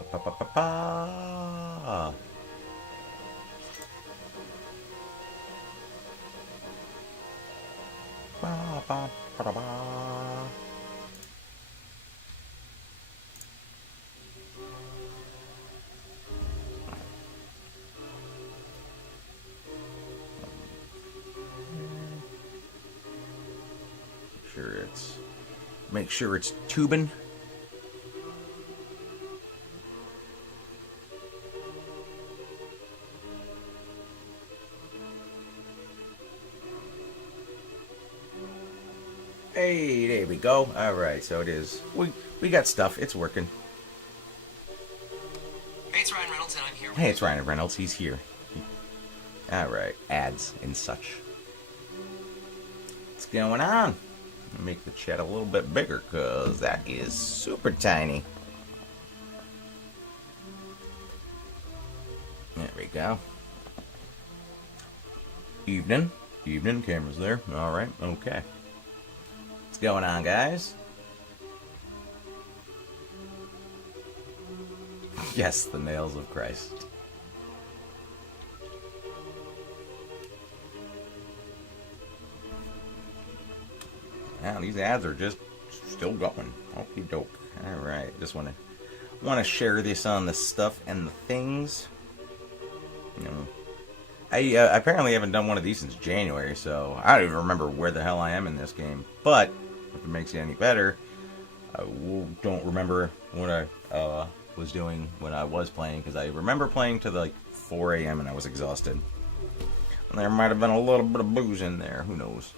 Ba, ba, ba, ba, ba. Ba, ba, ba, ba, ba. Make sure it's tubing. Hey, there we go. All right, so it is. We got stuff. It's working. Hey, it's Ryan Reynolds, and I'm here. Hey, it's Ryan Reynolds. He's here. All right, ads and such. What's going on? Make the chat a little bit bigger, because that is super tiny. There we go. Evening. Evening. Camera's there. All right. Okay. What's going on, guys? Yes, the nails of Christ. Wow, these ads are just still going. Okie doke. All right, just want to share this on the stuff and the things. You know, I apparently haven't done one of these since January, so I don't even remember where the hell I am in this game. But if it makes you any better, I don't remember what I was doing when I was playing, because I remember playing to like 4 a.m. and I was exhausted. And there might have been a little bit of booze in there. Who knows?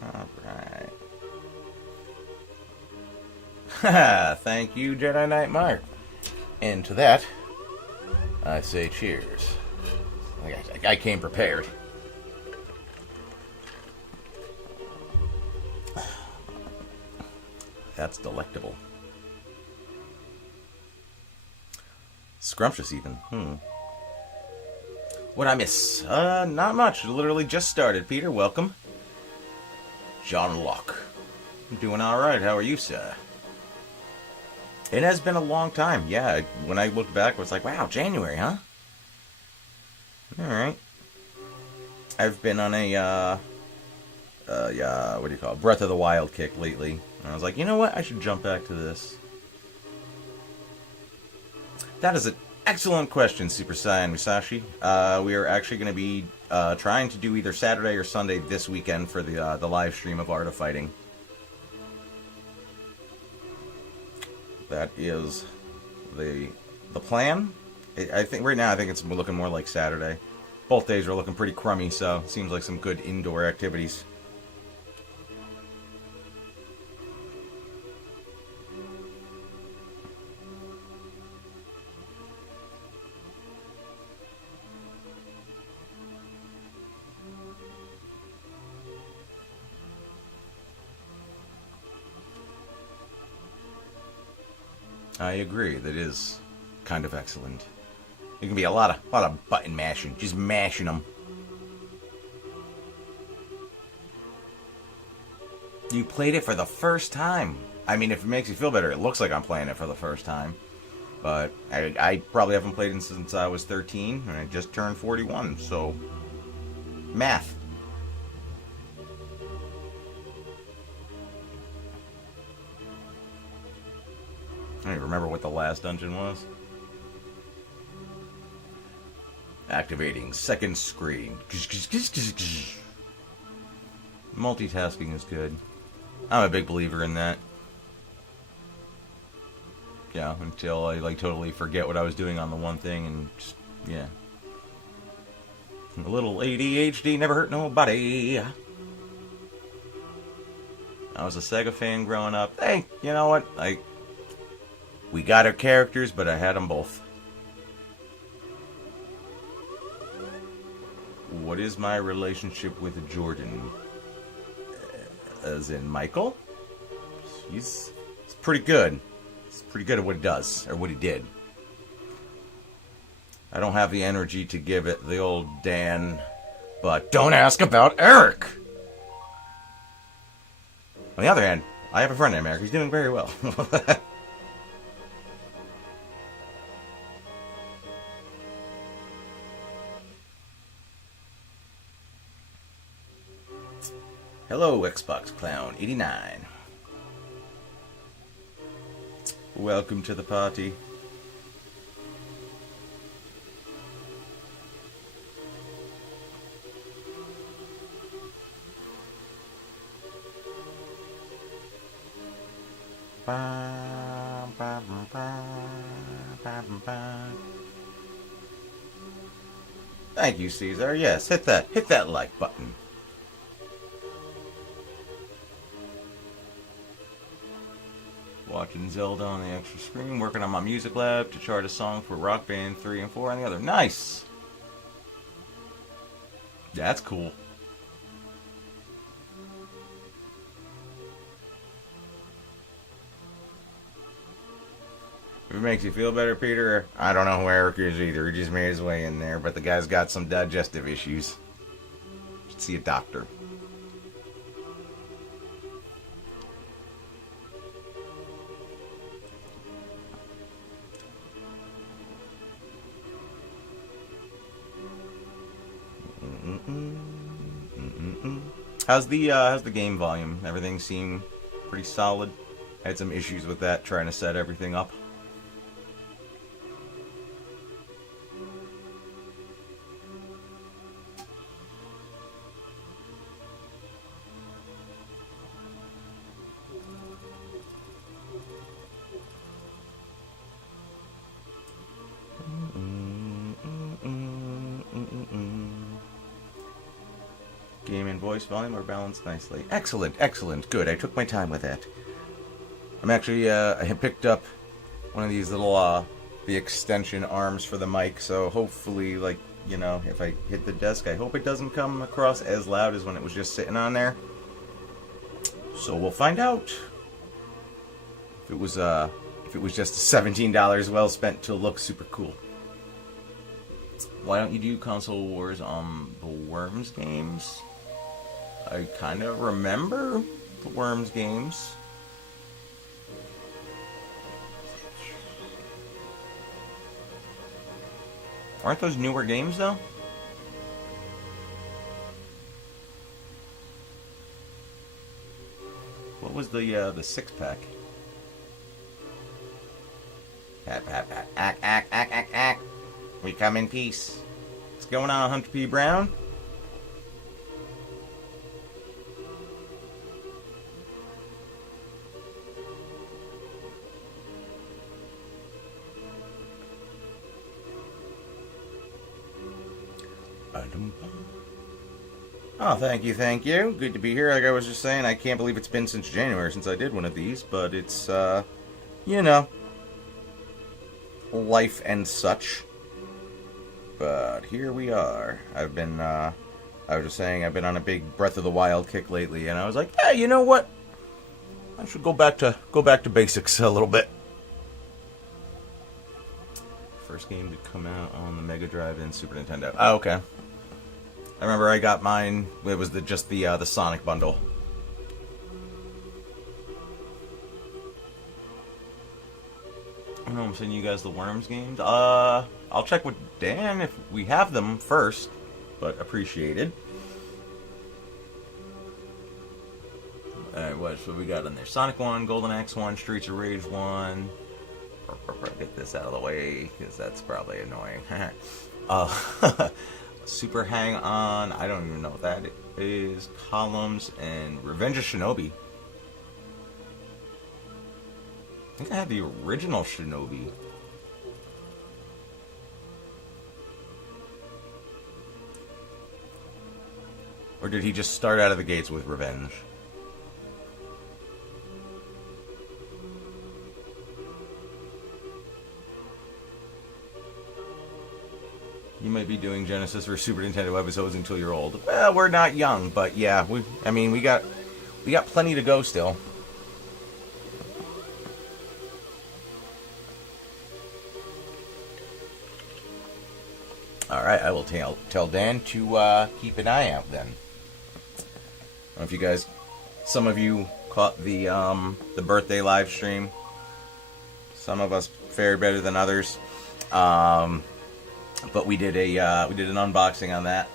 Alright. Haha, thank you, Jedi Knight Mark. And to that, I say cheers. I came prepared. That's delectable. Scrumptious, even. What'd I miss? Not much. Literally just started. Peter, welcome. John Locke. I'm doing alright. How are you, sir? It has been a long time. Yeah, when I looked back, I was like, wow, January, huh? Alright. I've been on a, what do you call it? Breath of the Wild kick lately. And I was like, you know what? I should jump back to this. That is an excellent question, Super Saiyan Musashi. We are actually going to be trying to do either Saturday or Sunday this weekend for the live stream of Art of Fighting. That is the plan. I think right now it's looking more like Saturday. Both days are looking pretty crummy, so it seems like some good indoor activities. I agree. That is kind of excellent. It can be a lot of button mashing, just mashing them. You played it for the first time. I mean, if it makes you feel better, it looks like I'm playing it for the first time. But I probably haven't played it since I was 13, and I just turned 41. So, math. I don't even remember what the last dungeon was. Activating second screen. Multitasking is good. I'm a big believer in that. Yeah, until I totally forget what I was doing on the one thing and just, yeah. A little ADHD never hurt nobody. I was a Sega fan growing up. Hey, you know what? We got our characters, but I had them both. What is my relationship with Jordan? As in Michael? He's pretty good. He's pretty good at what he does, or what he did. I don't have the energy to give it the old Dan, but don't ask about Eric. On the other hand, I have a friend named Eric. He's doing very well. Hello, Xbox Clown 89. Welcome to the party. Thank you, Caesar. Yes, hit that like button. Watching Zelda on the extra screen, working on my music lab to chart a song for Rock Band 3 and 4 on the other. Nice! That's cool. If it makes you feel better, Peter, I don't know who Eric is either. He just made his way in there, but the guy's got some digestive issues. Should see a doctor. How's the game volume? Everything seemed pretty solid. I had some issues with that, trying to set everything up. Game and voice volume are balanced nicely. Excellent, excellent, good. I took my time with that. I'm actually, I had picked up one of these little, the extension arms for the mic, so hopefully, like, you know, if I hit the desk, I hope it doesn't come across as loud as when it was just sitting on there. So we'll find out. If it was just $17 well spent to look super cool. Why don't you do console wars on the Worms games? I kind of remember the Worms games. Aren't those newer games though? What was the six-pack? Pat, pat, pat, ack. We come in peace. What's going on, Hunter P. Brown? Oh, thank you, thank you. Good to be here. Like I was just saying, I can't believe it's been since January since I did one of these, but it's, you know, life and such. But here we are. I've been, I was just saying, I've been on a big Breath of the Wild kick lately, and I was like, hey, you know what? I should go back to basics a little bit. First game to come out on the Mega Drive and Super Nintendo. Oh, okay. I remember I got mine. It was just the Sonic bundle. I know I'm sending you guys the Worms games. I'll check with Dan if we have them first, but appreciated. Alright, what we got in there? Sonic 1, Golden Axe 1, Streets of Rage 1. Get this out of the way, because that's probably annoying. Super Hang On, I don't even know what that is. Columns, and Revenge of Shinobi. I think I had the original Shinobi. Or did he just start out of the gates with Revenge? You might be doing Genesis or Super Nintendo episodes until you're old. Well, we're not young, but yeah, we got plenty to go still. All right, I will tell Dan to keep an eye out then. I don't know if you guys, some of you caught the birthday live stream. Some of us fared better than others, but we did an unboxing on that.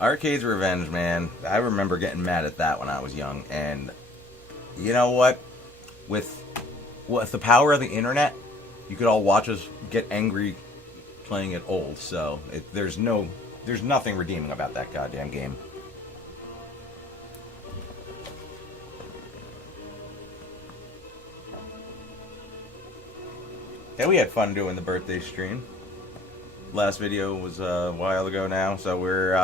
Arcade's Revenge, man. I remember getting mad at that when I was young, and you know what? With the power of the internet, you could all watch us get angry playing it old. So there's nothing redeeming about that goddamn game. Yeah, we had fun doing the birthday stream. Last video was a while ago now, so we're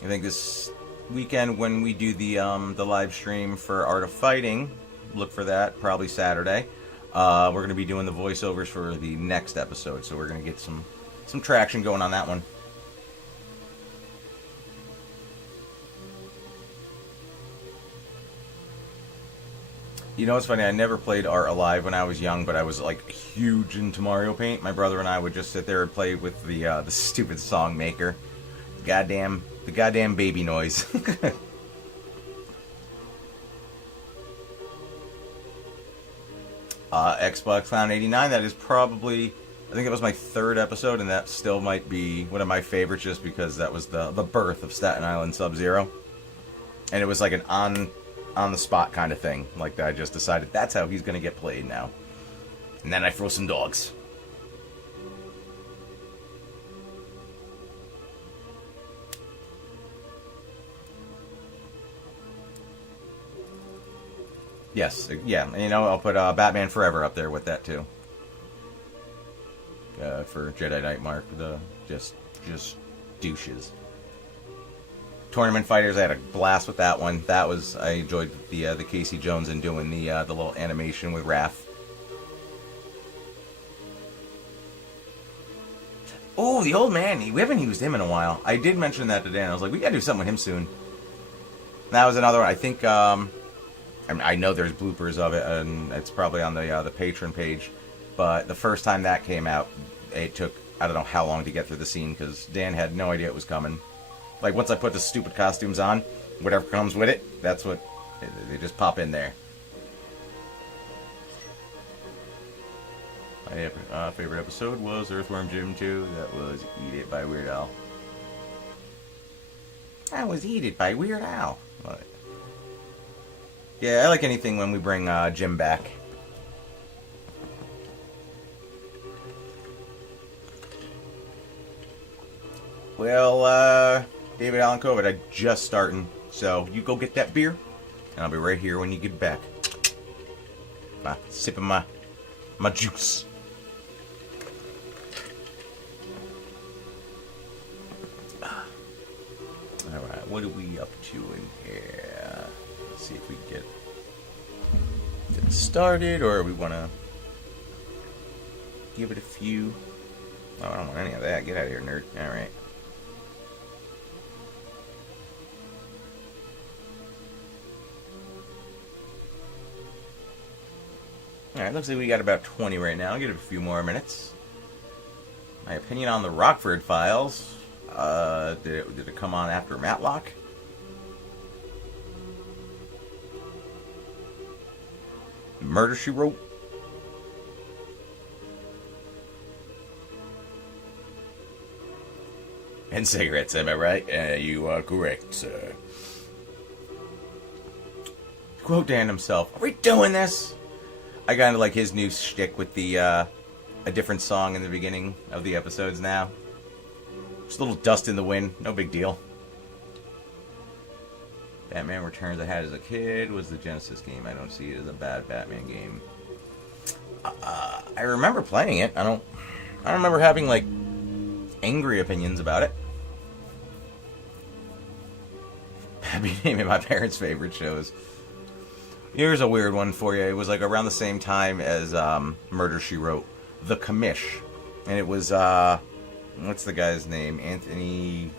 I think this weekend when we do the live stream for Art of Fighting, look for that, probably Saturday. We're going to be doing the voiceovers for the next episode, so we're going to get some traction going on that one. You know, it's funny, I never played Art Alive when I was young, but I was like huge into Mario Paint. My brother and I would just sit there and play with the stupid song maker. The goddamn baby noise. Xbox Clown 89, that is probably, I think it was my third episode, and that still might be one of my favorites just because that was the birth of Staten Island Sub-Zero. And it was like an on the spot kind of thing. Like, I just decided that's how he's gonna get played now. And then I throw some dogs. Yes, yeah, you know, I'll put Batman Forever up there with that too. For Jedi Knight Mark, just douches. Tournament Fighters, I had a blast with that one. I enjoyed the Casey Jones and doing the little animation with Raph. Oh, the old man. We haven't used him in a while. I did mention that to Dan. I was like, we gotta do something with him soon. That was another one. I think, I know there's bloopers of it, and it's probably on the Patreon page. But the first time that came out, it took, I don't know how long to get through the scene, because Dan had no idea it was coming. Like, once I put the stupid costumes on, whatever comes with it, that's what, they just pop in there. My favorite episode was Earthworm Jim 2. That was Eat It by Weird Al. That was Eat It by Weird Al. What? Yeah, I like anything when we bring Jim back. Well, David Allen COVID, I'm just starting. So, you go get that beer, and I'll be right here when you get back. Sipping my juice. Alright, what are we up to in here? Let's see if we can get it started, or we want to give it a few. Oh, I don't want any of that. Get out of here, nerd. Alright. Alright, looks like we got about 20 right now. I'll give it a few more minutes. My opinion on the Rockford Files. Did it come on after Matlock? Murder, She Wrote? And cigarettes, am I right? You are correct, sir. Quote Dan himself, are we doing this? I kind of like his new shtick with the, a different song in the beginning of the episodes now. Just a little dust in the wind, no big deal. Batman Returns I had as a kid was the Genesis game. I don't see it as a bad Batman game. I remember playing it. I don't remember having, like, angry opinions about it. Happy naming my parents' favorite shows. Here's a weird one for you. It was like around the same time as Murder, She Wrote. The Commish. And it was, what's the guy's name? Anthony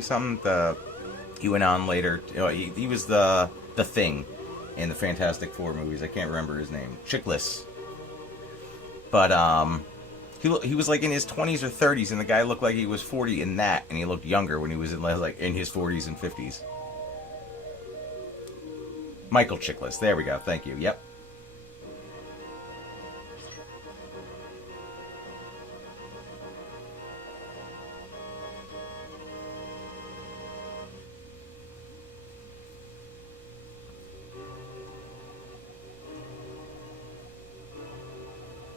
something? He went on later. He was the Thing in the Fantastic Four movies. I can't remember his name. Chickless. But he was like in his 20s or 30s, and the guy looked like he was 40 in that, and he looked younger when he was in his 40s and 50s. Michael Chiklis. There we go. Thank you. Yep.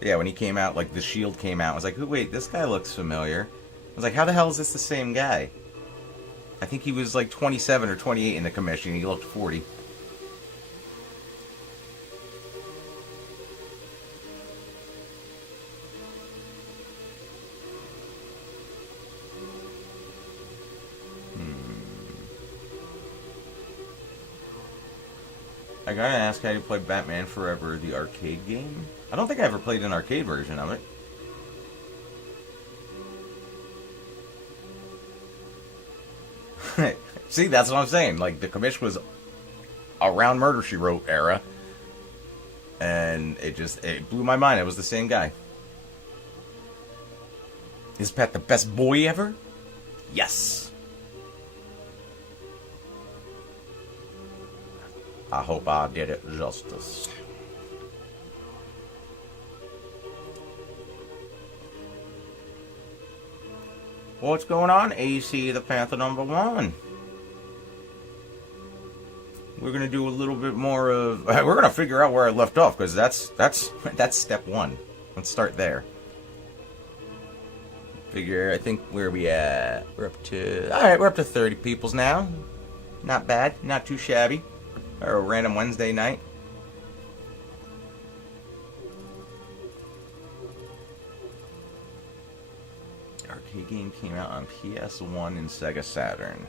Yeah, when he came out, like, the Shield came out, I was like, wait, this guy looks familiar. I was like, how the hell is this the same guy? I think he was, like, 27 or 28 in the commission, and he looked 40. I gotta ask how you play Batman Forever, the arcade game? I don't think I ever played an arcade version of it. See, that's what I'm saying. Like, the commission was around Murder, She Wrote era. And it blew my mind. It was the same guy. Is Pat the best boy ever? Yes. I hope I did it justice. What's going on, AC the Panther #1? We're gonna do a little bit more of. We're gonna figure out where I left off because that's step one. Let's start there. I think where we at? We're up to. All right, we're up to 30 peoples now. Not bad, not too shabby. Or a random Wednesday night. Arcade game came out on PS1 and Sega Saturn.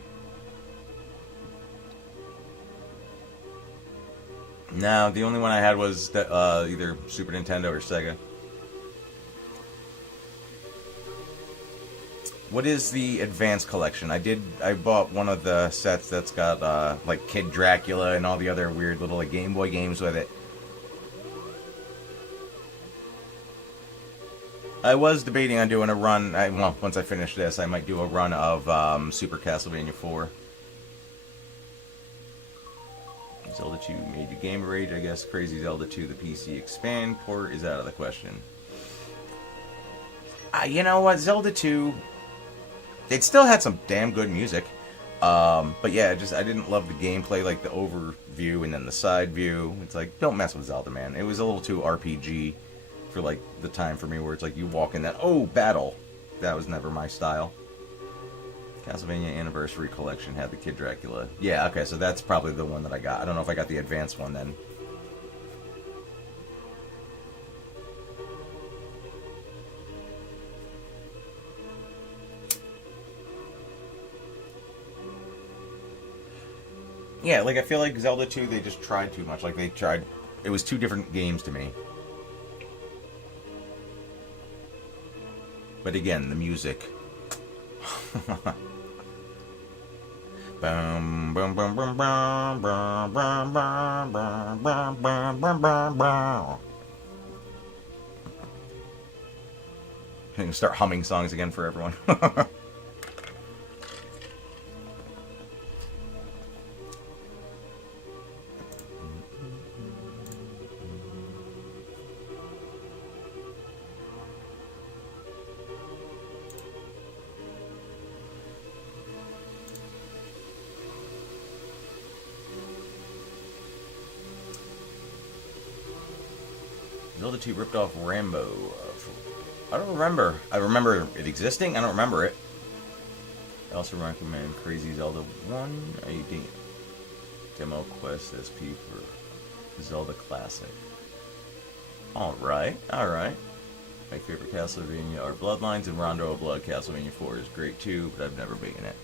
No, the only one I had was either Super Nintendo or Sega. What is the Advanced Collection? I bought one of the sets that's got like Kid Dracula and all the other weird little like Game Boy games with it. I was debating on doing a run. Once I finish this, I might do a run of Super Castlevania 4. Zelda 2 made you gamer rage. I guess Crazy Zelda 2, the PC expand port is out of the question. You know what? Zelda 2... It still had some damn good music. But yeah, I didn't love the gameplay, like the overview and then the side view. It's like, don't mess with Zelda, man. It was a little too RPG for like the time for me where it's like you walk in that, oh, battle. That was never my style. Castlevania Anniversary Collection had the Kid Dracula. Yeah, okay, so that's probably the one that I got. I don't know if I got the advanced one then. Yeah, like I feel like Zelda 2, they just tried too much. Like it was two different games to me. But again, the music. Bum, bum, bum, bum, bum, bum, bum, bum, bum, bum, bum, bum, bum. I'm gonna start humming songs again for everyone. Zelda 2 ripped off Rambo. I don't remember. I remember it existing. I don't remember it. I also recommend Crazy Zelda 1. Demo Quest SP for Zelda Classic. Alright, alright. My favorite Castlevania are Bloodlines and Rondo of Blood. Castlevania 4 is great too, but I've never beaten it.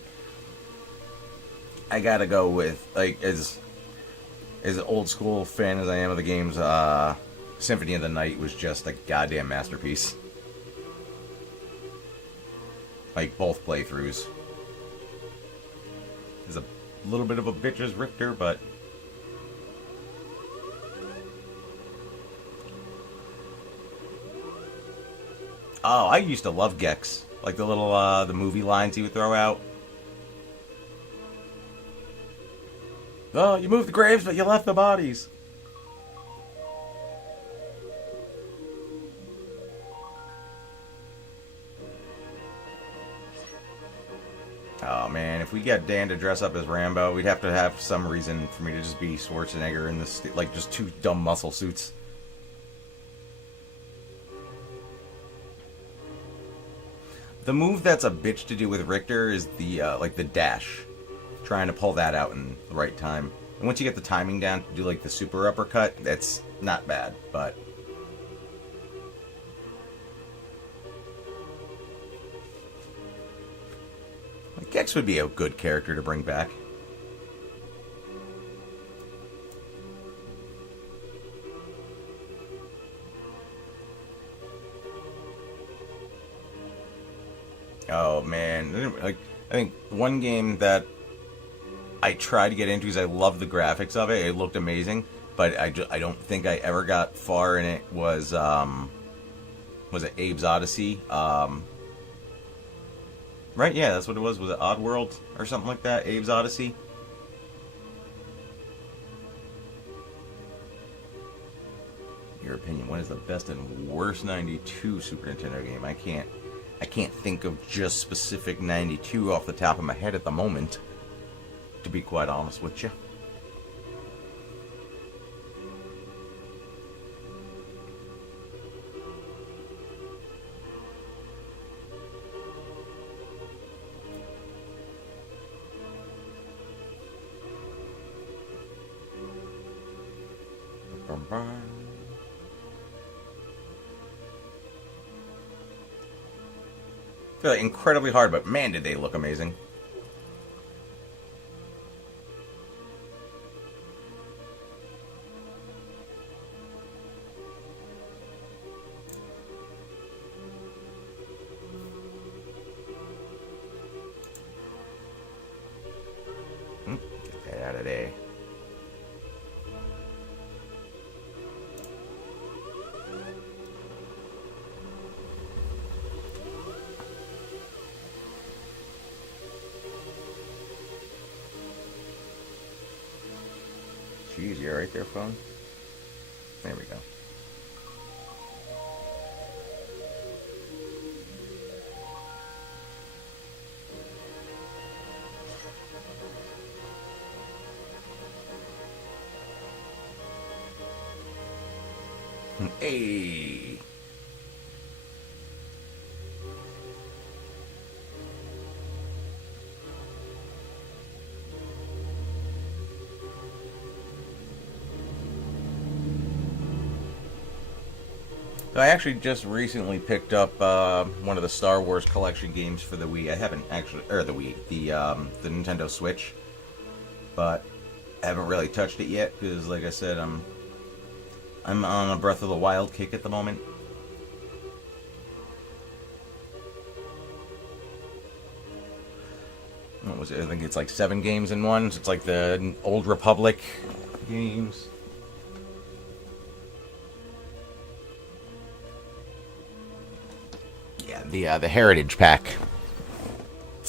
I gotta go with, like, as an old school fan as I am of the games, Symphony of the Night was just a goddamn masterpiece. Like, both playthroughs. There's a little bit of a bitch's Richter, but Oh, I used to love Gex. Like the little, the movie lines he would throw out. Oh, you moved the graves, but you left the bodies. Oh man, if we get Dan to dress up as Rambo, we'd have to have some reason for me to just be Schwarzenegger in this, like, just two dumb muscle suits. The move that's a bitch to do with Richter is the, like, the dash. Trying to pull that out in the right time. And once you get the timing down to do, like, the super uppercut, that's not bad, but... Like, Gex would be a good character to bring back. Oh man, like I think one game that I tried to get into because I love the graphics of it. It looked amazing, but I don't think I ever got far in it. Was it Abe's Odyssey? Right? Yeah, that's what it was. Was it Oddworld or something like that? Abe's Odyssey. Your opinion? What is the best and worst '92 Super Nintendo game? I can't think of just specific '92 off the top of my head at the moment, to be quite honest with you. They're like incredibly hard, but man, did they look amazing. Get that out of there. Jeez, you're right there, phone. There we go. Hey. I actually just recently picked up one of the Star Wars collection games for the Wii. I haven't actually, or the Wii, the Nintendo Switch, but I haven't really touched it yet because, like I said, I'm on a Breath of the Wild kick at the moment. What was it? I think it's like 7 games in one. So it's like the Old Republic games. Yeah, the Heritage Pack.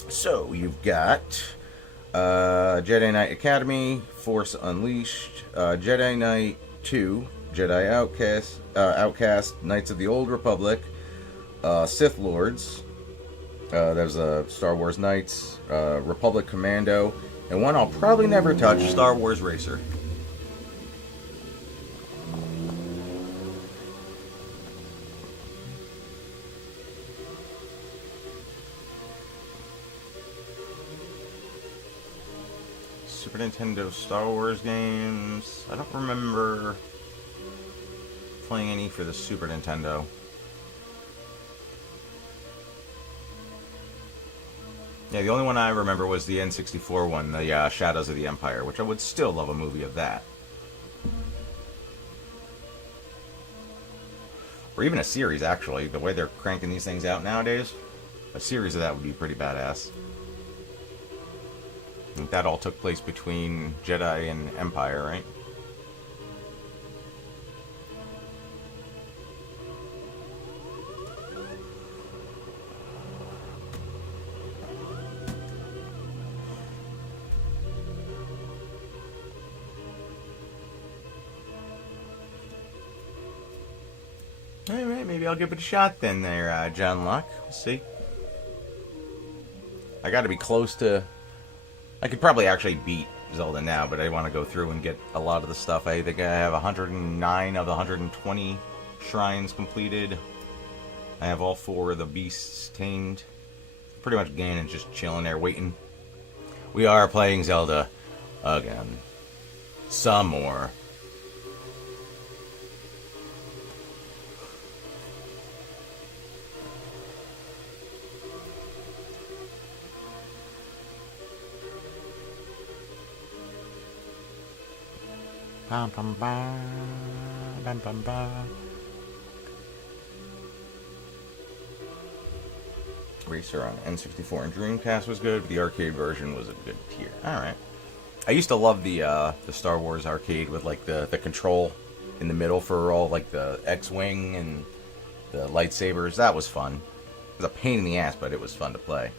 So you've got Jedi Knight Academy, Force Unleashed, Jedi Knight 2, Jedi Outcast, Knights of the Old Republic, Sith Lords. There's Star Wars Knights, Republic Commando, and one I'll probably never touch, Star Wars Racer. Super Nintendo Star Wars games. I don't remember playing any for the Super Nintendo. Yeah, the only one I remember was the N64 one, the Shadows of the Empire, which I would still love a movie of that. Or even a series, actually. The way they're cranking these things out nowadays, a series of that would be pretty badass. I think that all took place between Jedi and Empire, right? maybe I'll give it a shot then there, John Locke. We'll see. I gotta be close to... I could probably actually beat Zelda now, but I want to go through and get a lot of the stuff. I think I have 109 of the 120 shrines completed. I have all 4 of the beasts tamed. Pretty much Ganon's just chilling there waiting. We are playing Zelda again. Some more. Bum, bum, bum, bum, bum, bum. Racer on N64 and Dreamcast was good, but the arcade version was a good tier. Alright. I used to love the Star Wars arcade with like the control in the middle for all like the X-Wing and the lightsabers. That was fun. It was a pain in the ass, but it was fun to play.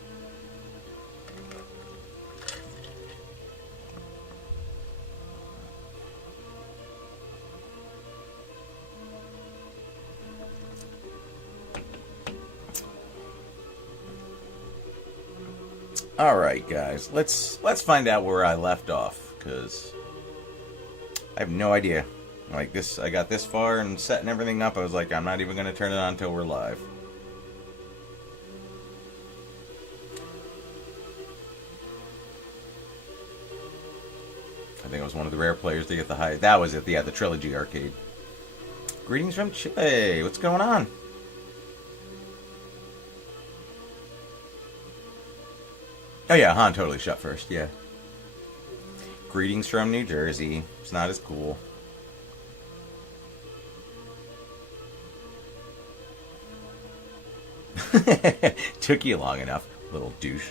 Alright, guys. Let's find out where I left off, because I have no idea. Like, I got this far and setting everything up, I was like, I'm not even going to turn it on until we're live. I think I was one of the rare players to get the high... That was it, yeah, the Trilogy arcade. Greetings from Chile. What's going on? Oh yeah, Han totally shut first, yeah. Greetings from New Jersey. It's not as cool. Took you long enough, little douche.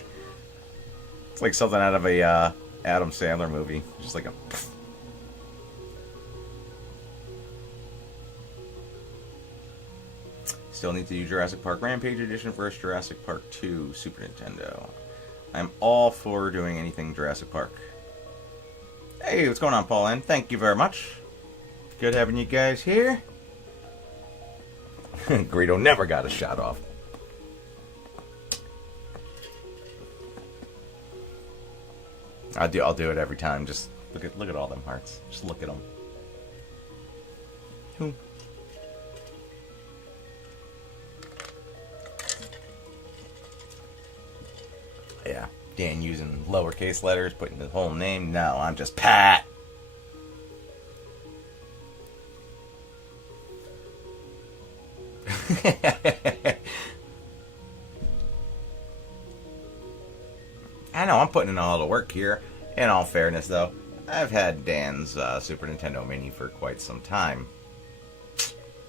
It's like something out of a Adam Sandler movie. Just like a... Still need to do Jurassic Park Rampage Edition first, Jurassic Park 2, Super Nintendo. I'm all for doing anything Jurassic Park. Hey, what's going on, Paul? And thank you very much. Good having you guys here. Greedo never got a shot off. I'll do it every time. Just look at all them hearts. Just look at them. Yeah, Dan using lowercase letters, putting the whole name. No, I'm just Pat. I know, I'm putting in a lot of work here. In all fairness, though, I've had Dan's Super Nintendo Mini for quite some time.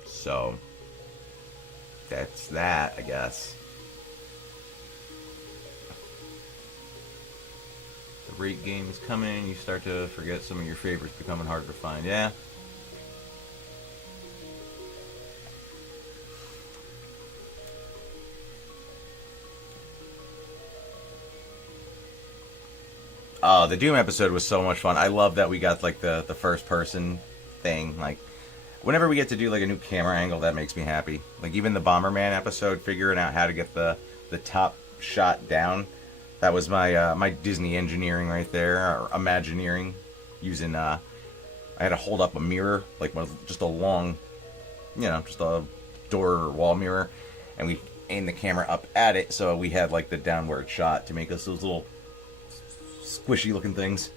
So, that's that, I guess. The rate game is coming, you start to forget some of your favorites becoming harder to find. Yeah. Oh, the Doom episode was so much fun. I love that we got like the first person thing. Like, whenever we get to do like a new camera angle, that makes me happy. Like even the Bomberman episode, figuring out how to get the top shot down. That was my my Disney engineering right there, or Imagineering, using I had to hold up a mirror, like just a long, just a door or wall mirror, and we aimed the camera up at it, so we had like the downward shot to make us those little squishy looking things.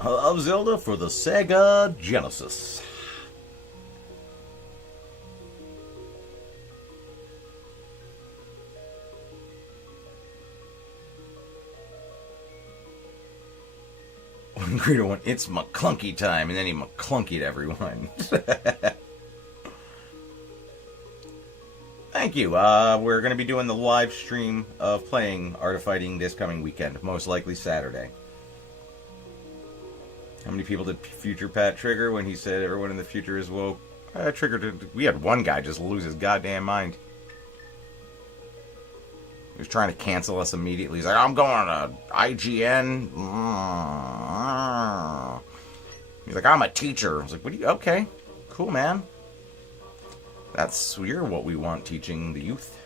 Of Zelda for the Sega Genesis. Greedo went, it's McClunky time, and then he McClunkied everyone. Thank you. We're going to be doing the live stream of playing Art of Fighting this coming weekend, most likely Saturday. How many people did Future Pat trigger when he said everyone in the future is woke? We had one guy just lose his goddamn mind. He was trying to cancel us immediately. He's like, I'm going to IGN. He's like, I'm a teacher. I was like, what are you? Okay, cool, man. That's we're what we want teaching the youth.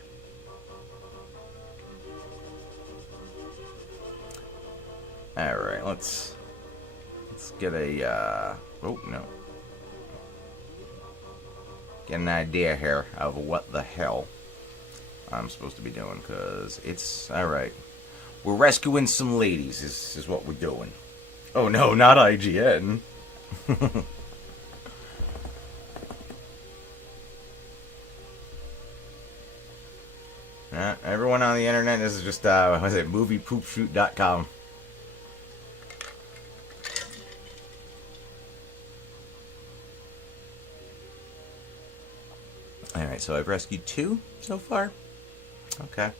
All right, let's get a oh no. Get an idea here of what the hell I'm supposed to be doing, because it's all right. We're rescuing some ladies. Is what we're doing. Oh no, not IGN. Everyone on the internet, this is just what is it, moviepoopshoot.com. Alright, so I've rescued 2 so far. Okay.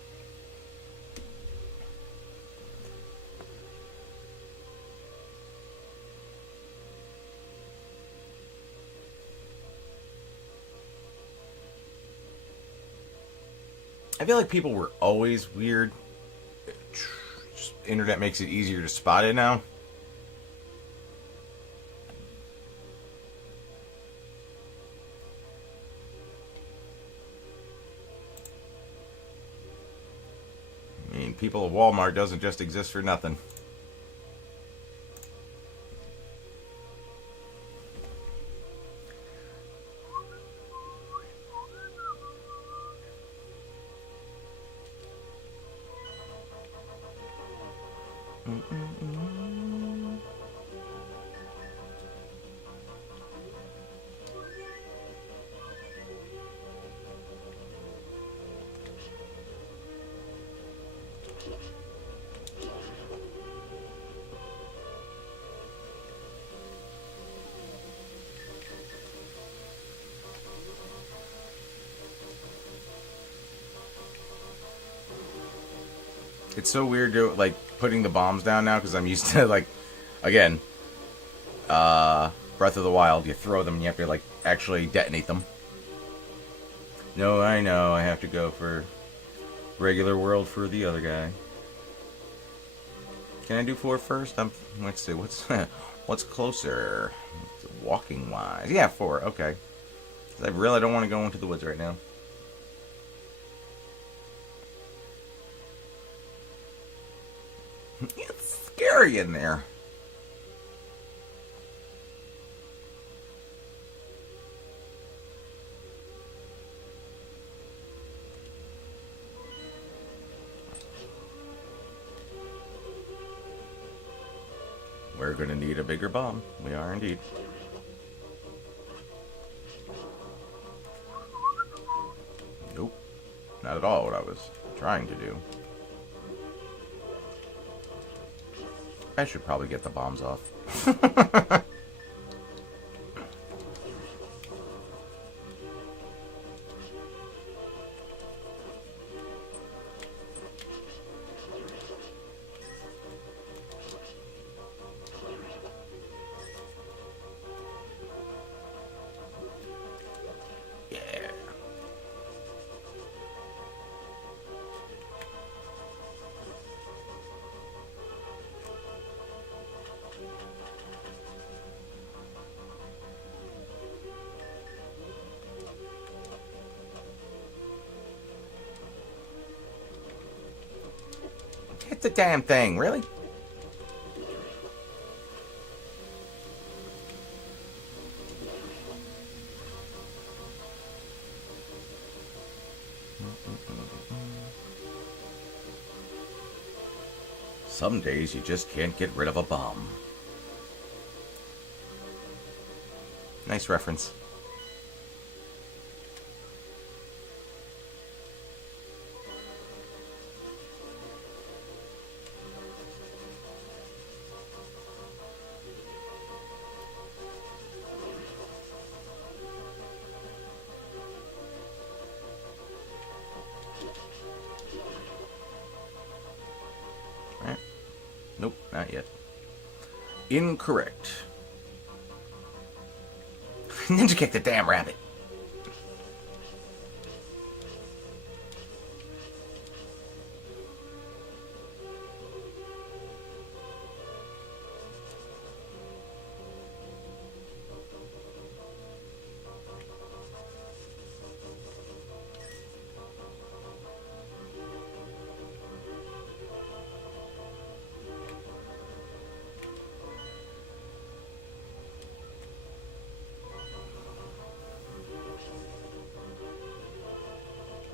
I feel like people were always weird. Just, internet makes it easier to spot it now. I mean, people at Walmart doesn't just exist for nothing. It's so weird to like putting the bombs down now because I'm used to like, again, Breath of the Wild. You throw them and you have to like actually detonate them. No, I know. I have to go for regular world for the other guy. Can I do 4 first? Let's see. What's closer? Walking wise, yeah, 4. Okay. I really don't want to go into the woods right now. It's scary in there. We're going to need a bigger bomb. We are indeed. Nope. Not at all what I was trying to do. I should probably get the bombs off. Hit the damn thing, really? Some days you just can't get rid of a bomb. Nice reference. Nope, not yet. Incorrect. Ninja kick the damn rabbit.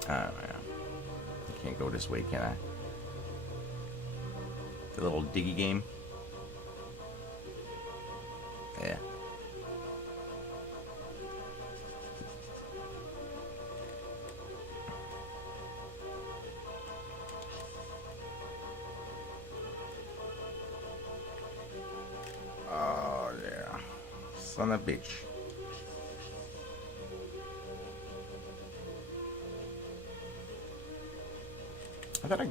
Oh, yeah. I can't go this way, can I? The little diggy game. Yeah. Oh, yeah. Son of a bitch. I thought I...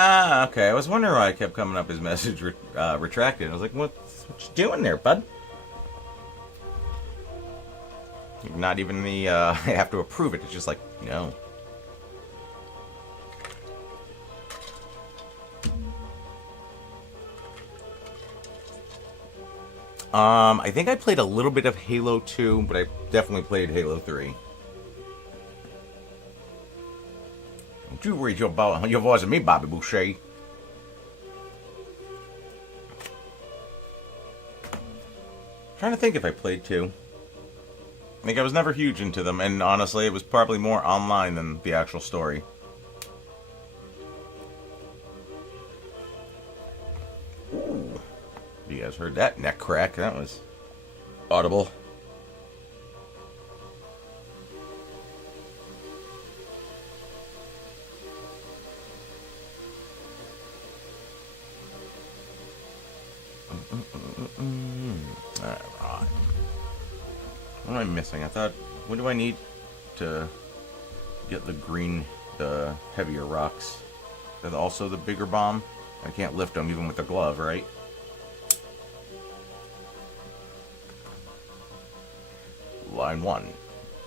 Ah, okay. I was wondering why it kept coming up as message retracted. I was like, what you doing there, bud? Not even the, I have to approve it. It's just like, no. I think I played a little bit of Halo 2, but I definitely played Halo 3. Don't you raise your voice at me, Bobby Boucher. Trying to think if I played 2. I think I was never huge into them, and honestly, it was probably more online than the actual story. Ooh. You guys heard that neck crack? That was audible. Alright. What am I missing? I thought, what do I need to get the heavier rocks? They're also the bigger bomb? I can't lift them even with the glove, right? Line 1.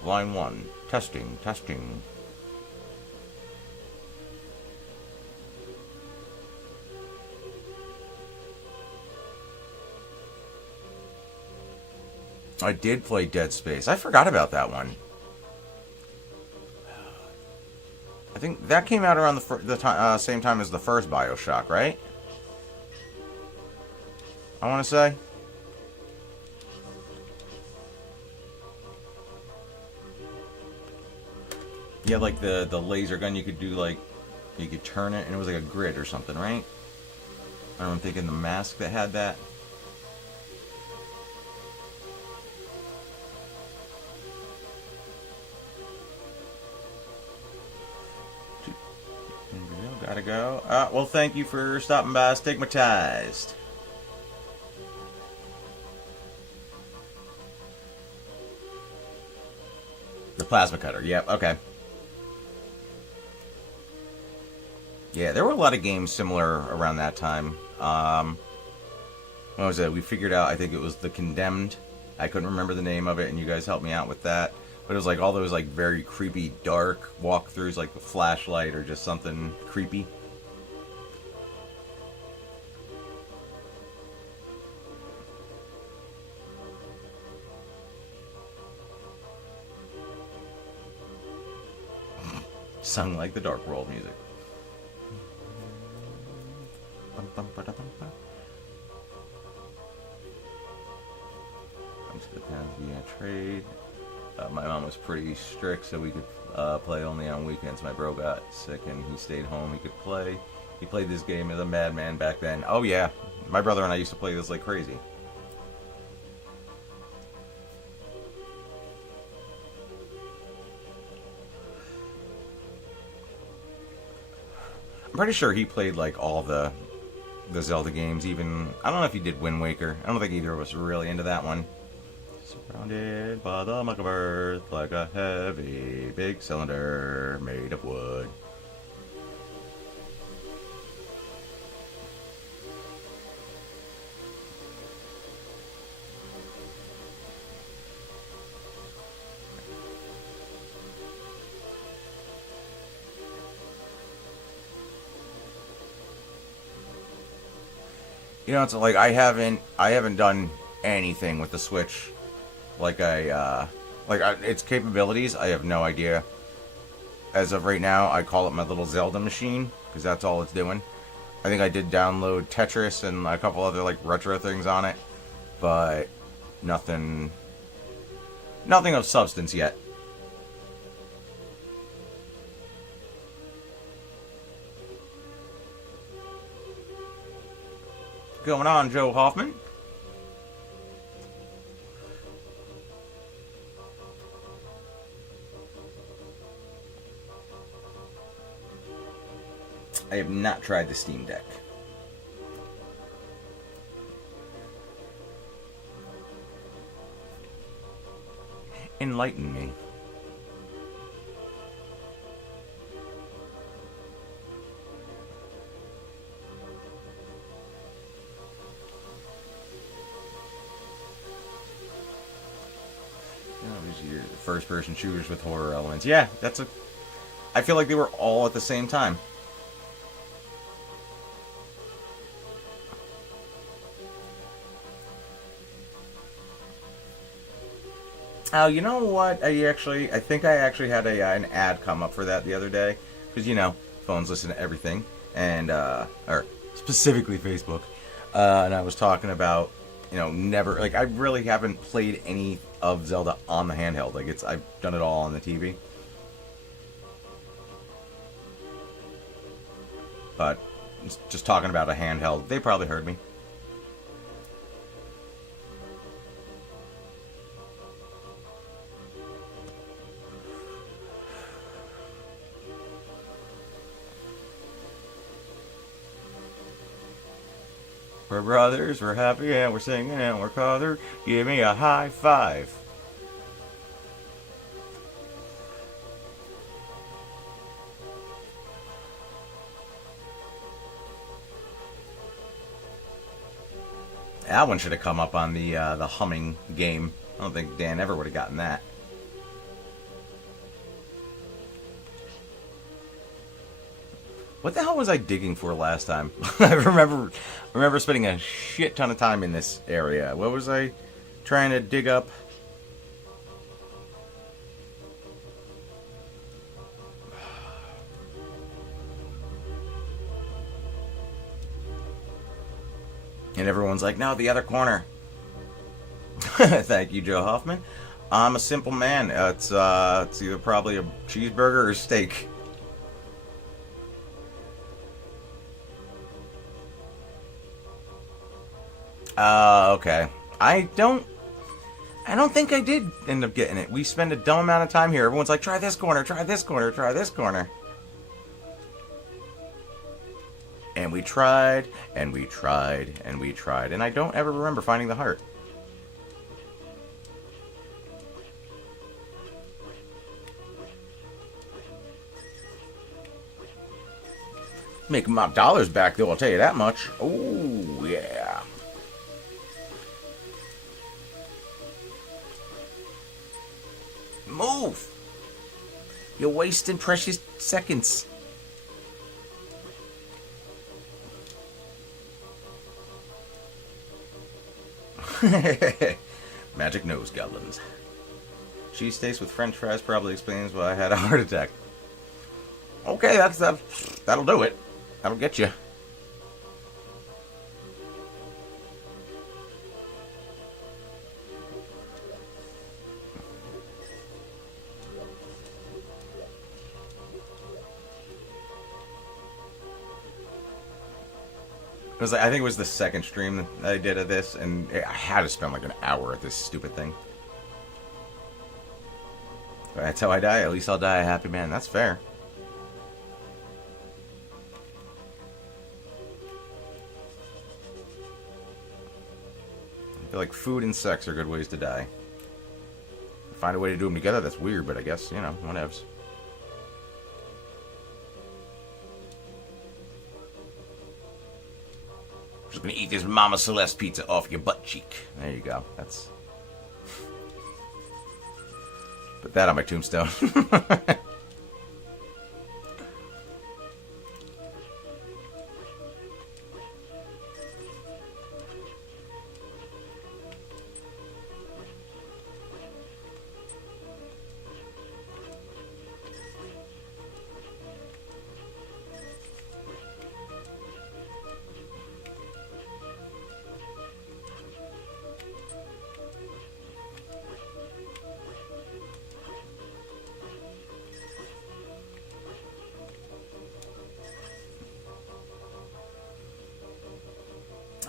Line 1. Testing, testing. I did play Dead Space. I forgot about that one. I think that came out around the same time as the first BioShock, right? I want to say. Yeah, like the laser gun, you could do like, you could turn it and it was like a grid or something, right? I'm thinking the mask that had that. Gotta go. Well, thank you for stopping by, Stigmatized. The plasma cutter. Yep. Okay. Yeah, there were a lot of games similar around that time. What was it? We figured out, I think it was The Condemned. I couldn't remember the name of it, and you guys helped me out with that. But it was like all those like very creepy, dark walkthroughs, like the flashlight or just something creepy. Sung like the Dark World music. Comes to the towns via trade. My mom was pretty strict, so we could play only on weekends. My bro got sick and he stayed home. He could play. He played this game as a madman back then. Oh yeah, my brother and I used to play this like crazy. I'm pretty sure he played like all the Zelda games. Even I don't know if he did Wind Waker. I don't think either of us were really into that one. Surrounded by the muck of earth like a heavy big cylinder made of wood. You know, it's like I haven't done anything with the Switch. Its capabilities. I have no idea. As of right now, I call it my little Zelda machine because that's all it's doing. I think I did download Tetris and a couple other like retro things on it, but nothing of substance yet. What's going on, Joe Hoffman? I have not tried the Steam Deck. Enlighten me. These are the first-person shooters with horror elements. Yeah, I feel like they were all at the same time. Oh, you know what? I think I actually had an ad come up for that the other day because phones listen to everything, and or specifically Facebook. And I was talking about never like I really haven't played any of Zelda on the handheld. Like I've done it all on the TV, but just talking about a handheld, they probably heard me. We're brothers, we're happy, and we're singing, and we're colored. Give me a high five. That one should have come up on the humming game. I don't think Dan ever would have gotten that. What the hell was I digging for last time? I remember spending a shit ton of time in this area. What was I trying to dig up? And everyone's like, no, the other corner. Thank you, Joe Hoffman. I'm a simple man. It's either probably a cheeseburger or steak. Okay. I don't think I did end up getting it. We spend a dumb amount of time here. Everyone's like, try this corner, try this corner, try this corner. And we tried, and we tried, and we tried. And I don't ever remember finding the heart. Making my dollars back, though, I'll tell you that much. Oh, yeah. Move! You're wasting precious seconds. Magic nose goblins. Cheese steaks with french fries probably explains why I had a heart attack. Okay, that'll do it. That'll get you. I think it was the second stream that I did of this, and I had to spend like an hour at this stupid thing. But that's how I die. At least I'll die a happy man. That's fair. I feel like food and sex are good ways to die. Find a way to do them together, that's weird, but I guess, whatevs. Just gonna eat this Mama Celeste pizza off your butt cheek. There you go. That's... Put that on my tombstone.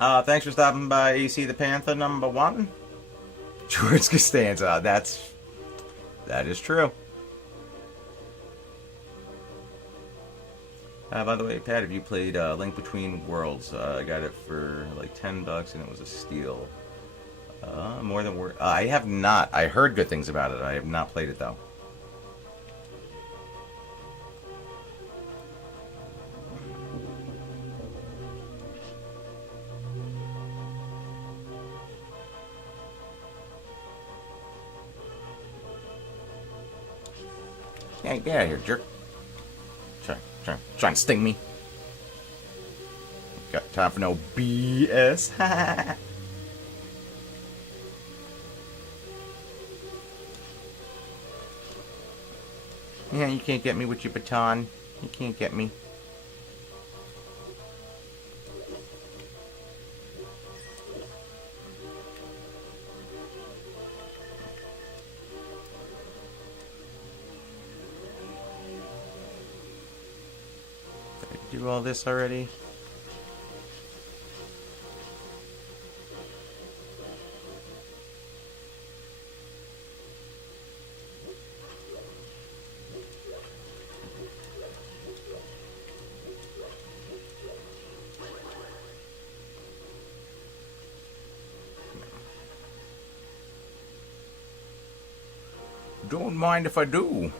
Thanks for stopping by, AC the Panther #1. George Costanza. That is true. By the way, Pat, have you played Link Between Worlds? I got it for like $10 and it was a steal. More than worth. I have not. I heard good things about it. I have not played it though. Yeah, get out of here, jerk. Trying to sting me. Got time for no BS. Yeah, you can't get me with your baton. You can't get me. Do all this already? Don't mind if I do.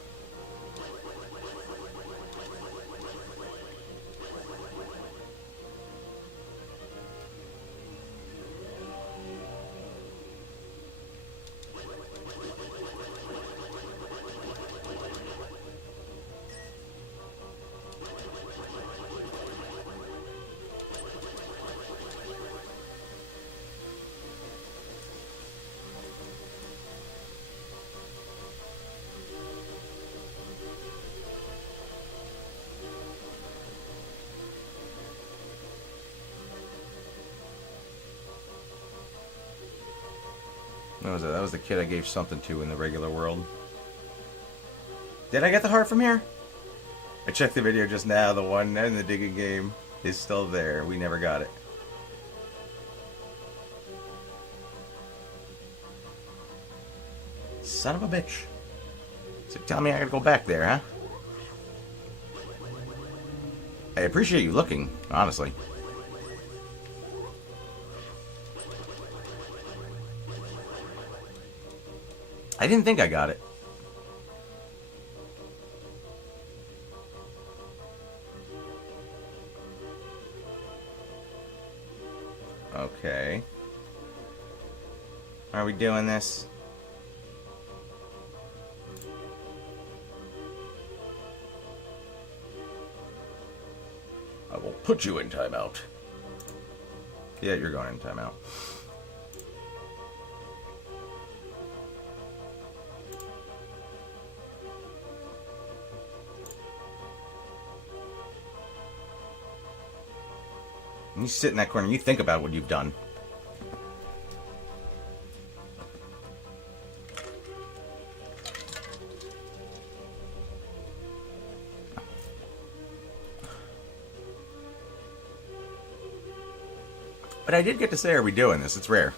What was that? That was the kid I gave something to in the regular world. Did I get the heart from here? I checked the video just now. The one in the digging game is still there. We never got it. Son of a bitch. So tell me I gotta go back there, huh? I appreciate you looking, honestly. I didn't think I got it. Okay. Are we doing this? I will put you in timeout. Yeah, you're going in timeout. You sit in that corner and you think about what you've done. But I did get to say, are we doing this? It's rare.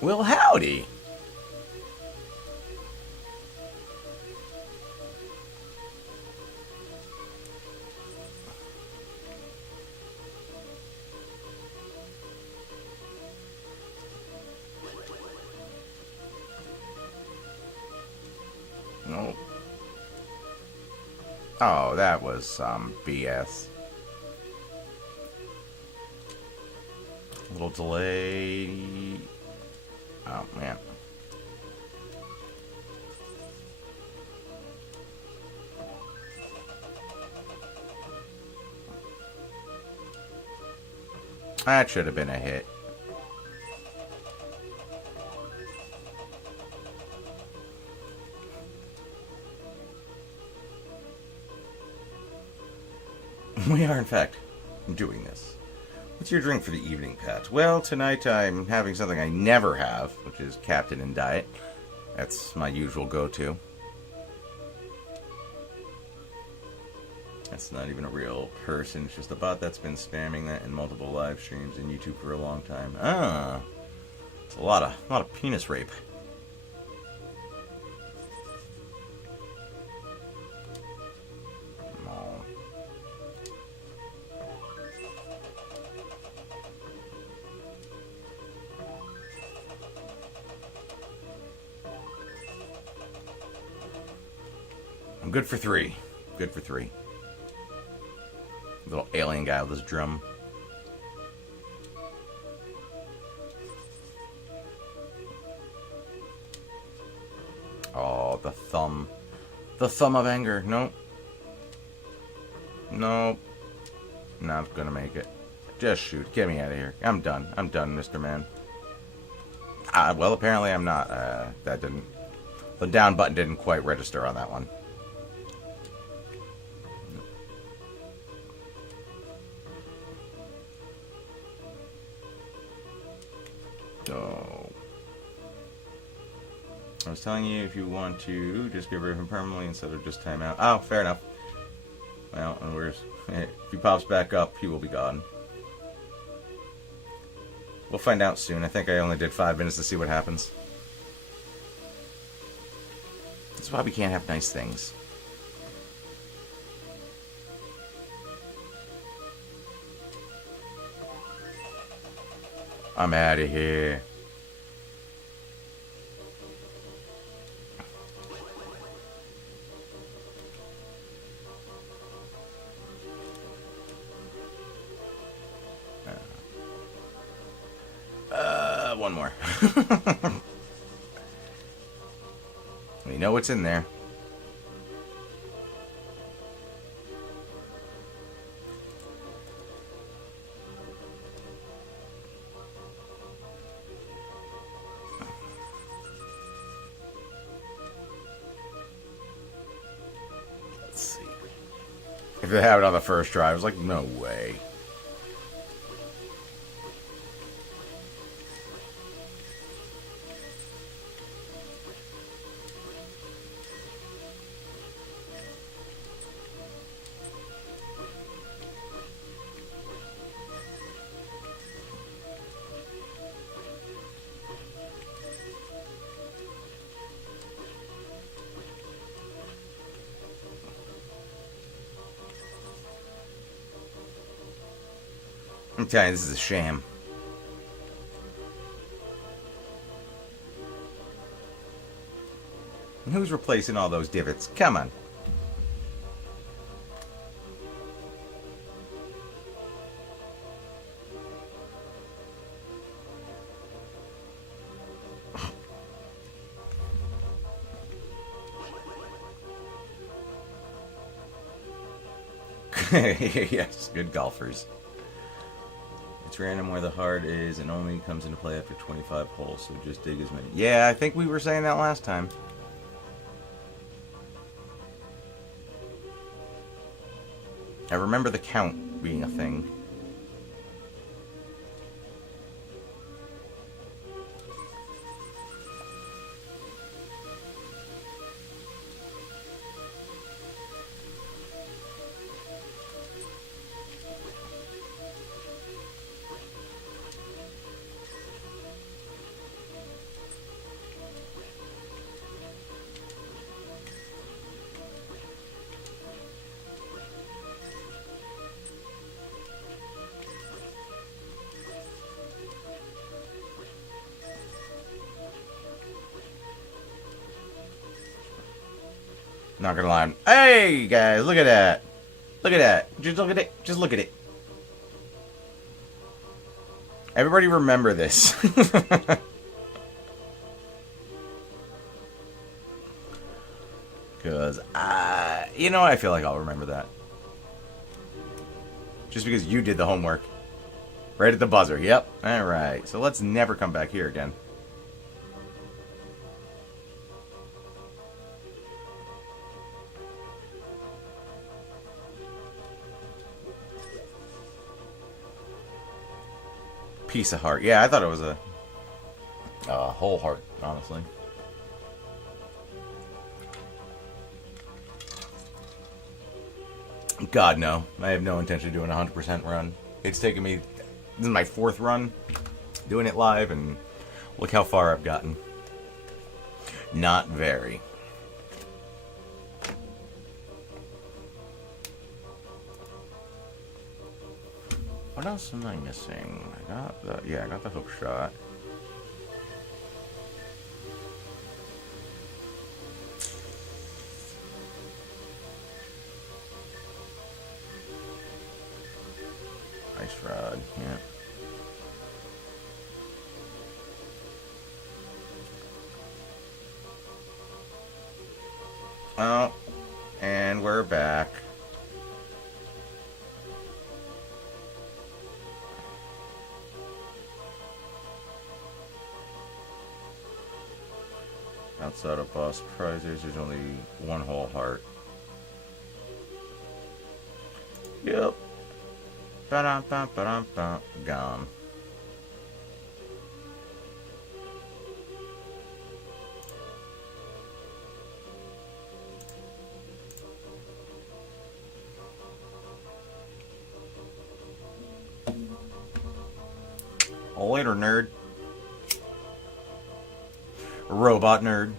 Well, howdy. Nope. Oh, that was some BS. A little delay. Oh, man. That should have been a hit. We are, in fact, doing this. What's your drink for the evening, Pat? Well, tonight I'm having something I never have, which is Captain and Diet. That's my usual go-to. That's not even a real person. It's just a bot that's been spamming that in multiple live streams in YouTube for a long time. Ah, it's a lot of penis rape. Oh. I'm good for 3. Good for 3. Little alien guy with his drum. Oh, the thumb. The thumb of anger. Nope. Nope. Not gonna make it. Just shoot. Get me out of here. I'm done. I'm done, Mr. Man. Well, apparently I'm not. That didn't... The down button didn't quite register on that one. So, I was telling you if you want to just get rid of him permanently instead of just timeout. Oh, fair enough. Well, and if he pops back up, he will be gone. We'll find out soon. I think I only did 5 minutes to see what happens. That's why we can't have nice things. I'm out of here. One more. We know what's in there. Let's see. If they have it on the first try, I was like, no way. I'm telling you, this is a sham. And who's replacing all those divots? Come on. Yes, good golfers. It's random where the heart is and only comes into play after 25 holes, so just dig as many. Yeah, I think we were saying that last time. I remember the count being a thing. Not gonna lie. Hey guys, look at that. Look at that. Just look at it. Just look at it. Everybody remember this. Because, you know, I feel like I'll remember that. Just because you did the homework. Right at the buzzer. Yep. Alright. So let's never come back here again. Piece of heart. Yeah, I thought it was a whole heart, honestly. God, no. I have no intention of doing a 100% run. It's taken me... This is my 4th run doing it live, and look how far I've gotten. Not very. What else am I missing? I got the hook shot. Ice rod, yeah. Oh, and we're back. Outside of boss prizes, there's only one whole heart. Yep. Ba-dum-bum, gone. Later, nerd. Robot nerd.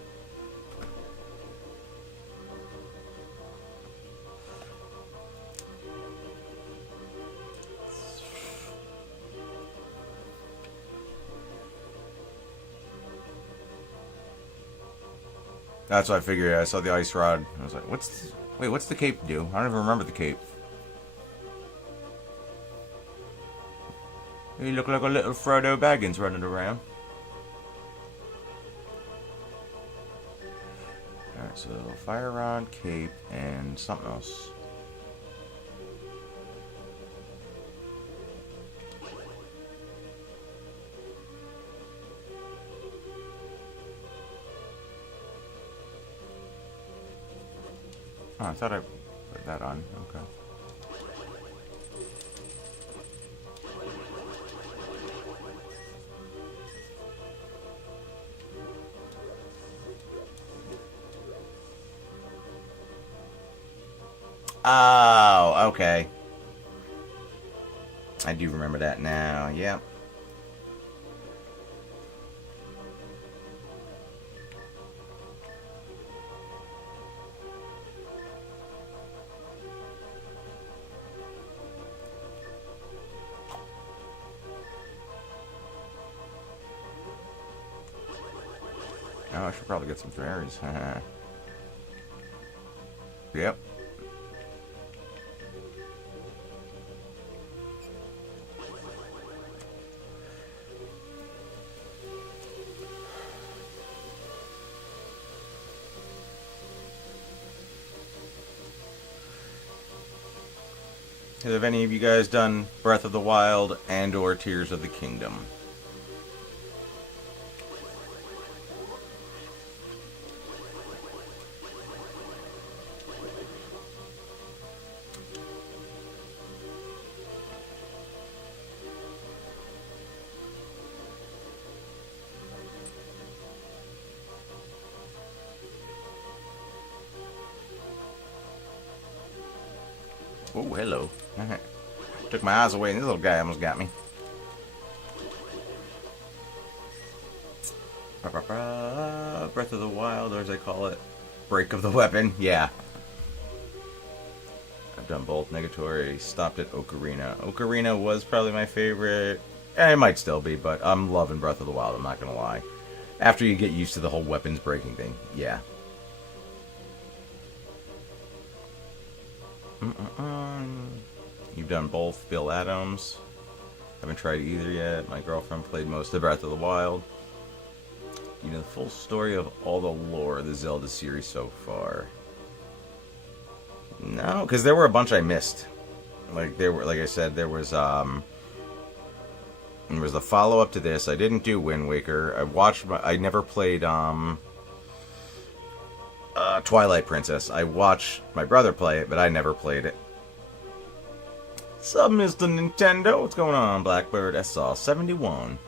That's what I figured. I saw the ice rod. I was like, what's the cape do? I don't even remember the cape. You look like a little Frodo Baggins running around. Alright, so fire rod, cape, and something else. Oh, I thought I put that on. Okay. Oh, okay. I do remember that now. Yep. Oh, I should probably get some fairies. Yep. Have any of you guys done Breath of the Wild and or Tears of the Kingdom? Oh, hello. Took my eyes away and this little guy almost got me. Breath of the Wild, or as I call it, Break of the Weapon. Yeah. I've done both. Negatory, stopped at Ocarina. Ocarina was probably my favorite. It might still be, but I'm loving Breath of the Wild, I'm not going to lie. After you get used to the whole weapons breaking thing, yeah. You've done both. Bill Adams. Haven't tried either yet. My girlfriend played most of Breath of the Wild. You know the full story of all the lore of the Zelda series so far. No, because there were a bunch I missed. Like I said, there was the follow-up to this. I didn't do Wind Waker. I never played Twilight Princess. I watched my brother play it, but I never played it. Sup, Mr. Nintendo? What's going on, Blackbird SR71?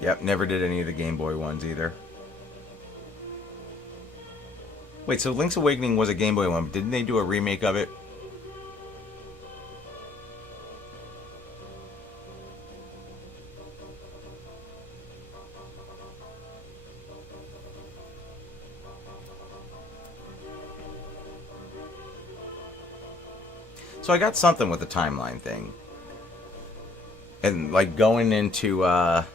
Yep, never did any of the Game Boy ones either. Wait, so Link's Awakening was a Game Boy one, but didn't they do a remake of it? So I got something with the timeline thing. And, like, going into Breath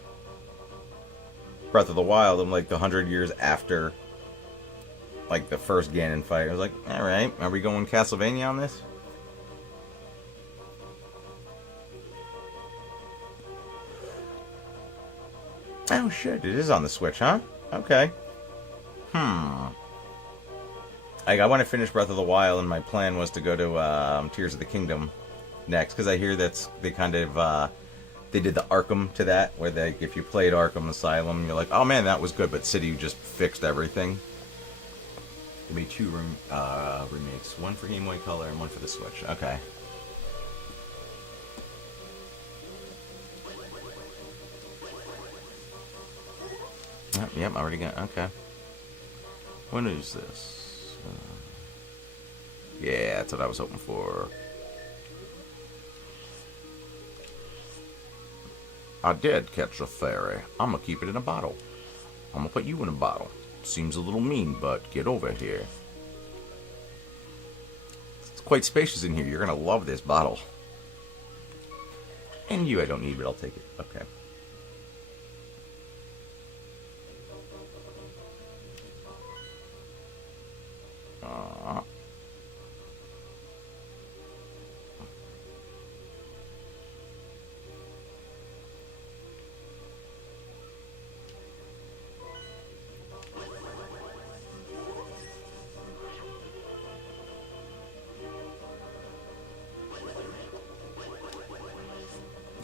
of the Wild, I'm like 100 years after, like, the first Ganon fight. I was like, alright, are we going Castlevania on this? Oh shit, it is on the Switch, huh? Okay. I want to finish Breath of the Wild, and my plan was to go to Tears of the Kingdom next, because I hear they kind of they did the Arkham to that, where if you played Arkham Asylum, you're like, oh man, that was good, but City just fixed everything. They made two remakes, one for Game Boy Color and one for the Switch. Okay. Yep, I already got. Okay. When is this? Yeah, that's what I was hoping for. I did catch a fairy. I'm gonna keep it in a bottle. I'm gonna put you in a bottle. Seems a little mean, but get over here. It's quite spacious in here. You're gonna love this bottle. And you I don't need, but I'll take it. Okay.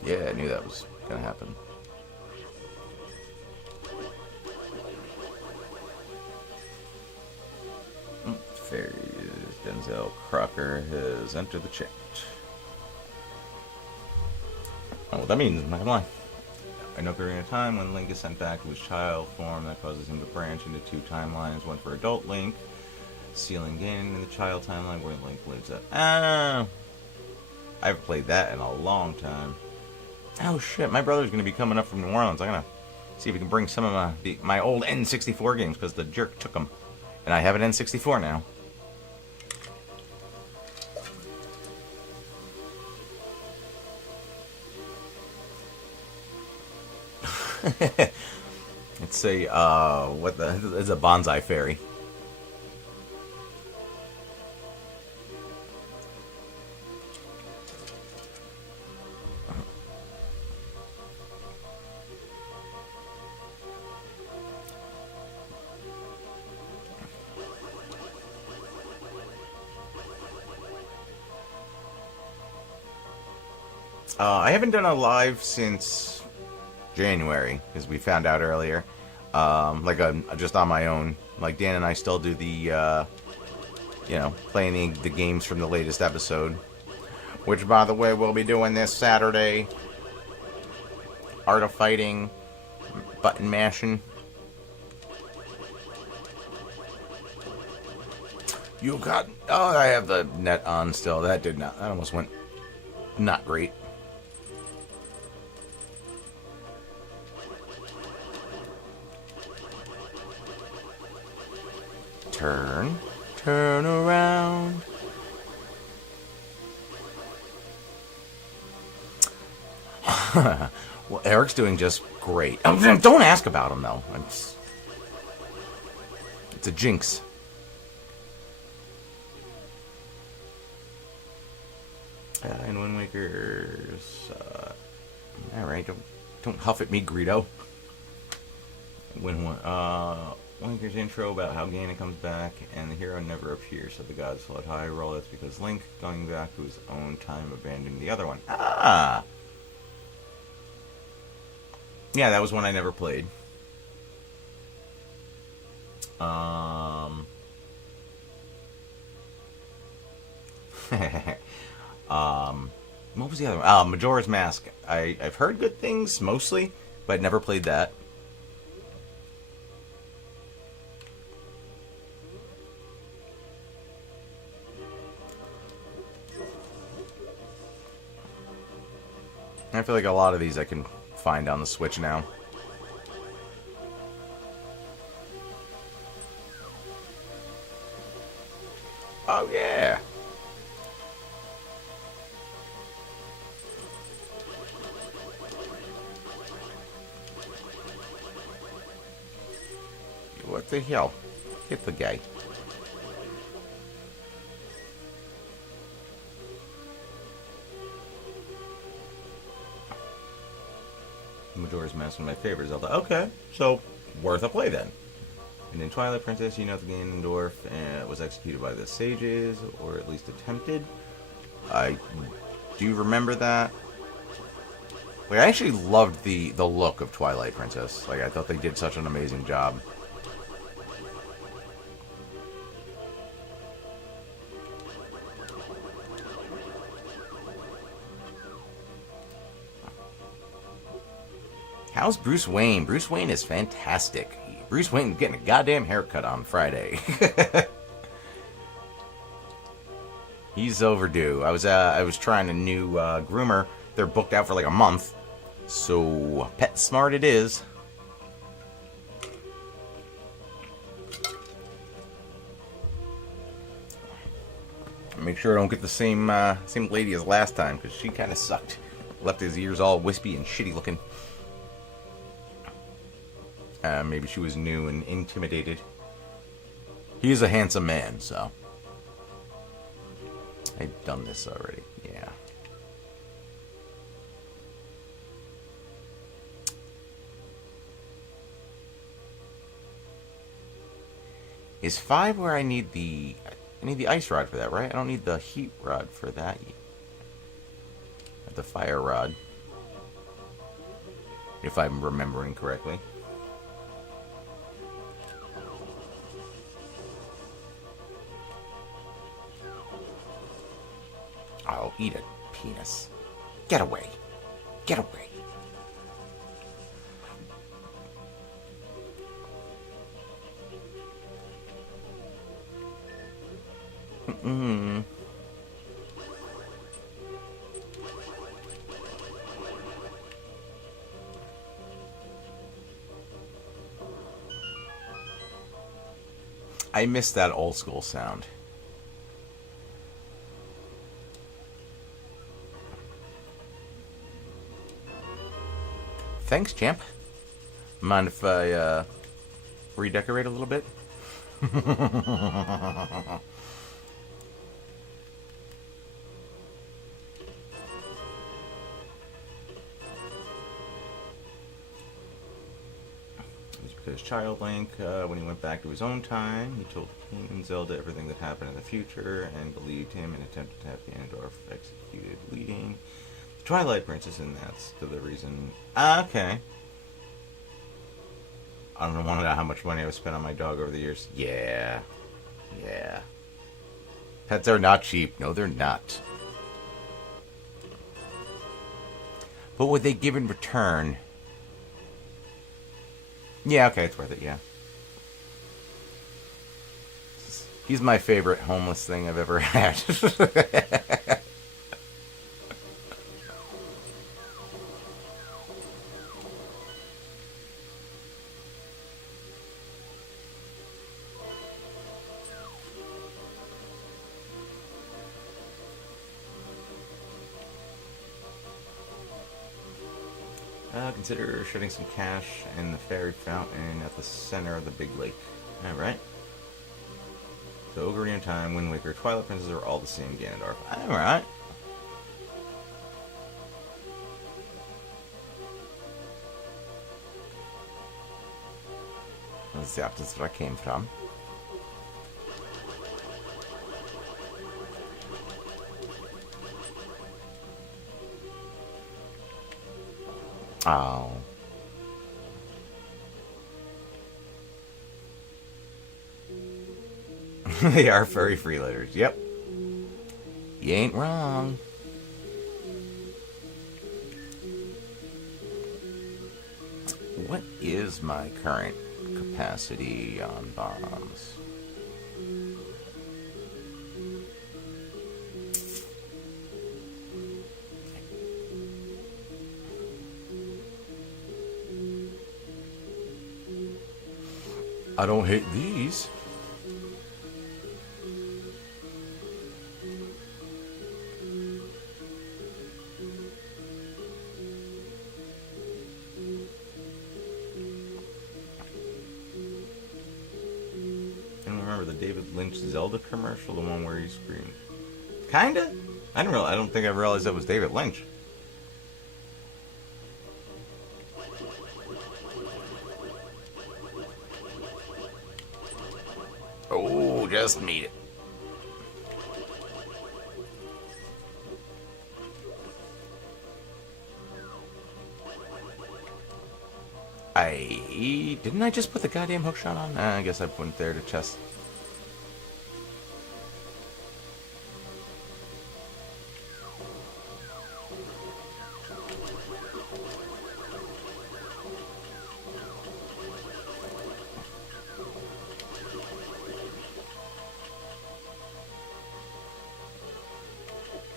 Yeah, I knew that was gonna happen. Fairies. Denzel Crocker has entered the chat. Oh, what that means, I'm not gonna lie. I know during a time when Link is sent back to his child form, that causes him to branch into two timelines, one for adult Link, sealing Ganon in the child timeline where Link lives at. I haven't played that in a long time. Oh shit, my brother's gonna be coming up from New Orleans. I'm gonna see if we can bring some of my old N64 games, because the jerk took them. And I have an N64 now. It's a, it's a bonsai fairy. I haven't done a live since January, as we found out earlier. Just on my own. Like, Dan and I still do the, playing the games from the latest episode. Which, by the way, we'll be doing this Saturday. Art of Fighting, button mashing. You got... Oh, I have the net on still. That almost went not great. Turn around. Well, Eric's doing just great. Don't ask about him, though. It's a jinx. And Wind Waker's... Alright, don't huff at me, Greedo. Winker's intro about how Ganon comes back and the hero never appears, so the gods float high. Roll, that's because Link, going back to his own time, abandoned the other one. Ah! Yeah, that was one I never played. Um, what was the other one? Majora's Mask. I've heard good things mostly, but never played that. I feel like a lot of these I can find on the Switch now. Oh, yeah. What the hell? Hit the guy. Majora's Mask is one of my favorite Zelda. Okay, so worth a play then. And in Twilight Princess, you know the Ganondorf was executed by the sages, or at least attempted. I do remember that. Like, I actually loved the look of Twilight Princess. Like, I thought they did such an amazing job. How's Bruce Wayne? Bruce Wayne is fantastic. Bruce Wayne getting a goddamn haircut on Friday. He's overdue. I was trying a new groomer. They're booked out for like a month. So PetSmart it is. Make sure I don't get the same lady as last time, because she kind of sucked. Left his ears all wispy and shitty looking. Maybe she was new and intimidated. He is a handsome man, so. I've done this already, yeah. Is 5 where I need the ice rod for that, right? I don't need the heat rod for that. The fire rod. If I'm remembering correctly. I'll eat a penis. Get away. Get away. Mm-mm. I miss that old school sound. Thanks, champ. Mind if I redecorate a little bit? It's because Child Link, when he went back to his own time, he told King and Zelda everything that happened in the future and believed him and attempted to have Ganondorf executed, leading the Twilight Princess, and that's to the reason. Okay. I don't want to know how much money I've spent on my dog over the years. Yeah. Yeah. Pets are not cheap. No, they're not. But what they give in return... Yeah, okay, it's worth it, yeah. He's my favorite homeless thing I've ever had. Consider shooting some cash in the fairy fountain at the center of the big lake. Alright. So, Ocarina of Time, Wind Waker, Twilight Princess are all the same Ganondorf. Alright. That's the opposite where I came from. Oh. They are furry freeloaders. Yep. You ain't wrong. What is my current capacity on bombs? I don't hate these. I don't remember the David Lynch Zelda commercial, the one where he screamed. Kinda? I don't think I realized that was David Lynch. Oh, just meet it. Didn't I just put the goddamn hookshot on? I guess I went there to chest.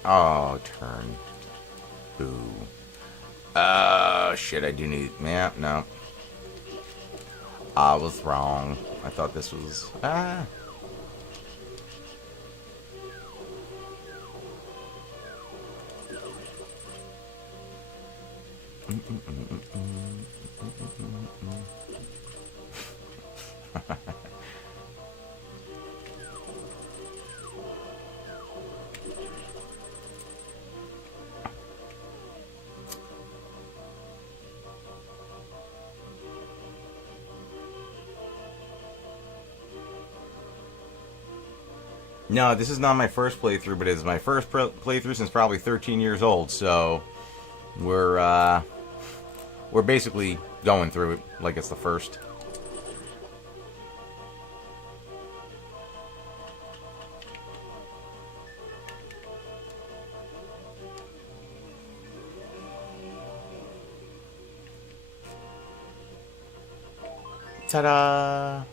Oh, turn. Boo. Shit, I do need... Yeah, no. I was wrong. I thought this was... No, this is not my first playthrough, but it's my first playthrough since probably 13 years old. So we're basically going through it like it's the first. Ta-da!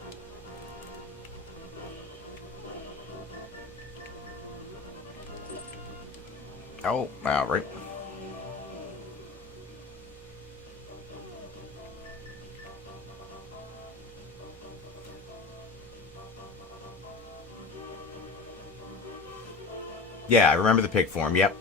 Oh, wow, right. Yeah, I remember the pig form, yep.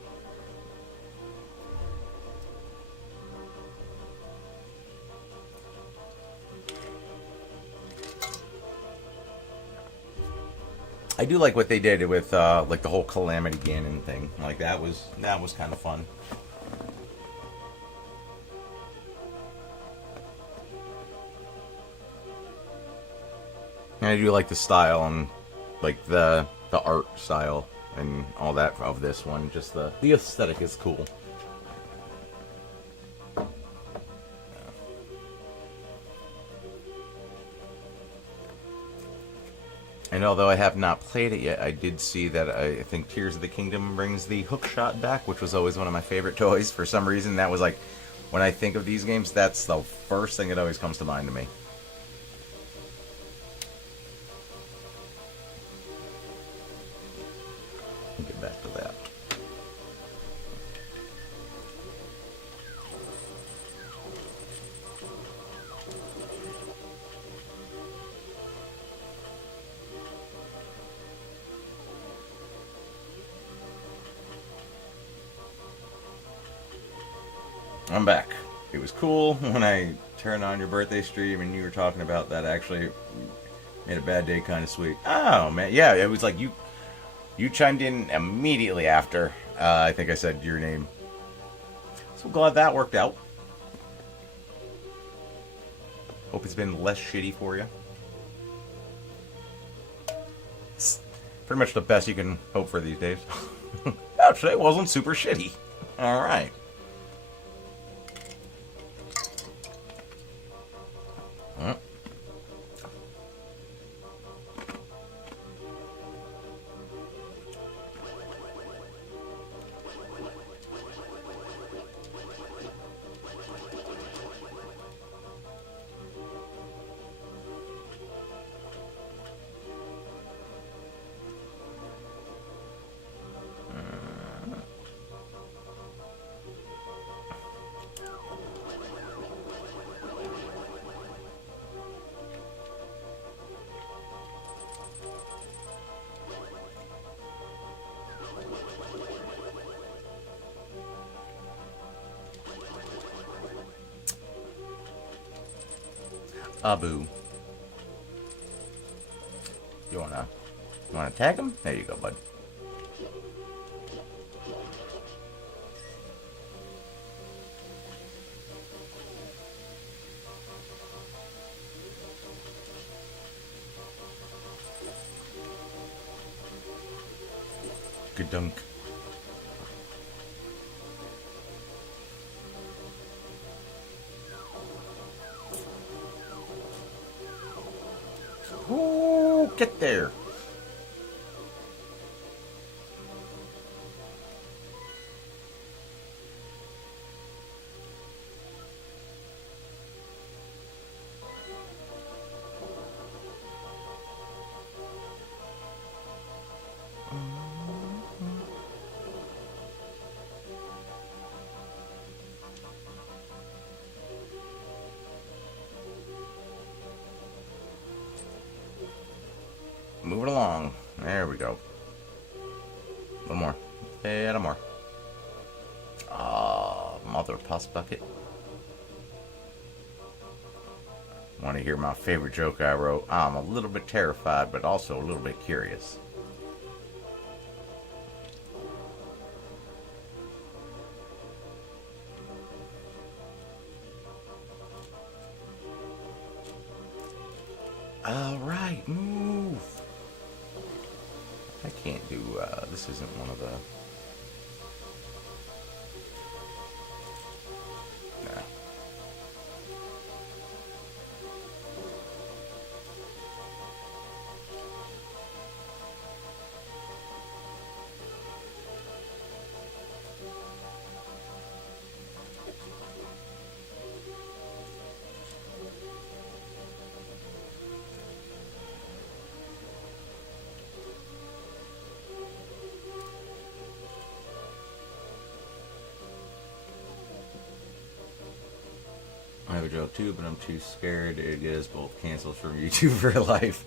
I do like what they did with like the whole Calamity Ganon thing. Like that was kind of fun. And I do like the style and like the art style and all that of this one. Just the aesthetic is cool. And although I have not played it yet, I did see that I think Tears of the Kingdom brings the hookshot back, which was always one of my favorite toys. For some reason, that was like, when I think of these games, that's the first thing that always comes to mind to me. We'll get back to that. I'm back. It was cool when I turned on your birthday stream and you were talking about that. Actually made a bad day kind of sweet. Oh man, yeah, it was like you chimed in immediately after I think I said your name. So glad that worked out. Hope it's been less shitty for you. It's pretty much the best you can hope for these days. Actually, it wasn't super shitty. All right. Abu. You wanna tag him? There you go, bud. Good dunk. Ooh, get there. Move it along. There we go. A little more. A little more. Ah, mother pus bucket. Want to hear my favorite joke I wrote? I'm a little bit terrified, but also a little bit curious. All right, move. I can't do, this isn't one of the... Nah. I have a joke too, but I'm too scared to get us both canceled from YouTube for life.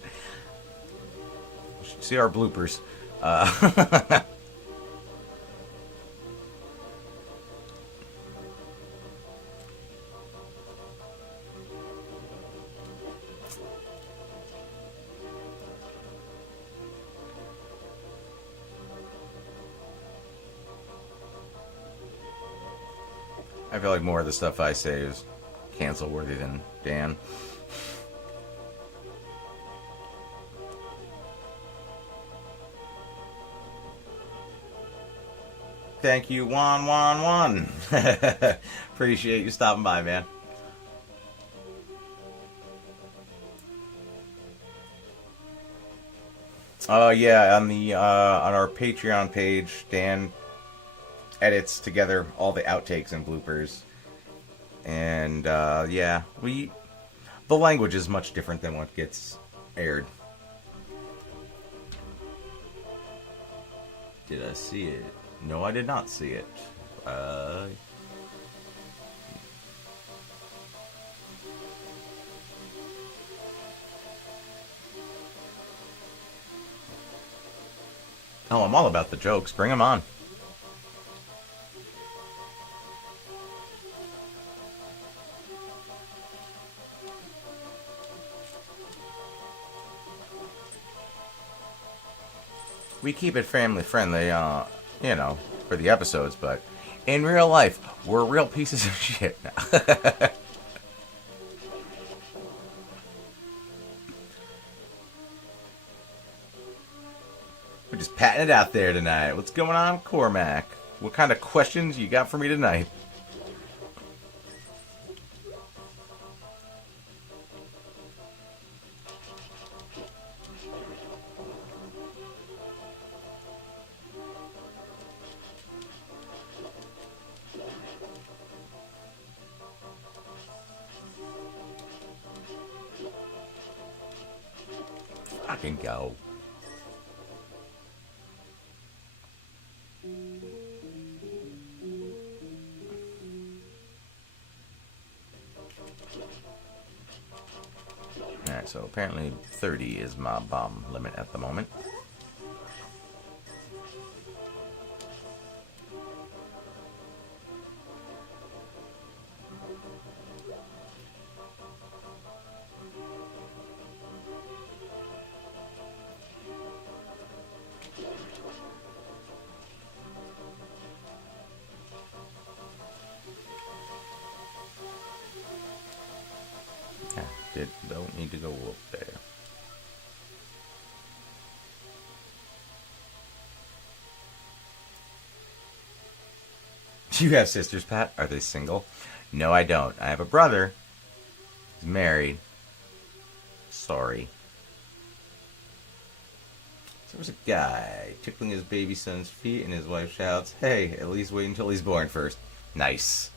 You should see our bloopers. I feel like more of the stuff I say is cancel worthy than Dan. Thank you, Juan. Appreciate you stopping by, man. Yeah, on the on our Patreon page, Dan edits together all the outtakes and bloopers. And yeah, the language is much different than what gets aired. Did I see it? No, I did not see it. Oh, I'm all about the jokes. Bring them on. We keep it family friendly, you know, for the episodes, but in real life, we're real pieces of shit now. We're just patting it out there tonight. What's going on, Cormac? What kind of questions you got for me tonight? Fucking go. Alright, so apparently 30 is my bomb limit at the moment. Don't need to go up there. Do you have sisters, Pat? Are they single? No, I don't. I have a brother. He's married. Sorry. So there's a guy tickling his baby son's feet, and his wife shouts, "Hey, at least wait until he's born first." Nice.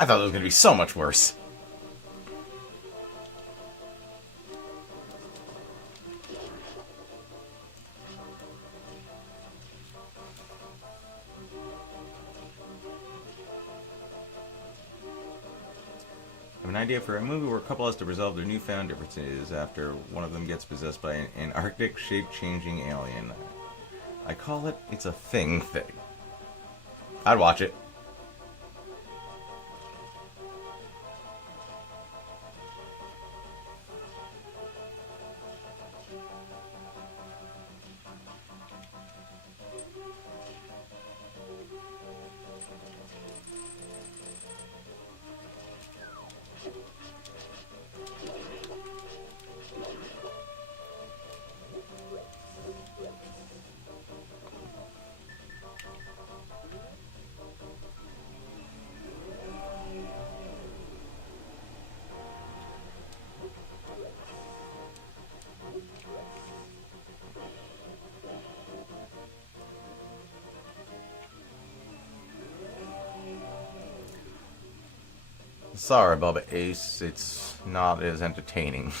I thought it was going to be so much worse. I have an idea for a movie where a couple has to resolve their newfound differences after one of them gets possessed by an Arctic shape-changing alien. I call it It's a Thing Thing. I'd watch it. Sorry, Bubba Ace, it's not as entertaining.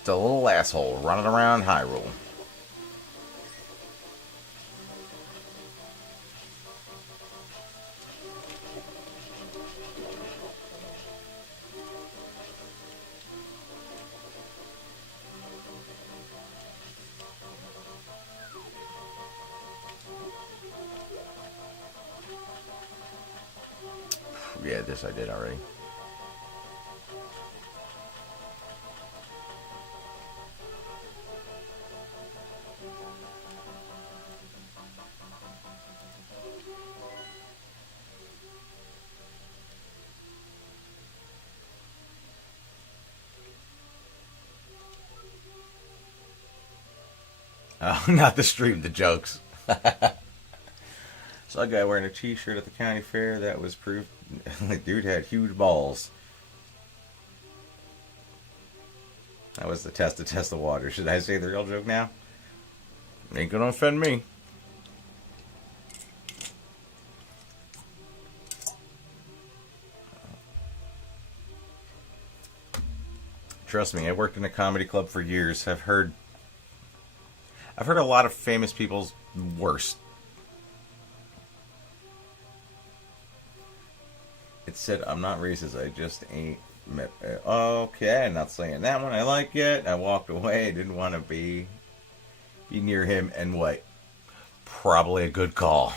just a little asshole running around Hyrule. Yeah, this I did already. Oh, not the stream, the jokes. Saw a guy wearing a t-shirt at the county fair that was proof. The dude had huge balls. That was the test to test the water. Should I say the real joke now? Ain't gonna offend me. Trust me, I worked in a comedy club for years. I've heard a lot of famous people's worst. It said, "I'm not racist, I just ain't met." Okay, I'm not saying that one. I like it. I walked away. I didn't want to be near him. And what? Probably a good call.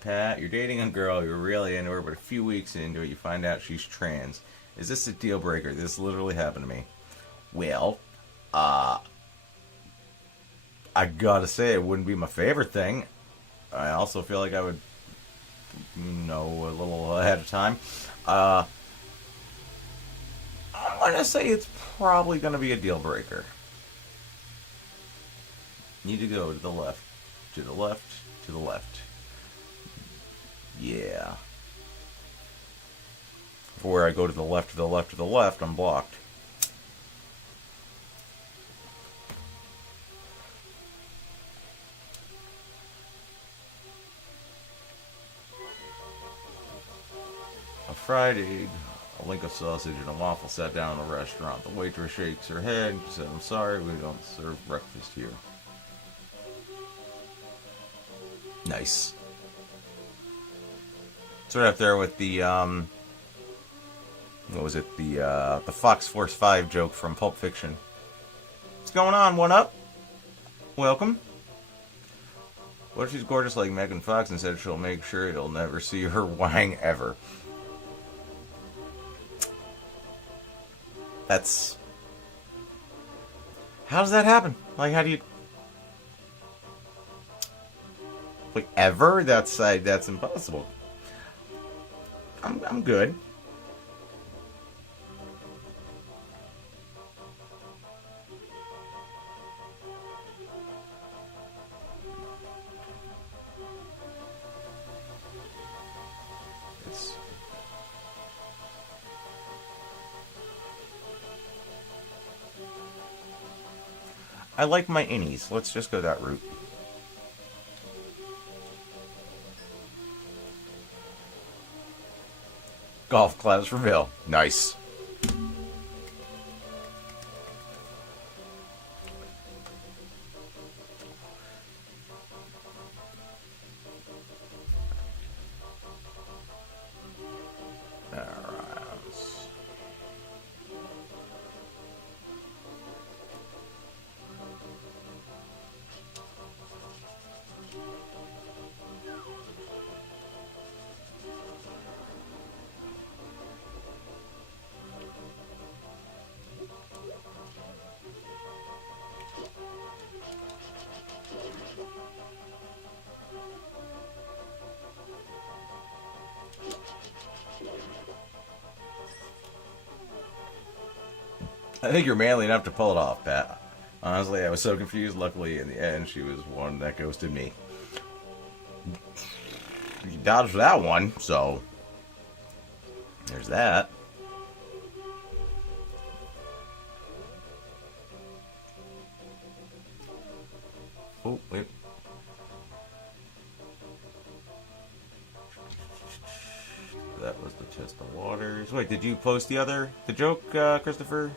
Pat, you're dating a girl. You're really into her, but a few weeks into it, you find out she's trans. Is this a deal breaker? This literally happened to me. Well, I gotta say, it wouldn't be my favorite thing. I also feel like I would know a little ahead of time. I'm gonna say it's probably gonna be a deal breaker. Need to go to the left, to the left, to the left. Yeah. Before I go to the left, to the left, to the left, I'm blocked. A fried egg, a link of sausage, and a waffle sat down in the restaurant. The waitress shakes her head and said, "I'm sorry, we don't serve breakfast here." Nice. It's right up there with the, what was it? The Fox Force 5 joke from Pulp Fiction. What's going on, One Up? Welcome. What if she's gorgeous like Megan Fox and said she'll make sure he'll never see her whine ever? That's... How does that happen? Like, how do you... Like, ever? That's impossible. I'm good. I like my innies. Let's just go that route. Golf clubs for Bill. Nice. I think you're manly enough to pull it off, Pat. Honestly, I was so confused. Luckily, in the end, she was one that ghosted me. You dodged that one, so... There's that. Oh, wait. That was the test of waters. Wait, did you post the joke, Christopher?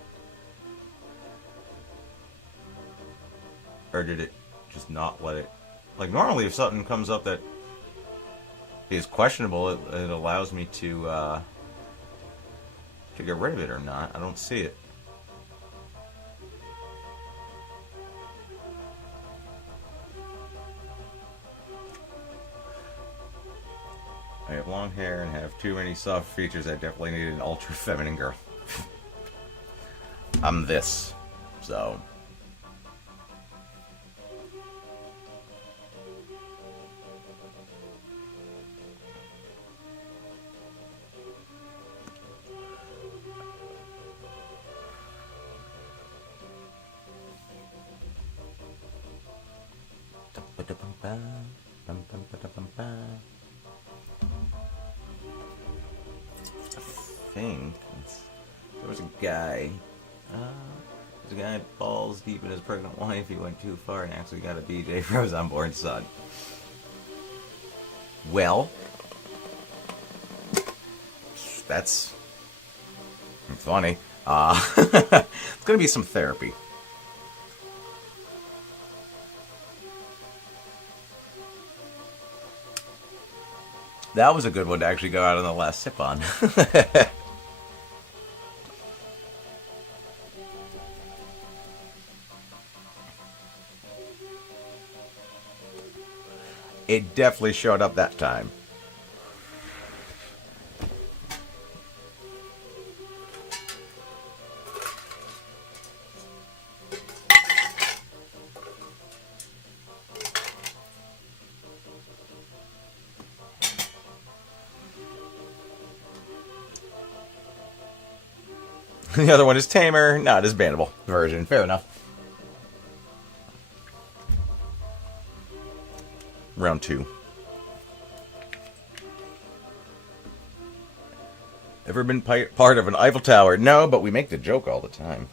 Or did it just not let it... Like, normally if something comes up that is questionable, it allows me to get rid of it or not. I don't see it. I have long hair and have too many soft features. I definitely need an ultra feminine girl. I'm this, so... There was a guy. There's a guy balls deep in his pregnant wife. He went too far and actually got a BJ for his unborn son. Well, that's funny. It's gonna be some therapy. That was a good one to actually go out on the last sip on. It definitely showed up that time. The other one is tamer, not as bannable version. Fair enough. Round 2. Ever been part of an Eiffel Tower? No, but we make the joke all the time.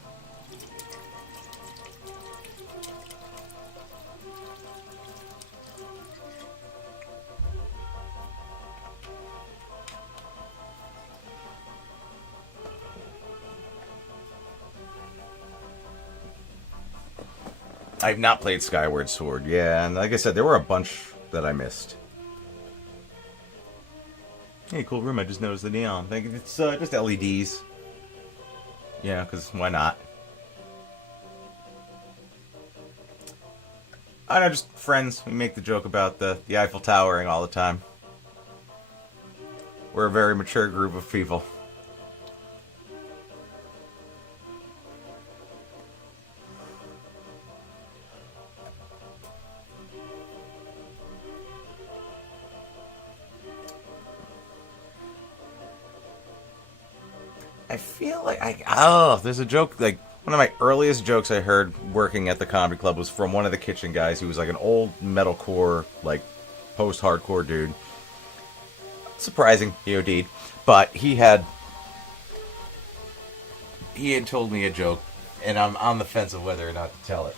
I've not played Skyward Sword. Yeah, and like I said, there were a bunch that I missed. Hey, cool room. I just noticed the neon. I think it's just LEDs. Yeah, because why not? I know, just friends. We make the joke about the Eiffel Towering all the time. We're a very mature group of people. I feel like oh, there's a joke like one of my earliest jokes I heard working at the comedy club was from one of the kitchen guys who was like an old metalcore, like post-hardcore dude. Surprising, he OD'd, but he had told me a joke, and I'm on the fence of whether or not to tell it.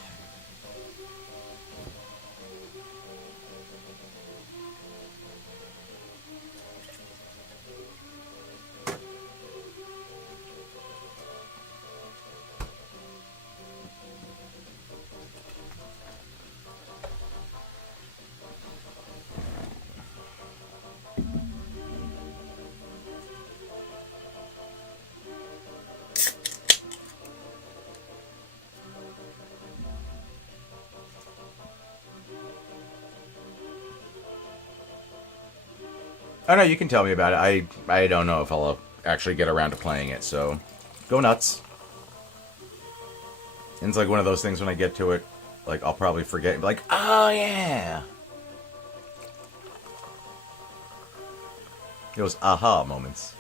Oh no, you can tell me about it. I don't know if I'll actually get around to playing it, so go nuts. And it's like one of those things when I get to it, like I'll probably forget, like, oh yeah. Those aha moments.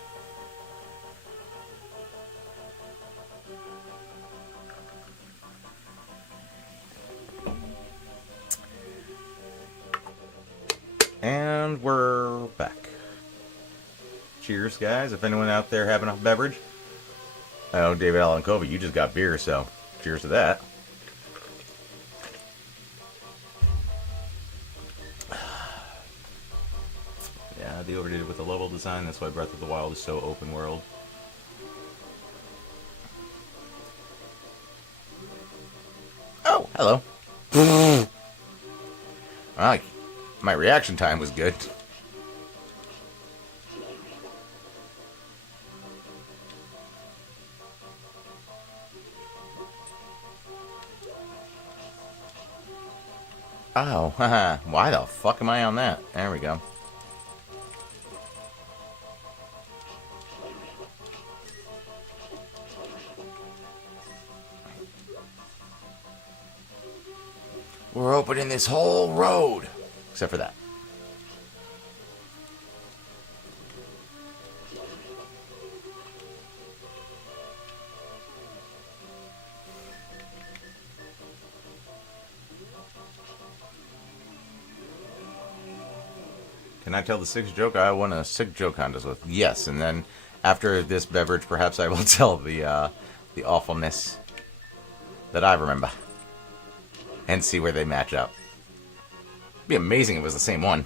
And we're back. Cheers, guys. If anyone out there having a beverage. Oh, David Allen Covey, you just got beer, so cheers to that. Yeah, they overdid it with the level design. That's why Breath of the Wild is so open world. Oh, hello. Well, my reaction time was good. Oh, haha. Why the fuck am I on that? There we go. We're opening this whole road. Except for that. Can I tell the sixth joke I won a sick joke contest with? Yes, and then after this beverage, perhaps I will tell the awfulness that I remember. And see where they match up. It'd be amazing if it was the same one.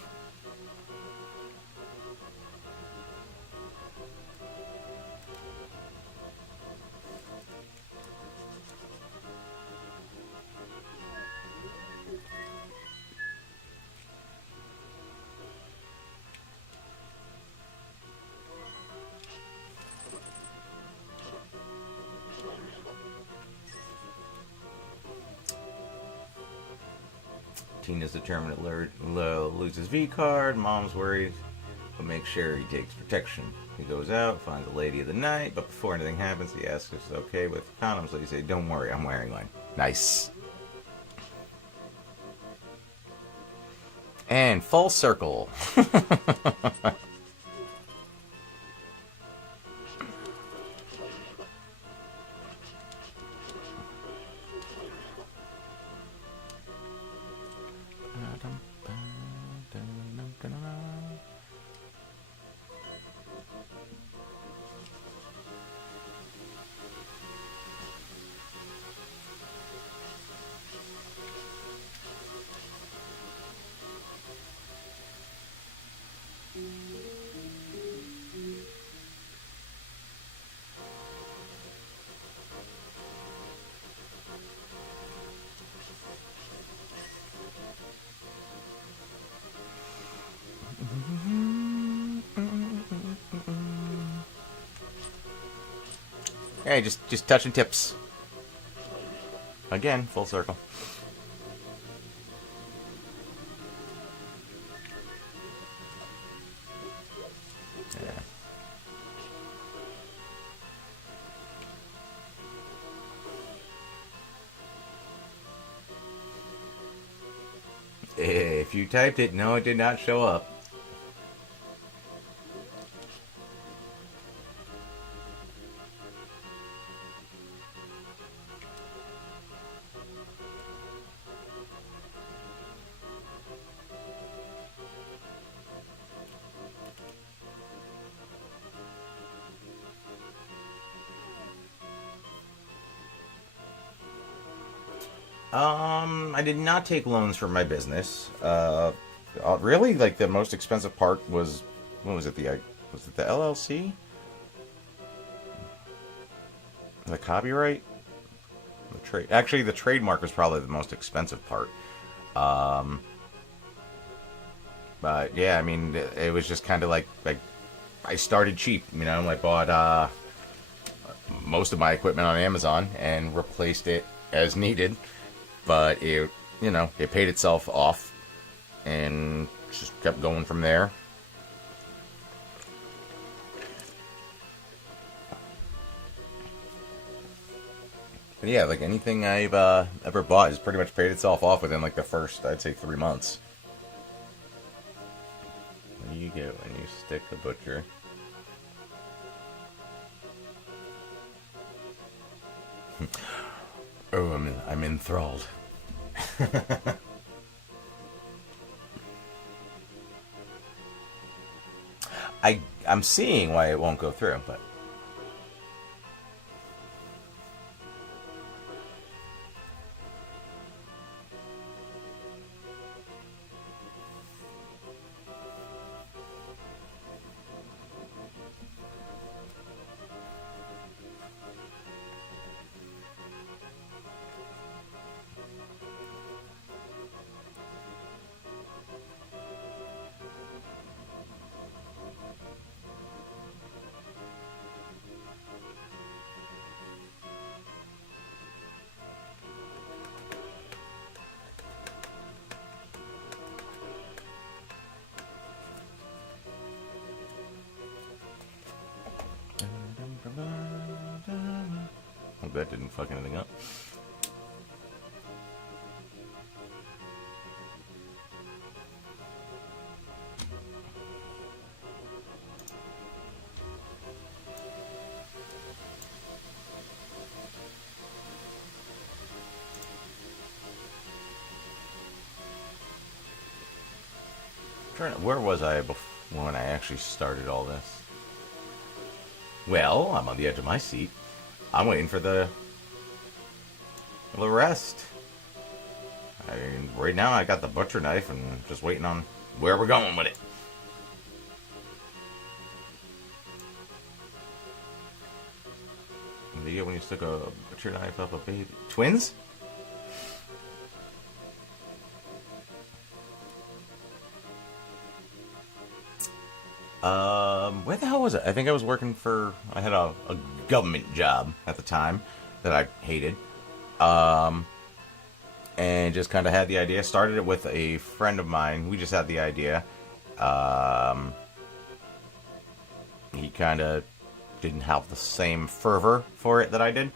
Tina's determined to lose his V card. Mom's worried, but makes sure he takes protection. He goes out, finds a lady of the night, but before anything happens, he asks if it's okay with condoms. So he says, "Don't worry, I'm wearing one." Nice. And full circle. Hey, just touching tips. Again, full circle. Yeah. If you typed it, no, it did not show up. I did not take loans for my business. Really, like the most expensive part was, what was it? Was it the LLC? The copyright? The trade. Actually, the trademark was probably the most expensive part. Um, but yeah, I mean, it was just kind of like I started cheap. You know, I bought most of my equipment on Amazon and replaced it as needed. But it paid itself off and just kept going from there. But yeah, like anything I've ever bought has pretty much paid itself off within like the first, I'd say, 3 months. What do you get when you stick a butcher? Oh, I'm enthralled. I'm seeing why it won't go through, but hope that didn't fuck anything up. Where was I before when I actually started all this? Well, I'm on the edge of my seat. I'm waiting for the rest. I mean, right now I got the butcher knife and just waiting on where we're going with it. What do you get when you stick a butcher knife up a baby? Twins? Where the hell was it? I think I was working I had a government job at the time that I hated. And just kind of had the idea. Started it with a friend of mine. We just had the idea. He kind of didn't have the same fervor for it that I did.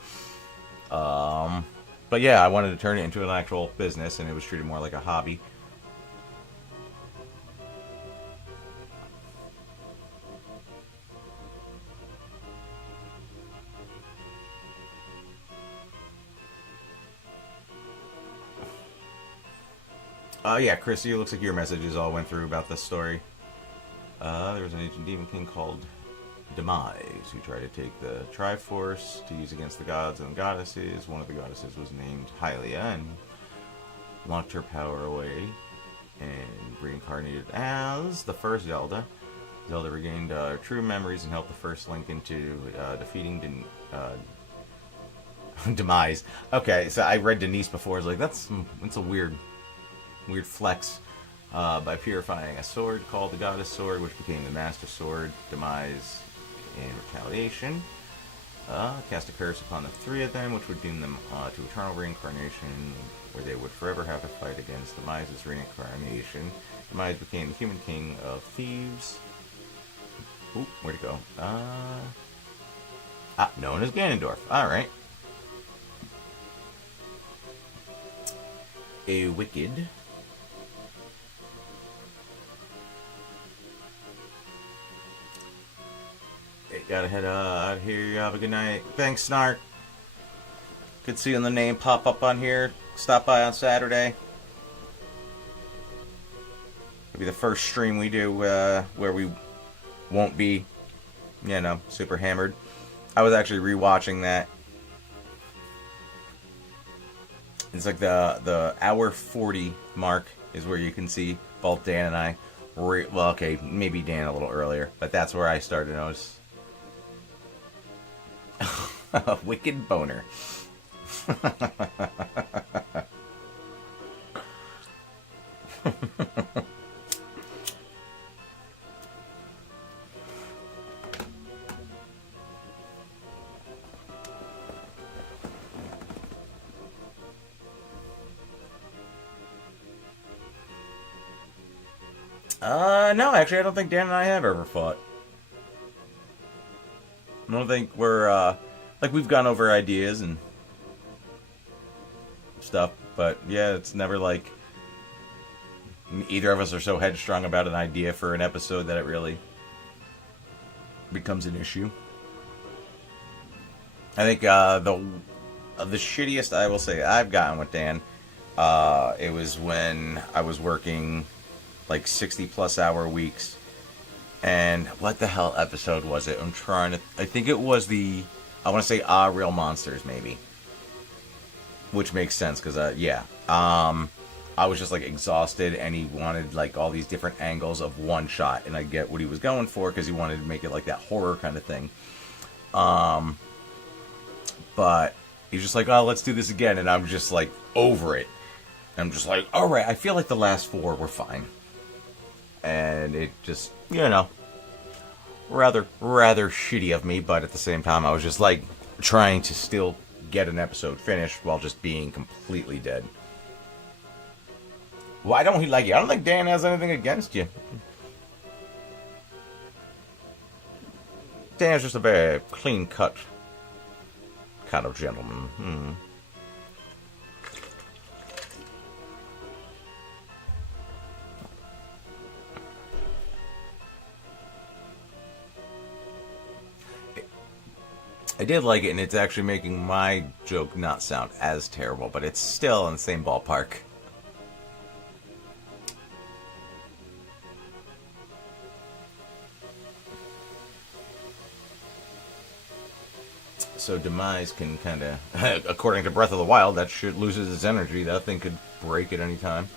But yeah, I wanted to turn it into an actual business, and it was treated more like a hobby. Yeah, Chris, it looks like your messages all went through about this story. There was an ancient demon king called Demise who tried to take the Triforce to use against the gods and goddesses. One of the goddesses was named Hylia and locked her power away and reincarnated as the first Zelda. Zelda regained true memories and helped the first Link into defeating Demise. Okay, so I read Denise before. I was like, that's a weird flex. By purifying a sword called the Goddess Sword, which became the Master Sword. Demise, in retaliation, cast a curse upon the three of them, which would doom them to eternal reincarnation, where they would forever have to fight against Demise's reincarnation. Demise became the human king of thieves. Oop, where'd it go? Known as Ganondorf. Alright. A wicked. Gotta head out here. Have a good night. Thanks, Snark. Good seeing the name pop up on here. Stop by on Saturday. It'll be the first stream we do where we won't be, super hammered. I was actually rewatching that It's like the hour 40 mark is where you can see both Dan and I. Well, okay, maybe Dan a little earlier, but that's where I started to notice. A wicked boner. No, actually, I don't think Dan and I have ever fought. I don't think we're, like, we've gone over ideas and stuff, but yeah, it's never like either of us are so headstrong about an idea for an episode that it really becomes an issue. I think, the shittiest I will say I've gotten with Dan, it was when I was working like 60 plus hour weeks. And what the hell episode was it? I think it was I want to say Real Monsters, maybe. Which makes sense, because, yeah. I was just, like, exhausted, and he wanted, like, all these different angles of one shot. And I get what he was going for, because he wanted to make it, like, that horror kind of thing. But he's just like, oh, let's do this again. And I'm just, like, over it. And I'm just like, all right, I feel like the last 4 were fine. And it just, rather shitty of me, but at the same time, I was just, like, trying to still get an episode finished while just being completely dead. Why don't he like you? I don't think Dan has anything against you. Dan's just a very clean-cut kind of gentleman. I did like it, and it's actually making my joke not sound as terrible, but it's still in the same ballpark. So Demise can kind of, according to Breath of the Wild, that shit loses its energy. That thing could break at any time.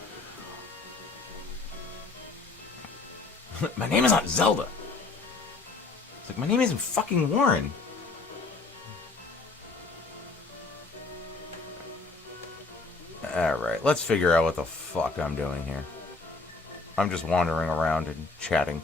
My name is not Zelda. It's like, my name isn't fucking Warren. Alright, let's figure out what the fuck I'm doing here. I'm just wandering around and chatting.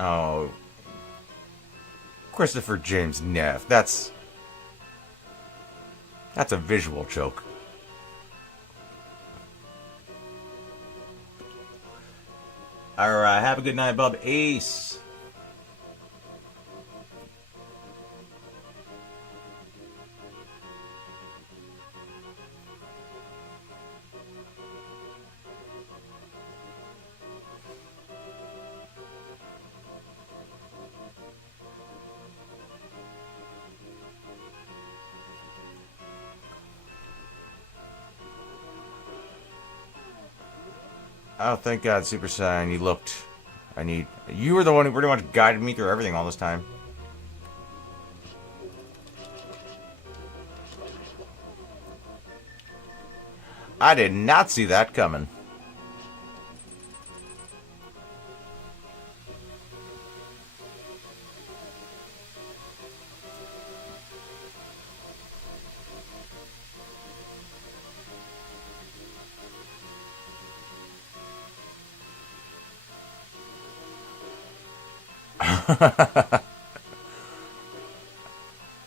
Oh. Christopher James Neff. That's a visual joke. Alright, have a good night, bub. Ace. Oh, thank God, Super Saiyan, you looked... You were the one who pretty much guided me through everything all this time. I did not see that coming.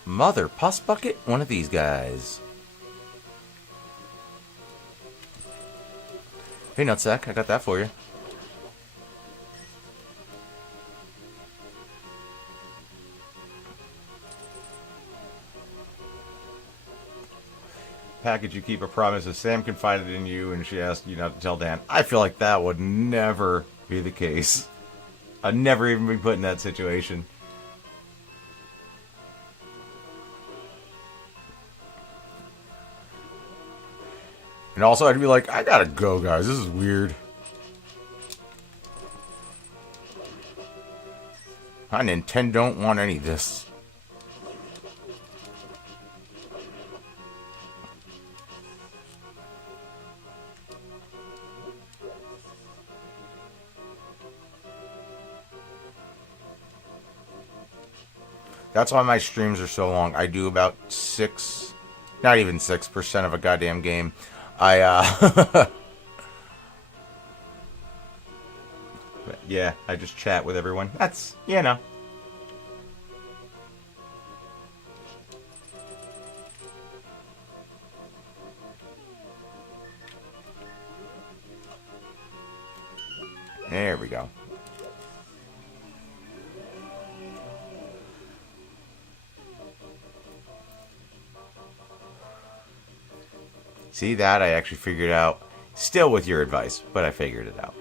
Mother Puss Bucket, one of these guys. Hey, Nutsack, I got that for you. Package, you keep a promise. If Sam confided in you and she asked you not to tell Dan, I feel like that would never be the case. I'd never even be put in that situation. And also, I'd be like, I gotta go, guys. This is weird. I Nintendo don't want any of this. That's why my streams are so long. I do about 6, not even 6% of a goddamn game. Yeah, I just chat with everyone. That's, you know. There we go. See that? I actually figured out. Still with your advice, but I figured it out.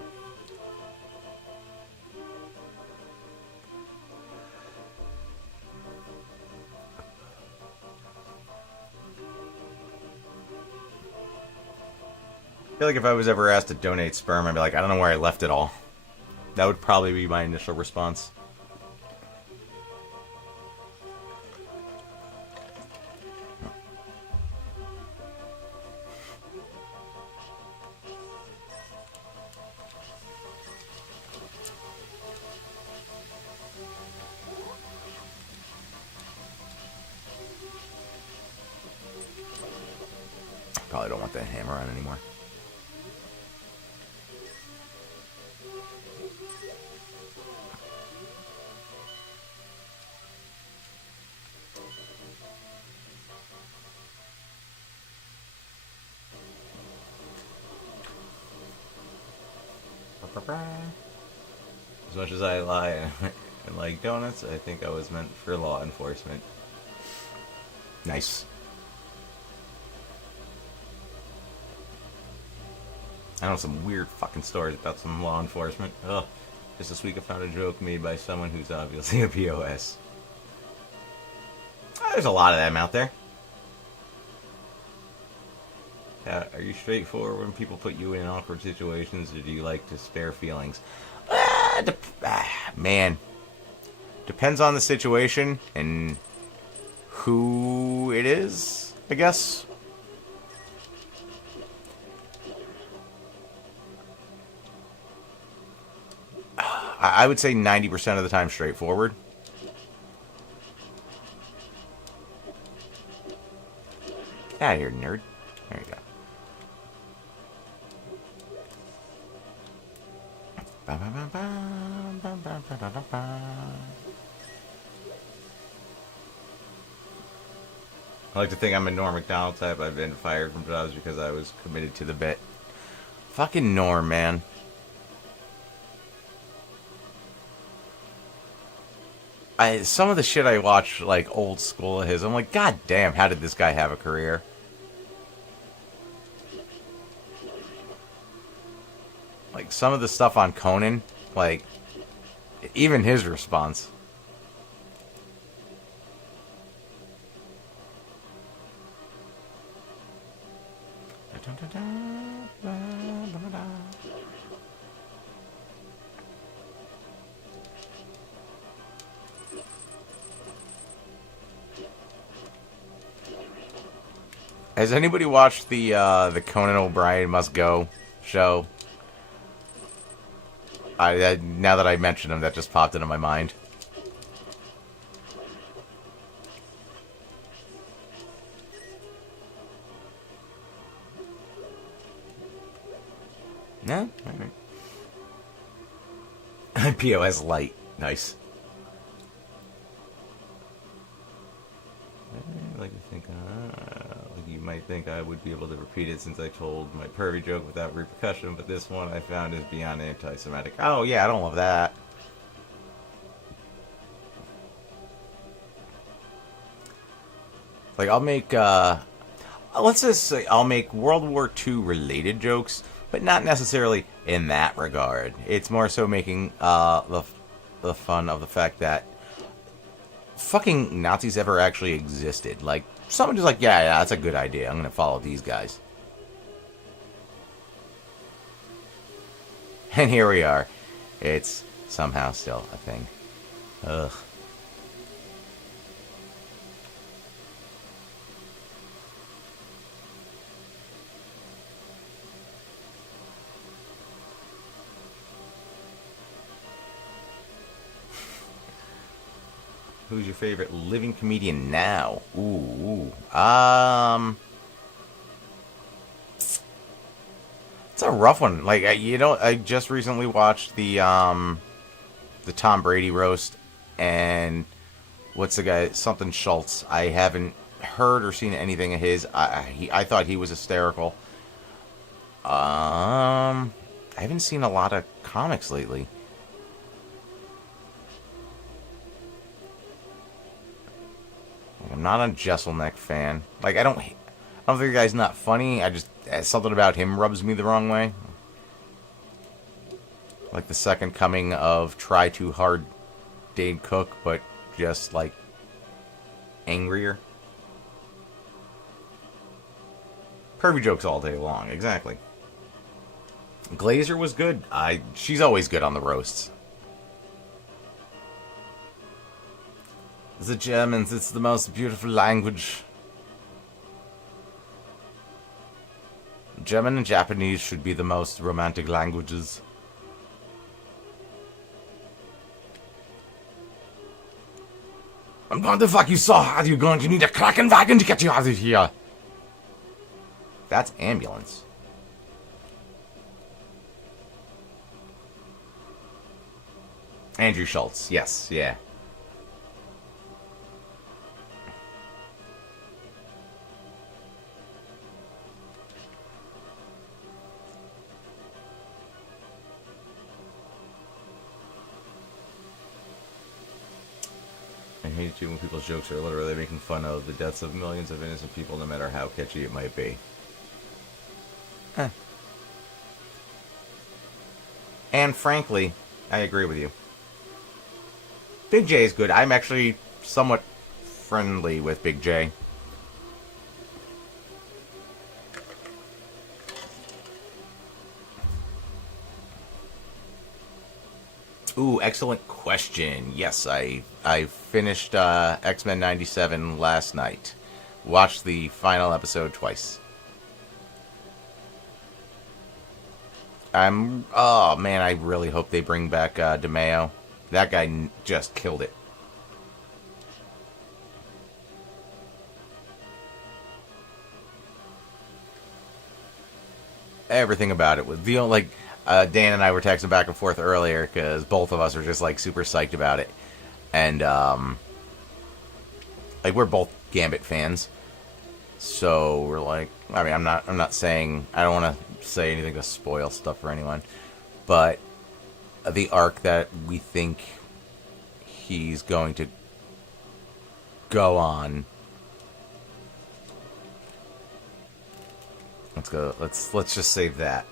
I feel like if I was ever asked to donate sperm, I'd be like, I don't know where I left it all. That would probably be my initial response. Probably don't want that hammer on anymore. As much as I lie and like donuts, I think I was meant for law enforcement. Nice. I know some weird fucking stories about some law enforcement. Ugh. Just this week I found a joke made by someone who's obviously a POS. There's a lot of them out there. Are you straightforward when people put you in awkward situations, or do you like to spare feelings? Man. Depends on the situation and who it is, I guess. I would say 90% of the time straightforward. Get out of here, nerd. There you go. I like to think I'm a Norm Macdonald type. I've been fired from jobs because I was committed to the bit. Fucking Norm, man. Some of the shit I watch, like old school of his, I'm like, God damn, how did this guy have a career? Like some of the stuff on Conan, like even his response. Has anybody watched the Conan O'Brien Must Go show? Now that I mentioned him, that just popped into my mind. No? Alright. POS light. Nice. I'd like to think, like you might think I would be able to repeat it since I told my pervy joke without repercussion, but this one I found is beyond anti-Semitic. Oh yeah, I don't love that. Like I'll make, let's just say I'll make World War II related jokes, but not necessarily in that regard. It's more so making the fun of the fact that fucking Nazis ever actually existed. Like, someone just like, yeah, that's a good idea. I'm gonna follow these guys. And here we are. It's somehow still a thing. Ugh. Who's your favorite living comedian now? Ooh. It's a rough one. Like, I just recently watched the Tom Brady roast, and what's the guy? Something Schultz. I haven't heard or seen anything of his. I thought he was hysterical. I haven't seen a lot of comics lately. Like, I'm not a Jesselneck fan. Like, I don't think the guy's not funny. Something about him rubs me the wrong way. Like the second coming of Try Too Hard Dane Cook, but just like angrier. Pervy jokes all day long, exactly. Glazer was good. She's always good on the roasts. The Germans, it's the most beautiful language. German and Japanese should be the most romantic languages. I'm going to fuck you so hard you're going to need a Krankenwagen to get you out of here. That's ambulance. Andrew Schultz, yes, yeah. I hate it too when people's jokes are literally making fun of the deaths of millions of innocent people, no matter how catchy it might be. And frankly, I agree with you. Big J is good. I'm actually somewhat friendly with Big J. Ooh, excellent question. Yes, I finished X-Men 97 last night. Watched the final episode twice. Oh man, I really hope they bring back DeMeo. That guy just killed it. Everything about it was Dan and I were texting back and forth earlier because both of us are just like super psyched about it, and like we're both Gambit fans, so we're like, I mean, I'm not saying, I don't want to say anything to spoil stuff for anyone, but the arc that we think he's going to go on. Let's just say that.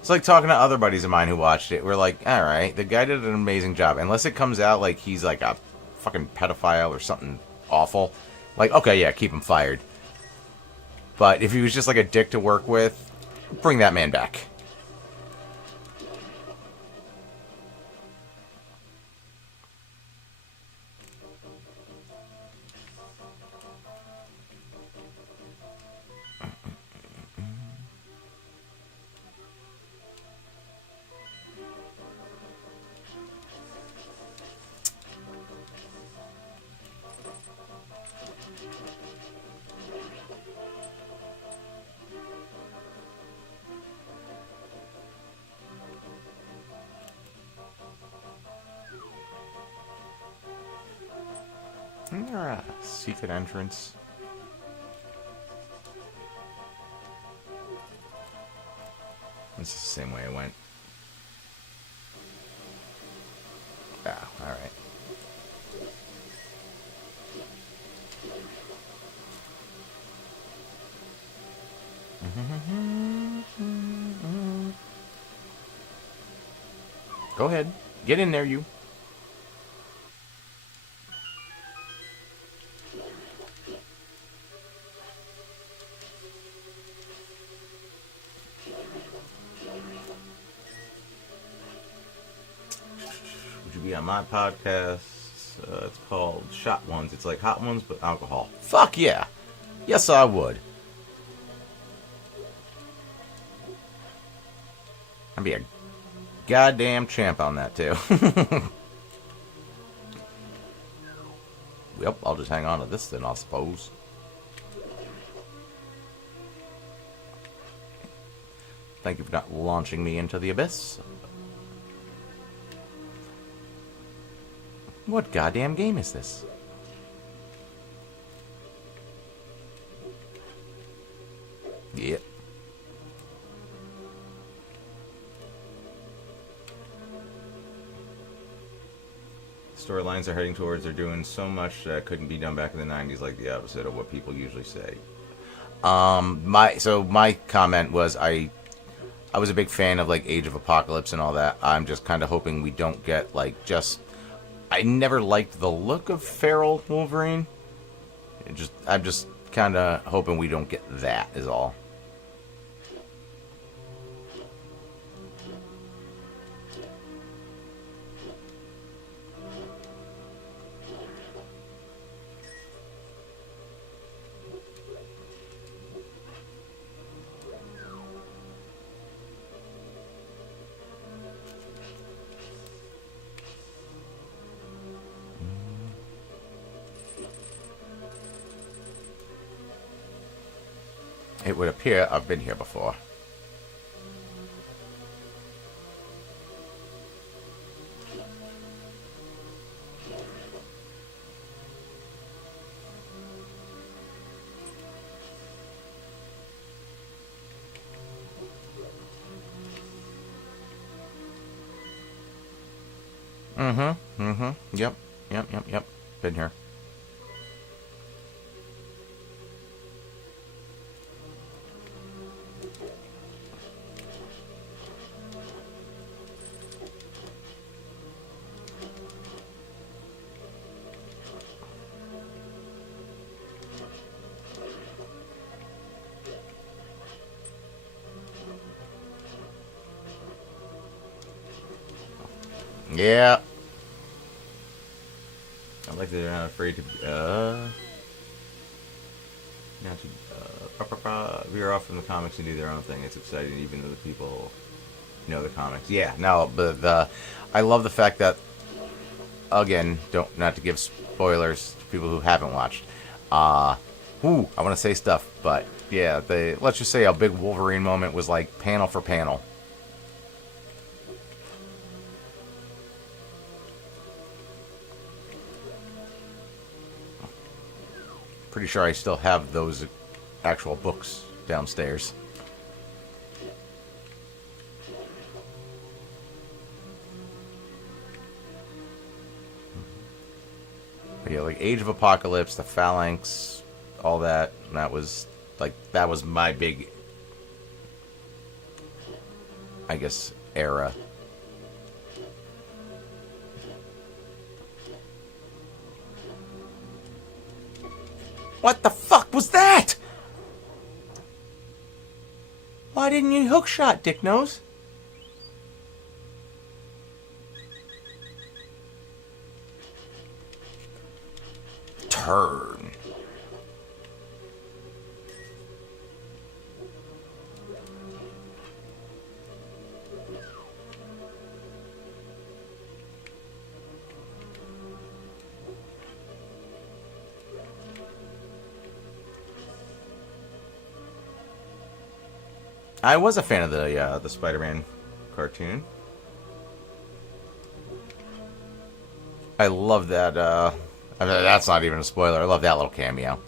It's like talking to other buddies of mine who watched it. We're like, all right, the guy did an amazing job. Unless it comes out like he's like a fucking pedophile or something awful. Like, okay, yeah, keep him fired. But if he was just like a dick to work with, bring that man back. Isn't there a secret entrance? This is the same way I went. Ah, alright. Go ahead. Get in there, you. my podcast. It's called Shot Ones. It's like Hot Ones, but alcohol. Fuck yeah. Yes, I would. I'd be a goddamn champ on that, too. Yep, I'll just hang on to this then, I suppose. Thank you for not launching me into the abyss. What goddamn game is this? Yep. Storylines are heading towards, they're doing so much that couldn't be done back in the 90s, like the opposite of what people usually say. My comment was I was a big fan of like Age of Apocalypse and all that. I'm just kind of hoping we don't get like just. I never liked the look of feral Wolverine. I'm just kind of hoping we don't get that. Is all. It would appear I've been here before. Yep. Been here. Yeah. I like that they're not afraid to veer off from the comics and do their own thing. It's exciting, even though the people know the comics. Yeah, no, but I love the fact that, again, not to give spoilers to people who haven't watched. I want to say stuff, but yeah, let's just say a big Wolverine moment was like panel for panel. Pretty sure I still have those actual books downstairs. But yeah, like Age of Apocalypse, the Phalanx, all that. That was my big, I guess, era. What the fuck was that? Why didn't you hookshot, Dick Nose? Turn. I was a fan of the Spider-Man cartoon. I love that. I mean, that's not even a spoiler. I love that little cameo.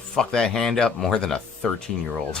fuck that hand up more than a 13-year-old.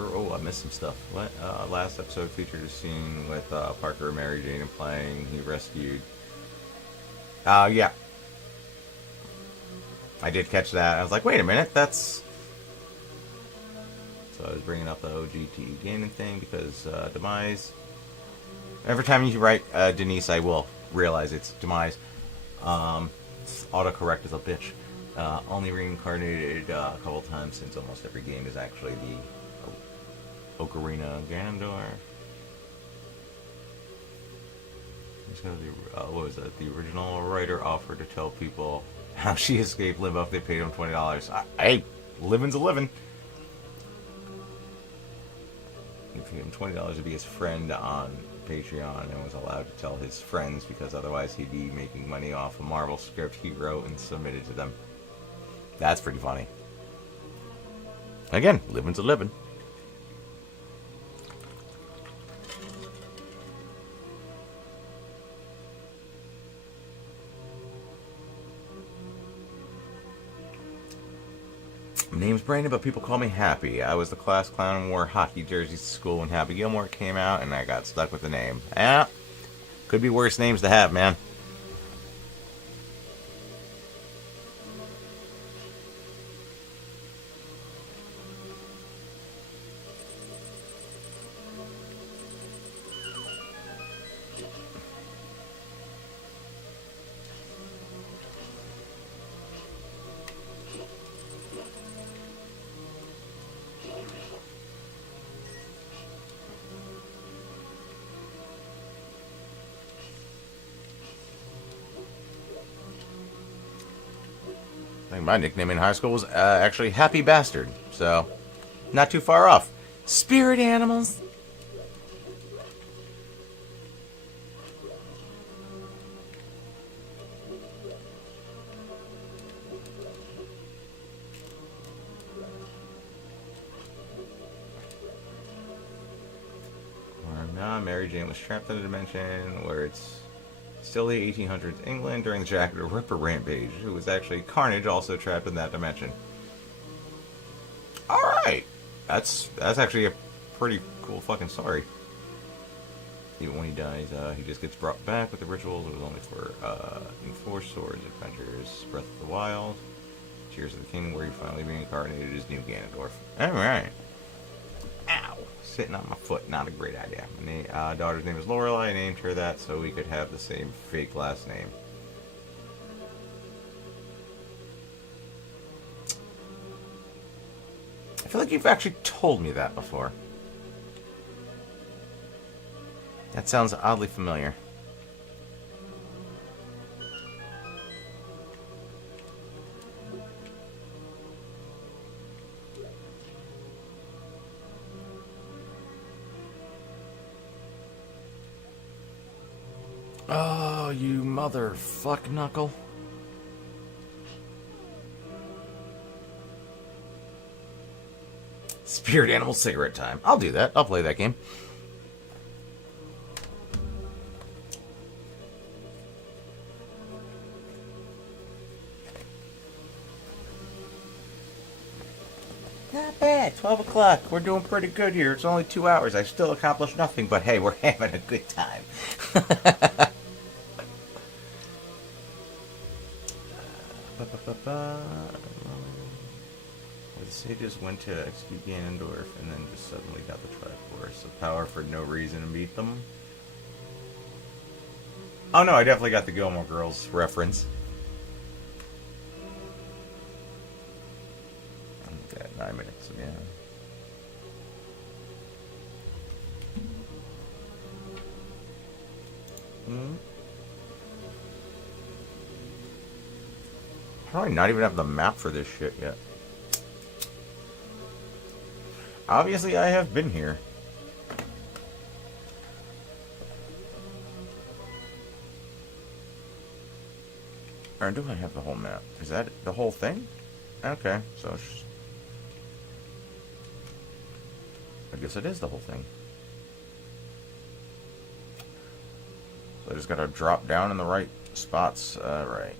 Oh, I missed some stuff. What? Last episode featured a scene with Parker and Mary Jane and playing. He rescued. Yeah. I did catch that. I was like, wait a minute, that's. So I was bringing up the OGT gaming thing because Demise. Every time you write Denise, I will realize it's Demise. Autocorrect is a bitch. Only reincarnated a couple times since almost every game is actually the Ocarina of Ganondorf. What was that? The original writer offered to tell people how she escaped limbo if they paid him $20. Hey, living's a living. He paid him $20 to be his friend on Patreon and was allowed to tell his friends because otherwise he'd be making money off a Marvel script he wrote and submitted to them. That's pretty funny. Again, living's a living. My name's Brandon, but people call me Happy. I was the class clown and wore hockey jerseys to school when Happy Gilmore came out, and I got stuck with the name. Yeah, could be worse names to have, man. I think my nickname in high school was actually Happy Bastard, so not too far off. Spirit animals. Now Mary Jane was trapped in a dimension where it's still the 1800s England during the Jack the Ripper rampage. It was actually Carnage also trapped in that dimension. Alright! That's actually a pretty cool fucking story. Even when he dies, he just gets brought back with the rituals. It was only for Enforced Swords Adventures, Breath of the Wild, Tears of the Kingdom, where he finally reincarnated as New Ganondorf. Alright. Ow! Sitting on my foot, not a great idea. My daughter's name is Lorelai. I named her that so we could have the same fake last name. I feel like you've actually told me that before. That sounds oddly familiar. Oh, you motherfuck knuckle. Spirit animal cigarette time. I'll do that. I'll play that game. Not bad. 12 o'clock. We're doing pretty good here. It's only 2 hours. I still accomplished nothing, but hey, we're having a good time. The sages went to execute Ganondorf and then just suddenly got the Triforce of power for no reason to meet them. Oh no, I definitely got the Gilmore Girls reference. Okay, 9 minutes, yeah. Mm. How do I not even have the map for this shit yet? Obviously, I have been here. Or do I have the whole map? Is that the whole thing? Okay, so I guess it is the whole thing. So I just gotta drop down in the right spots. Right.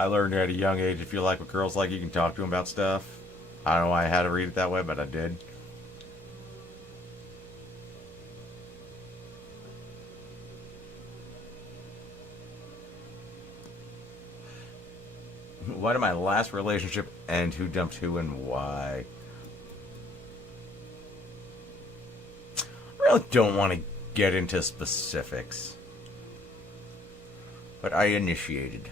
I learned at a young age, if you like what girls like, you can talk to them about stuff. I don't know why I had to read it that way, but I did. Why did my last relationship end? Who dumped who and why? I really don't want to get into specifics. But I initiated.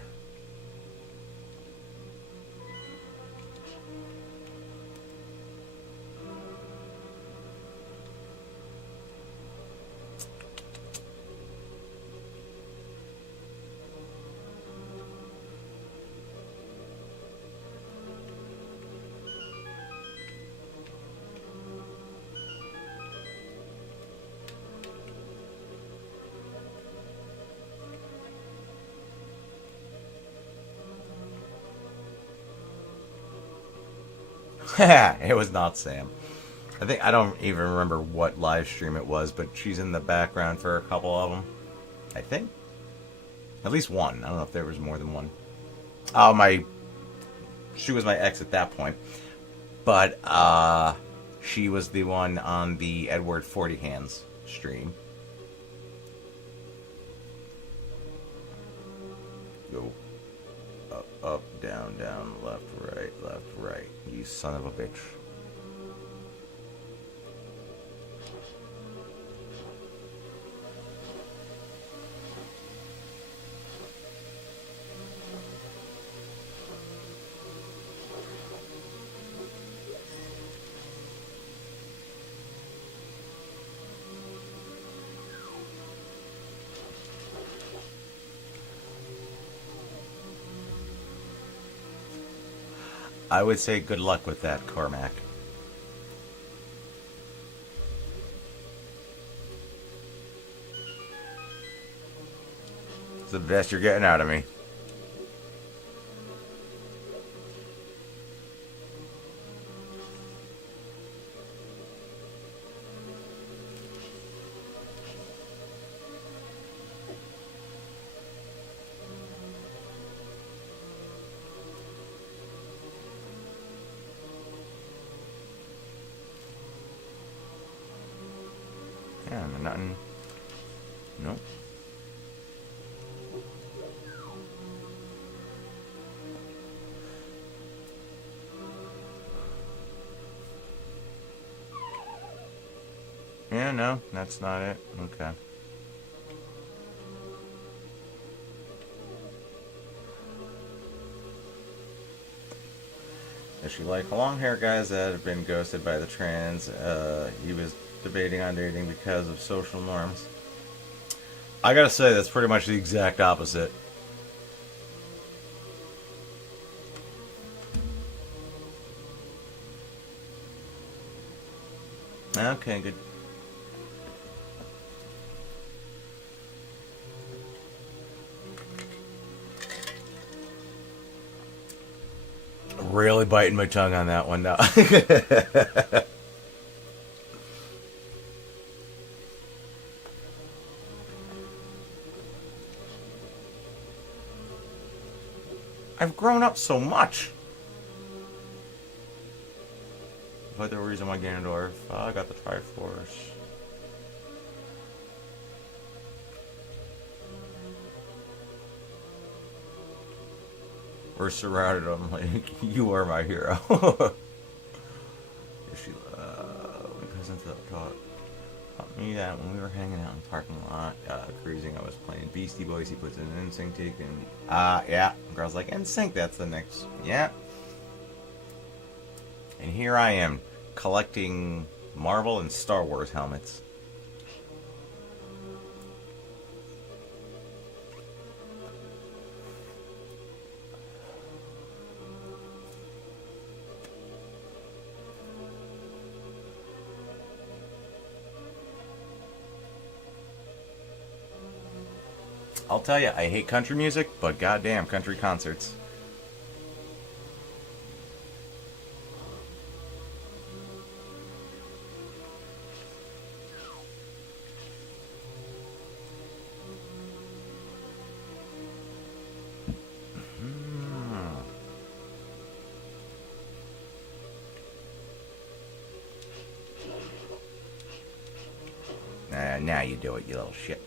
It was not Sam. I don't even remember what live stream it was, but she's in the background for a couple of them. I think. At least one. I don't know if there was more than one. Oh, she was my ex at that point. But, she was the one on the Edward 40 Hands stream. Go. Up, up, down, down, left, right. You son of a bitch. I would say good luck with that, Cormac. It's the best you're getting out of me. Yeah, nothing. Nope. Yeah, no, that's not it. Okay. Is she like long hair guys that have been ghosted by the trans? He was debating on dating because of social norms. I gotta say, that's pretty much the exact opposite. Okay, good. Really biting my tongue on that one now. I've grown up so much. But the reason why Ganondorf, I got the Triforce. We're surrounded. I'm like, you are my hero. She, because of the talk. Taught me that when we were hanging out in the parking lot, cruising, I was playing Beastie Boys. He puts in an NSYNC take, and yeah, the girl's like, NSYNC, that's the next, yeah. And here I am collecting Marvel and Star Wars helmets. I'll tell you, I hate country music, but goddamn country concerts. Now you do it, you little shit.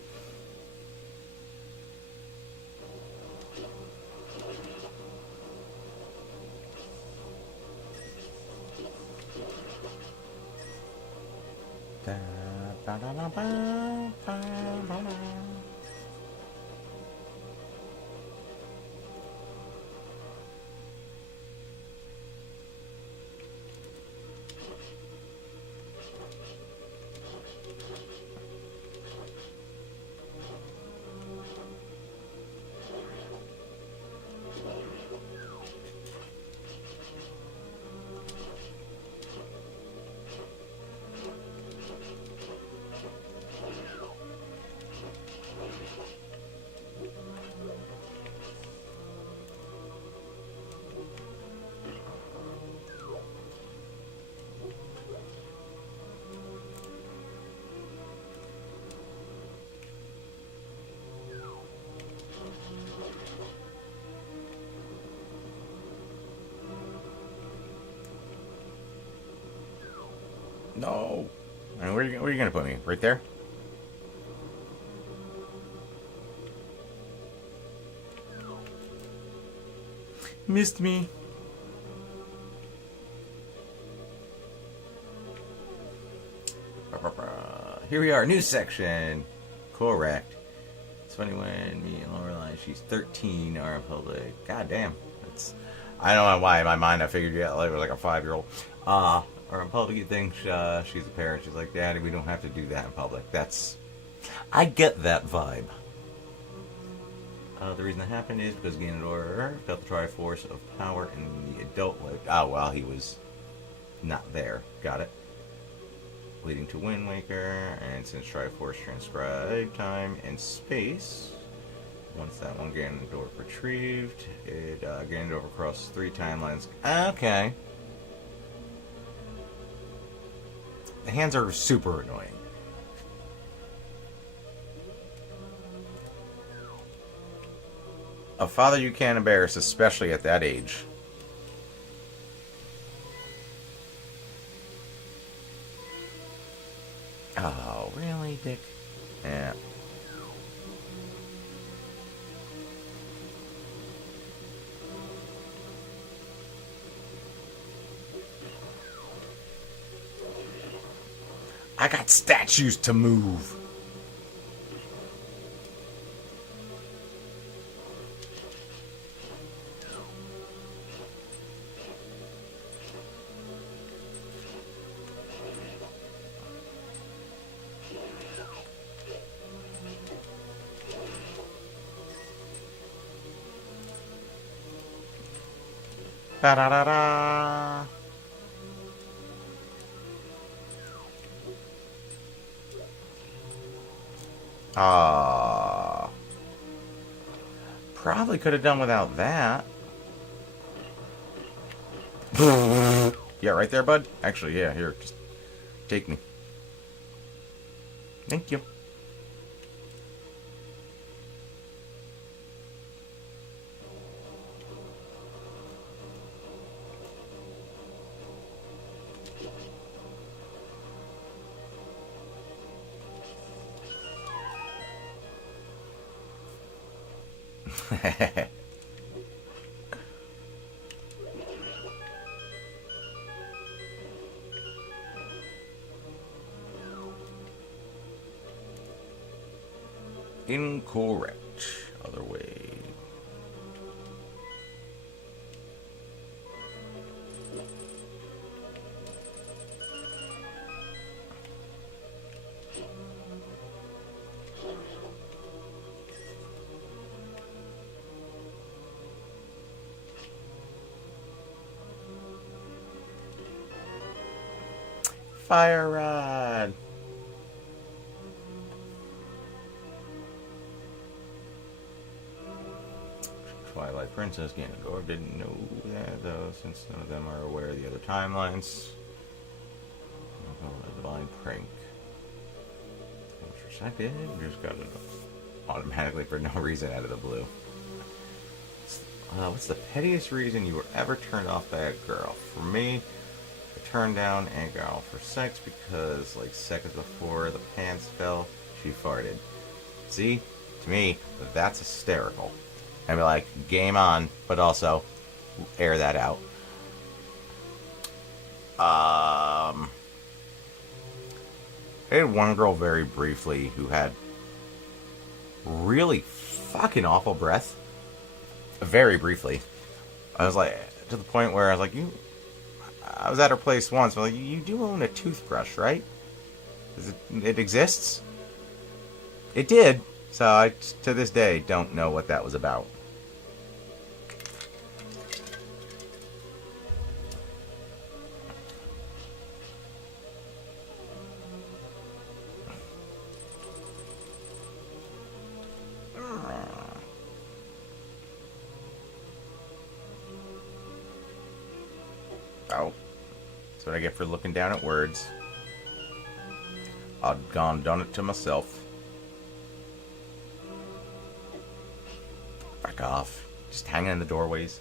No. And where are you going to put me? Right there? Missed me. Here we are, news section. Correct. It's funny when me and Lorelai, she's 13, are in public. God damn. I don't know why in my mind I figured you out like, like a 5-year-old. Or in public you think she's a parent. She's like, Daddy, we don't have to do that in public. I get that vibe. The reason that happened is because Ganondorf felt the Triforce of power in the adult life. Well, he was not there. Got it. Leading to Wind Waker, and since Triforce transcribed time and space, once that one Ganondorf retrieved, it Ganondorf across 3 timelines. Okay. The hands are super annoying. A father you can't embarrass, especially at that age. Oh, really, Dick? Yeah. I got statues to move. Da-da-da-da. Probably could have done without that. Yeah, right there, bud. Actually, yeah, here, just take me. Thank you. Incorrect. Other way. Fire rod. Twilight Princess Ganondorf didn't know that, though, since none of them are aware of the other timelines. A divine prank. Restricted, just got it automatically for no reason out of the blue. What's the pettiest reason you were ever turned off by a girl? For me, I turned down a girl for sex because, like, seconds before the pants fell, she farted. See? To me, that's hysterical. I'd be like, game on, but also air that out. I had one girl very briefly who had really fucking awful breath. Very briefly. I was like, to the point where I was like, I was at her place once. I'm like, you do own a toothbrush, right? It exists? It did. So I, to this day, don't know what that was about. Oh. That's what I get for looking down at words. I'd gone done it to myself. Back off. Just hanging in the doorways.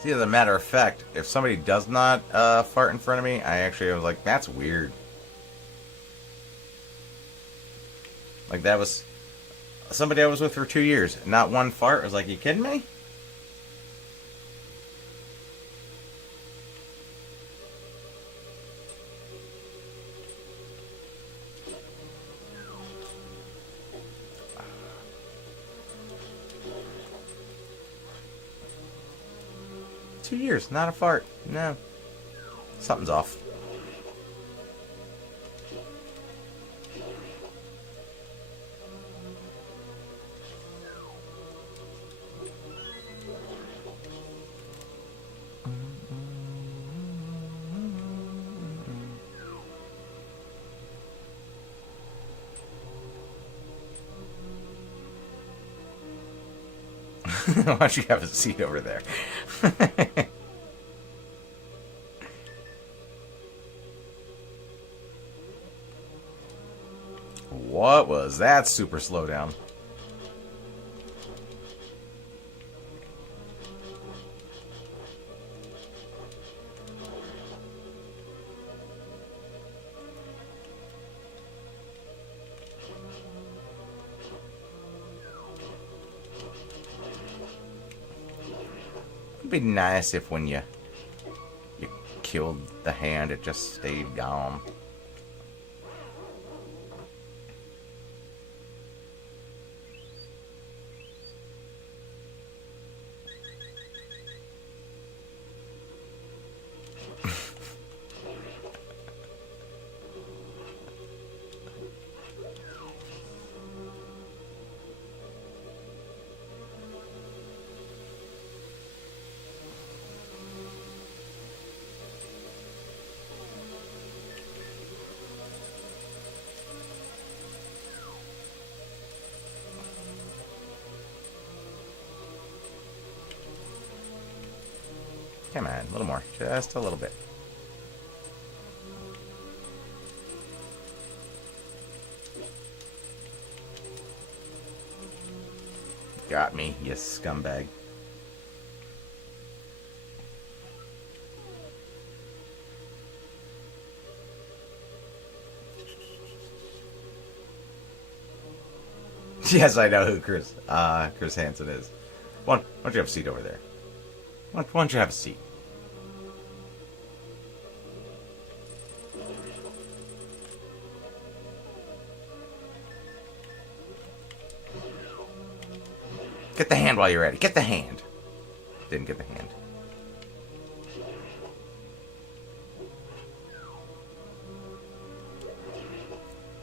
See, as a matter of fact, if somebody does not fart in front of me, I was like, that's weird. Like, that was somebody I was with for 2 years. Not one fart. I was like, you kidding me? Two years, not a fart. No. Something's off. Why don't you have a seat over there? What was that super slowdown? It'd be nice if when you killed the hand, it just stayed gone. Come on, a little more. Just a little bit. Got me, you scumbag. Yes, I know who Chris Hansen is. Why don't you have a seat over there? Why don't you have a seat? Get the hand while you're at it. Get the hand. Didn't get the hand.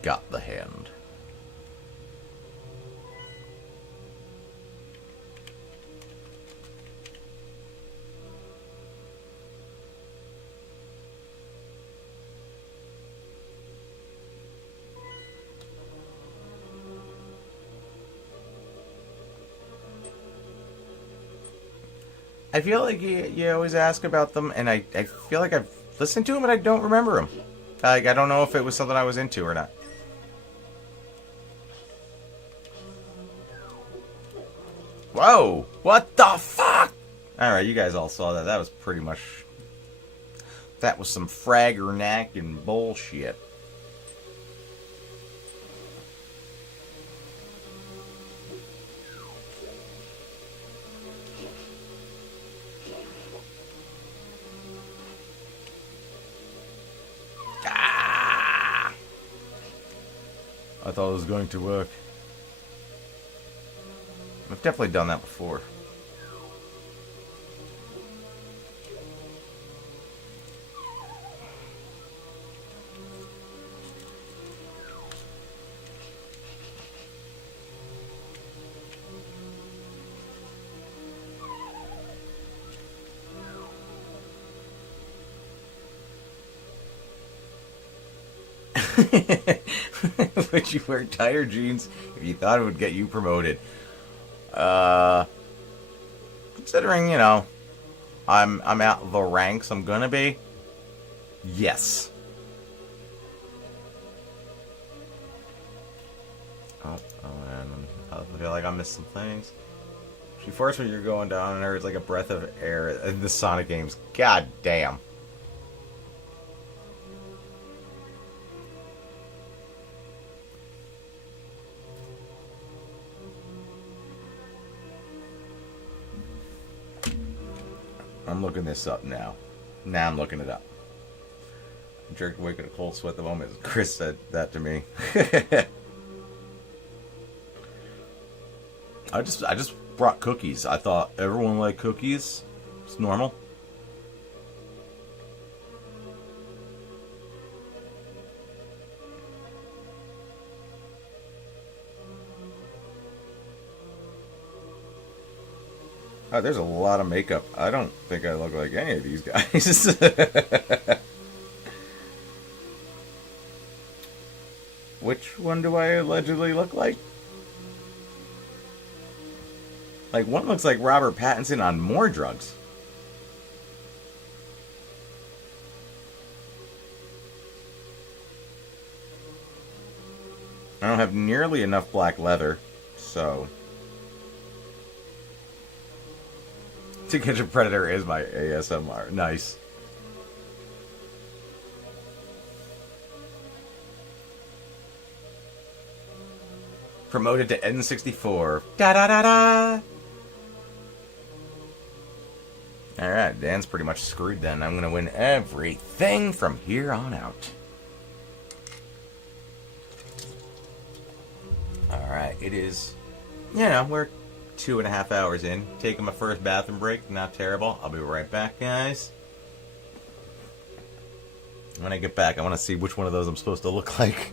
got the hand. I feel like you always ask about them, and I feel like I've listened to them, and I don't remember them. Like, I don't know if it was something I was into or not. Whoa! What the fuck? Alright, you guys all saw that. That was pretty much... That was some fragger-knack and bullshit. I thought it was going to work. I've definitely done that before. Would you wear tighter jeans if you thought it would get you promoted? Considering, you know, I'm at the ranks I'm gonna be. Yes. Oh man, I feel like I missed some things. She forced when you're going down on her, it's like a breath of air in the Sonic games. God damn. I'm looking this up now. Now I'm looking it up. I'm jerking awake in a cold sweat the moment Chris said that to me. I just brought cookies. I thought everyone liked cookies. It's normal. Oh, there's a lot of makeup. I don't think I look like any of these guys. Which one do I allegedly look like? Like, one looks like Robert Pattinson on more drugs. I don't have nearly enough black leather, so... To Catch a Predator is my ASMR. Nice. Promoted to N64. Da da da da! Alright, Dan's pretty much screwed then. I'm gonna win everything from here on out. Alright, it is... You know, we're 2.5 hours in. Taking my first bathroom break. Not terrible. I'll be right back, guys. When I get back, I want to see which one of those I'm supposed to look like.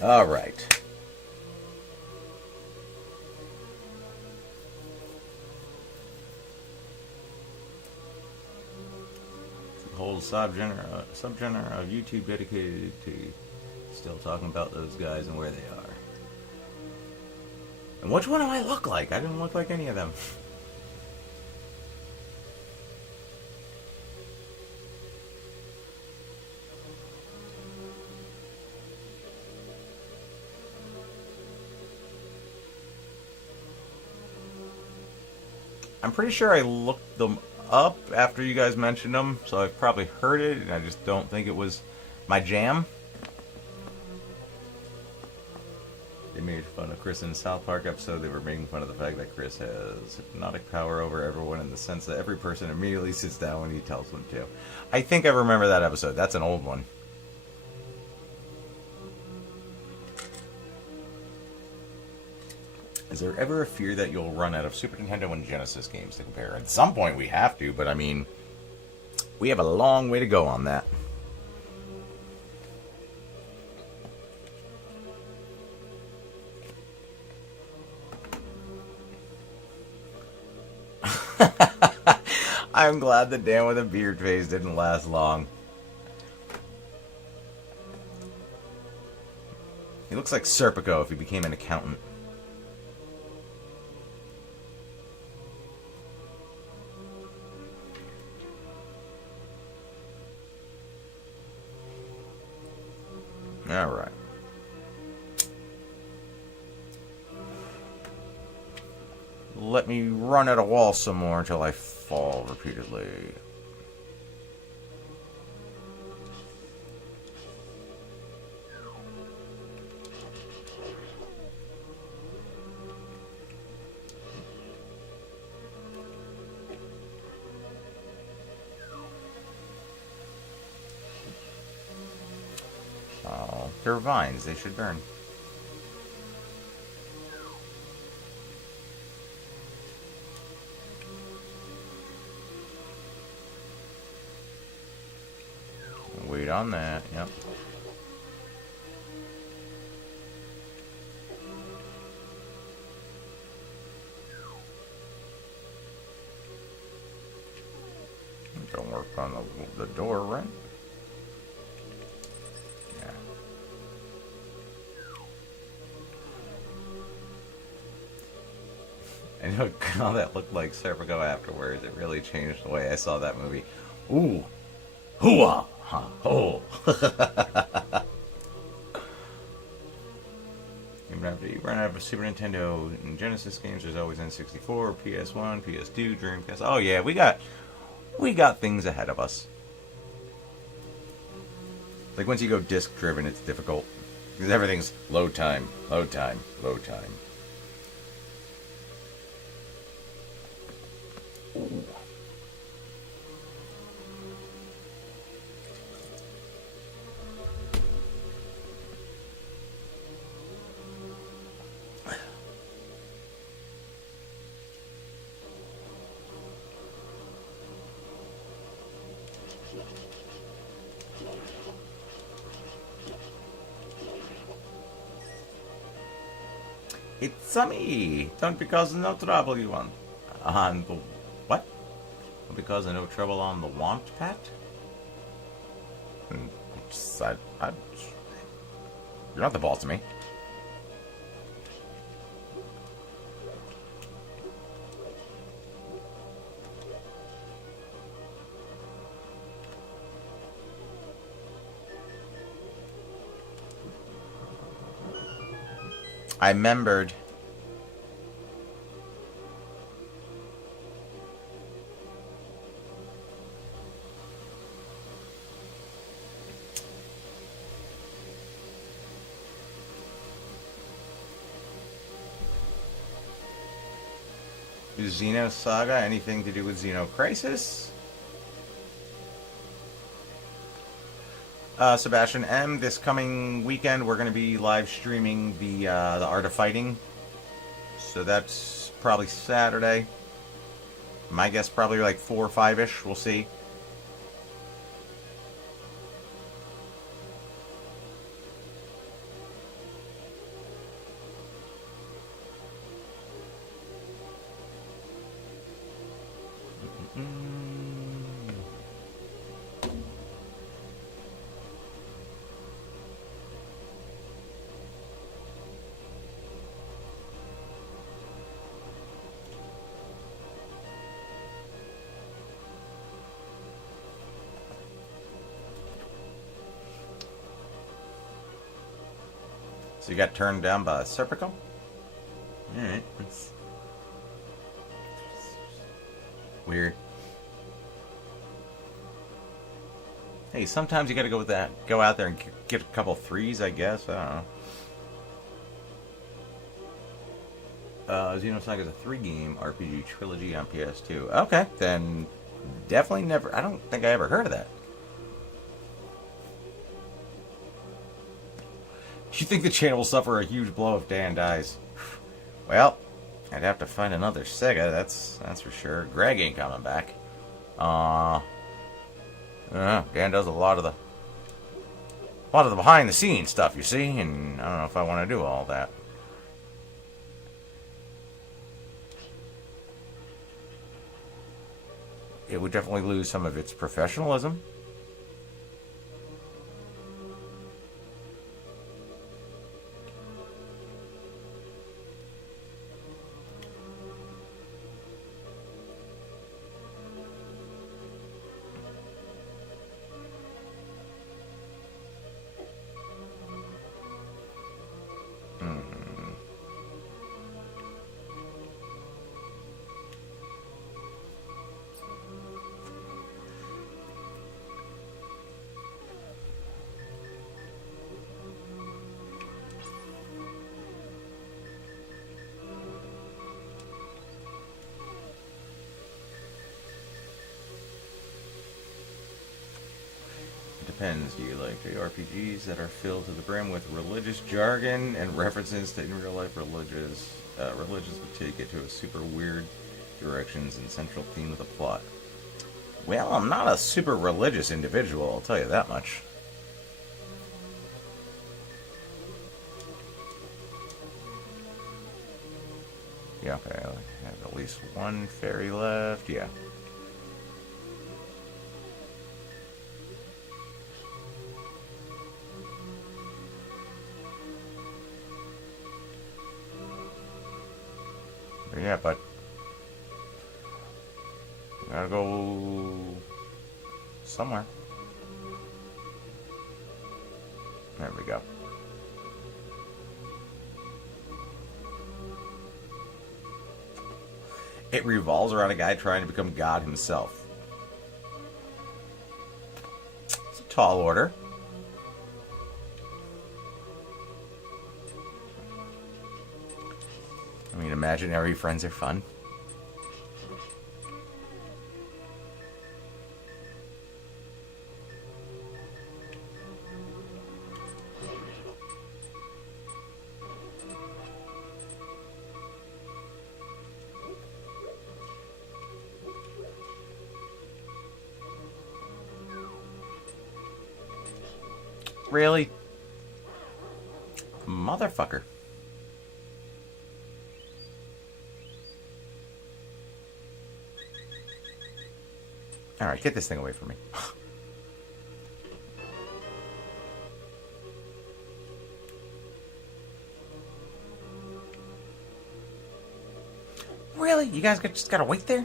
All right. Whole subgenre of YouTube dedicated to still talking about those guys and where they are. And which one do I look like? I didn't look like any of them. I'm pretty sure I looked them up after you guys mentioned them, so I've probably heard it, and I just don't think it was my jam. They made fun of Chris in the South Park episode. They were making fun of the fact that Chris has hypnotic power over everyone in the sense that every person immediately sits down when he tells them to. I think I remember that episode. That's an old one. Is there ever a fear that you'll run out of Super Nintendo and Genesis games to compare? At some point we have to, but I mean, we have a long way to go on that. I'm glad the Dan with a beard phase didn't last long. He looks like Serpico if he became an accountant. Alright. Let me run at a wall some more until I fall repeatedly. Oh, they're vines. They should burn. Wait on that, yep. Don't work on the door, right? Yeah. I know how that looked like Serpico afterwards. It really changed the way I saw that movie. Ooh. Hooah! Huh. Oh. Even after you run out of Super Nintendo and Genesis games, there's always N64, PS1, PS2, Dreamcast. Oh yeah, we got things ahead of us. Like once you go disc driven, it's difficult because everything's load time, load time, load time. Ooh. It's me. Don't be causing no trouble, you want. On the what? Don't be causing no trouble on the want, Pat? You're not the boss of me. I remembered. Xeno Saga, anything to do with Xeno Crisis? Sebastian M, this coming weekend we're going to be live streaming the Art of Fighting. So that's probably Saturday. My guess probably like 4 or 5-ish. We'll see. So you got turned down by a Serpico? Alright. That's weird. Hey, sometimes you gotta go with that. Go out there and get a couple threes, I guess. I don't know. Xenosaga is a 3-game RPG trilogy on PS2. Okay, then definitely never. I don't think I ever heard of that. You think the channel will suffer a huge blow if Dan dies? Well, I'd have to find another Sega. That's for sure. Greg ain't coming back. Dan does a lot of the behind the scenes stuff, you see, and I don't know if I want to do all that. It would definitely lose some of its professionalism. Depends. Do you like RPGs that are filled to the brim with religious jargon and references to in real life religious would take it to a super weird directions and central theme of the plot? Well, I'm not a super religious individual, I'll tell you that much. Yeah, okay, I have at least one fairy left, yeah. Yeah, but I gotta go somewhere. There we go. It revolves around a guy trying to become God himself. It's a tall order. I mean, imaginary friends are fun. Really? Motherfucker. Alright, get this thing away from me. Really? You guys just gotta wait there?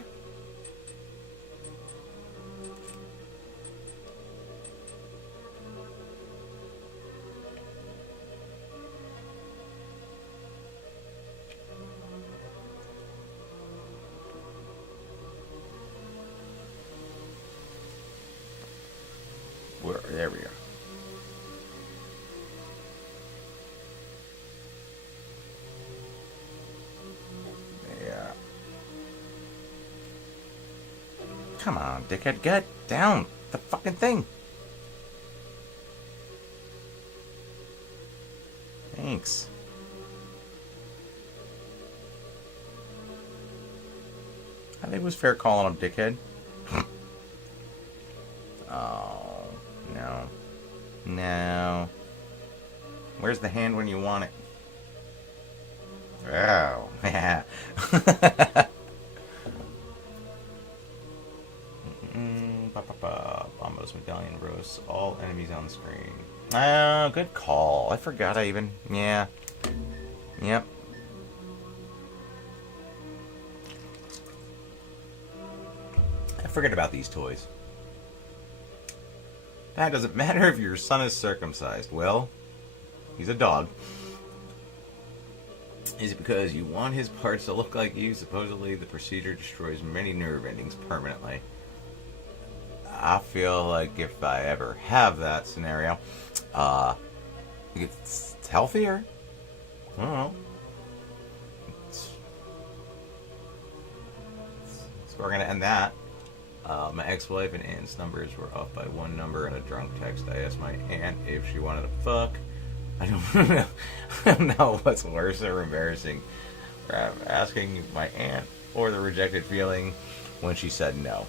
There we go. Yeah. Come on, dickhead, get down the fucking thing. Thanks. I think it was fair calling him dickhead. Oh, no. No. Where's the hand when you want it? Oh, yeah. Bombo's medallion roasts all enemies on the screen. Oh, good call. I forgot I even... Yeah. Yep. I forget about these toys. That doesn't matter if your son is circumcised. Well, he's a dog. Is it because you want his parts to look like you? Supposedly, the procedure destroys many nerve endings permanently. I feel like if I ever have that scenario, uh, it's healthier. I don't know. So we're gonna end that. My ex-wife and aunt's numbers were off by one number in a drunk text. I asked my aunt if she wanted to fuck. I don't know. I don't know what's worse or embarrassing. Asking my aunt or the rejected feeling when she said no.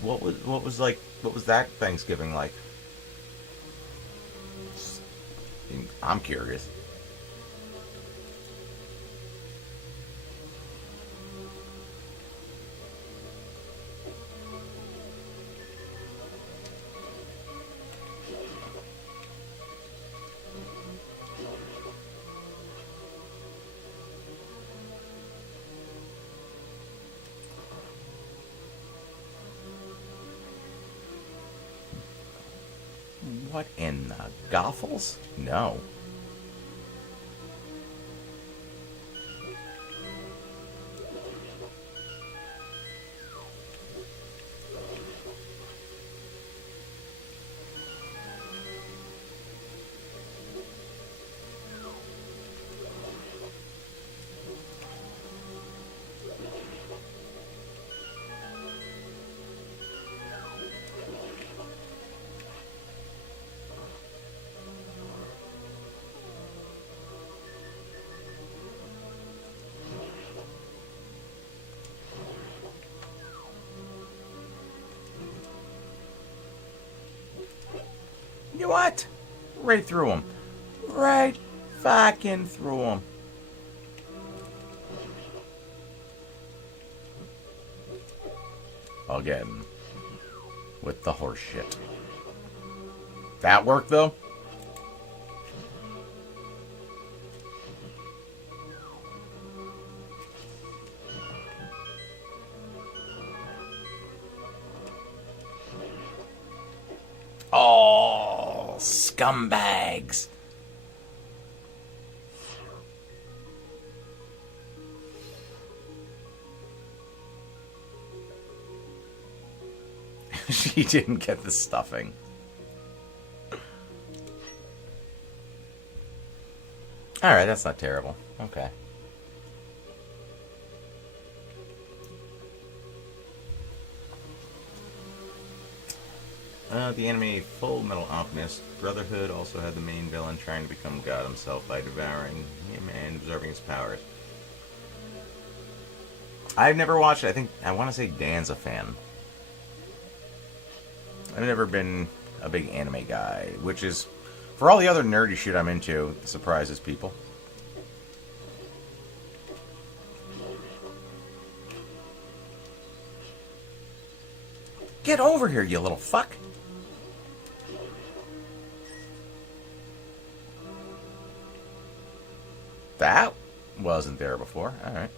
What was that Thanksgiving like? I'm curious. What in the Gothels? No. You know what? Right through them. Right fucking through them. Again. With the horse shit. That worked though? Oh, scumbags. She didn't get the stuffing. Alright, that's not terrible. Okay. The anime Full Metal Alchemist Brotherhood also had the main villain trying to become God himself by devouring him and absorbing his powers. I've never watched it. I want to say Dan's a fan. I've never been a big anime guy, which is, for all the other nerdy shit I'm into, surprises people. Get over here, you little fuck! That wasn't there before. Alright.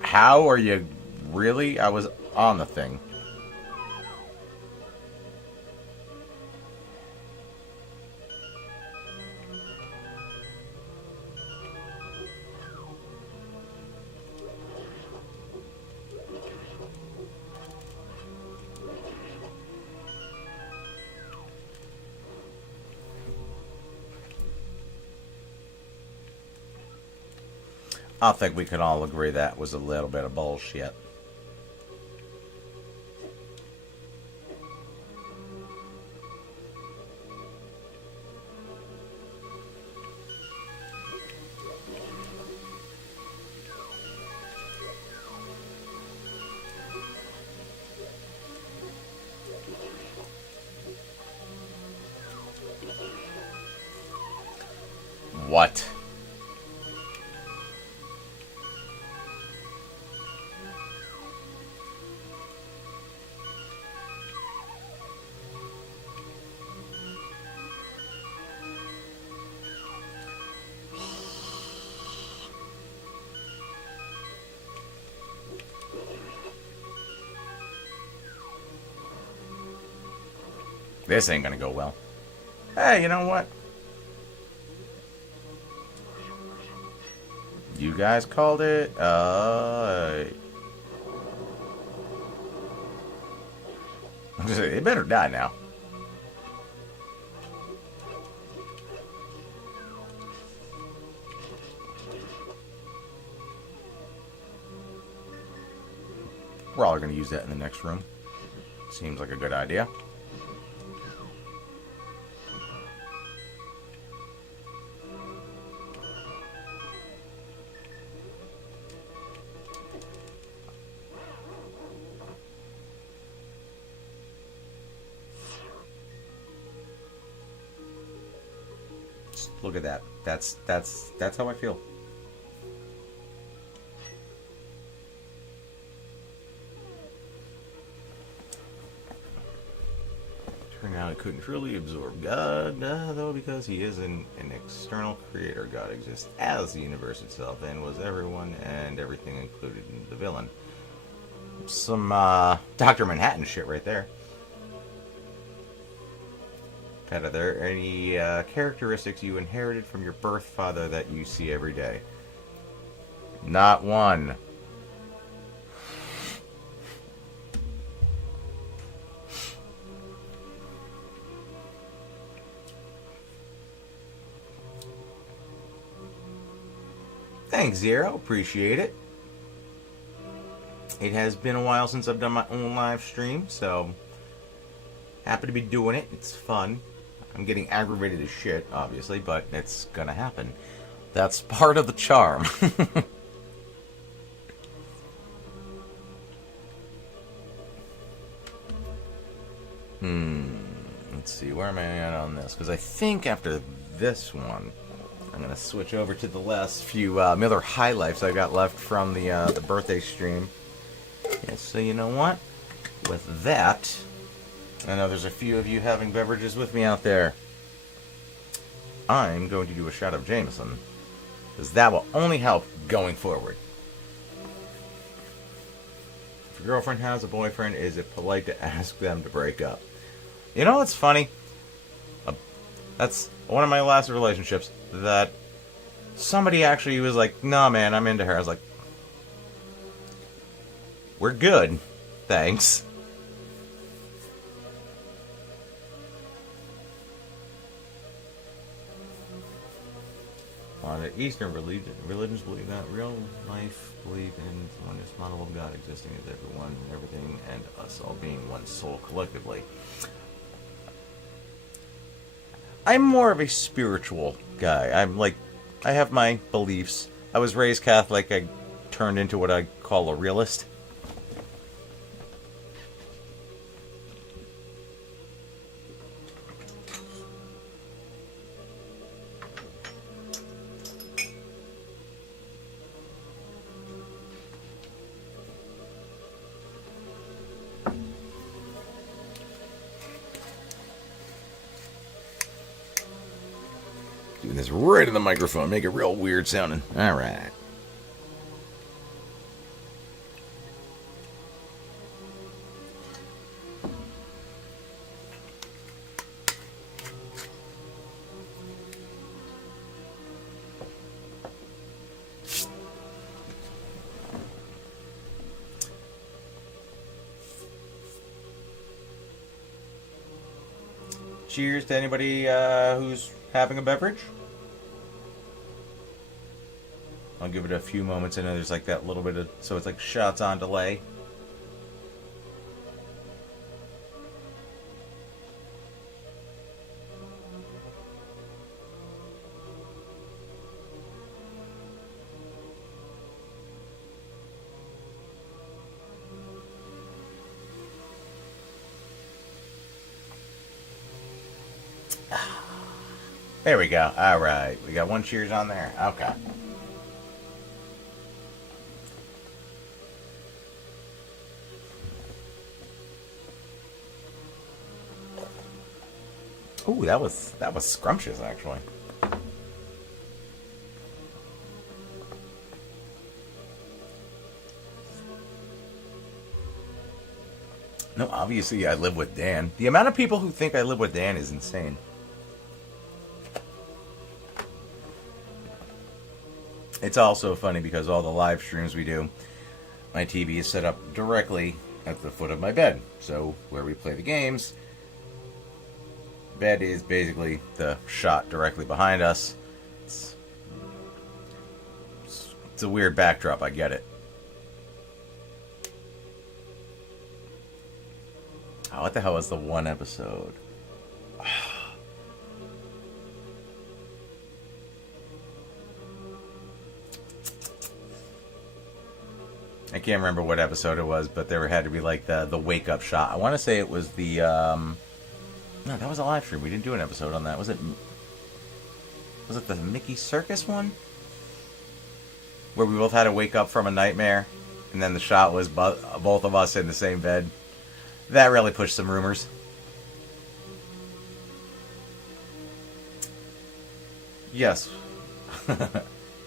How are you really? I was on the thing. I think we can all agree that was a little bit of bullshit. What? This ain't gonna go well. Hey, you know what? You guys called it. It better die now. We're all going to use that in the next room. Seems like a good idea. Just look at that. That's how I feel. Turned out I couldn't truly absorb God, though, because he is an external creator. God exists as the universe itself and was everyone and everything included in the villain. Some Dr. Manhattan shit right there. Pat, are there any characteristics you inherited from your birth father that you see every day? Not one. Thanks, Zero. Appreciate it. It has been a while since I've done my own live stream, so happy to be doing it. It's fun. I'm getting aggravated as shit, obviously, but it's gonna happen. That's part of the charm. Let's see, where am I at on this? Because I think after this one, I'm gonna switch over to the last few Miller High Lifes I got left from the birthday stream. Yeah, so you know what? With that, I know there's a few of you having beverages with me out there. I'm going to do a shot of Jameson, because that will only help going forward. If your girlfriend has a boyfriend, is it polite to ask them to break up? You know what's funny? That's one of my last relationships that somebody actually was like, "No, man, I'm into her." I was like, "We're good, thanks." A lot of Eastern religions believe that real life belief in one model of God existing as everyone and everything, and us all being one soul collectively. I'm more of a spiritual guy. I have my beliefs. I was raised Catholic. I turned into what I call a realist. Doing this right in the microphone, make it real weird sounding. All right. Cheers to anybody who's having a beverage. I'll give it a few moments. I know there's like that little bit of, so it's like shots on delay. There we go. All right. We got one cheers on there. Okay. Ooh, that was scrumptious, actually. No, obviously I live with Dan. The amount of people who think I live with Dan is insane. It's also funny because all the live streams we do, my TV is set up directly at the foot of my bed. So where we play the games, bed is basically the shot directly behind us. It's a weird backdrop, I get it. Oh, what the hell was the one episode? I can't remember what episode it was, but there had to be like the wake up shot. I want to say it was the no, that was a live stream. We didn't do an episode on that. Was it the Mickey Circus one? Where we both had to wake up from a nightmare, and then the shot was both of us in the same bed. That really pushed some rumors. Yes.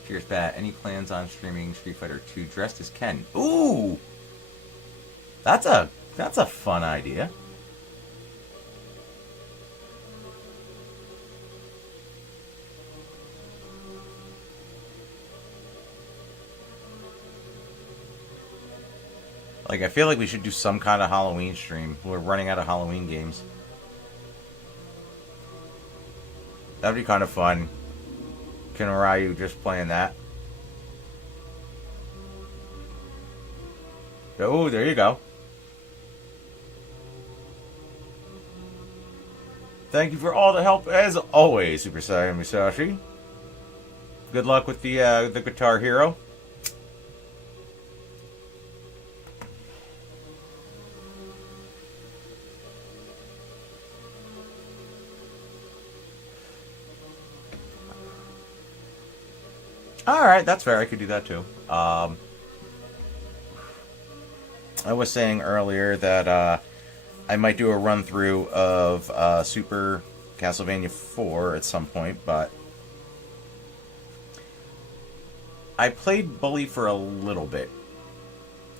Cheers, Pat. Any plans on streaming Street Fighter 2 dressed as Ken? Ooh! That's a fun idea. Like, I feel like we should do some kind of Halloween stream. We're running out of Halloween games. That'd be kind of fun. Ken Ryu just playing that. Oh, there you go. Thank you for all the help, as always, Super Saiyan Musashi. Good luck with the Guitar Hero. Alright, that's fair. I could do that too. I was saying earlier that I might do a run through of Super Castlevania 4 at some point, but I played Bully for a little bit.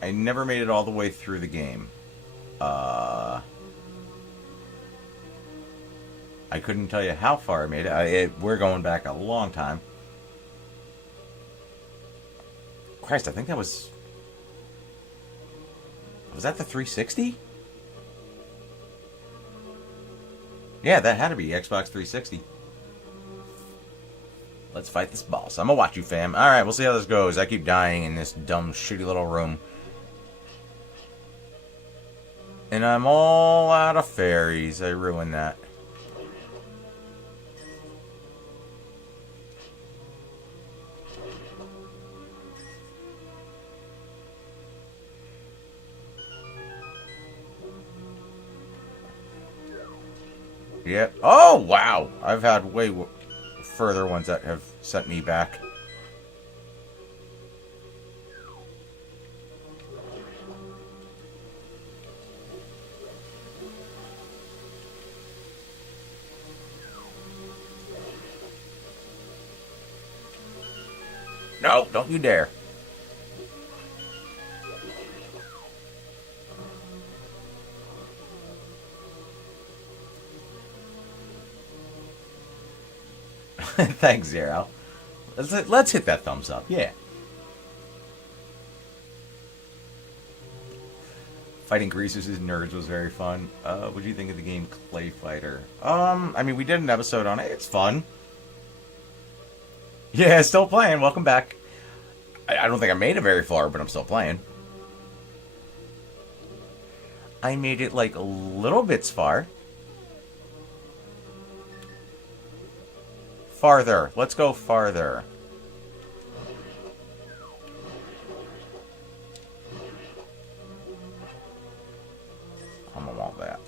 I never made it all the way through the game. I couldn't tell you how far I made it. We're going back a long time. Christ, I think that was... Was that the 360? Yeah, that had to be Xbox 360. Let's fight this boss. I'm gonna watch you, fam. Alright, we'll see how this goes. I keep dying in this dumb, shitty little room. And I'm all out of fairies. I ruined that. Yep. Oh, wow. I've had way further ones that have sent me back. No, don't you dare. Thanks, Zero. Let's hit that thumbs up. Yeah. Fighting Greasers and Nerds was very fun. What do you think of the game Clay Fighter? I mean, we did an episode on it. It's fun. Yeah, still playing. Welcome back. I don't think I made it very far, but I'm still playing. I made it like a little bits far. Farther. Let's go farther. I'm gonna want that.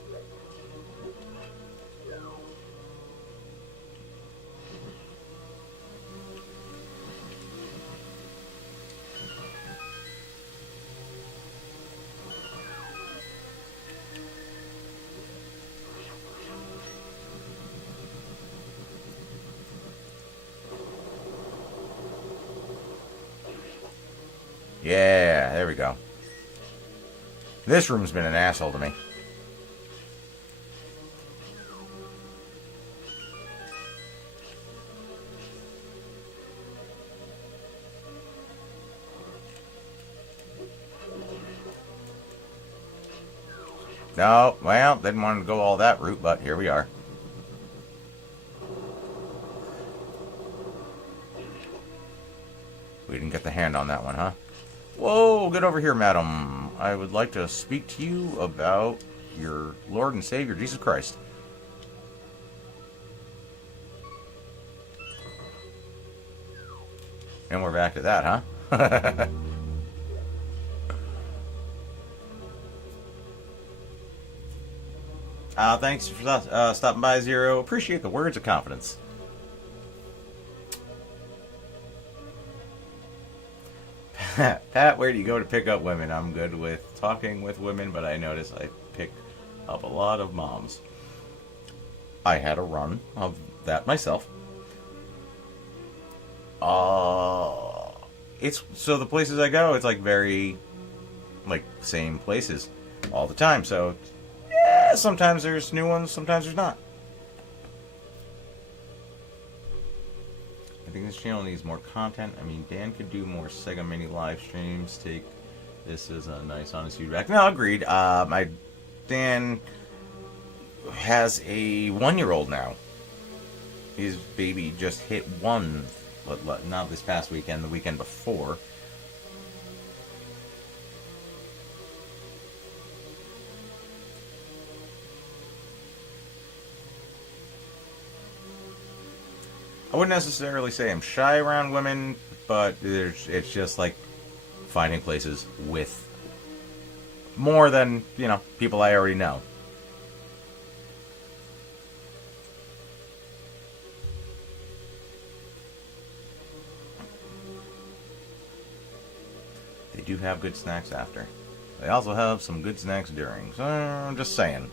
Yeah, there we go. This room's been an asshole to me. No, well, didn't want to go all that route, but here we are. We didn't get the hand on that one, huh? Whoa, get over here, madam. I would like to speak to you about your Lord and Savior, Jesus Christ. And we're back to that, huh? Thanks for stopping by, Zero. Appreciate the words of confidence. Pat, where do you go to pick up women? I'm good with talking with women, but I notice I pick up a lot of moms. I had a run of that myself. It's so the places I go, it's like very, like, same places all the time. So, yeah, sometimes there's new ones, sometimes there's not. I think this channel needs more content. I mean, Dan could do more Sega Mini live streams. Take this as a nice, honest feedback. No, agreed. My Dan has a 1-year-old now. His baby just hit 1, but not this past weekend. The weekend before. I wouldn't necessarily say I'm shy around women, but it's just like finding places with more than, people I already know. They do have good snacks after. They also have some good snacks during. So I'm just saying.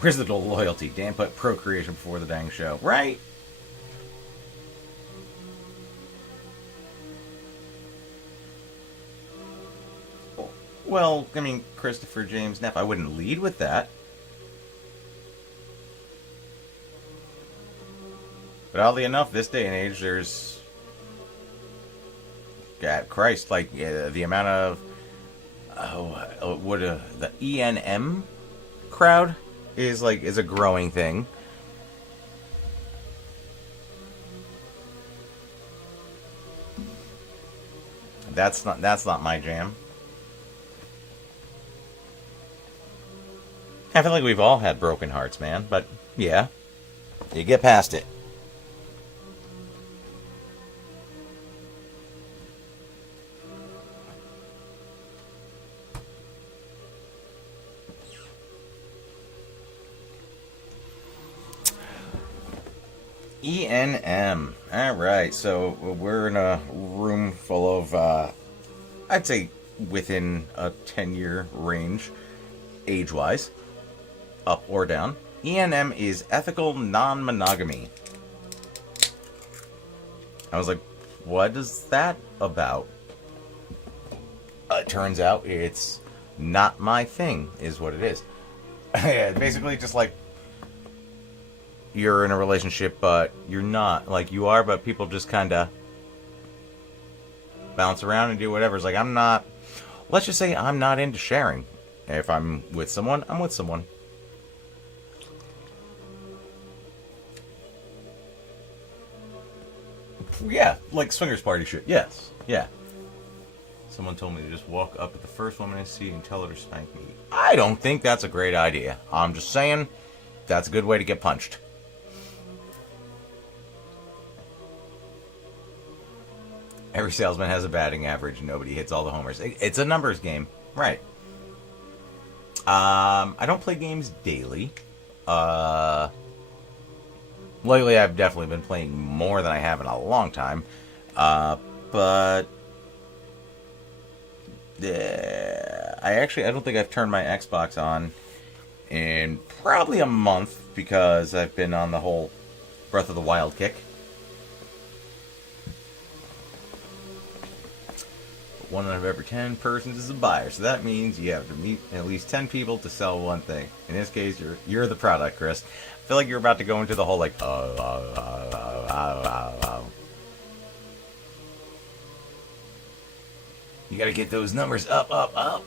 Where's the loyalty? Dan put procreation before the dang show. Right? Well, I mean, Christopher James Neff, I wouldn't lead with that. But oddly enough, this day and age, there's... God, Christ, like, the amount of... the ENM crowd is a growing thing. That's not my jam. I feel like we've all had broken hearts, man, but yeah, you get past it. ENM. Alright, so we're in a room full of, I'd say within a 10-year range, age-wise, up or down. ENM is ethical non-monogamy. I was like, what is that about? It turns out it's not my thing, is what it is. Basically just like, you're in a relationship, but you're not. Like, you are, but people just kind of bounce around and do whatever. It's like, I'm not... Let's just say I'm not into sharing. If I'm with someone, I'm with someone. Yeah, like swingers party shit. Yes. Yeah. Someone told me to just walk up at the first woman I see and tell her to spank me. I don't think that's a great idea. I'm just saying, that's a good way to get punched. Every salesman has a batting average and nobody hits all the homers. It's a numbers game. Right. I don't play games daily. Lately I've definitely been playing more than I have in a long time. But... I don't think I've turned my Xbox on in probably a month because I've been on the whole Breath of the Wild kick. 1 out of every 10 persons is a buyer. So that means you have to meet at least 10 people to sell one thing. In this case, you're the product, Chris. I feel like you're about to go into the whole like You gotta get those numbers up, up, up.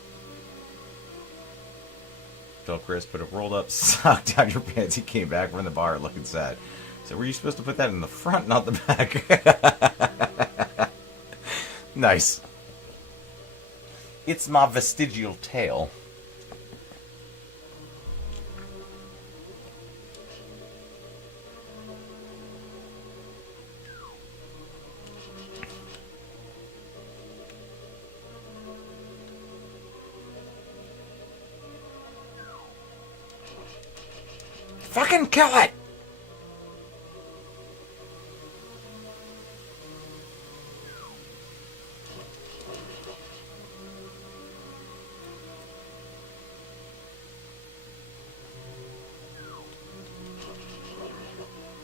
Until Chris put a rolled up sock down your pants. He came back from the bar looking sad. So were you supposed to put that in the front, not the back? Nice. It's my vestigial tail. Fucking kill it!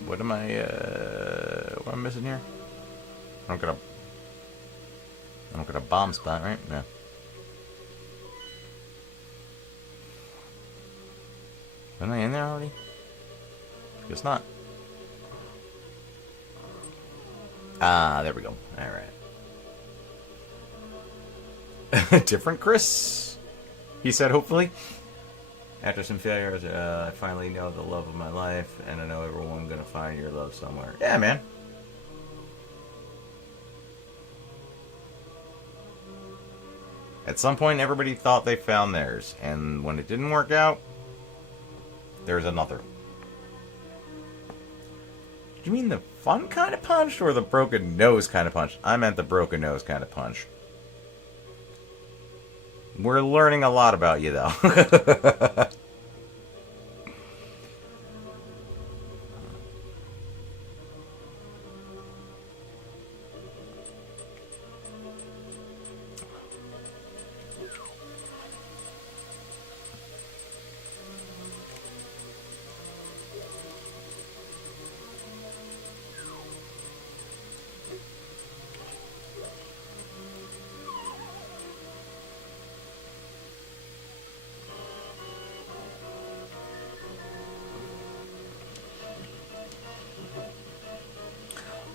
What am I, what am I missing here? I don't got a bomb spot, right? No. Am I in there already? Guess not. Ah, there we go. Alright. Different Chris, he said, hopefully. After some failures, I finally know the love of my life, and I know everyone's gonna find your love somewhere. Yeah, man. At some point, everybody thought they found theirs, and when it didn't work out, there's another. Do you mean the fun kind of punch, or the broken nose kind of punch? I meant the broken nose kind of punch. We're learning a lot about you, though.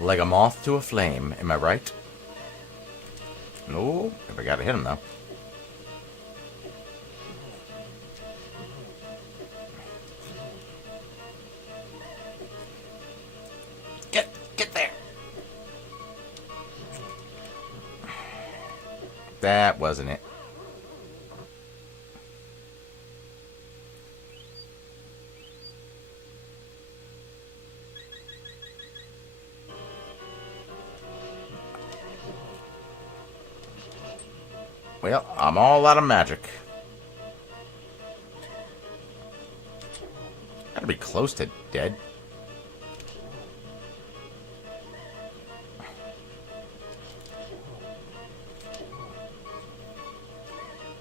Like a moth to a flame, am I right? No, if I gotta hit him though. Get there. That wasn't it. Well, I'm all out of magic. Gotta be close to dead.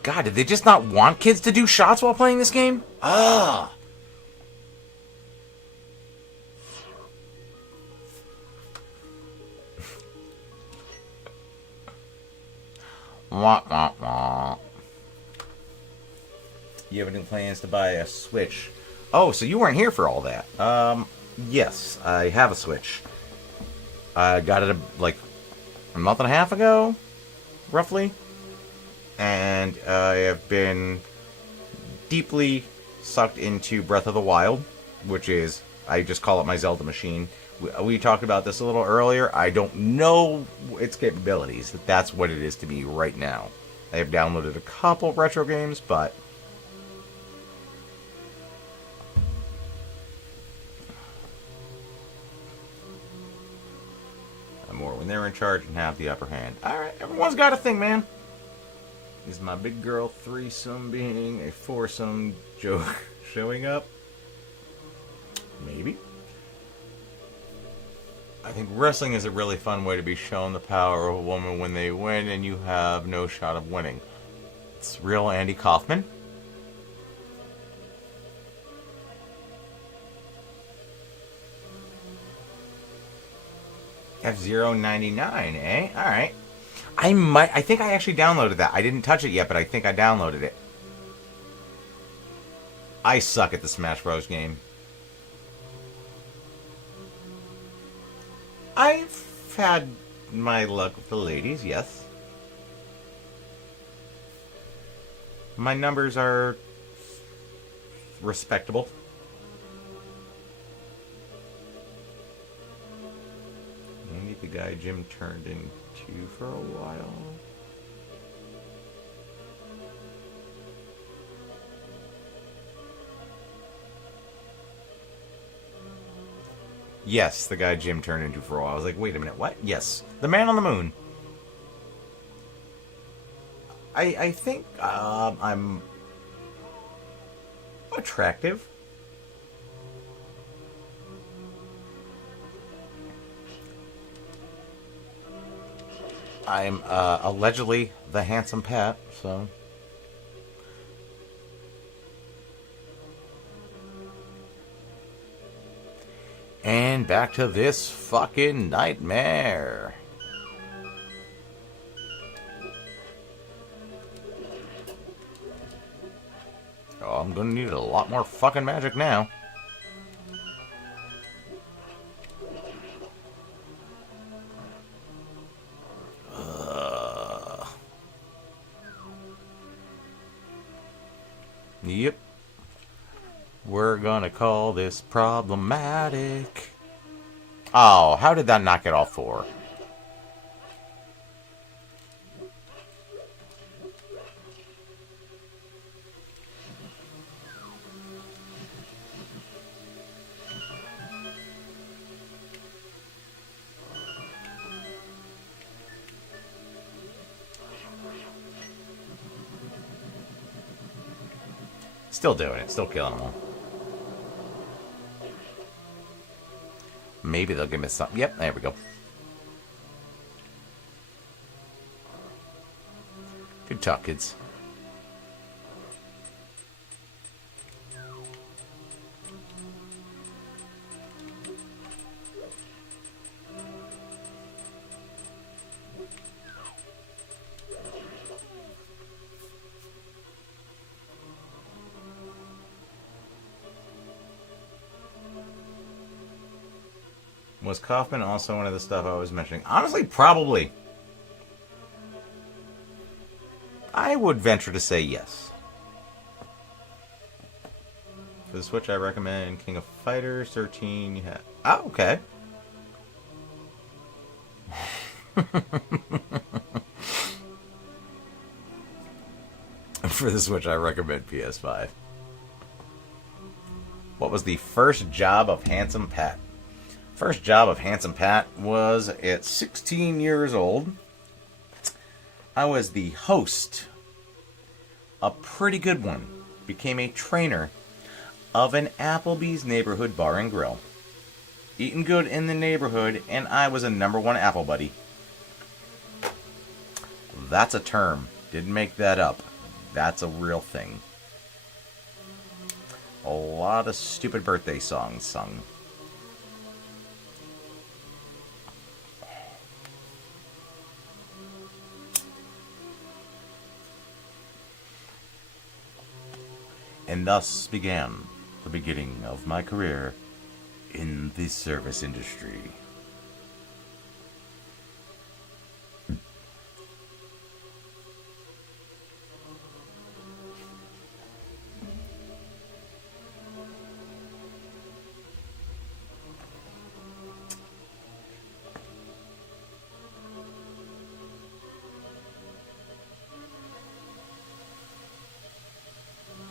God, did they just not want kids to do shots while playing this game? Ah! Wah, wah, wah. You have any plans to buy a Switch? Oh, so you weren't here for all that. Yes, I have a Switch. I got it like a month and a half ago, roughly. And I have been deeply sucked into Breath of the Wild, which is, I just call it my Zelda machine. We talked about this a little earlier. I don't know its capabilities. That's what it is to me right now. I have downloaded a couple retro games, but more when they're in charge and have the upper hand. Alright, everyone's got a thing, man. Is my big girl threesome being a foursome joke showing up? Maybe. I think wrestling is a really fun way to be shown the power of a woman when they win and you have no shot of winning. It's real Andy Kaufman. F-099, eh? Alright. I think I actually downloaded that. I didn't touch it yet, but I think I downloaded it. I suck at the Smash Bros. Game. I've had my luck with the ladies, yes. My numbers are respectable. Maybe the guy Jim turned into for a while. Yes, the guy Jim turned into for a while. I was like, wait a minute, what? Yes, the man on the moon. I think I'm attractive. I'm allegedly the handsome Pat, so. And back to this fucking nightmare. Oh, I'm gonna need a lot more fucking magic now. Yep. We're gonna call this problematic. Oh, how did that not get all four? Still doing it. Still killing them all. Maybe they'll give me something. Yep, there we go. Good talk, kids. Was Kaufman also one of the stuff I was mentioning? Honestly, probably. I would venture to say yes. For the Switch, I recommend King of Fighters 13. Oh, okay. For the Switch, I recommend PS5. What was the first job of Handsome Pat? First job of Handsome Pat was at 16 years old. I was the host, a pretty good one. Became a trainer of an Applebee's neighborhood bar and grill. Eating good in the neighborhood, and I was a #1 Apple Buddy. That's a term. Didn't make that up. That's a real thing. A lot of stupid birthday songs sung. And thus began the beginning of my career in the service industry.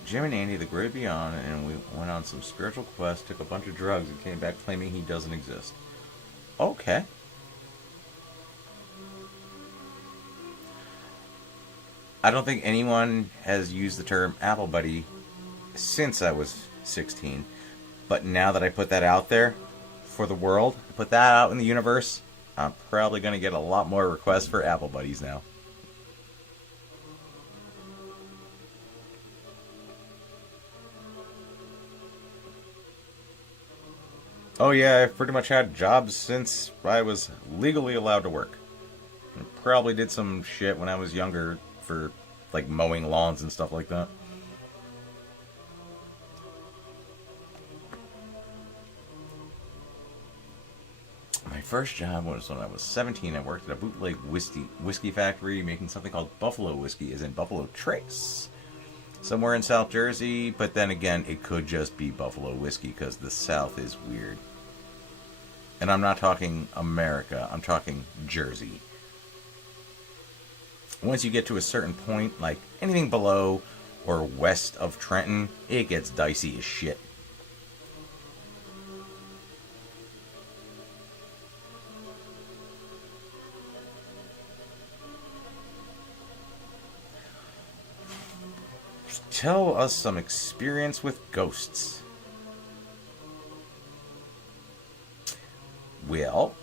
Jim and Andy, the great beyond, and we went on some spiritual quest, took a bunch of drugs, and came back claiming he doesn't exist. Okay. I don't think anyone has used the term Apple Buddy since I was 16. But now that I put that out there for the world, put that out in the universe, I'm probably going to get a lot more requests for Apple Buddies now. Oh yeah, I've pretty much had jobs since I was legally allowed to work. Probably did some shit when I was younger for like mowing lawns and stuff like that. My first job was when I was 17. I worked at a bootleg whiskey factory making something called Buffalo Whiskey, as in Buffalo Trace. Somewhere in South Jersey, but then again, it could just be Buffalo Whiskey because the South is weird. And I'm not talking America, I'm talking Jersey. Once you get to a certain point, like anything below or west of Trenton, it gets dicey as shit. Tell us some experience with ghosts. Well,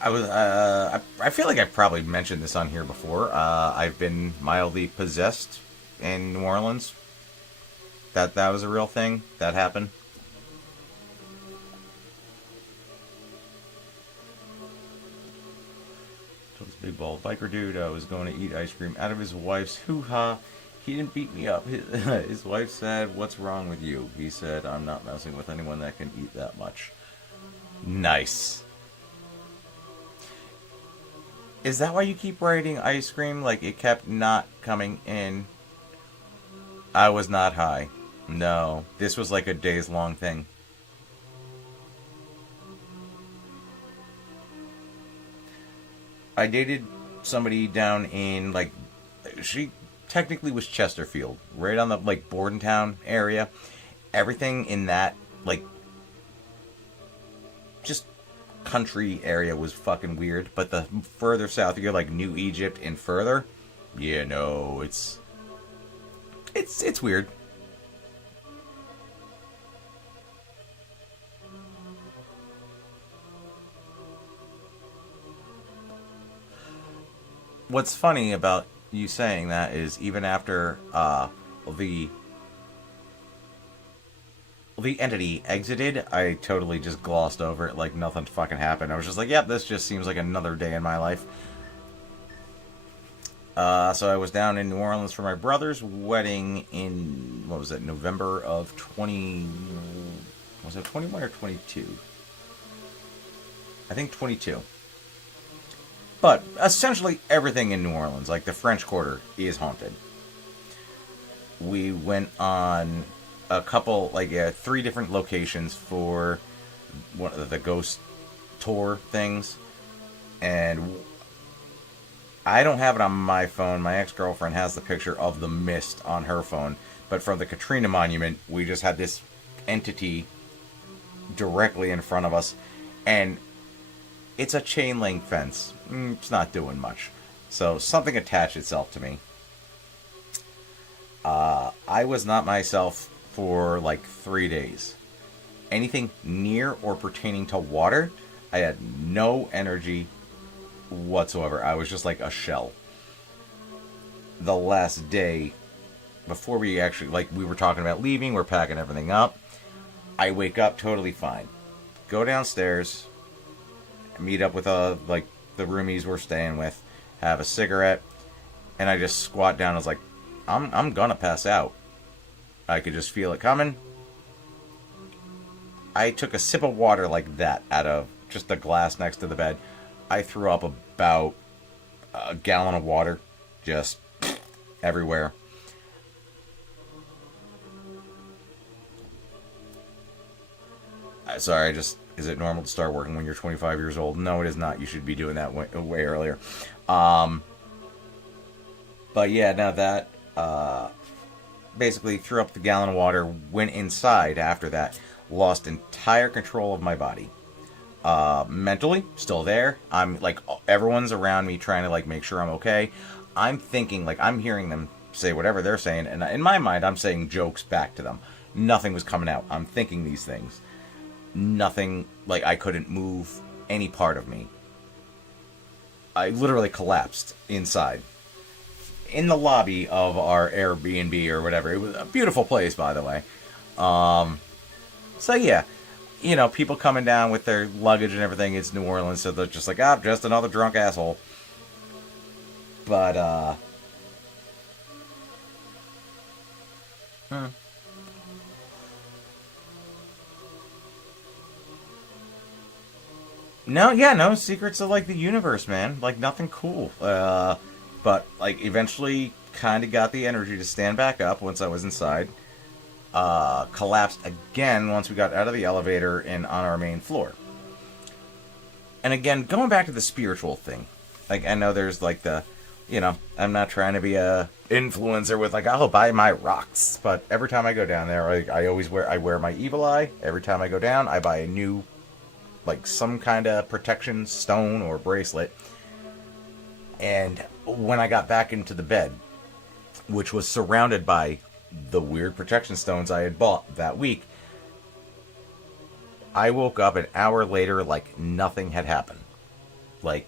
I feel like I've probably mentioned this on here before. I've been mildly possessed in New Orleans. That was a real thing. That happened. Told this big bald biker dude I was going to eat ice cream out of his wife's hoo-ha. He didn't beat me up. His wife said, "What's wrong with you?" He said, "I'm not messing with anyone that can eat that much." Nice. Is that why you keep writing ice cream? Like, it kept not coming in. I was not high. No. This was like a days-long thing. I dated somebody down in, like, she technically was Chesterfield, right on the, like, Bordentown area. Everything in that, like, just country area was fucking weird. But the further south you go, like New Egypt and further, yeah, no, it's weird. What's funny about you saying that is even after the the entity exited, I totally just glossed over it like nothing fucking happened. I was just like, yep, this just seems like another day in my life. So I was down in New Orleans for my brother's wedding in, what was it, November of 20... Was it 21 or 22? I think 22. But essentially everything in New Orleans, like the French Quarter, is haunted. We went on a couple, like 3 different locations for one of the ghost tour things. And I don't have it on my phone. My ex-girlfriend has the picture of the mist on her phone. But from the Katrina Monument, we just had this entity directly in front of us. And it's a chain link fence. It's not doing much. So something attached itself to me. I was not myself for like 3 days. Anything near or pertaining to water, I had no energy whatsoever. I was just like a shell. The last day, before we actually, like, we were talking about leaving, we're packing everything up. I wake up totally fine. Go downstairs, meet up with like the roomies we're staying with, have a cigarette, and I just squat down. I was like, I'm gonna pass out. I could just feel it coming. I took a sip of water like that out of just the glass next to the bed. I threw up about a gallon of water, just everywhere. Sorry, is it normal to start working when you're 25 years old? No, it is not. You should be doing that way earlier. But yeah, now that, basically threw up the gallon of water, went inside after that, lost entire control of my body. Mentally, still there. I'm like, everyone's around me trying to like make sure I'm okay. I'm thinking, like, I'm hearing them say whatever they're saying, and in my mind, I'm saying jokes back to them. Nothing was coming out. I'm thinking these things. Nothing, like, I couldn't move any part of me. I literally collapsed inside. In the lobby of our Airbnb or whatever. It was a beautiful place, by the way. So yeah, you know, people coming down with their luggage and everything. It's New Orleans, so they're just like, ah, just another drunk asshole. But hmm. No, yeah, no secrets of like the universe, man. Like nothing cool. But like eventually, kind of got the energy to stand back up once I was inside. Collapsed again once we got out of the elevator and on our main floor. And again, going back to the spiritual thing, like I know there's like the, you know, I'm not trying to be a influencer with like I'll buy my rocks, but every time I go down there, I always wear my evil eye. Every time I go down, I buy a new like some kind of protection stone or bracelet. And when I got back into the bed, which was surrounded by the weird protection stones I had bought that week, I woke up an hour later like nothing had happened. Like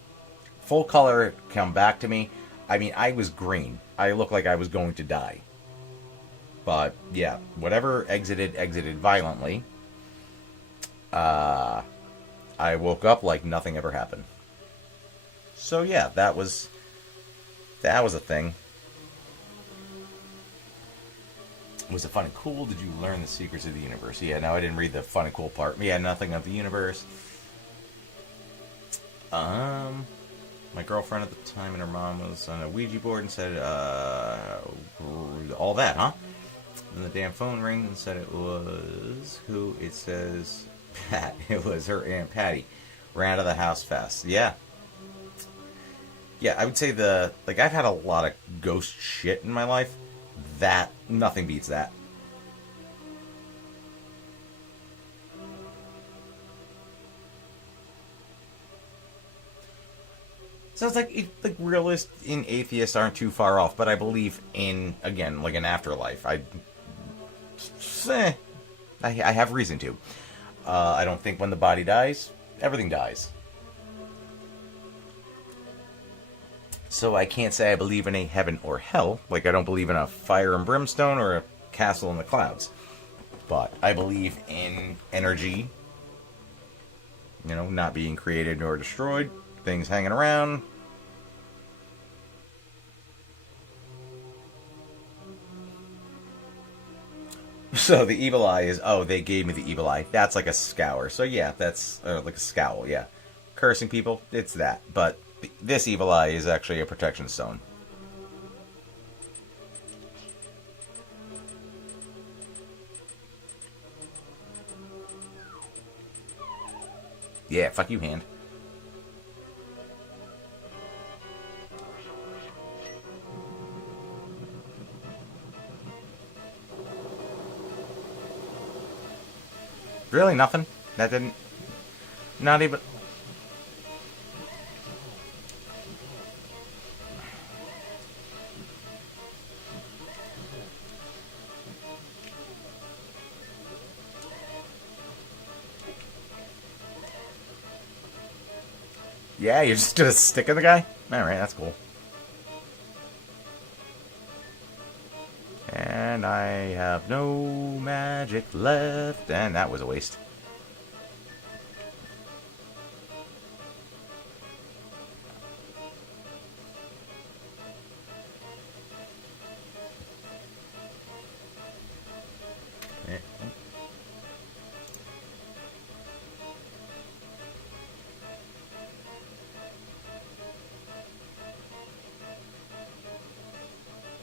full color come back to me. I mean, I was green. I looked like I was going to die. But yeah, whatever exited violently. I woke up like nothing ever happened. So yeah, that was a thing. Was it fun and cool? Did you learn the secrets of the universe? Yeah, no, I didn't read the fun and cool part. Yeah, nothing of the universe. My girlfriend at the time and her mom was on a Ouija board and said, all that, huh? Then the damn phone rang and said it was who? It says Pat. It was her Aunt Patty. Ran out of the house fast. Yeah. Yeah, I would say I've had a lot of ghost shit in my life. That, nothing beats that. So it's like realists and atheists aren't too far off, but I believe in, again, like an afterlife. I have reason to. I don't think when the body dies, everything dies. So I can't say I believe in a heaven or hell. Like I don't believe in a fire and brimstone or a castle in the clouds. But I believe in energy, you know, not being created nor destroyed, things hanging around. So the evil eye is, oh, they gave me the evil eye. That's like a scour. So yeah, that's like a scowl, yeah. Cursing people, it's that. But this evil eye is actually a protection stone. Yeah, fuck you, hand. Really, nothing? That didn't... Not even... Yeah, you're just gonna stick in the guy? Alright, that's cool. And I have no magic left. And that was a waste.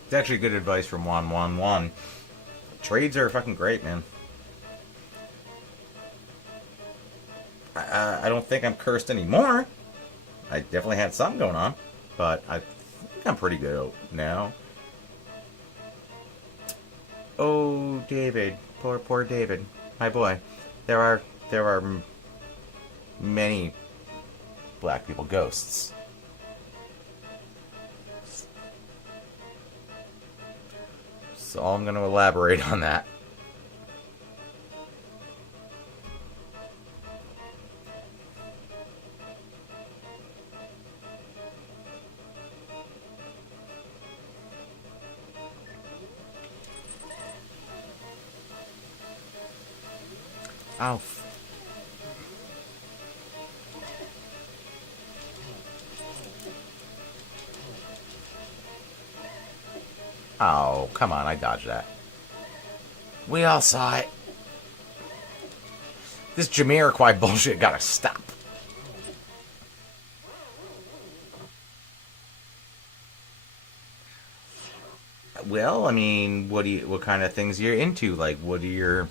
It's actually good advice from Juan. Trades are fucking great, man. I don't think I'm cursed anymore. I definitely had something going on, but I think I'm pretty good now. Oh, David, poor David, my boy. There are many black people ghosts. So I'm going to elaborate on that. Oh. Oh, come on, I dodged that. We all saw it. This Jamiroquai bullshit gotta stop. Well, I mean, what kind of things you're into? Like, what are your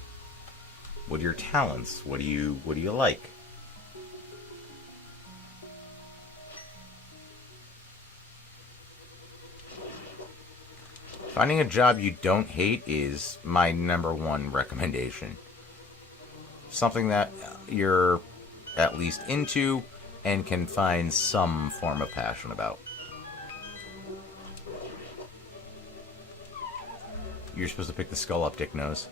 talents? What do you like? Finding a job you don't hate is my number one recommendation. Something that you're at least into and can find some form of passion about. You're supposed to pick the skull up, Dick Nose.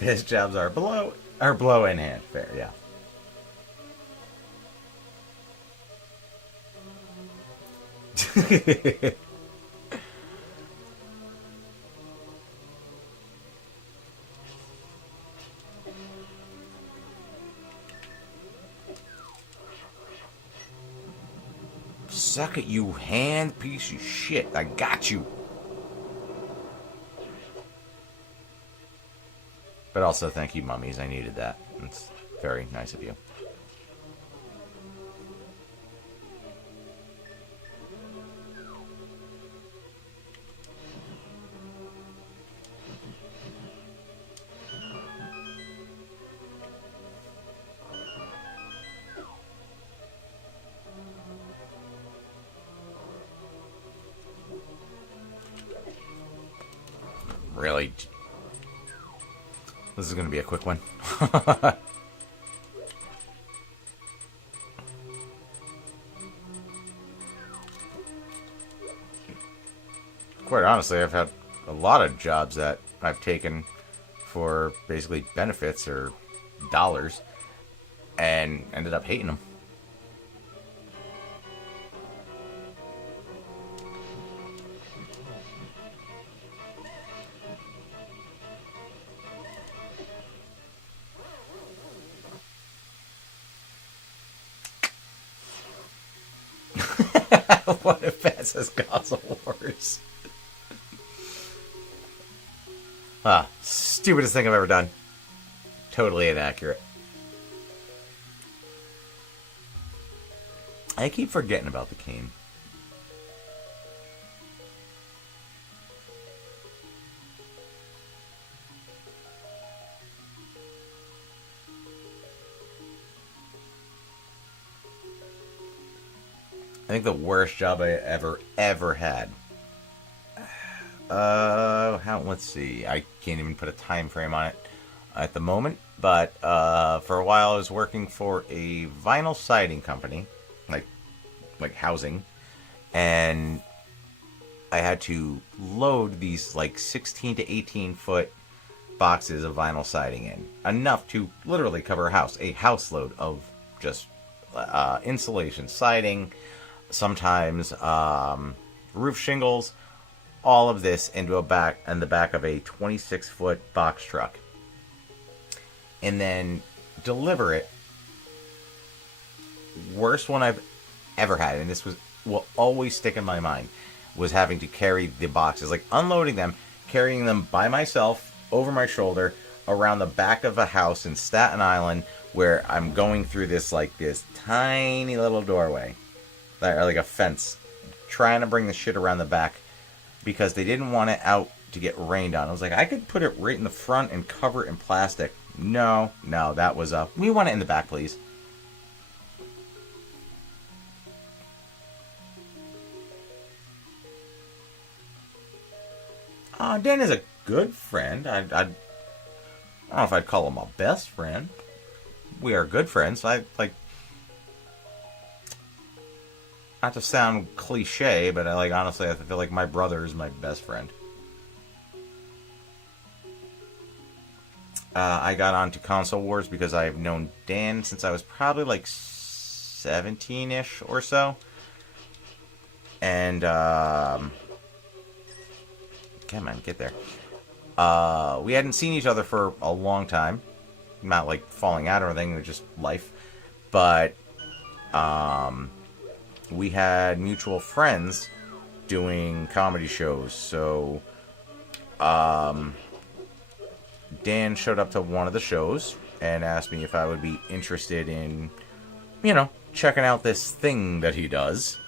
Best jobs are blow in hand. Fair, yeah. Suck it, you hand piece of shit. I got you. But also, thank you, mummies. I needed that. It's very nice of you. Really? This is going to be a quick one. Quite honestly, I've had a lot of jobs that I've taken for basically benefits or dollars and ended up hating them. What if that says console wars? Stupidest thing I've ever done. Totally inaccurate. I keep forgetting about the cane. I think the worst job I ever had. Let's see. I can't even put a time frame on it at the moment, but for a while I was working for a vinyl siding company, like housing, and I had to load these like 16 to 18 foot boxes of vinyl siding in, enough to literally cover a house load of just insulation, siding, sometimes roof shingles, all of this into the back of a 26-foot box truck, and then deliver it. Worst one I've ever had, and this will always stick in my mind, was having to carry the boxes, like unloading them, carrying them by myself over my shoulder around the back of a house in Staten Island, where I'm going through this tiny little doorway, like a fence, trying to bring the shit around the back because they didn't want it out to get rained on. I was like, I could put it right in the front and cover it in plastic. No, that was we want it in the back, please. Dan is a good friend. I don't know if I'd call him a best friend. We are good friends. I like, not to sound cliche, but I like, honestly, I feel like my brother is my best friend. I got onto console wars because I've known Dan since I was probably like 17-ish or so. And, come on, get there. We hadn't seen each other for a long time. Not like falling out or anything, it was just life. But, we had mutual friends doing comedy shows. So, Dan showed up to one of the shows and asked me if I would be interested in, checking out this thing that he does.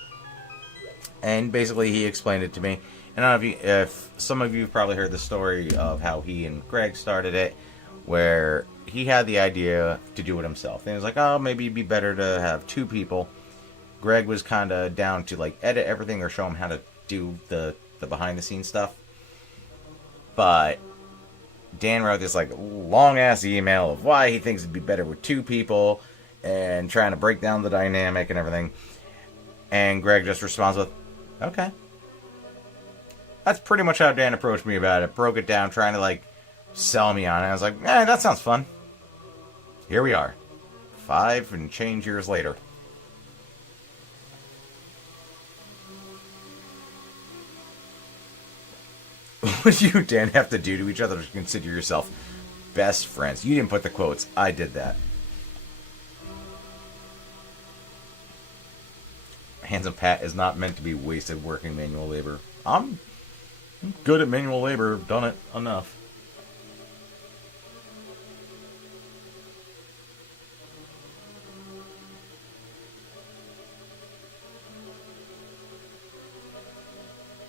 And basically he explained it to me. And I don't know if some of you have probably heard the story of how he and Greg started it, where he had the idea to do it himself. And he was like, oh, maybe it'd be better to have two people. Greg was kind of down to like edit everything or show him how to do the behind the scenes stuff. But Dan wrote this like long ass email of why he thinks it'd be better with two people and trying to break down the dynamic and everything. And Greg just responds with, okay. That's pretty much how Dan approached me about it. Broke it down, trying to like sell me on it. I was like, that sounds fun. Here we are. 5 and change years later. What do you, Dan, have to do to each other to consider yourself best friends? You didn't put the quotes. I did that. Handsome Pat is not meant to be wasted working manual labor. I'm good at manual labor. I've done it enough.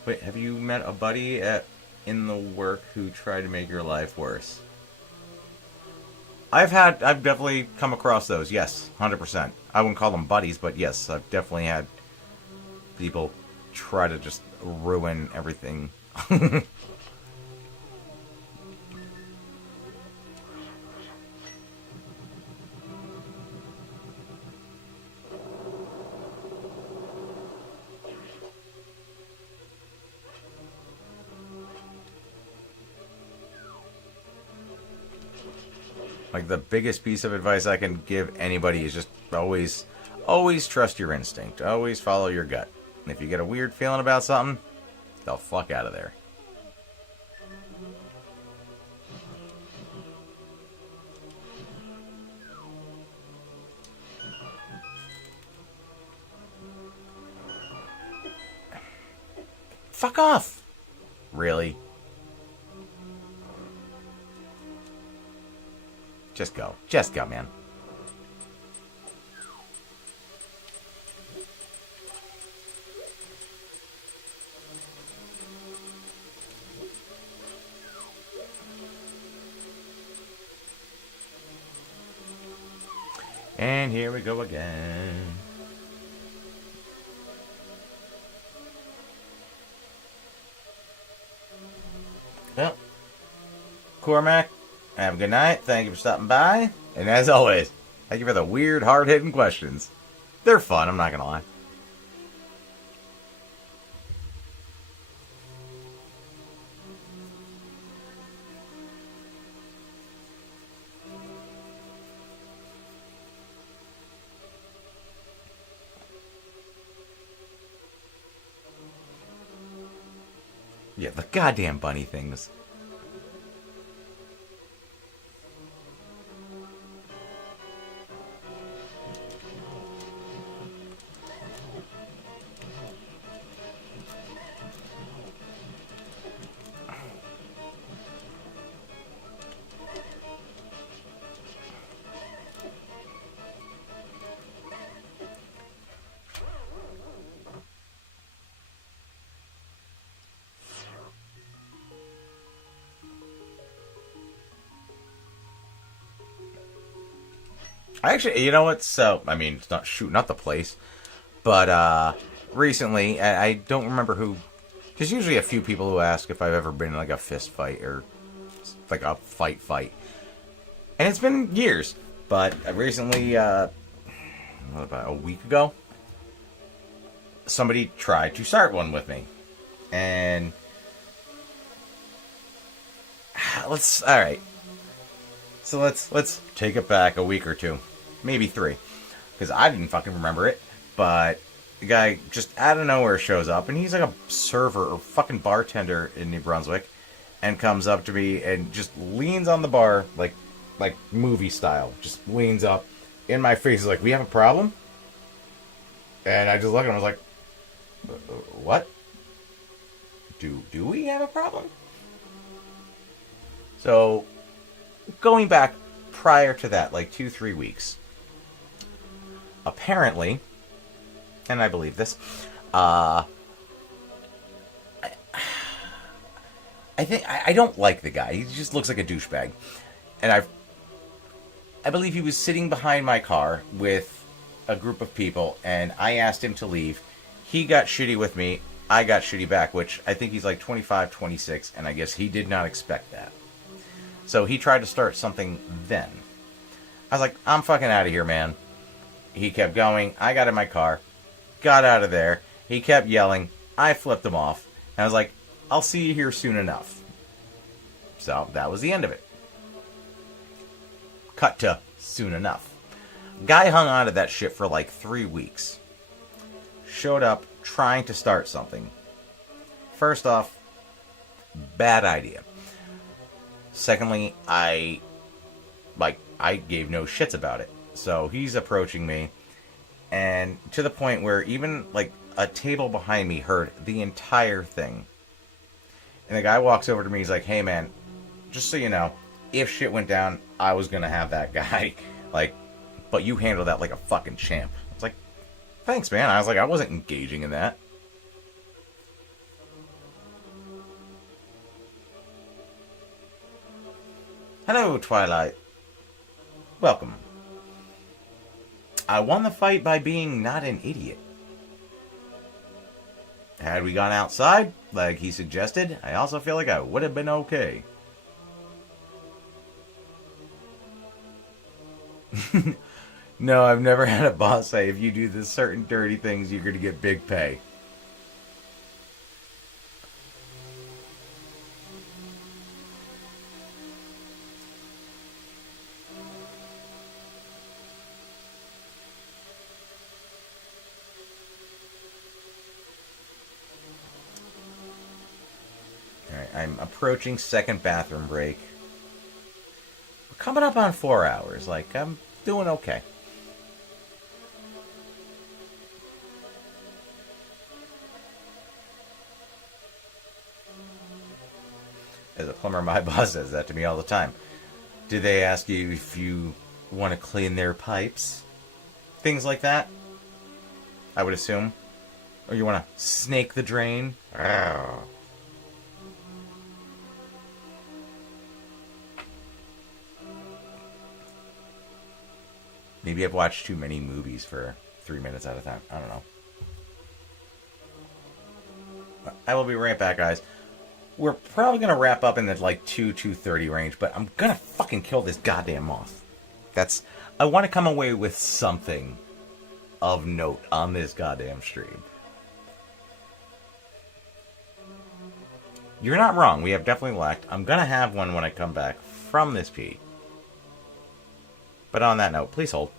Wait, have you met a buddy in the work who tried to make your life worse? I've definitely come across those. Yes, 100%. I wouldn't call them buddies, but yes, I've definitely had people try to just ruin everything. Like, the biggest piece of advice I can give anybody is just always trust your instinct. Always follow your gut. And if you get a weird feeling about something, the fuck out of there. Fuck off! Really? Just go. Just go, man. And here we go again. Well, Cormac, have a good night. Thank you for stopping by. And as always, thank you for the weird, hard-hitting questions. They're fun, I'm not going to lie. Yeah, the goddamn bunny things. Actually, you know what? So, I mean, it's not the place, but recently, I don't remember who There's usually a few people who ask if I've ever been in like a fist fight or like a fight. And it's been years. But recently, what, about a week ago, somebody tried to start one with me. And alright. So let's take it back a week or two. Maybe 3. Because I didn't fucking remember it. But the guy just out of nowhere shows up, and he's like a server or fucking bartender in New Brunswick, and comes up to me and just leans on the bar like movie style. Just leans up in my face, like, "We have a problem?" And I just look at him, I was like, "What? Do we have a problem?" So, going back prior to that, like 2-3 weeks, apparently, and I believe this, I think I don't like the guy. He just looks like a douchebag, and I believe he was sitting behind my car with a group of people, and I asked him to leave. He got shitty with me. I got shitty back, which I think he's like 25, 26, and I guess he did not expect that. So he tried to start something then. I was like, "I'm fucking out of here, man." He kept going. I got in my car, got out of there. He kept yelling. I flipped him off. And I was like, "I'll see you here soon enough." So that was the end of it. Cut to soon enough. Guy hung on to that shit for like 3 weeks. Showed up trying to start something. First off, bad idea. Secondly, I gave no shits about it. So he's approaching me, and to the point where even like a table behind me heard the entire thing. And the guy walks over to me, he's like, "Hey man, just so you know, if shit went down, I was gonna have that guy. Like, but you handled that like a fucking champ." I was like, "Thanks, man." I was like, I wasn't engaging in that. Hello, Twilight. Welcome. I won the fight by being not an idiot. Had we gone outside, like he suggested, I also feel like I would have been okay. No, I've never had a boss say, "If you do this certain dirty things, you're going to get big pay." Alright, I'm approaching second bathroom break. We're coming up on 4 hours. Like, I'm doing okay. As a plumber, my boss says that to me all the time. Do they ask you if you want to clean their pipes? Things like that, I would assume. Or you want to snake the drain? Arrgh. Maybe I've watched too many movies for 3 minutes at a time. I don't know. I will be right back, guys. We're probably going to wrap up in the like 2:30 range, but I'm going to fucking kill this goddamn moth. I want to come away with something of note on this goddamn stream. You're not wrong. We have definitely lacked. I'm going to have one when I come back from this Pete. But on that note, please hold.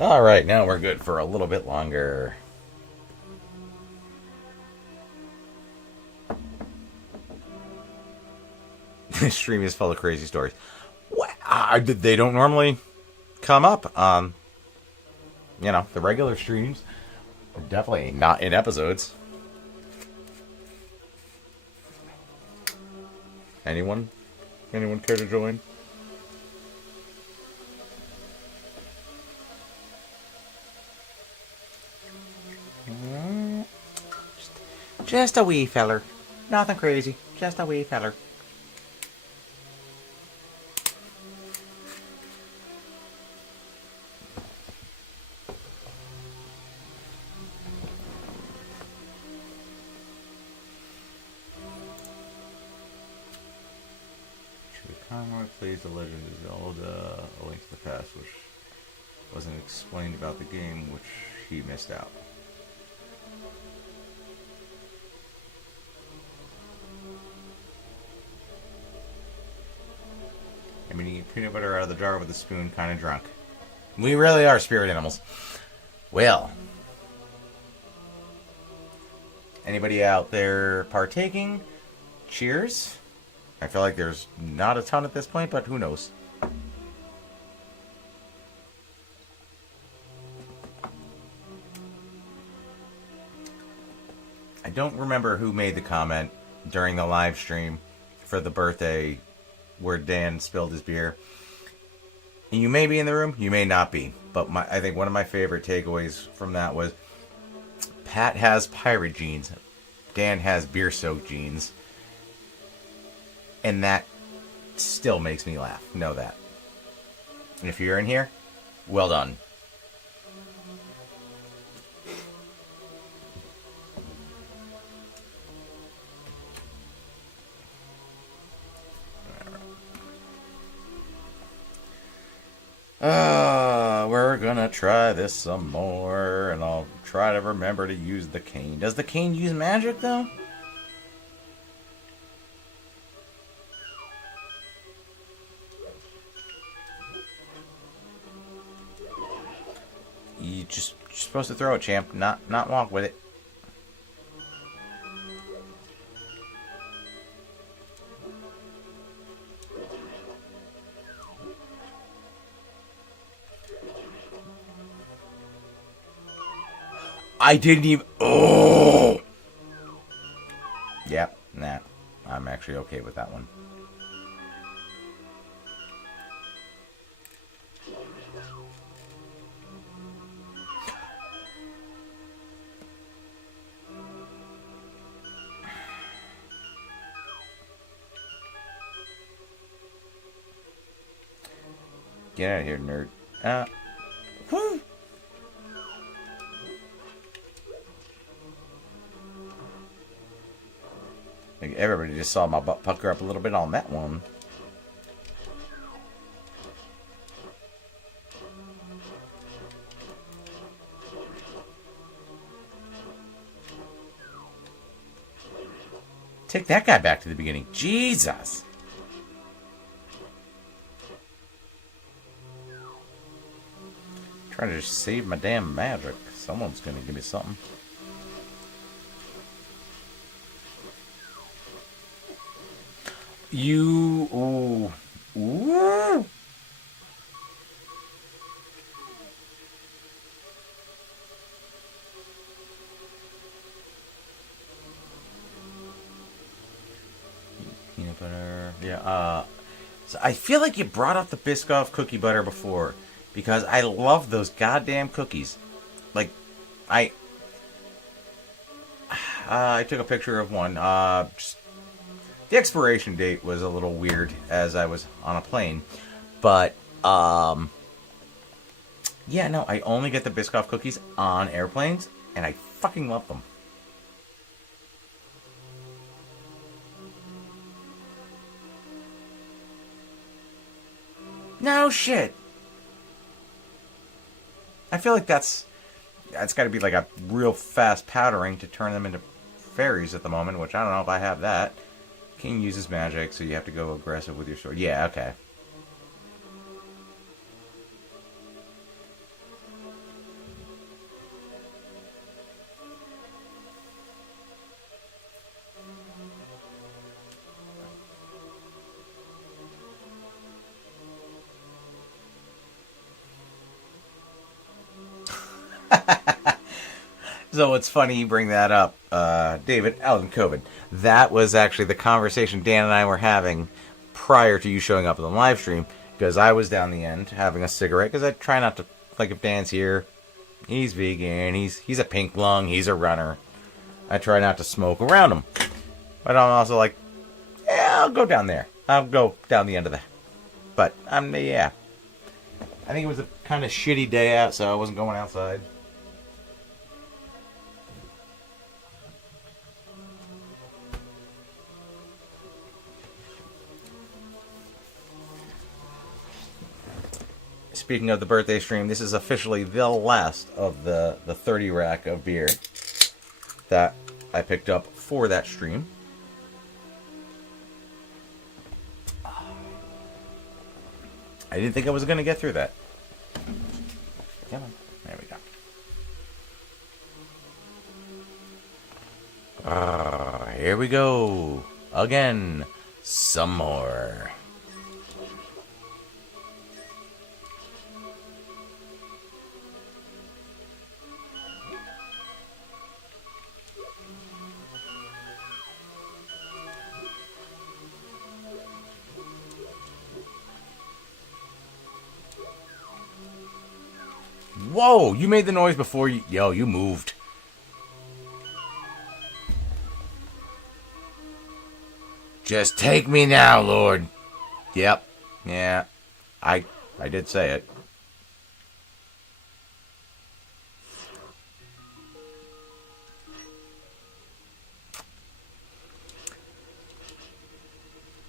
Alright, now we're good for a little bit longer. This stream is full of crazy stories. They don't normally come up on, the regular streams. Definitely not in episodes. Anyone? Anyone care to join? Just a wee feller. Nothing crazy. Just a wee feller. Conroy plays The Legend of Zelda, A Link to the Past, which wasn't explained about the game, which he missed out. I mean, you eat peanut butter out of the jar with a spoon, kind of drunk. We really are spirit animals. Well, anybody out there partaking? Cheers. I feel like there's not a ton at this point, but who knows? I don't remember who made the comment during the live stream for the birthday where Dan spilled his beer. And you may be in the room, you may not be. But I think one of my favorite takeaways from that was Pat has pirate jeans. Dan has beer-soaked jeans. And that still makes me laugh. Know that. And if you're in here, well done. We're gonna try this some more, and I'll try to remember to use the cane. Does the cane use magic, though? You're supposed to throw it, champ, not walk with it. I didn't even... Oh! Yep, nah. I'm actually okay with that one. Get out of here, nerd. Whew. Like everybody just saw my butt pucker up a little bit on that one. Take that guy back to the beginning. Jesus. Trying to just save my damn magic. Someone's gonna give me something. You... Ooh. Ooh. Peanut butter. Yeah, so I feel like you brought up the Biscoff cookie butter before. Because I love those goddamn cookies. Like, I took a picture of one. Just, the expiration date was a little weird as I was on a plane. But, yeah, no, I only get the Biscoff cookies on airplanes. And I fucking love them. No shit. I feel like that's got to be like a real fast powdering to turn them into fairies at the moment, which I don't know if I have that. King uses magic, so you have to go aggressive with your sword. Yeah, okay. So it's funny you bring that up, David, out in COVID. That was actually the conversation Dan and I were having prior to you showing up in the live stream, because I was down the end having a cigarette, because I try not to, like, if Dan's here, he's vegan, he's a pink lung, he's a runner. I try not to smoke around him. But I'm also like, yeah, I'll go down there. I'll go down the end of that. But, yeah. I think it was a kind of shitty day out, so I wasn't going outside. Speaking of the birthday stream, this is officially the last of the 30 rack of beer that I picked up for that stream. I didn't think I was going to get through that. Come on. There we go. Here we go. Again. Some more. Whoa, you made the noise before you... Yo, you moved. Just take me now, Lord. Yep. Yeah. I did say it.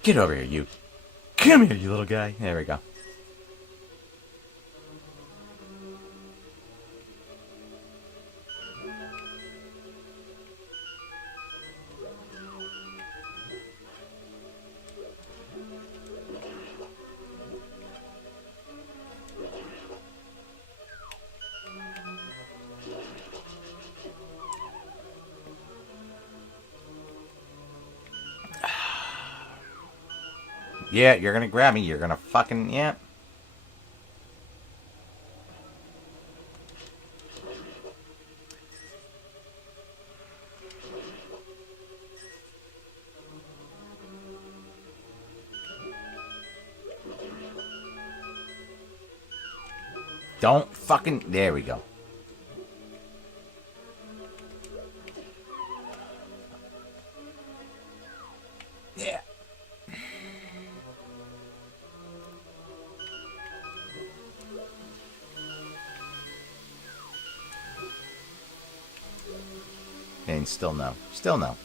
Get over here, you. Come here, you little guy. There we go. Yeah, you're gonna grab me. You're gonna fucking... Yeah. Don't fucking... There we go. Yeah. And still no. Still no.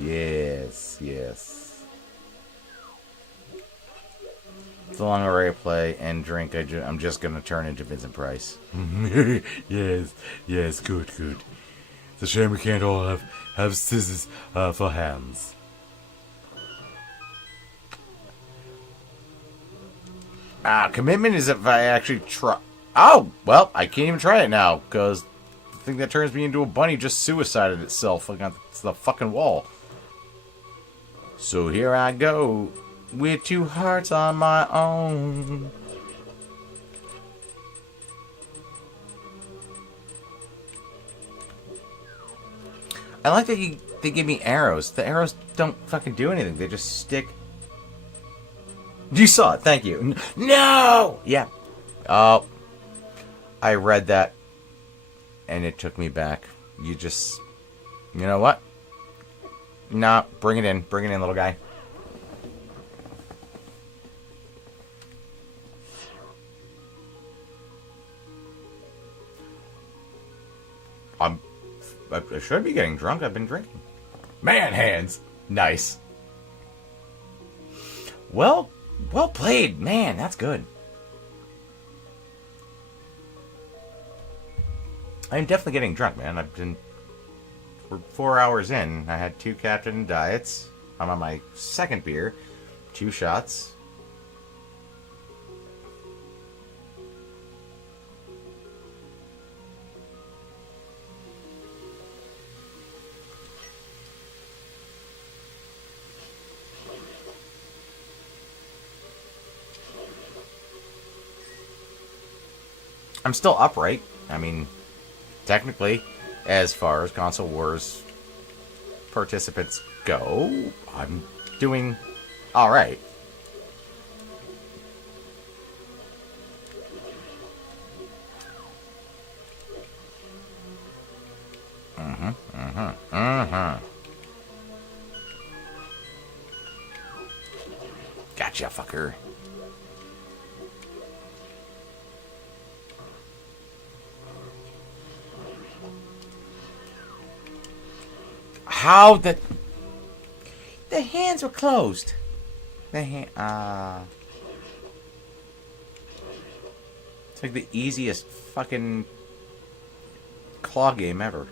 Yes, yes. The longer I play and drink, I'm just gonna turn into Vincent Price. Yes, yes, good, good. It's a shame we can't all have scissors for hands. Commitment is if I actually try... Oh, well, I can't even try it now, because the thing that turns me into a bunny just suicided itself against the fucking wall. So here I go, with 2 hearts on my own. I like that they give me arrows. The arrows don't fucking do anything. They just stick. You saw it. Thank you. No! Yeah. Oh. I read that, and it took me back. You know what? Nah, bring it in. Bring it in, little guy. I should be getting drunk. I've been drinking. Man hands. Nice. Well played. Man, that's good. I'm definitely getting drunk, man. I've been we're 4 hours in. I had 2 Captain Diets. I'm on my second beer. 2 shots. I'm still upright. I mean, technically, as far as Console Wars participants go, I'm doing alright. Gotcha, fucker. How the hands were closed. It's like the easiest fucking claw game ever.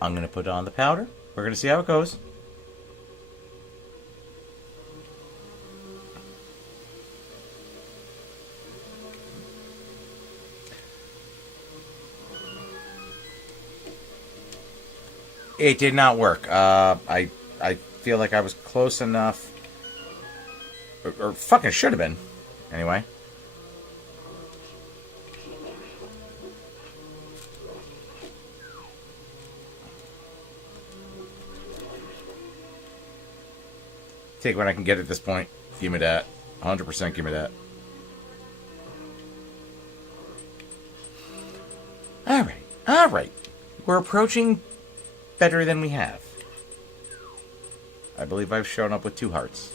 I'm going to put on the powder. We're going to see how it goes. It did not work. I feel like I was close enough. Or fucking should have been. Anyway. Take what I can get at this point. Give me that. 100% give me that. Alright. Alright. We're approaching better than we have. I believe I've shown up with 2 hearts.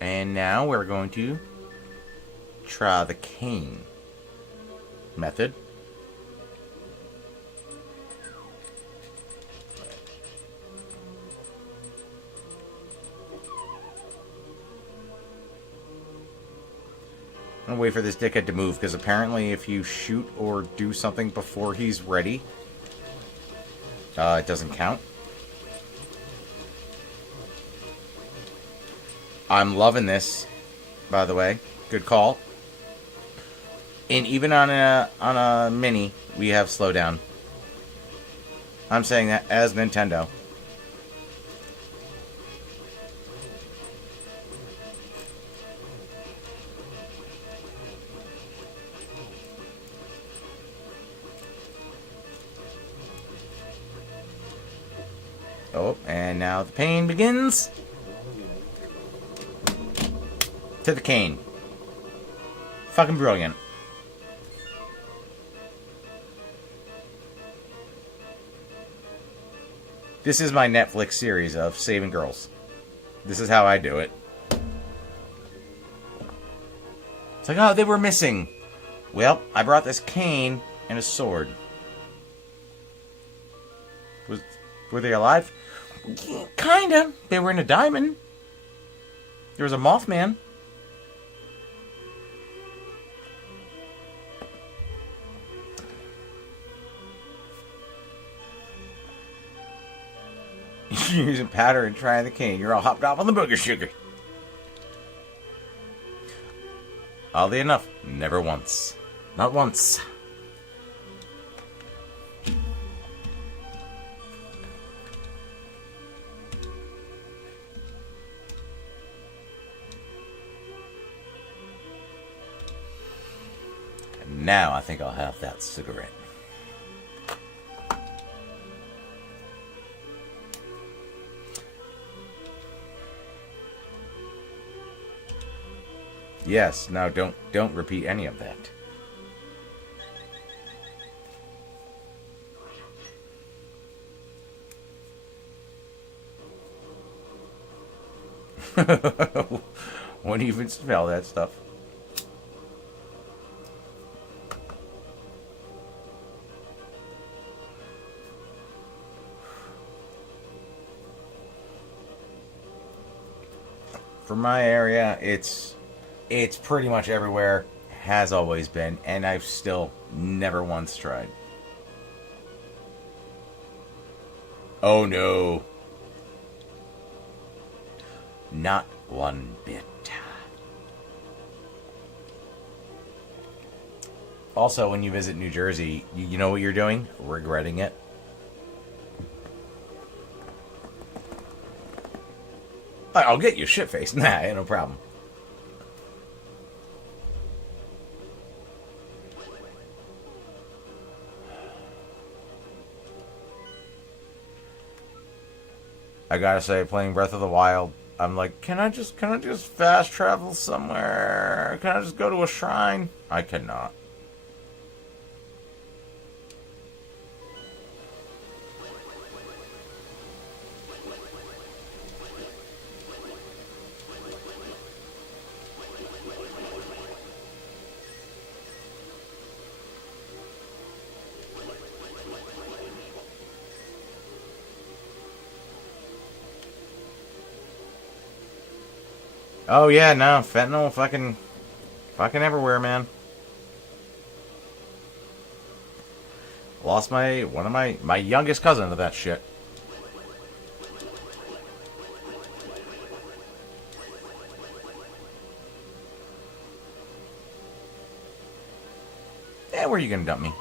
And now we're going to try the cane method. I'm gonna wait for this dickhead to move, because apparently if you shoot or do something before he's ready, it doesn't count. I'm loving this, by the way. Good call. And even on a mini, we have slowdown. I'm saying that as Nintendo. Oh, and now the pain begins. To the cane. Fucking brilliant. This is my Netflix series of saving girls. This is how I do it. It's like, oh, they were missing. Well, I brought this cane and a sword. Were they alive? Kinda. They were in a diamond. There was a Mothman. You're using powder and trying the cane. You're all hopped off on the booger sugar. Oddly enough, never once. Not once. And now I think I'll have that cigarette. Yes. Now don't repeat any of that. Wouldn't even spell that stuff. For my area, it's pretty much everywhere. Has always been, and I've still never once tried. Oh no. Not one bit. Also, when you visit New Jersey, you know what you're doing? Regretting it. I'll get you shit-faced. Nah, ain't no problem. I gotta say, playing Breath of the Wild, I'm like, can I just fast travel somewhere? Can I just go to a shrine? I cannot. Oh yeah, no, fentanyl fucking everywhere, man. Lost one of my youngest cousin to that shit. Yeah, where are you gonna dump me?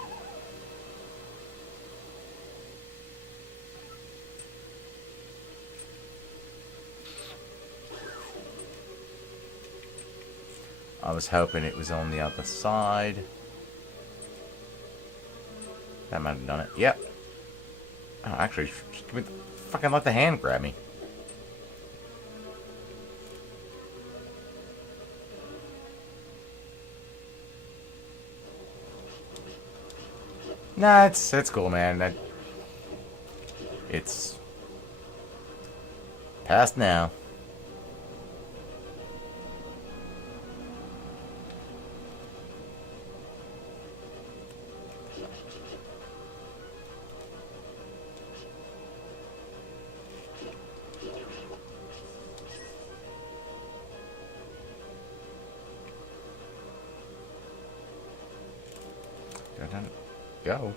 I was hoping it was on the other side. That might have done it. Yep. Oh, actually, just give me fucking let the hand grab me. Nah, it's cool, man. It's past now. Go.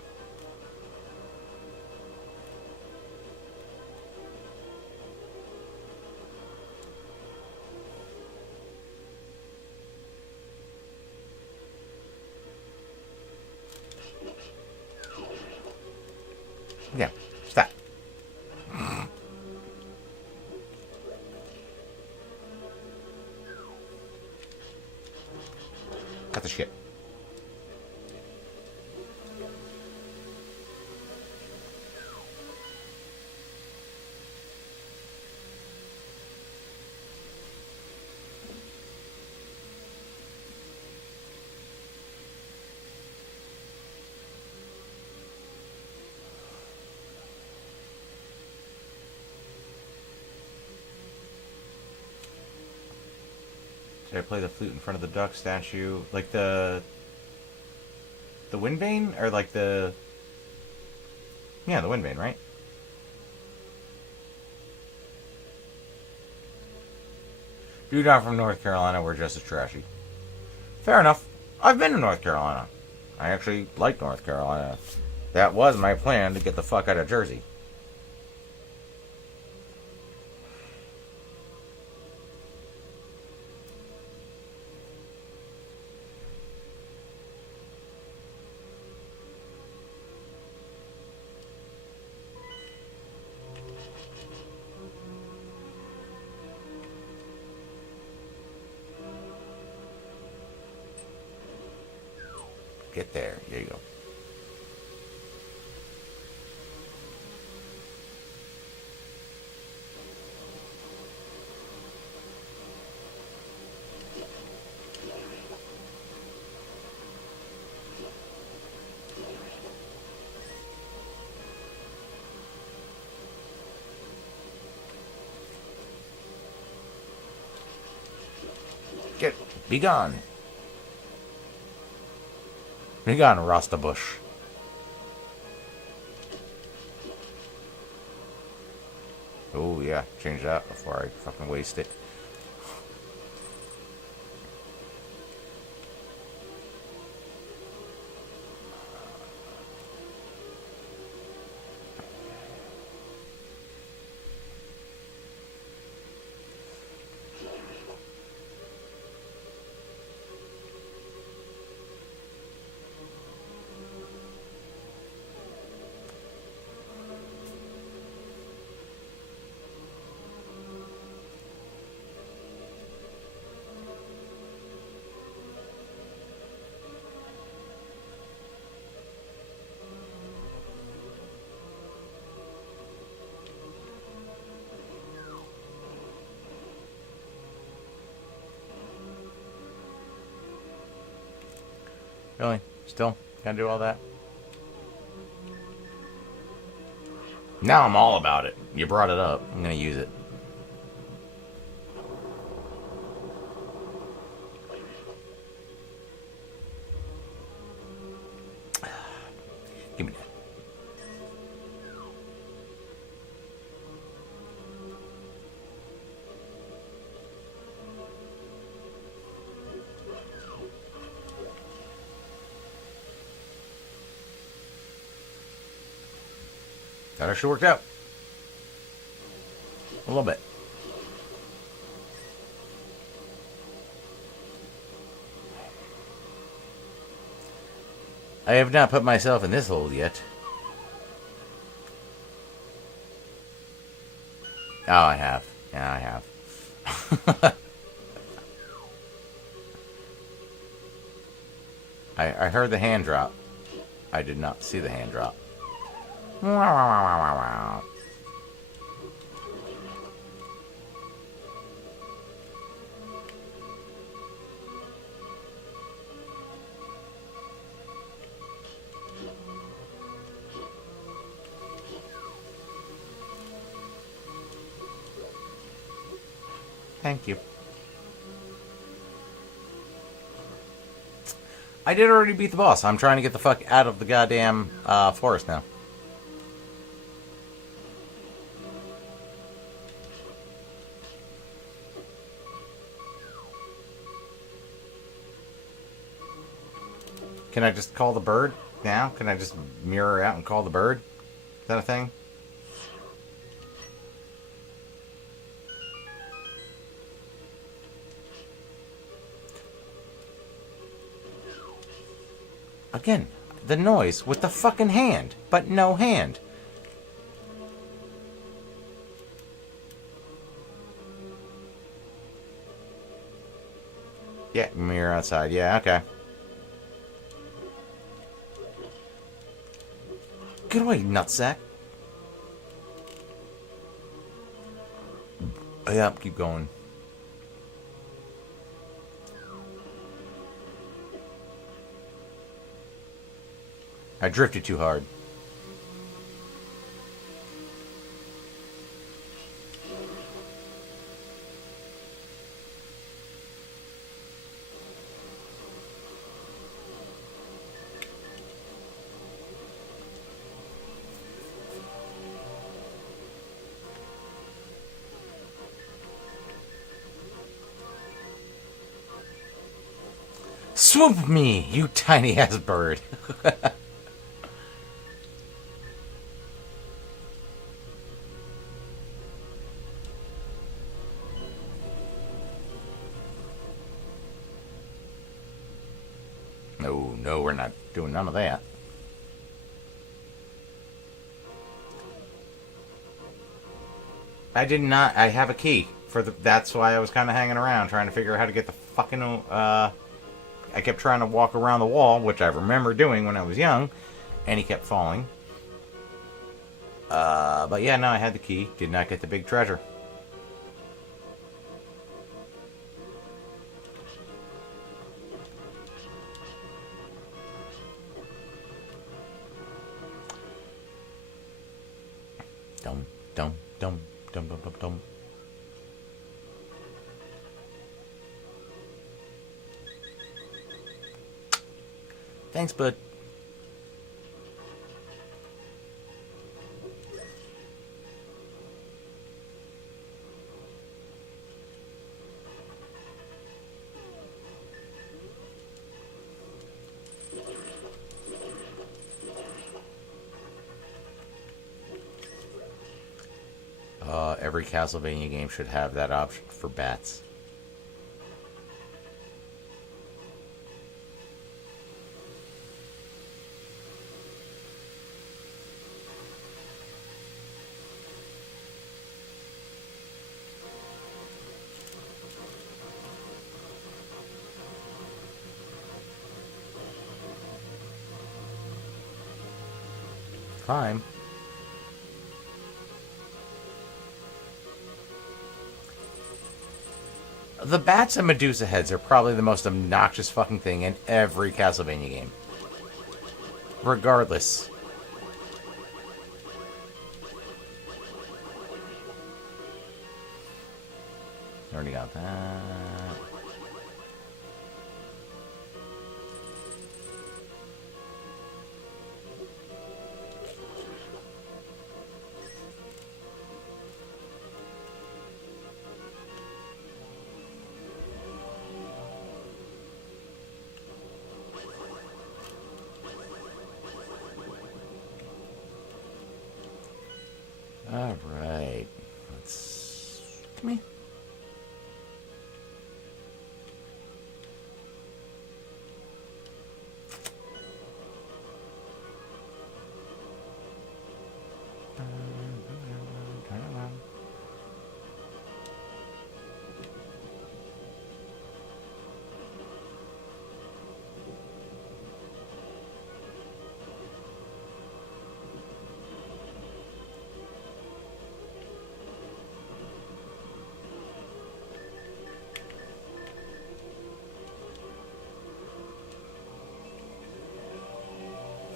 Yeah, stop. Cut the shit. Should I play the flute in front of the duck statue? Like the wind vane? Or like the... Yeah, the wind vane, right? Dude, I'm from North Carolina, we're just as trashy. Fair enough. I've been to North Carolina. I actually like North Carolina. That was my plan to get the fuck out of Jersey. Get there. There you go. Get, be gone. Be gone, Rostabush. Oh yeah, change that before I fucking waste it. Really? Still? Gotta do all that? Now I'm all about it. You brought it up. I'm gonna use it. Give me that. That actually worked out. A little bit. I have not put myself in this hole yet. Oh, I have. Yeah, I have. I heard the hand drop. I did not see the hand drop. Thank you. I did already beat the boss. I'm trying to get the fuck out of the goddamn forest now. Can I just call the bird now? Can I just mirror out and call the bird? Is that a thing? Again, the noise with the fucking hand, but no hand. Yeah, mirror outside. Yeah, okay. Get away, nutsack. Yep, keep going. I drifted too hard. Swoop me, you tiny ass bird. No, we're not doing none of that. I did not. I have a key for the. That's why I was kind of hanging around trying to figure out how to get the fucking. I kept trying to walk around the wall, which I remember doing when I was young, and he kept falling. But yeah, no, I had the key. Did not get the big treasure. Dum dum dum dum dum dum dum. Thanks, bud. Every Castlevania game should have that option for bats. Climb. The bats and Medusa heads are probably the most obnoxious fucking thing in every Castlevania game. Regardless. Already got that. All right. Let's... Come here.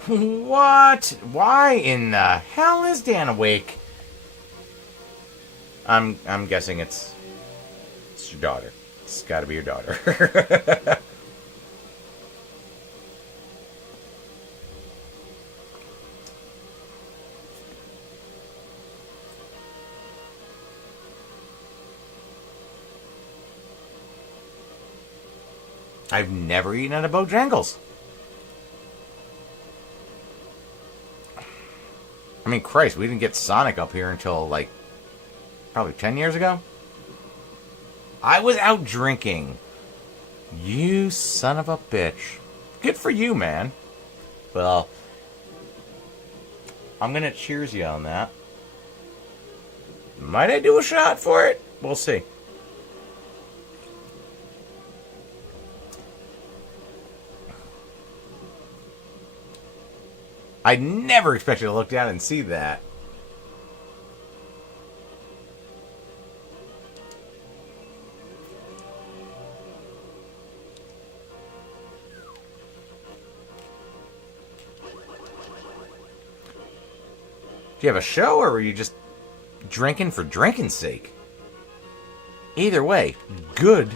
What? Why in the hell is Dan awake? I'm guessing it's your daughter. It's got to be your daughter. I've never eaten at a Bojangles. I mean, Christ, we didn't get Sonic up here until, like, probably 10 years ago. I was out drinking. You son of a bitch. Good for you, man. Well, I'm going to cheers you on that. Might I do a shot for it? We'll see. I never expected to look down and see that. Do you have a show, or were you just drinking for drinking's sake? Either way, good.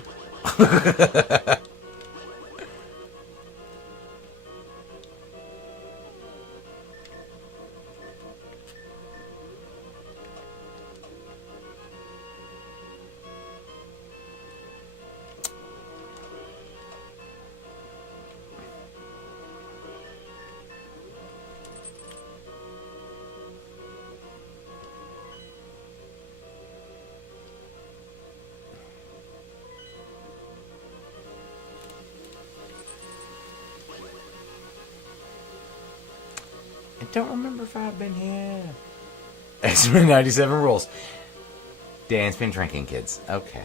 I don't remember if I've been here. X-Men 97 rules. Dan's been drinking, kids. Okay.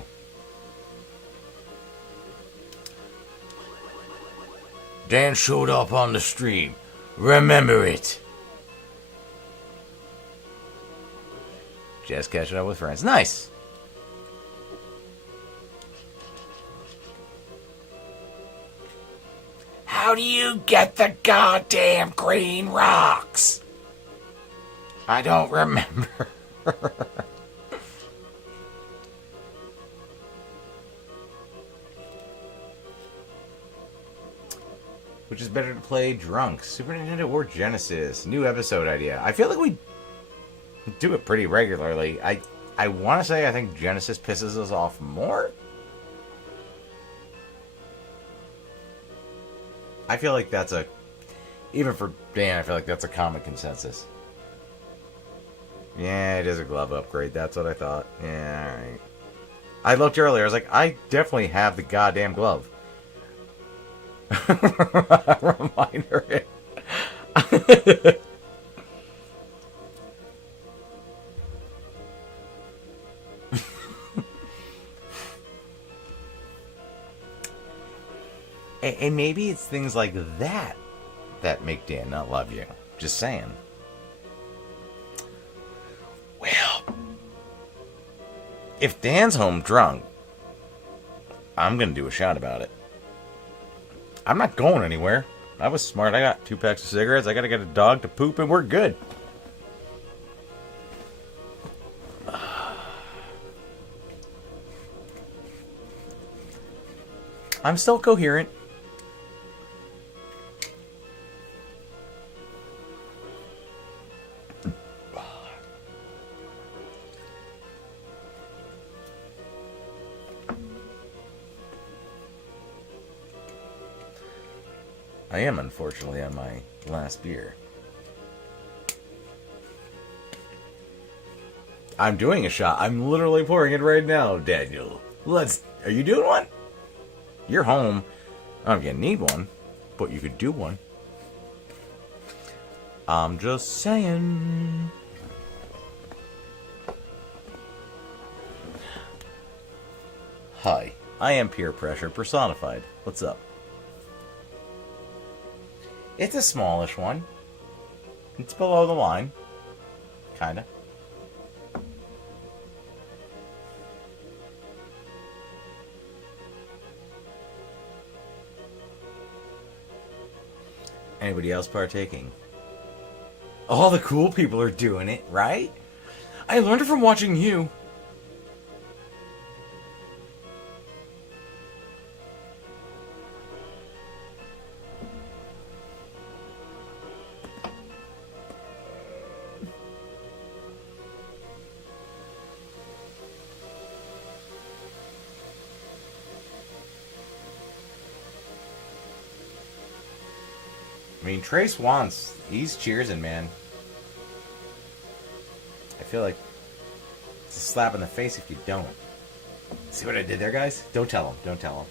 Dan showed up on the stream. Remember it. Just catching up with friends. Nice. How do you get the goddamn green rocks? I don't remember. Which is better to play drunk? Super Nintendo or Genesis? New episode idea. I feel like we do it pretty regularly. I want to say I think Genesis pisses us off more. I feel like that's a... Even for Dan, I feel like that's a common consensus. Yeah, it is a glove upgrade. That's what I thought. Yeah, alright. I looked earlier. I was like, I definitely have the goddamn glove. Reminder. And maybe it's things like that that make Dan not love you. Just saying. Well, if Dan's home drunk, I'm going to do a shot about it. I'm not going anywhere. I was smart. I got 2 packs of cigarettes. I got to get a dog to poop, and we're good. I'm still coherent. I am, unfortunately, on my last beer. I'm doing a shot. I'm literally pouring it right now, Daniel. Are you doing one? You're home. I don't know if you need one, but you could do one. I'm just saying. Hi, I am peer pressure personified. What's up? It's a smallish one. It's below the line. Kinda. Anybody else partaking? All the cool people are doing it, right? I learned it from watching you. I mean, Trace wants. He's cheersing, man. I feel like it's a slap in the face if you don't. See what I did there, guys? Don't tell him. Don't tell him.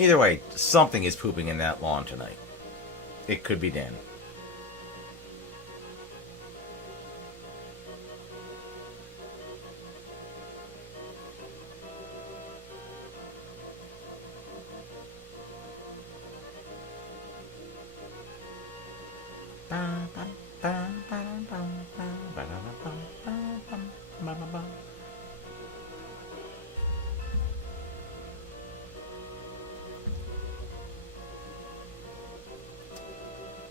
Either way, something is pooping in that lawn tonight. It could be Dan.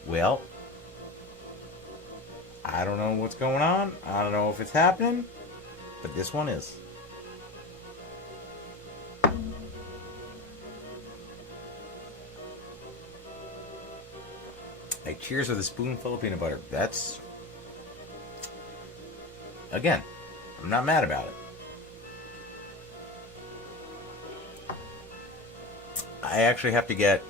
Well, I don't know what's going on. I don't know if it's happening, but this one is. Hey, cheers with a spoonful of peanut butter. That's... Again, I'm not mad about it. I actually have to get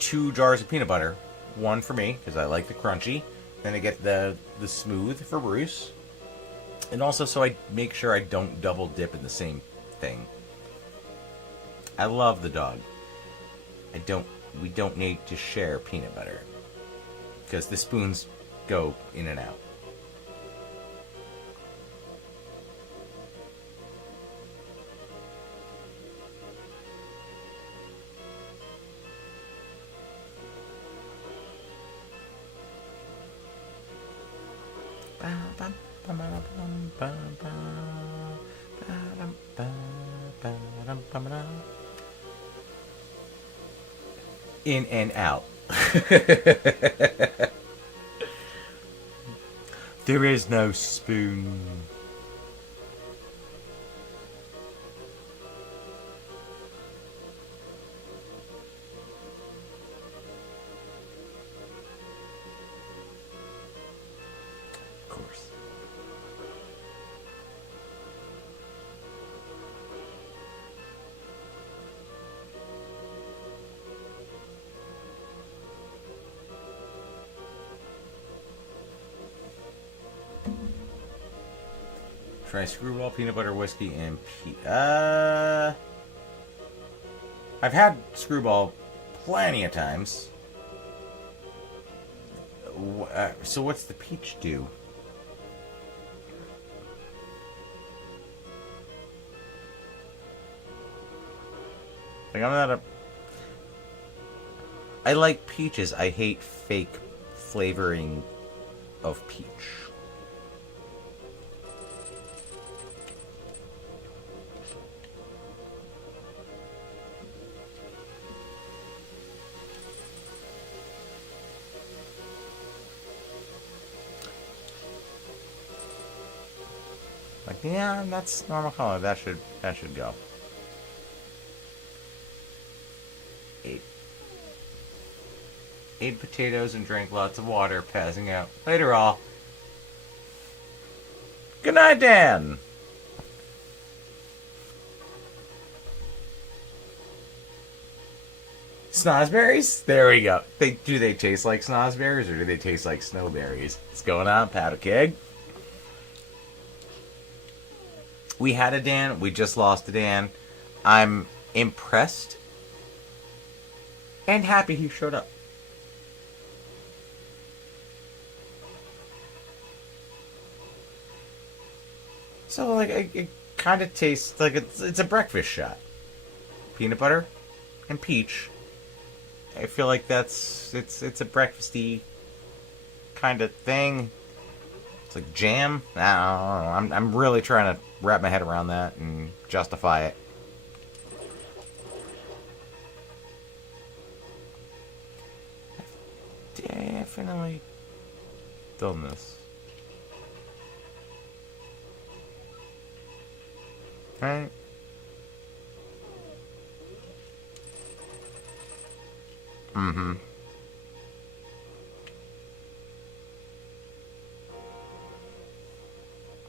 2 jars of peanut butter. One for me, because I like the crunchy. Then I get the smooth for Bruce. And also so I make sure I don't double dip in the same thing. I love the dog. We don't need to share peanut butter. Because the spoons go in and out. In and out. There is no spoon. Of course. Try screwball, peanut butter, whiskey, and I've had screwball plenty of times. So what's the peach do? Like, I'm not a... I like peaches. I hate fake flavoring of peach. Like, yeah, that's normal color. That should go. 8 potatoes and drank lots of water, passing out. Later, all. Good night, Dan. Snozberries? There we go. Do they taste like snozberries or do they taste like snowberries? What's going on, Powder Keg? We had a Dan. We just lost a Dan. I'm impressed and happy he showed up. So, like, it kind of tastes like it's a breakfast shot. Peanut butter and peach. I feel like it's a breakfasty kind of thing. It's like jam. I don't know. I'm really trying to wrap my head around that and justify it. I've definitely done this. Right? Mm-hmm.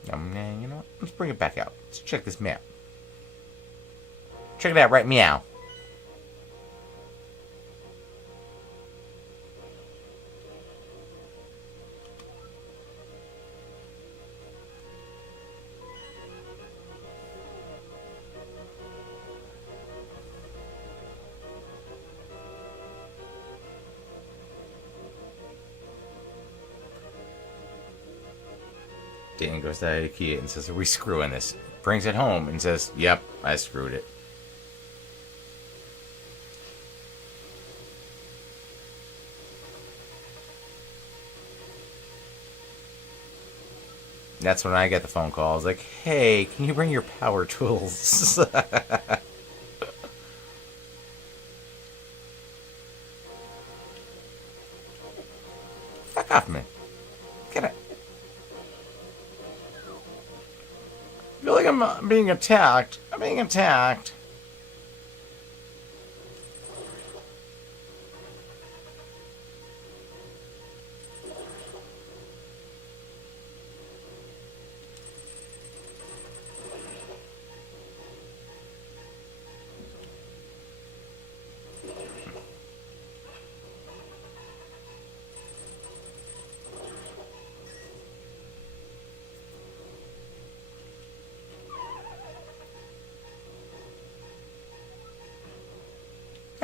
You know what? Let's bring it back out. Let's check this map. Check it out, right? Meow. Dan goes to IKEA and says, "Are we screwing this?" Brings it home and says, "Yep, I screwed it." That's when I get the phone call. I was like, "Hey, can you bring your power tools?" Fuck off, man. Get it. I feel like I'm being attacked. I'm being attacked.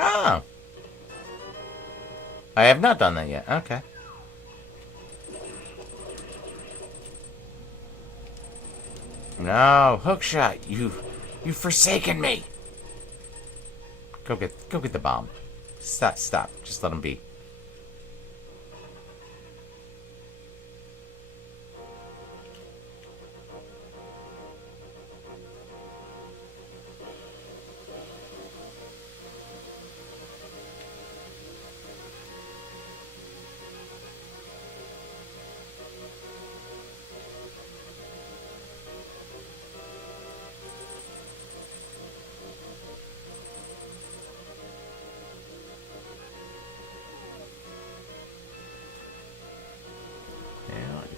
Oh. I have not done that yet. Okay. No, hookshot, you've forsaken me. Go get the bomb. Stop. Just let him be.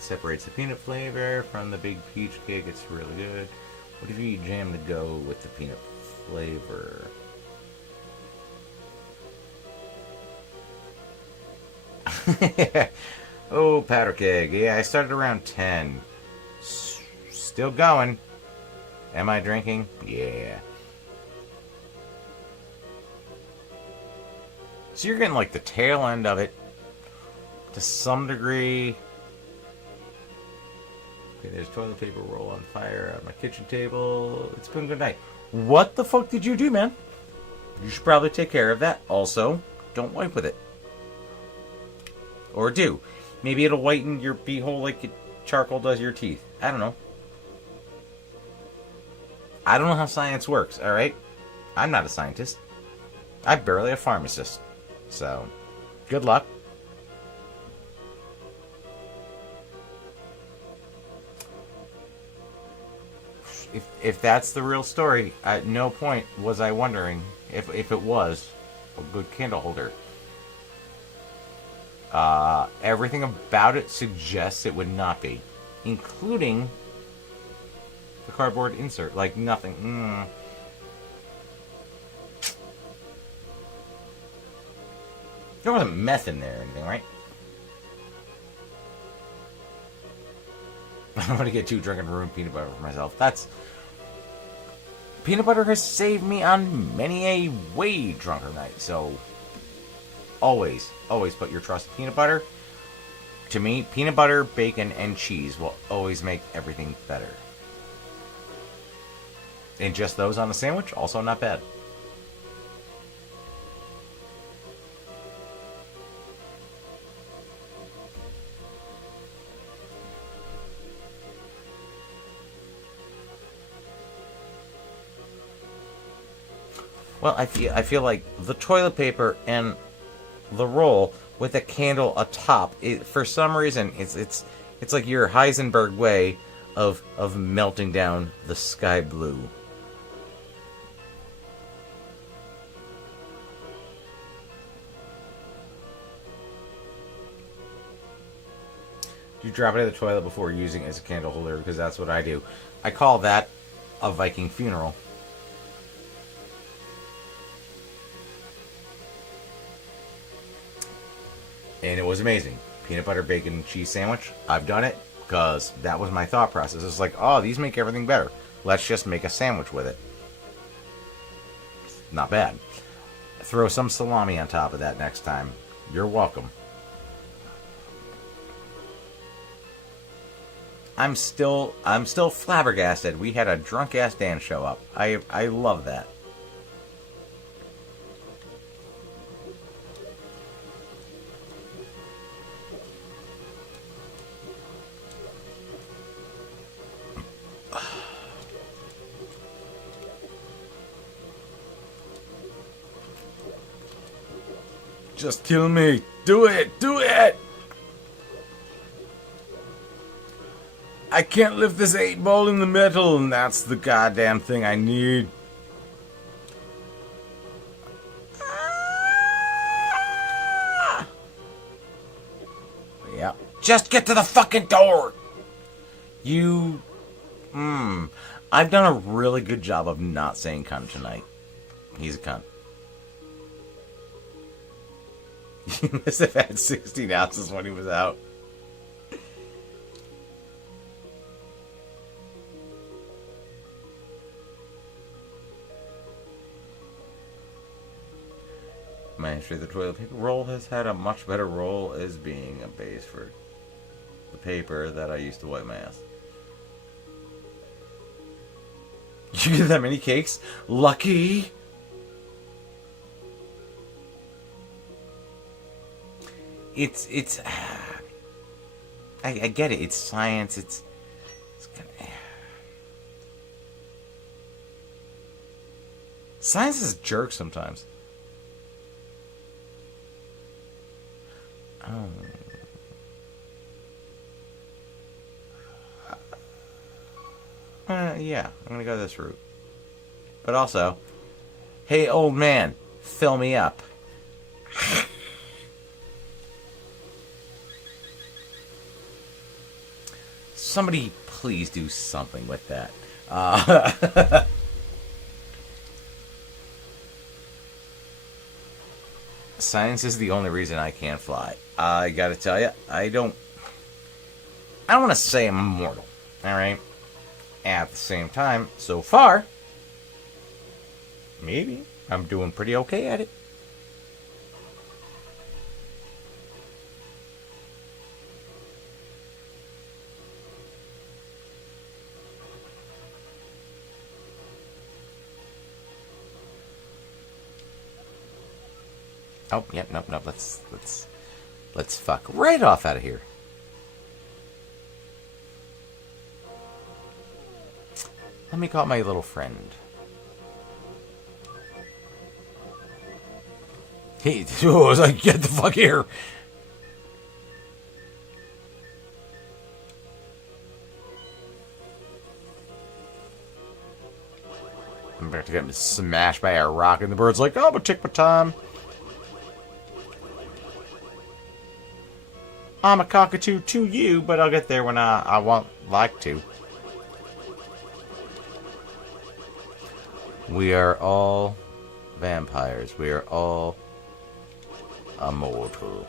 separates the peanut flavor from the big peach cake. It's really good. What if you eat jam to go with the peanut flavor? Oh, powder keg. Yeah, I started around 10. Still going. Am I drinking? Yeah. So you're getting like the tail end of it to some degree. Okay, there's toilet paper roll on fire on my kitchen table. It's been a good night. What the fuck did you do, man? You should probably take care of that. Also, don't wipe with it. Or do. Maybe it'll whiten your beehole like charcoal does your teeth. I don't know. I don't know how science works, alright? I'm not a scientist. I'm barely a pharmacist. So, good luck. If that's the real story, at no point was I wondering if it was a good candle holder. Everything about it suggests it would not be, including the cardboard insert. Like nothing. There wasn't meth in there or anything, right? I don't want to get too drunk and ruin peanut butter for myself. Peanut butter has saved me on many a way drunker night. So, always put your trust in peanut butter. To me, peanut butter, bacon, and cheese will always make everything better. And just those on a sandwich, also not bad. Well, I feel like the toilet paper and the roll with a candle atop, for some reason, it's like your Heisenberg way of melting down the sky blue. You drop it in the toilet before using it as a candle holder, because that's what I do. I call that a Viking funeral. And it was amazing. Peanut butter, bacon, cheese sandwich. I've done it because that was my thought process. It's like, oh, these make everything better. Let's just make a sandwich with it. Not bad. Throw some salami on top of that next time. You're welcome. I'm still flabbergasted. We had a drunk ass Dan show up. I love that. Just kill me. Do it. Do it. I can't lift this 8-ball in the metal, and that's the goddamn thing I need. Yeah. Just get to the fucking door. I've done a really good job of not saying cunt tonight. He's a cunt. He must have had 16 ounces when he was out. My history, the toilet paper roll has had a much better role as being a base for the paper that I used to wipe my ass. You get that many cakes? Lucky! It's I get it. It's science. It's kind of, science is a jerk sometimes. Oh. Yeah, I'm gonna go this route. But also, hey old man, fill me up. Somebody please do something with that. Science is the only reason I can't fly. I gotta tell you, I don't want to say I'm immortal, alright? At the same time, so far, maybe I'm doing pretty okay at it. Oh, yep, nope. Let's fuck right off out of here. Let me call my little friend. He, I was like, get the fuck here. I'm about to get smashed by a rock, and the bird's like, oh, I'm gonna take my time. I'm a cockatoo to you, but I'll get there when I won't like to. We are all vampires. We are all immortal.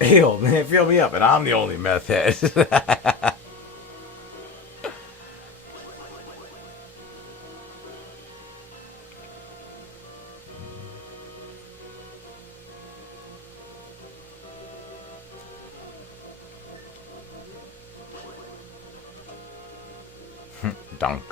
Hell, man, fill me up, and I'm the only meth head. Dunk.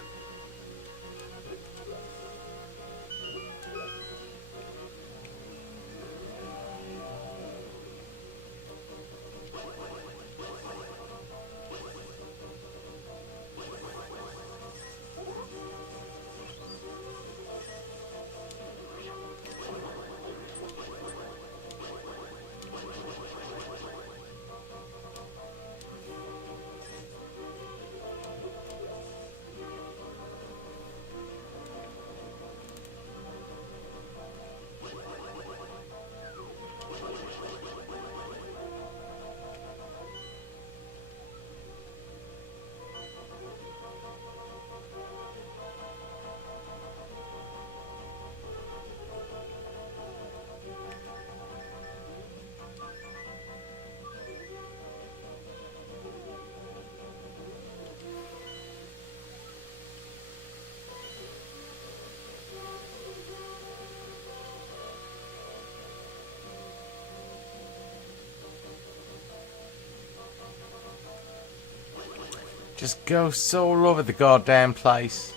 Just go so all over the goddamn place.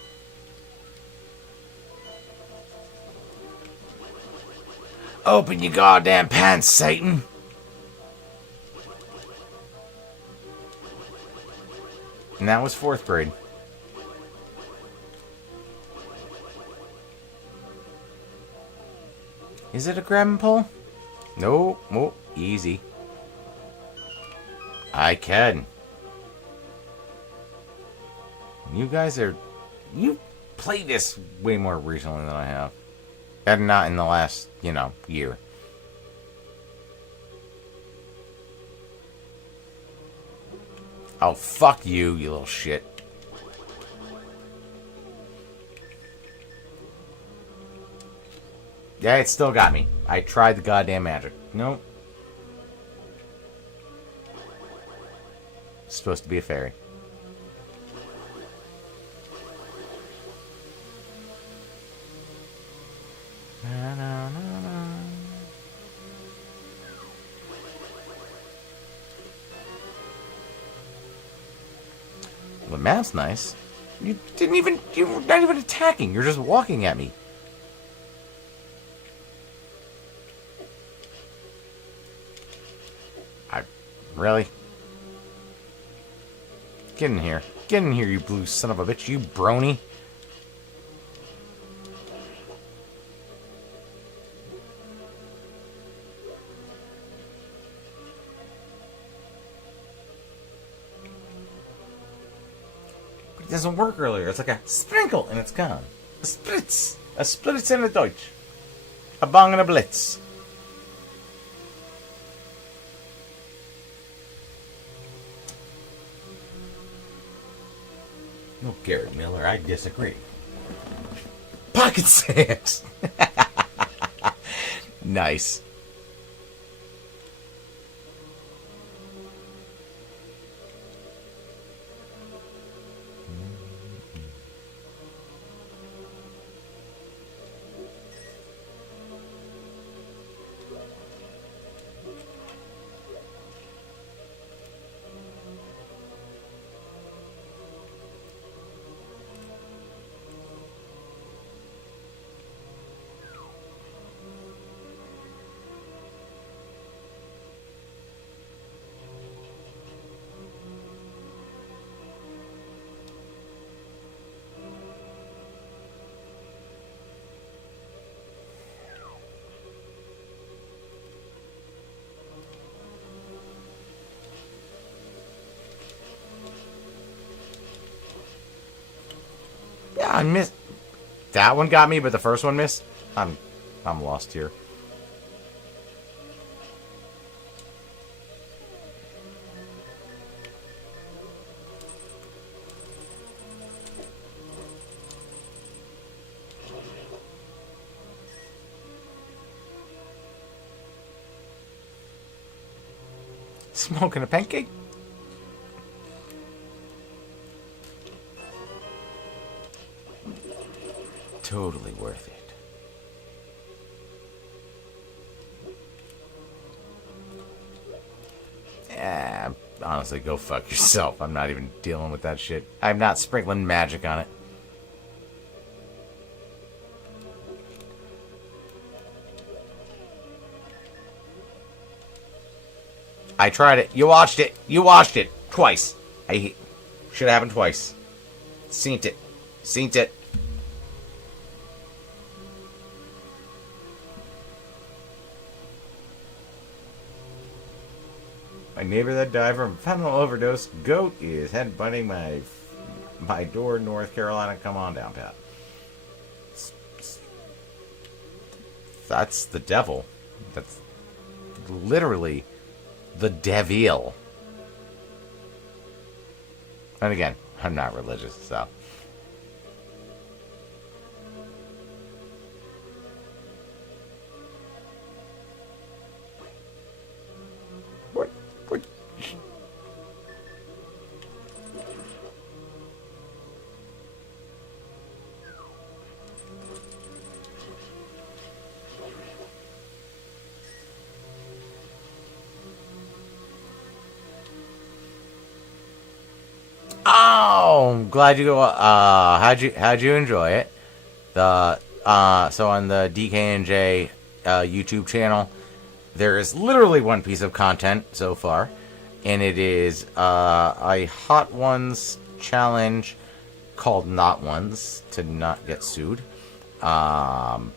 Open your goddamn pants, Satan. And that was 4th grade. Is it a grab and pull? No. Oh, easy. I can. You guys are... You played this way more recently than I have. And not in the last, year. Oh, fuck you, you little shit. Yeah, it still got me. I tried the goddamn magic. Nope. It's supposed to be a fairy. The map's nice. You were not even attacking. You're just walking at me. Really? Get in here. Get in here, you blue son of a bitch. You brony. doesn't work earlier. It's like a sprinkle and it's gone. A spritz. A spritz in a Deutsch. A bong and a blitz. No, Gary Miller, I disagree. Pocket sands. Nice. Yeah, I missed. That one got me, but the first one missed. I'm lost here. Smoking a pancake? Totally worth it. Honestly, go fuck yourself. I'm not even dealing with that shit. I'm not sprinkling magic on it. I tried it. You watched it. You watched it. Twice. Should have happened twice. Seen it. Seen it. My neighbor that died from fentanyl overdose. Goat is headbutting my door, North Carolina. Come on down, Pat. That's the devil. That's literally the devil. And again, I'm not religious, so. What? Oh, I'm glad you go. How'd you enjoy it? So on the DK&J YouTube channel, there is literally one piece of content so far, and it is a Hot Ones challenge called Not Ones to not get sued. But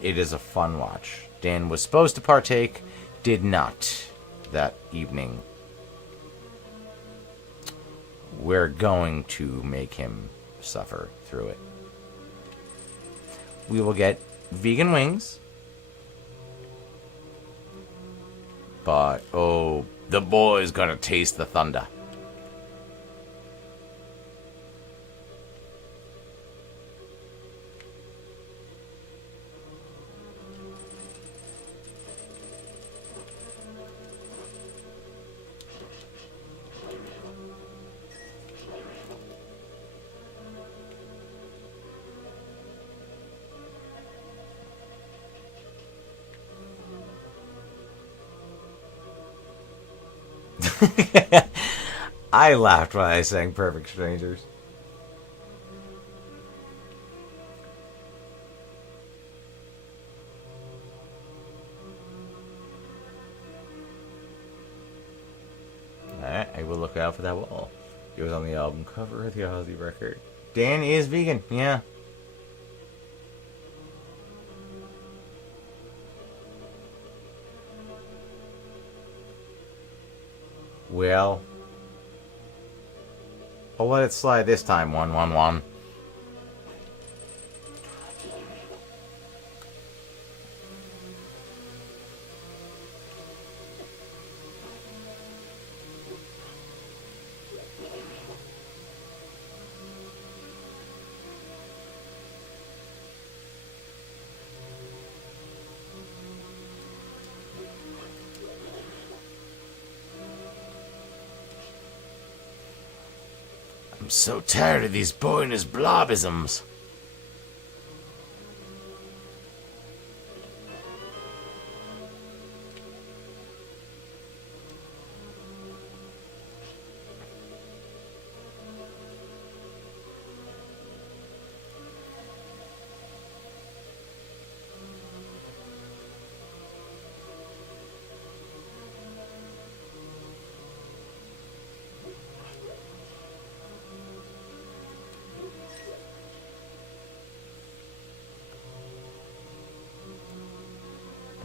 it is a fun watch. Dan was supposed to partake, did not that evening. We're going to make him suffer through it. We will get vegan wings. But, oh, the boy's gonna taste the thunder. I laughed when I sang Perfect Strangers. Alright, I will look out for that wall. It was on the album cover of the Aussie record. Dan is vegan, yeah. Well, I'll let it slide this time. 1-1-1. I'm so tired of these boy and his blobisms.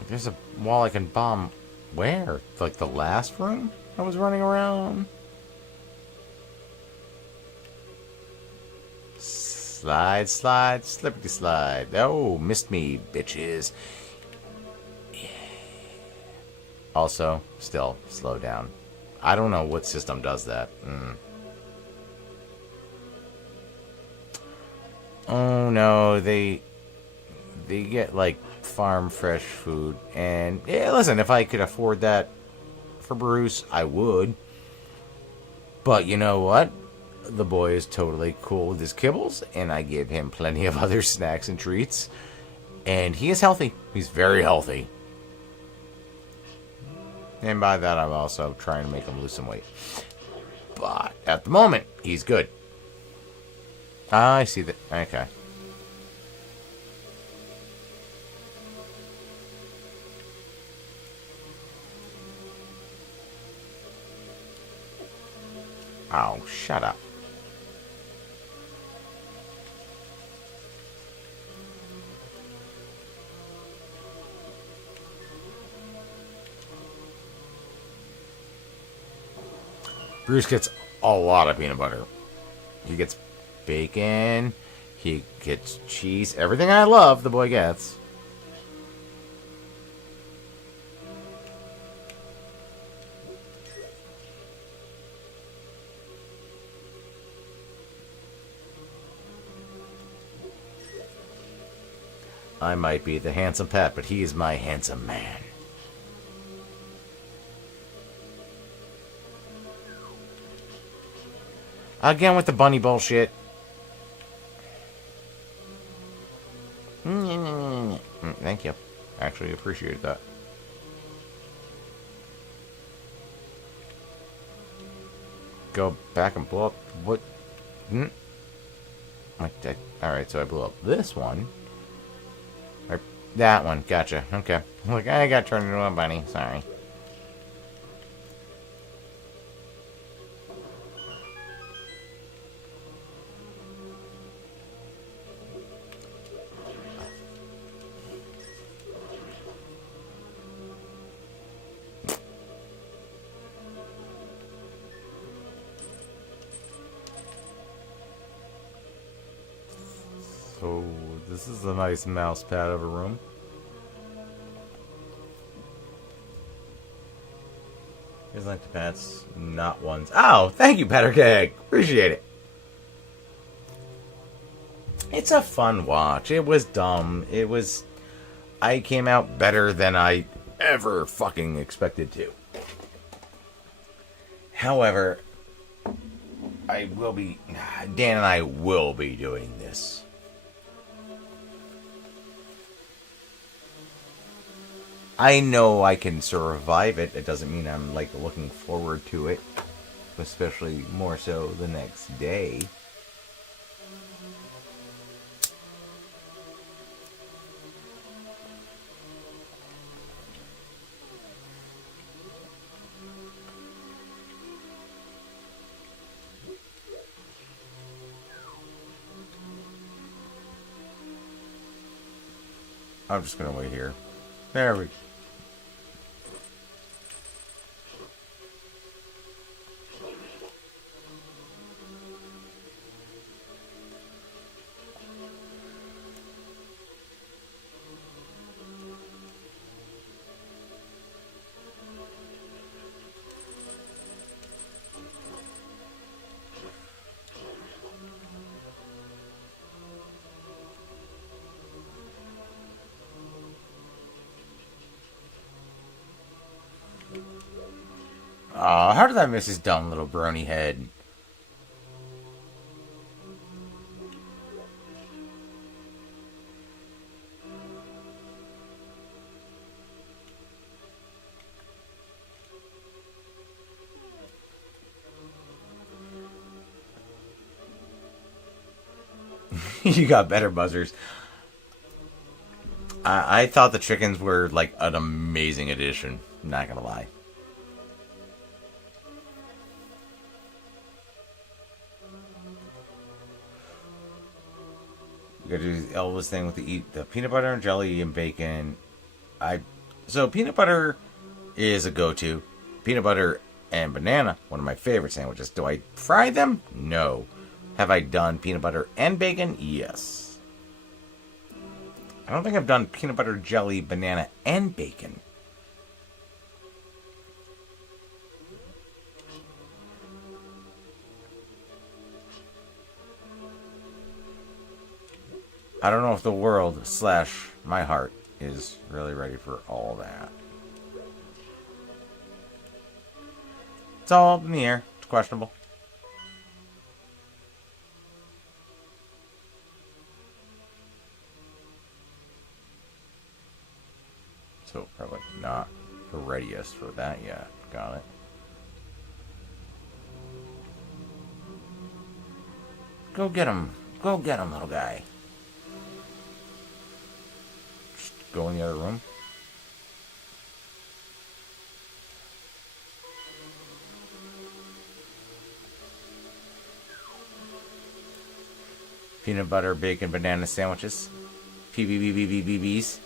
There's a wall I can bomb. Where? Like the last room I was running around? Slide, slide, slippity slide. Oh, missed me, bitches. Yeah. Also, still, slow down. I don't know what system does that. Oh no, they get like farm fresh food, and yeah, listen, if I could afford that for Bruce, I would. But you know what? The boy is totally cool with his kibbles, and I give him plenty of other snacks and treats, and he is healthy. He's very healthy. And by that, I'm also trying to make him lose some weight. But at the moment, he's good. I see that. Okay. Oh, shut up. Bruce gets a lot of peanut butter. He gets bacon. He gets cheese. Everything I love, the boy gets. I might be the handsome pet, but he is my handsome man. Again with the bunny bullshit. Thank you. Actually appreciate that. Go back and blow up what? Alright, so I blew up this one. Or that one. Gotcha. Okay. Look, I got turned into a bunny. Sorry. So, this is a nice mouse pad of a room. Here's like the pets, not ones. Oh, thank you, Pattercake. Appreciate it. It's a fun watch. It was dumb. I came out better than I ever fucking expected to. However, Dan and I will be doing this. I know I can survive it. It doesn't mean I'm like looking forward to it, especially more so the next day. I'm just gonna wait here. There we go. Oh, how did I miss his dumb little brony head? You got better buzzers. I thought the chickens were like an amazing addition. Not gonna lie. You gotta do the Elvis thing with the peanut butter and jelly and bacon. So peanut butter is a go-to. Peanut butter and banana, one of my favorite sandwiches. Do I fry them? No. Have I done peanut butter and bacon? Yes. I don't think I've done peanut butter, jelly, banana, and bacon. I don't know if the world / my heart is really ready for all that. It's all up in the air. It's questionable. So probably not the readiest for that yet. Got it. Go get him. Go get him, little guy. Just go in the other room. Peanut butter, bacon, banana sandwiches. PBBBBBs.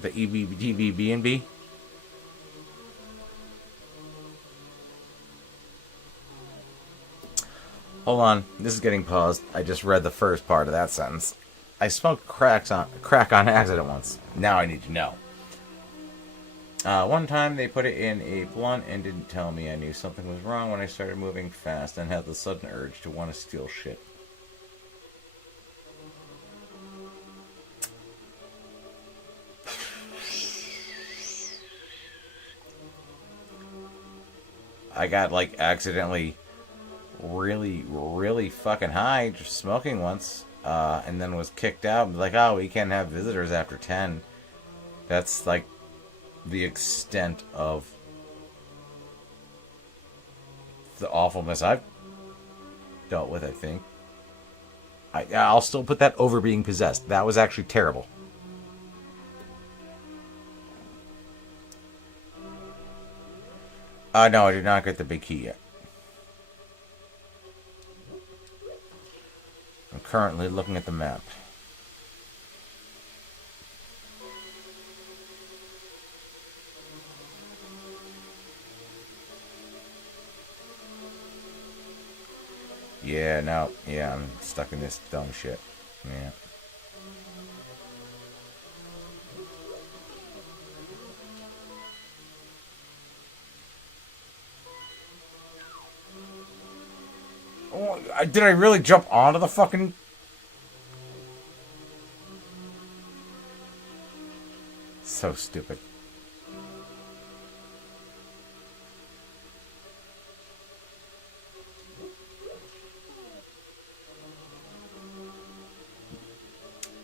The EBGBB&B. Hold on, this is getting paused. I just read the first part of that sentence. I smoked crack on accident once. Now I need to know. One time they put it in a blunt and didn't tell me. I knew something was wrong when I started moving fast and had the sudden urge to want to steal shit. I got like accidentally really fucking high just smoking once, and then was kicked out. Like, oh, we can't have visitors after 10. That's like the extent of the awfulness I've dealt with, I think. I'll still put that over being possessed. That was actually terrible. No, I did not get the big key yet. I'm currently looking at the map. Yeah, no, yeah, I'm stuck in this dumb shit. Yeah. Oh, did I really jump onto the fucking... So stupid.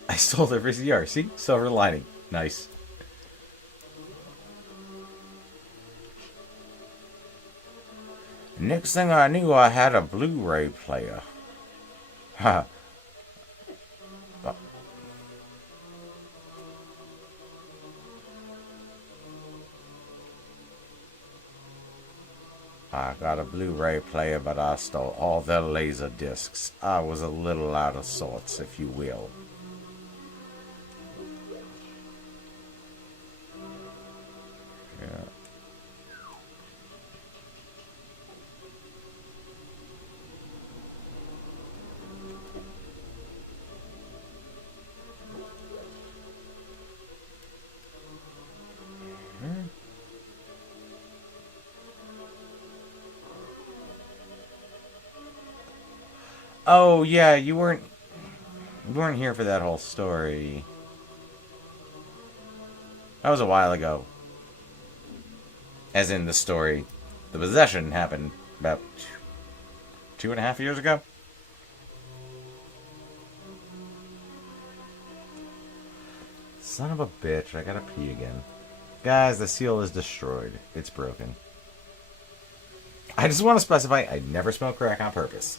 I stole their VCR. See? Silver lining. Nice. Next thing I knew, I had a Blu-ray player. Ha. I got a Blu-ray player, but I stole all their laser discs. I was a little out of sorts, if you will. Yeah. Oh, yeah, you weren't... We weren't here for that whole story. That was a while ago. As in the story. The possession happened about 2.5 years ago. Son of a bitch, I gotta pee again. Guys, the seal is destroyed. It's broken. I just want to specify, I never smoke crack on purpose.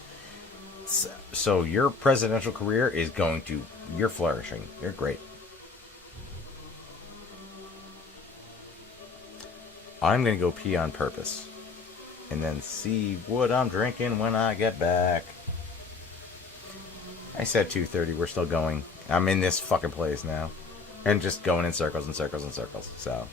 So your presidential career is going to... You're flourishing. You're great. I'm going to go pee on purpose. And then see what I'm drinking when I get back. I said 2:30. We're still going. I'm in this fucking place now. And just going in circles and circles and circles. So...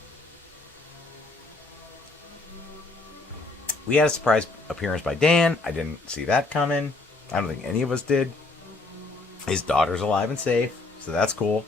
We had a surprise appearance by Dan. I didn't see that coming. I don't think any of us did. His daughter's alive and safe, so that's cool.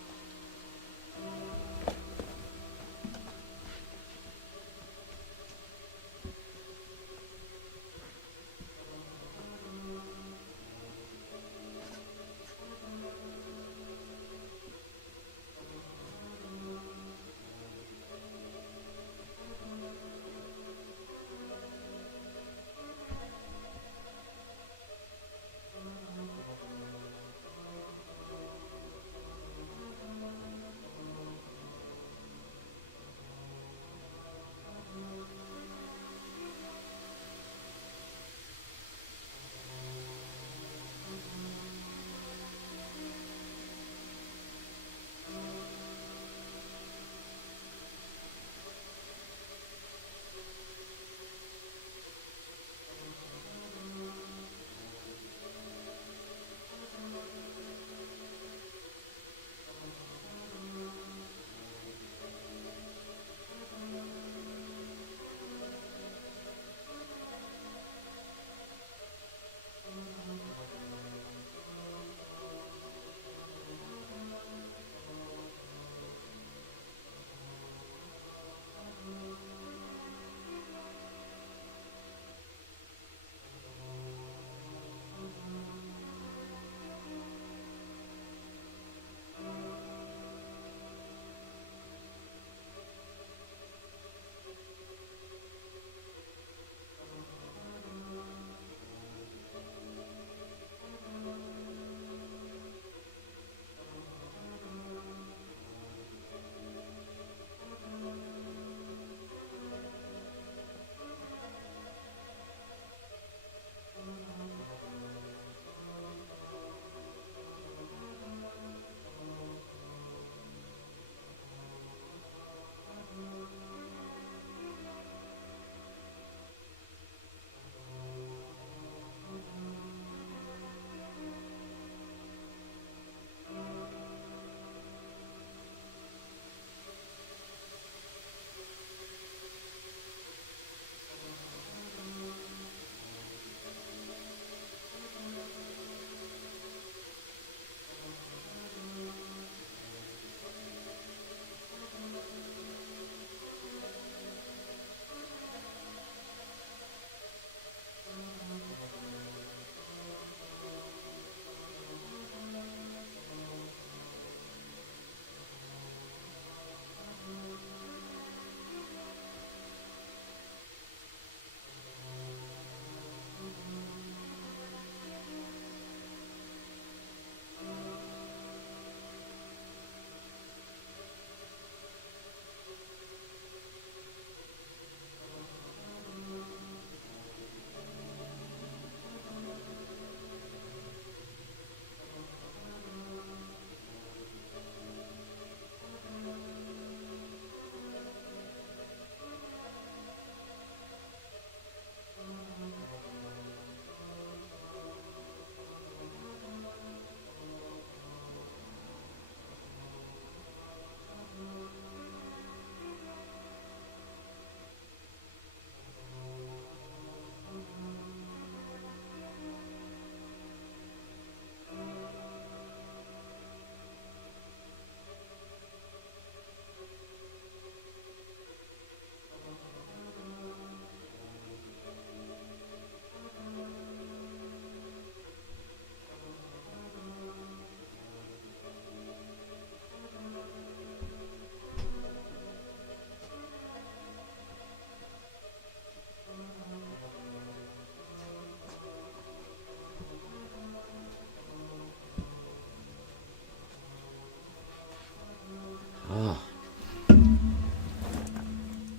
Oh.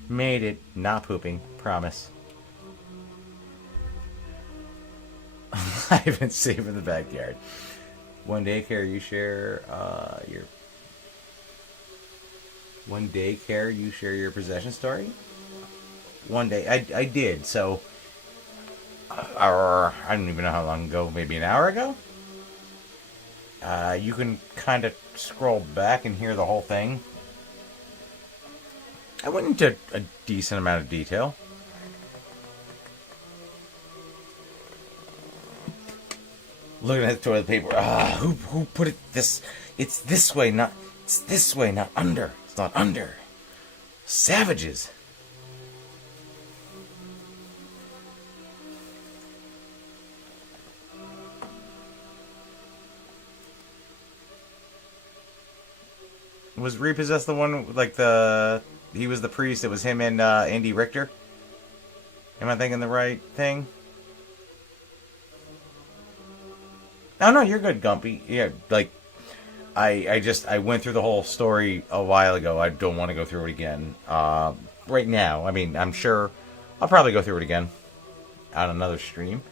Made it. Not pooping. Promise. I've been safe in the backyard. One daycare you share your... One daycare you share your possession story? One day. I did, so... I don't even know how long ago. Maybe an hour ago? You can kind of scroll back and hear the whole thing. I went into a decent amount of detail. Looking at the toilet paper. Who put it this? It's this way, not... It's this way, not under. It's not under. Savages. Was Repossessed the one, like he was the priest, it was him and Andy Richter? Am I thinking the right thing? Oh no, you're good, Gumpy. Yeah, like, I went through the whole story a while ago. I don't want to go through it again. Right now, I mean, I'm sure I'll probably go through it again on another stream.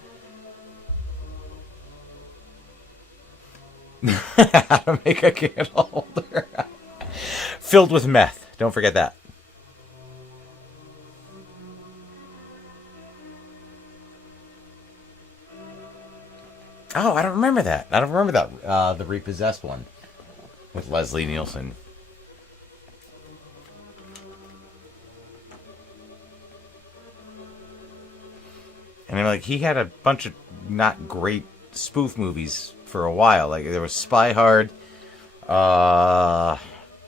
How to make a candle holder. Filled with meth. Don't forget that. Oh, I don't remember that. The Repossessed one. With Leslie Nielsen. And I'm like, he had a bunch of not great spoof movies for a while. Like, there was Spy Hard.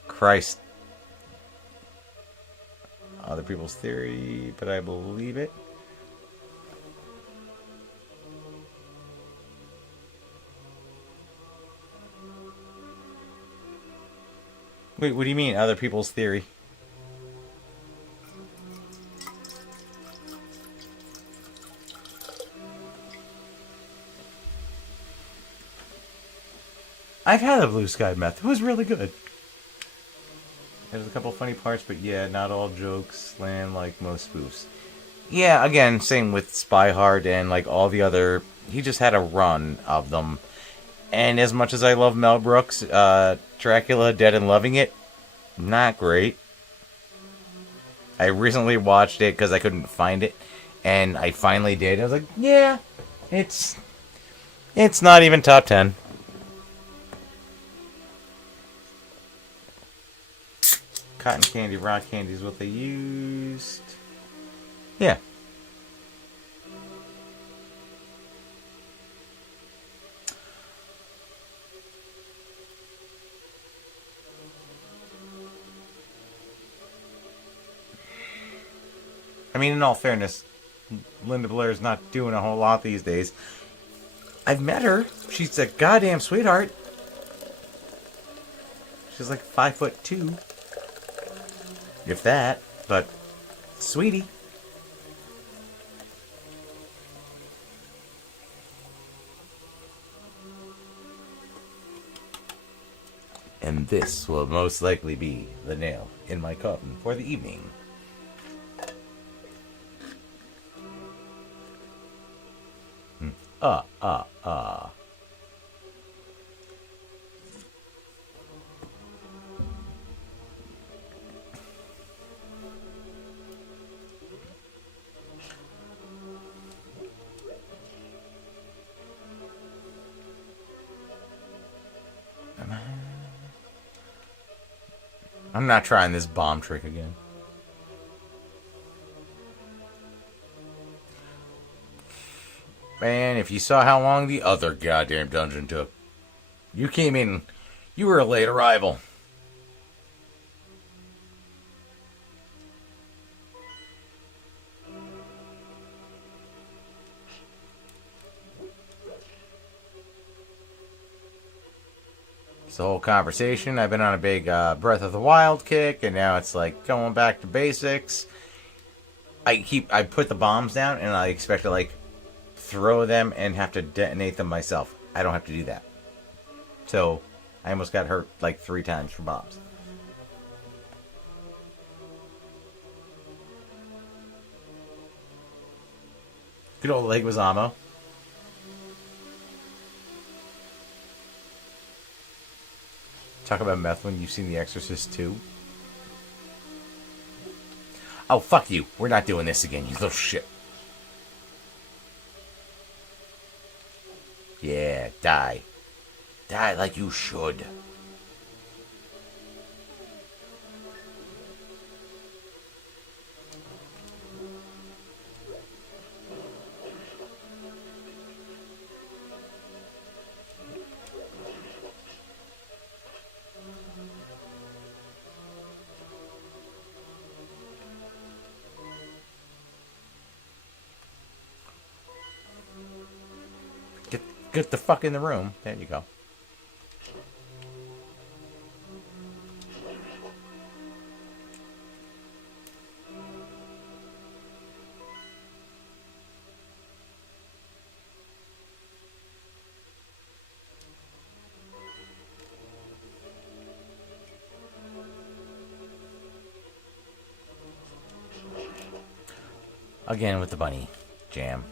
Christ. Other People's Theory, but I believe it. Wait, what do you mean, Other People's Theory? I've had a Blue Sky Meth. It was really good. There's a couple funny parts, but yeah, not all jokes land like most spoofs. Yeah, again, same with Spy Hard and like all the other... He just had a run of them. And as much as I love Mel Brooks, Dracula, Dead and Loving It, not great. I recently watched it because I couldn't find it. And I finally did. I was like, yeah, it's not even top 10. Cotton candy, rock candy is what they used. Yeah. I mean, in all fairness, Linda Blair's not doing a whole lot these days. I've met her. She's a goddamn sweetheart. She's like 5'2". If that, but sweetie. And this will most likely be the nail in my coffin for the evening. I'm not trying this bomb trick again. Man, if you saw how long the other goddamn dungeon took. You came in, you were a late arrival. It's the whole conversation. I've been on a big Breath of the Wild kick, and now it's like going back to basics. I put the bombs down, and I expect to like throw them and have to detonate them myself. I don't have to do that. So I almost got hurt like 3 times for bombs. Good old Leguizamo. Talk about meth when you've seen The Exorcist 2. Oh, fuck you. We're not doing this again, you little shit. Yeah, die. Die like you should. Get the fuck in the room. There you go. Again with the bunny jam.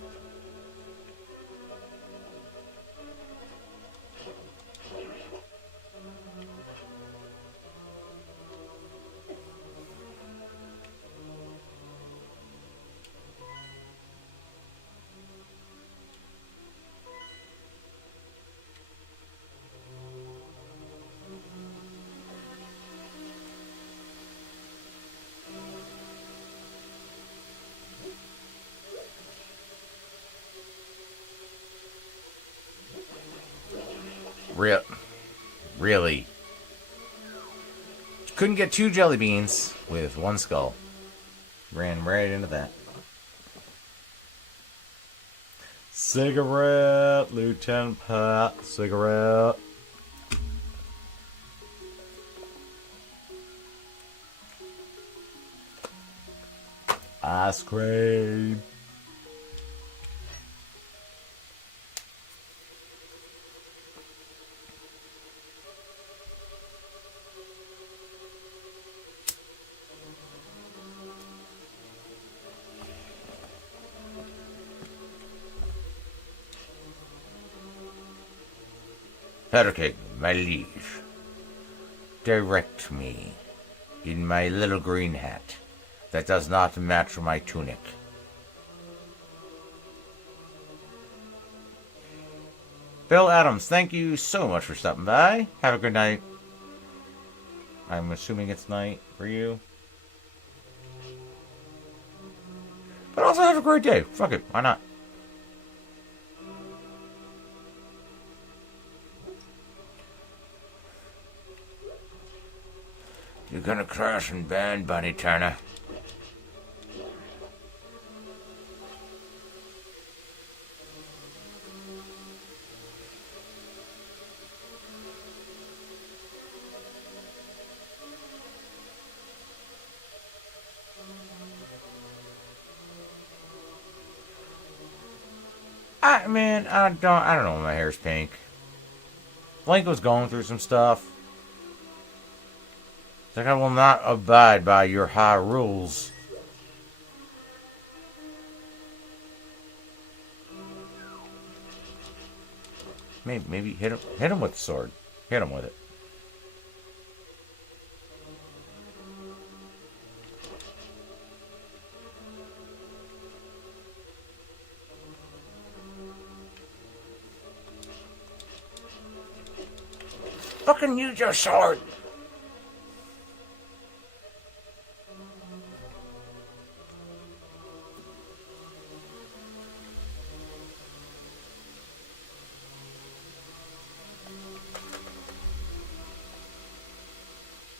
Really? Couldn't get 2 jelly beans with 1 skull. Ran right into that. Cigarette, Lieutenant Pat. Cigarette. Ice cream. Hurricane, my liege, direct me in my little green hat that does not match my tunic. Bill Adams, thank you so much for stopping by. Have a good night. I'm assuming it's night for you. But also have a great day. Fuck it, why not? You're gonna crash and burn, Bunny Turner. I don't know why my hair's pink. Blink was going through some stuff. It's like I will not abide by your high rules. Maybe hit him with the sword. Hit him with it. Fucking use your sword.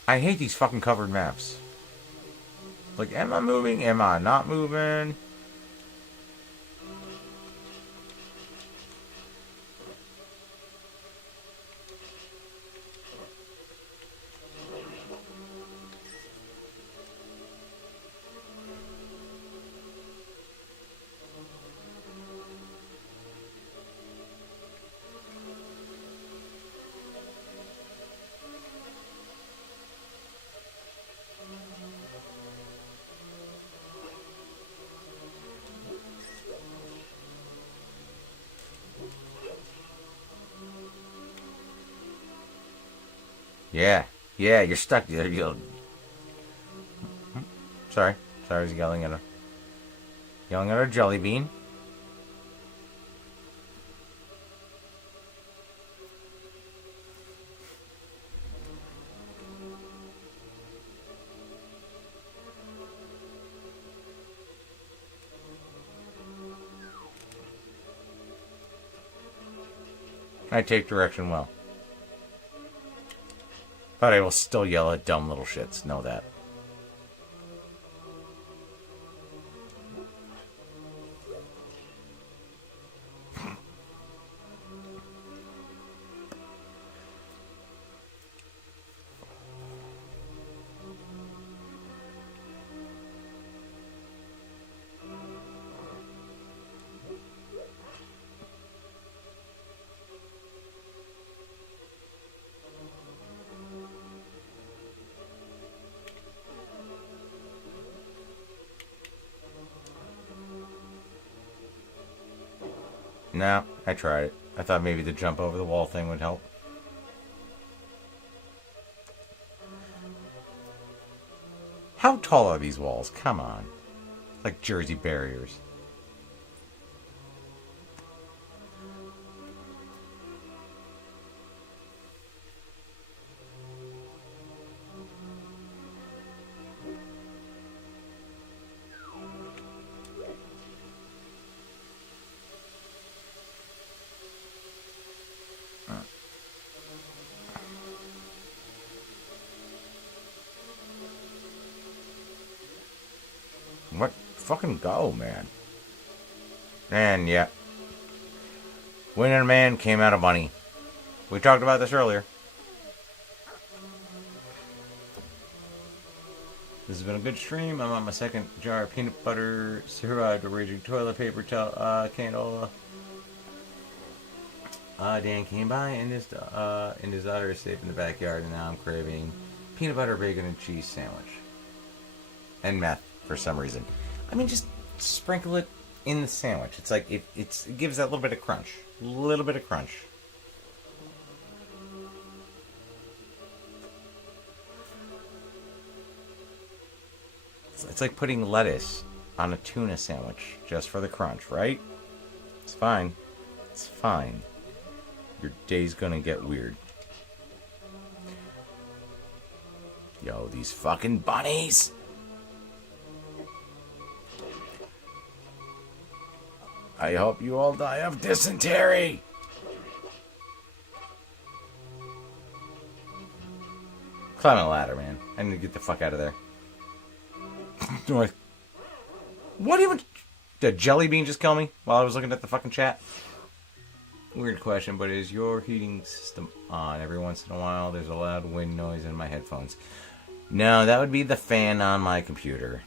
I hate these fucking covered maps. Like, am I moving? Am I not moving? Yeah. Yeah, you're stuck there. Sorry. Sorry, I was yelling at a jelly bean. I take direction well. But I will still yell at dumb little shits. Know that. No, I tried it. I thought maybe the jump over the wall thing would help. How tall are these walls? Come on. Like Jersey barriers. What? Fucking go, man. And yeah. Winning a man came out of money. We talked about this earlier. This has been a good stream. I'm on my second jar of peanut butter, survived a raging toilet paper candle. Dan came by and his daughter is safe in the backyard, and now I'm craving peanut butter, bacon, and cheese sandwich. And meth for some reason. I mean, just sprinkle it in the sandwich. It's like it gives that little bit of crunch. Little bit of crunch. It's like putting lettuce on a tuna sandwich just for the crunch, right? It's fine. It's fine. Your day's gonna get weird. Yo, these fucking bunnies! I hope you all die of dysentery! Climb a ladder, man. I need to get the fuck out of there. What even... Did Jelly Bean just kill me while I was looking at the fucking chat? Weird question, but is your heating system on? Every once in a while, there's a loud wind noise in my headphones. No, that would be the fan on my computer.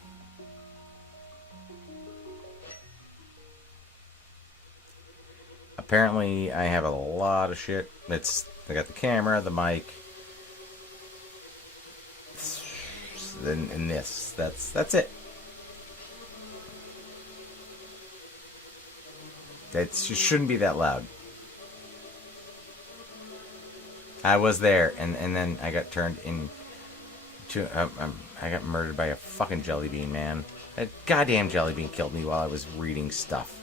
Apparently, I have a lot of shit. I got the camera, the mic, and this. That's it. It shouldn't be that loud. I was there, and then I got turned into... I got murdered by a fucking jelly bean, man. That goddamn jelly bean killed me while I was reading stuff.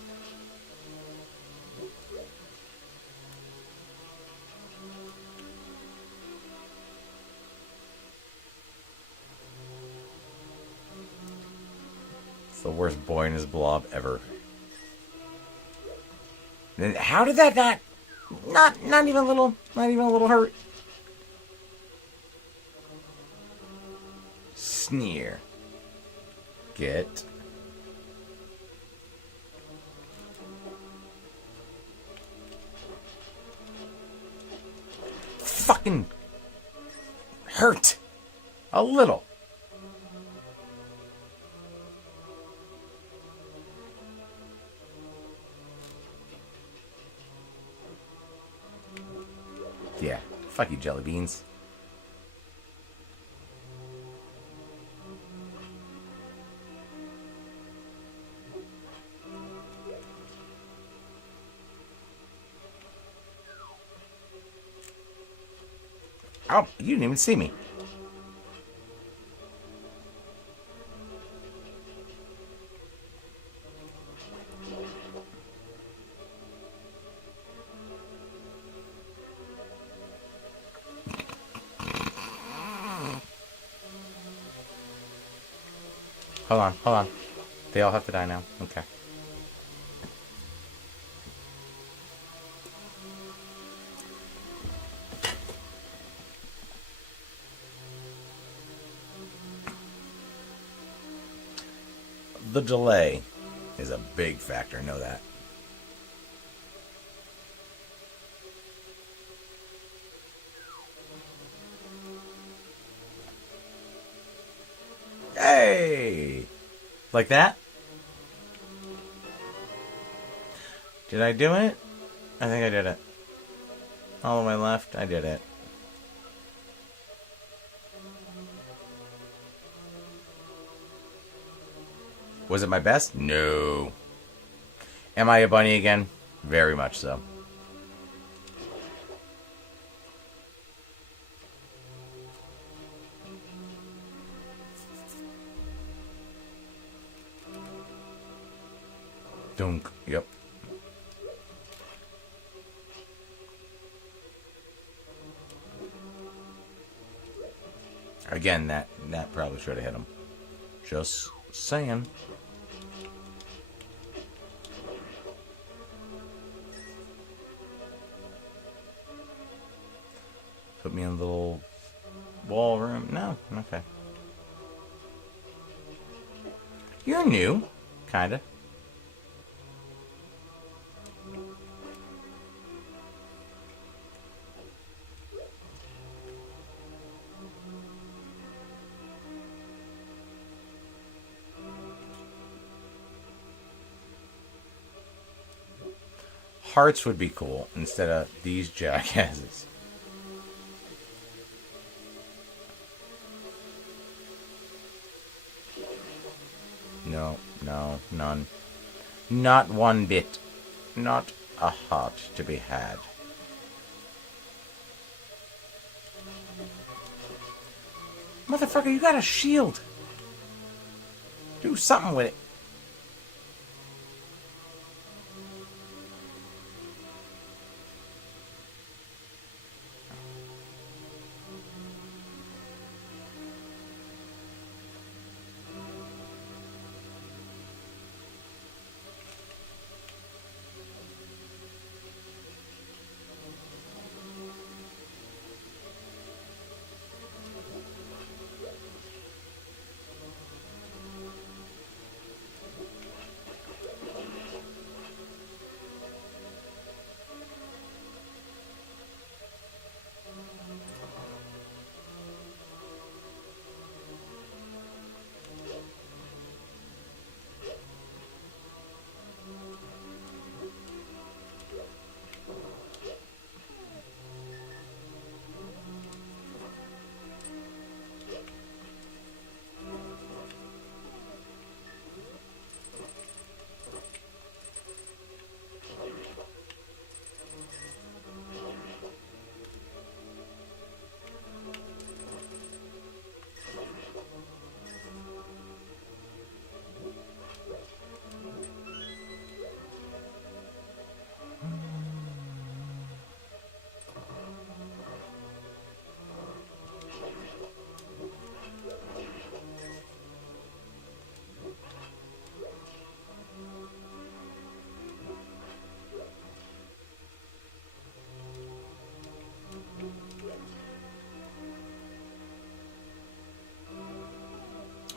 It's the worst boy in his blob ever. And how did that not even a little hurt? Sneer. Get. Fucking hurt. A little. Yeah, fuck you, jelly beans. Oh, you didn't even see me. Hold on, hold on. They all have to die now. Okay. The delay is a big factor, know that. Hey! Like that? Did I do it? I think I did it. All the way left, I did it. Was it my best? No. Am I a bunny again? Very much so. Dunk. Yep. Again, that probably should have hit him. Just saying. Put me in the little wall room. No, okay. You're new, kinda. Hearts would be cool instead of these jackasses. No, no, none. Not one bit. Not a heart to be had. Motherfucker, you got a shield. Do something with it.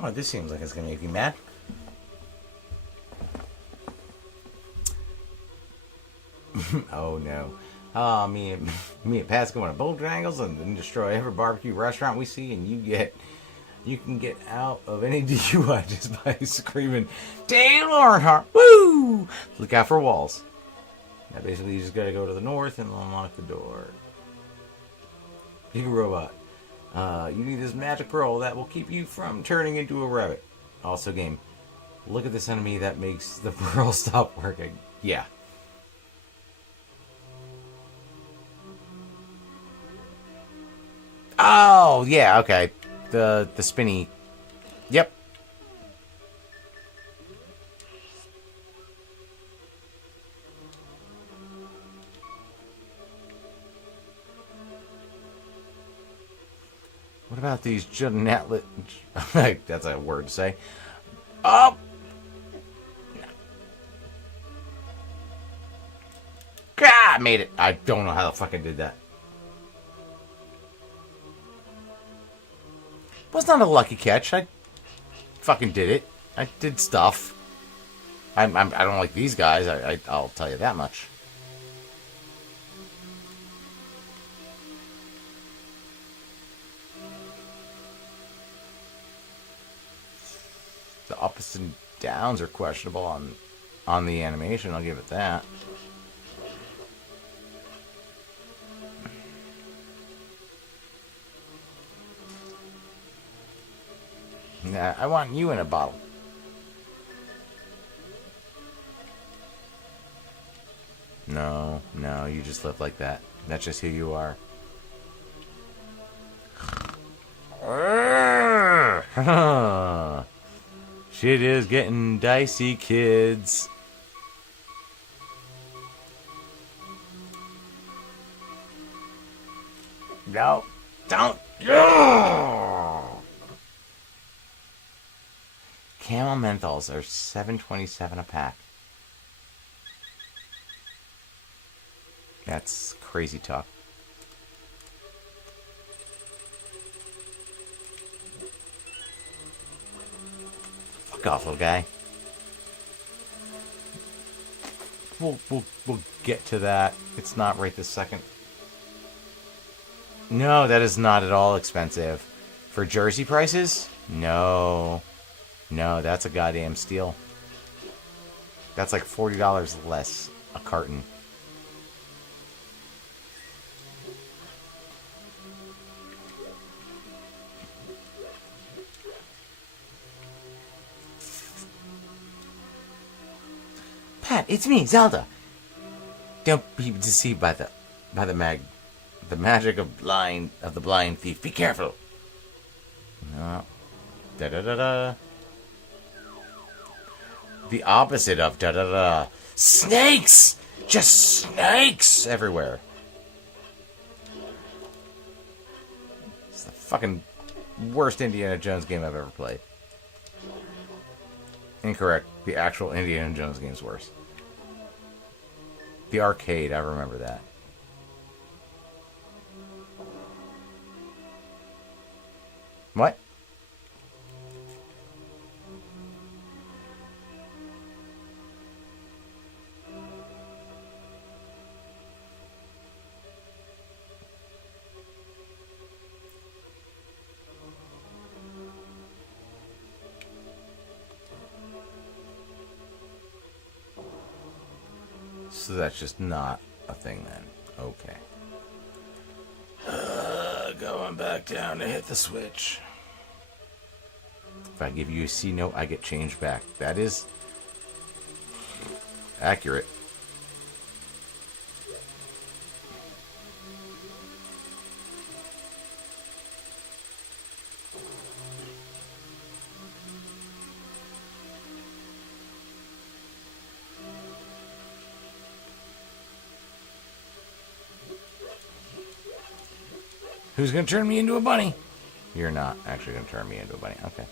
Oh, this seems like it's gonna make me mad. Oh no. Oh, me and Pat's going to bowl triangles and destroy every barbecue restaurant we see, and you can get out of any DUI just by screaming, Dale Earnhardt, woo! Look out for walls. Now basically you just gotta go to the north and unlock the door. You robot. You need this magic pearl that will keep you from turning into a rabbit. Also game. Look at this enemy that makes the pearl stop working. Yeah. Oh, yeah, okay. The spinny. Yep. What about these Janatlet? That's a word to say. Oh! God, I made it. I don't know how the fuck I did that. Was not a lucky catch. I fucking did it. I did stuff. I don't like these guys. I'll tell you that much. The ups and downs are questionable on the animation. I'll give it that. Yeah, I want you in a bottle. No, you just live like that. That's just who you are. Shit is getting dicey, kids. No, don't. Camel menthols are $7.27 a pack. That's crazy talk. Fuck off, little guy. We'll get to that. It's not right this second. No, that is not at all expensive. For Jersey prices? No. No, that's a goddamn steal. That's like $40 less a carton. Pat, it's me, Zelda. Don't be deceived by the magic of the blind thief. Be careful. No. Da da da da. The opposite of da da da. Snakes! Just snakes everywhere. It's the fucking worst Indiana Jones game I've ever played. Incorrect. The actual Indiana Jones game is worse. The arcade, I remember that. What? So that's just not a thing then. Okay. Going back down to hit the switch. If I give you a C note, I get change back. That is accurate. Who's going to turn me into a bunny? You're not actually going to turn me into a bunny. Okay.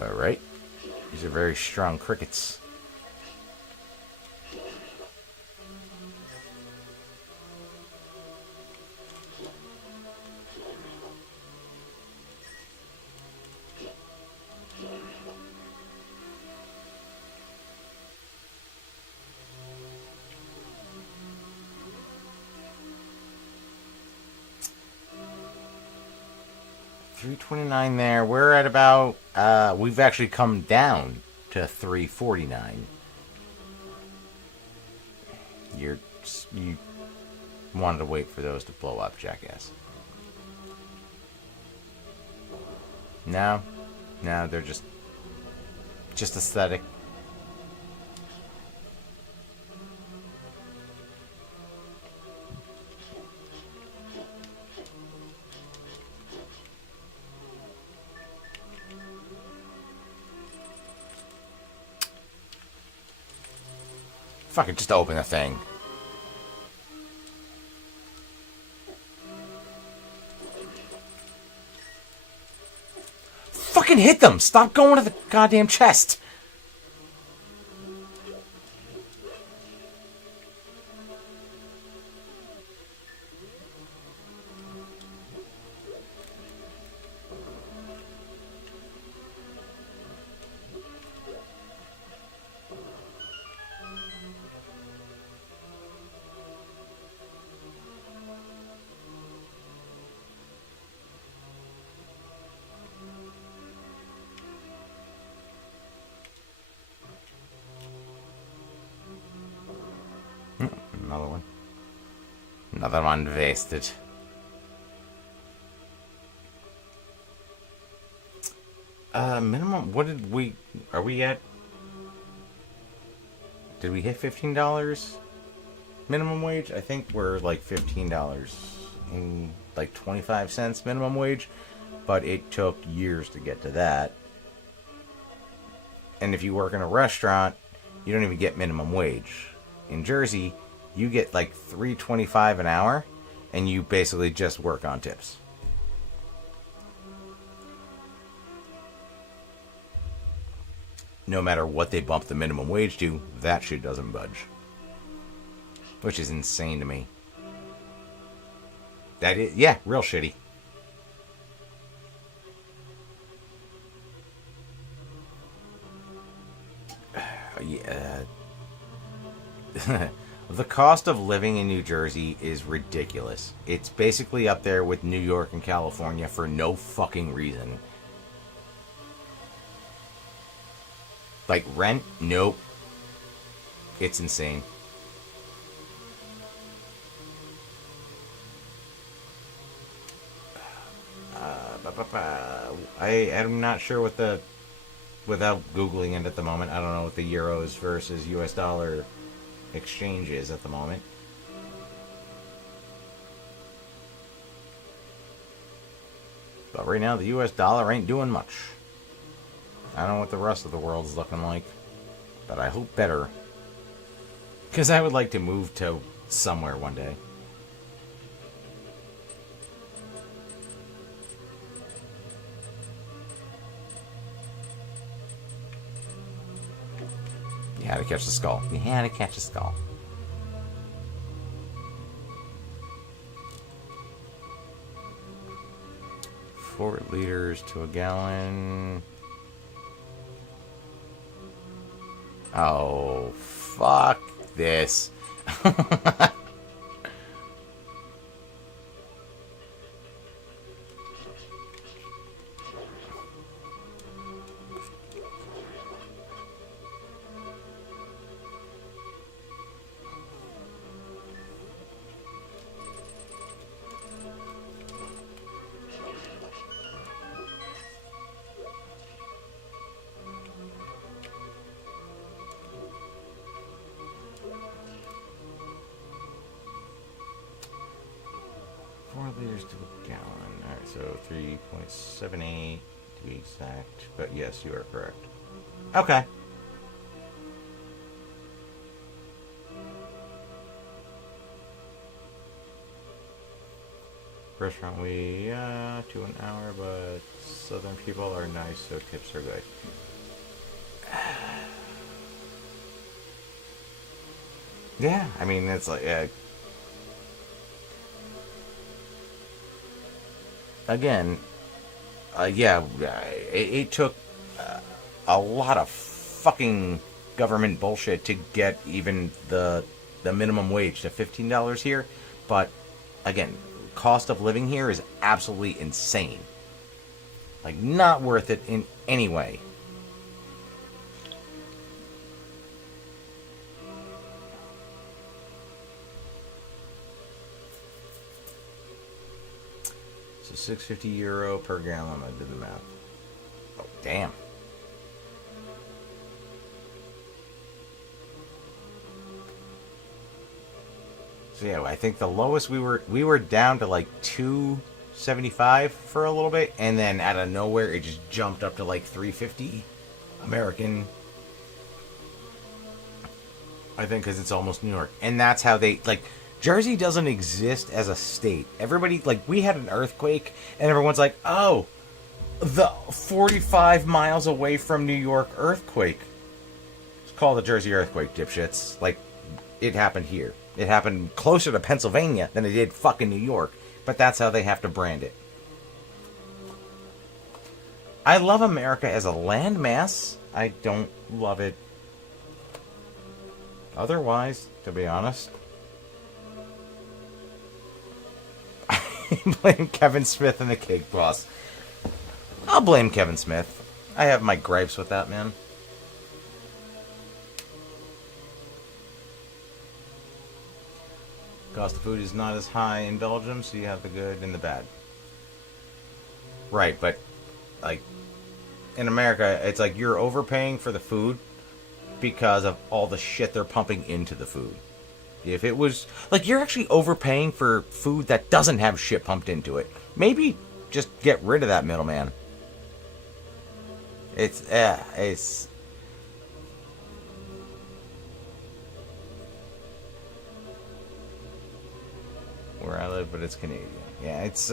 Alright. These are very strong crickets. $3.29 there. We're at about we've actually come down to $3.49. You wanted to wait for those to blow up, jackass. No, they're just aesthetic. Fuck it, just open the thing. Fucking hit them! Stop going to the goddamn chest! Another one. Another one wasted. Minimum, what did we, are we at? Did we hit $15 minimum wage? I think we're like $15 in like 25 cents minimum wage, but it took years to get to that. And if you work in a restaurant, you don't even get minimum wage. In Jersey, you get like $3.25 an hour, and you basically just work on tips. No matter what they bump the minimum wage to, that shit doesn't budge. Which is insane to me. That is, yeah, real shitty. Yeah. The cost of living in New Jersey is ridiculous. It's basically up there with New York and California for no fucking reason. Like rent? Nope. It's insane. I am not sure what the, without Googling it at the moment, I don't know what the euros versus US dollar exchange is at the moment. But right now the US dollar ain't doing much. I don't know what the rest of the world is looking like, but I hope better. Because I would like to move to somewhere one day. You had to catch the skull. You had to catch the skull. Four liters to a gallon. Oh, fuck this. 4 liters to a gallon. Alright, so 3.78 to be exact. But yes, you are correct. Okay. Restaurant we to an hour, but southern people are nice, so tips are good. Yeah, I mean, it's like again, yeah, it took a lot of fucking government bullshit to get even the minimum wage to $15 here, but again, cost of living here is absolutely insane. Like, not worth it in any way. So €6.50 per gallon. I did the math. Oh, damn. So yeah, I think the lowest we were down to like 275 for a little bit, and then out of nowhere it just jumped up to like 350 American. I think because it's almost New York. And that's how they, like, Jersey doesn't exist as a state. Everybody, like, we had an earthquake, and everyone's like, oh, the 45 miles away from New York earthquake. It's called the Jersey earthquake, dipshits. Like, it happened here. It happened closer to Pennsylvania than it did fucking New York. But that's how they have to brand it. I love America as a landmass. I don't love it otherwise, to be honest. I blame Kevin Smith and the Cake Boss. I'll blame Kevin Smith. I have my gripes with that man. Cost of food is not as high in Belgium, so you have the good and the bad. Right, but like in America, it's like you're overpaying for the food because of all the shit they're pumping into the food. If it was like you're actually overpaying for food that doesn't have shit pumped into it, maybe just get rid of that middleman. It's where I live, but it's Canadian. Yeah, it's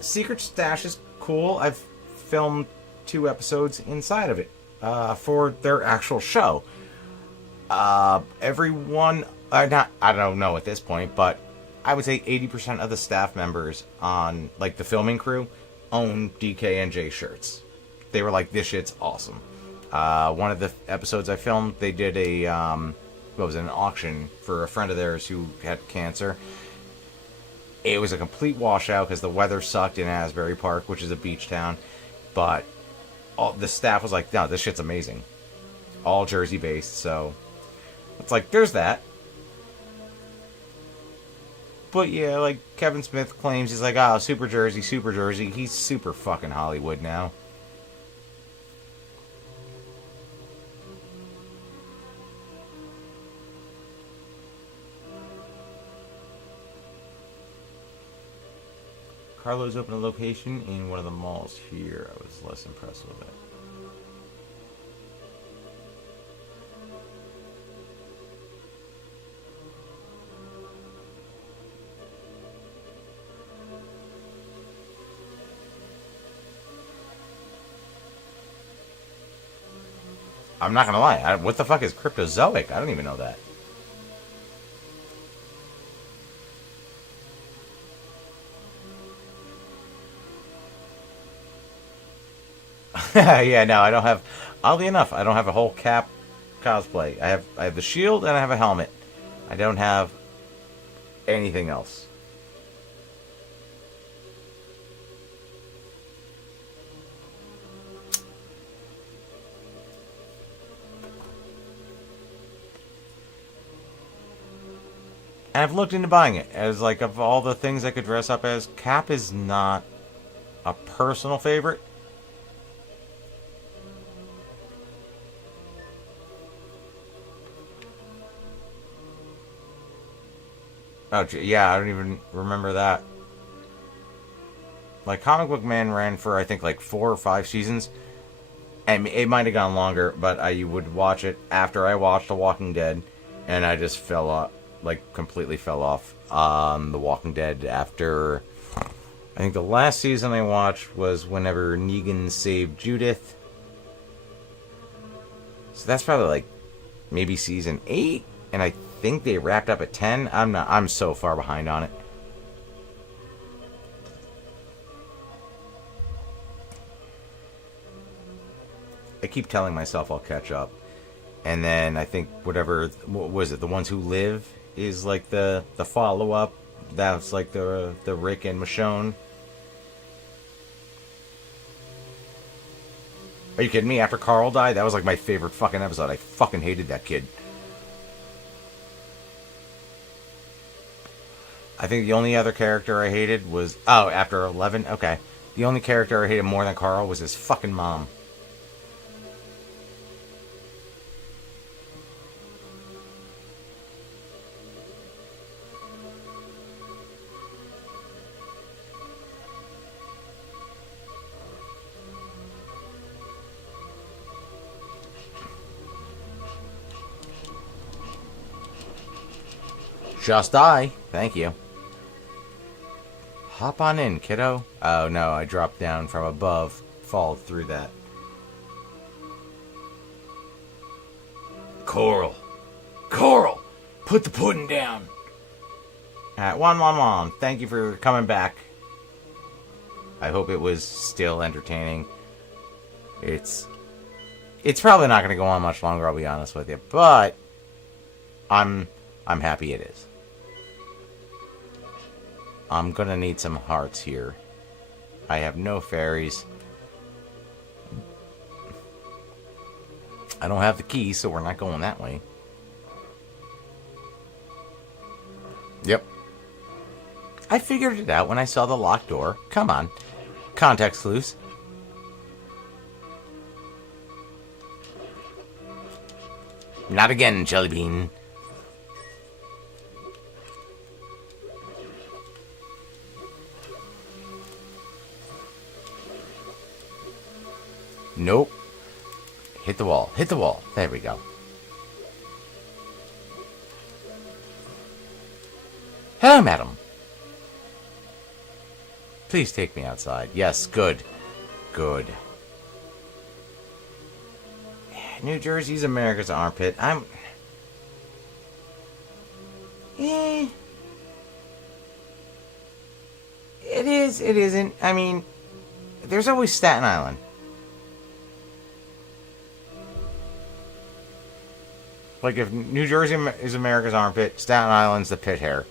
Secret Stash is cool. I've filmed 2 episodes inside of it for their actual show. Everyone, not I don't know at this point, but I would say 80% of the staff members on like the filming crew own DKNJ shirts. They were like, "This shit's awesome." One of the episodes I filmed, they did a an auction for a friend of theirs who had cancer. It was a complete washout because the weather sucked in Asbury Park, which is a beach town. But all the staff was like, "No, this shit's amazing." All Jersey based, so it's like there's that. But yeah, like Kevin Smith claims, he's like, "Oh, Super Jersey, Super Jersey." He's super fucking Hollywood now. Carlos opened a location in one of the malls here. I was less impressed with it. I'm not gonna lie. What the fuck is cryptozoic? I don't even know that. Yeah, no, I don't have. Oddly enough, I don't have a whole Cap cosplay. I have the shield and I have a helmet. I don't have anything else. And I've looked into buying it as like of all the things I could dress up as. Cap is not a personal favorite. Oh, yeah, I don't even remember that. Like, Comic Book Man ran for, I think, like 4 or 5 seasons. And it might have gone longer, but I would watch it after I watched The Walking Dead. And I just fell off, like, completely fell off on The Walking Dead after... I think the last season I watched was whenever Negan saved Judith. So that's probably, like, maybe season 8? And I think they wrapped up at 10. I'm so far behind on it. I keep telling myself I'll catch up. And then I think whatever, what was it? The Ones Who Live is like the follow-up. That's like the Rick and Michonne. Are you kidding me? After Carl died, that was like my favorite fucking episode. I fucking hated that kid. I think the only other character I hated was... Oh, after 11? Okay. The only character I hated more than Carl was his fucking mom. Just I. Thank you. Hop on in, kiddo. Oh, no, I dropped down from above. Fall through that. Coral. Coral! Put the pudding down. Alright, one. Thank you for coming back. I hope it was still entertaining. It's probably not going to go on much longer, I'll be honest with you. But I'm happy it is. I'm going to need some hearts here. I have no fairies. I don't have the key, so we're not going that way. Yep. I figured it out when I saw the locked door. Come on. Context clues. Not again, Jellybean. Nope. Hit the wall. Hit the wall. There we go. Hello, madam. Please take me outside. Yes, good. Good. New Jersey's America's armpit. It is, it isn't. I mean, there's always Staten Island. Like, if New Jersey is America's armpit, Staten Island's the pit hair.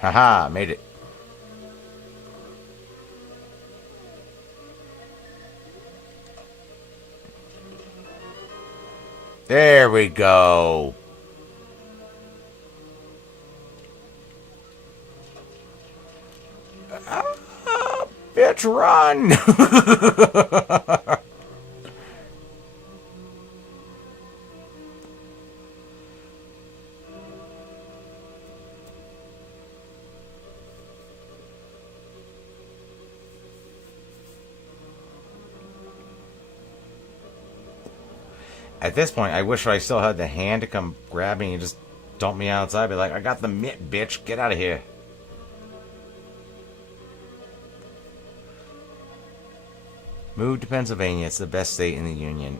Haha, made it. There we go. Bitch, run! At this point, I wish I still had the hand to come grab me and just dump me outside. Be like, I got the mitt, bitch. Get out of here. Move to Pennsylvania. It's the best state in the Union.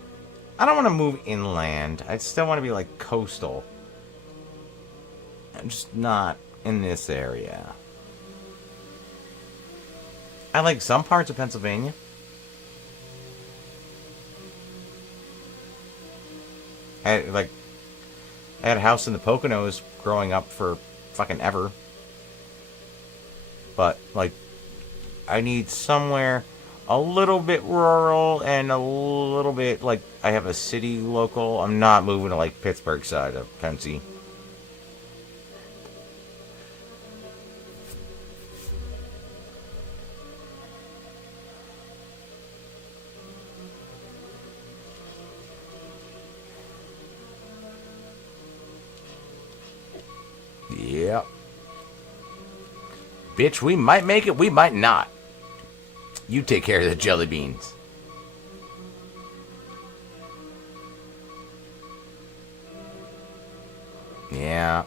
I don't want to move inland. I still want to be like coastal. I'm just not in this area. I like some parts of Pennsylvania. I had a house in the Poconos growing up for fucking ever. But, like, I need somewhere a little bit rural and a little bit, like, I have a city local. I'm not moving to, like, Pittsburgh side of Pensy. Yep. Bitch, we might make it, we might not. You take care of the jelly beans. Yeah.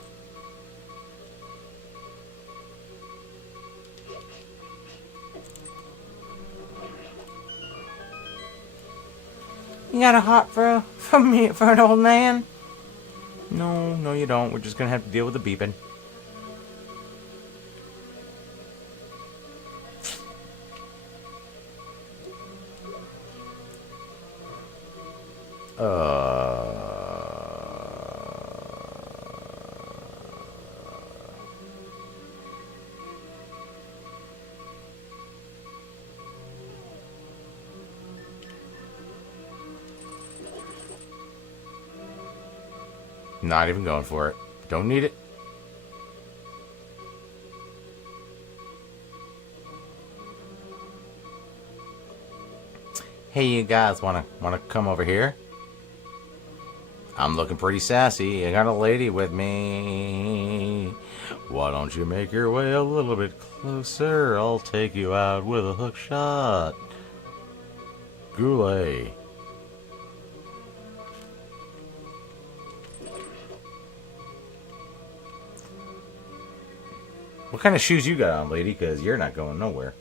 You got a heart for me, for an old man? No, you don't. We're just gonna have to deal with the beeping. Not even going for it. Don't need it. Hey, you guys wanna come over here? I'm looking pretty sassy. I got a lady with me. Why don't you make your way a little bit closer? I'll take you out with a hook shot. Goulet. What kind of shoes you got on, lady? Because you're not going nowhere.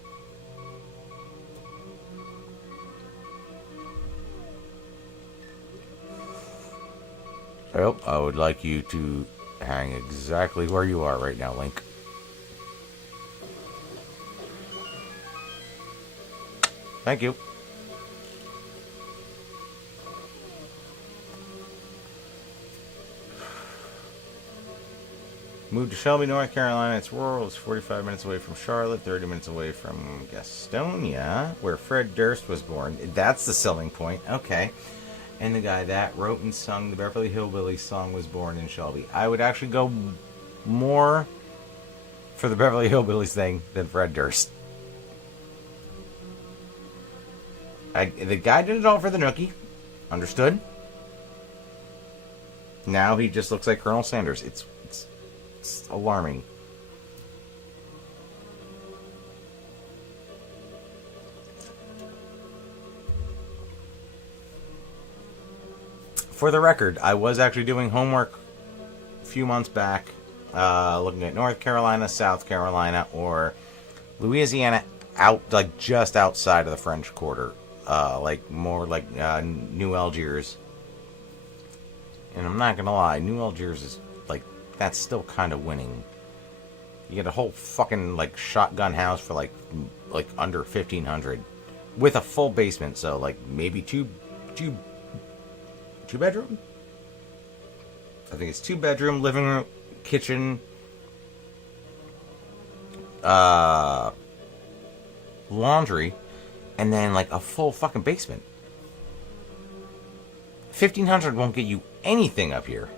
Well, I would like you to hang exactly where you are right now, Link. Thank you. Moved to Shelby, North Carolina. It's rural. It's 45 minutes away from Charlotte, 30 minutes away from Gastonia, where Fred Durst was born. That's the selling point. Okay. And the guy that wrote and sung the Beverly Hillbillies song was born in Shelby. I would actually go more for the Beverly Hillbillies thing than Fred Durst. The guy did it all for the nookie. Understood? Now he just looks like Colonel Sanders. It's alarming. For the record, I was actually doing homework a few months back, looking at North Carolina, South Carolina, or Louisiana, just outside of the French Quarter, more like New Algiers. And I'm not gonna lie, New Algiers is that's still kind of winning. You get a whole fucking shotgun house for like under 1,500 with a full basement, so maybe two bedroom. I think it's 2-bedroom, living room, kitchen, laundry, and then a full fucking basement. 1,500 won't get you anything up here.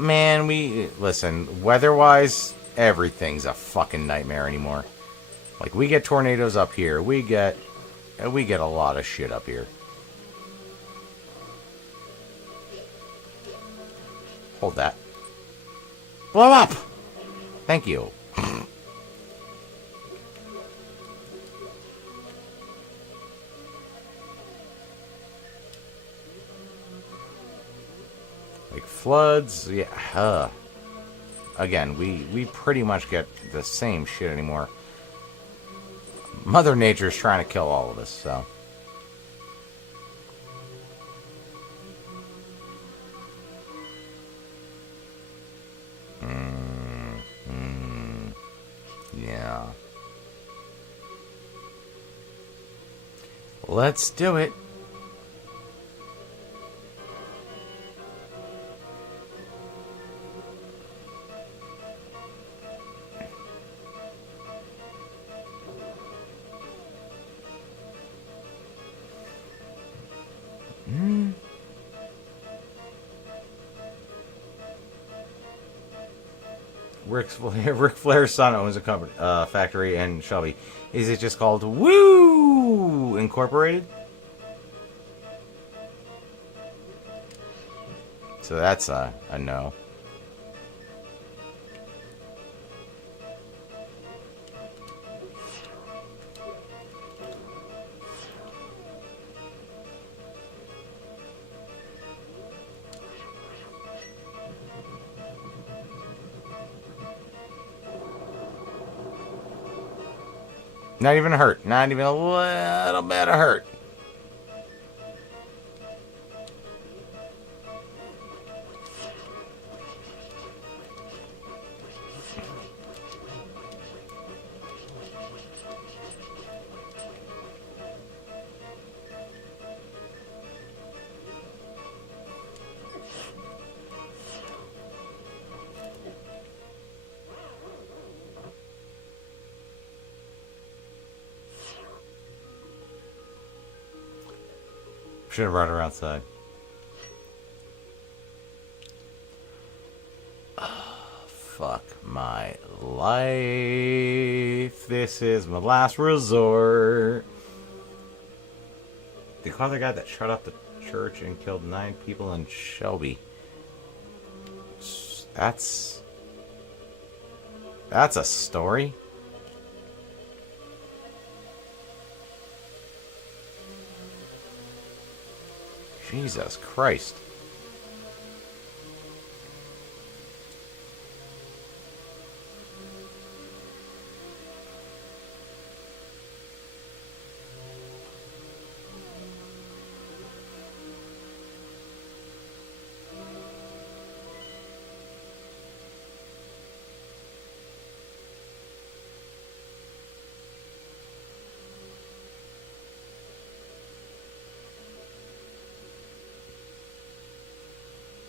Man, listen, weather-wise, everything's a fucking nightmare anymore. We get tornadoes up here. We get a lot of shit up here. Hold that. Blow up! Thank you. Floods, yeah. Again, we pretty much get the same shit anymore. Mother Nature's trying to kill all of us, so. Yeah. Let's do it. Ric Flair's son owns a company, factory in Shelby. Is it just called Woo Incorporated? So that's a no. Not even a hurt. Not even a little bit of hurt. Should have brought her outside. Fuck my life. This is my last resort. They call the guy that shut up the church and killed 9 people in Shelby. That's a story. Jesus Christ.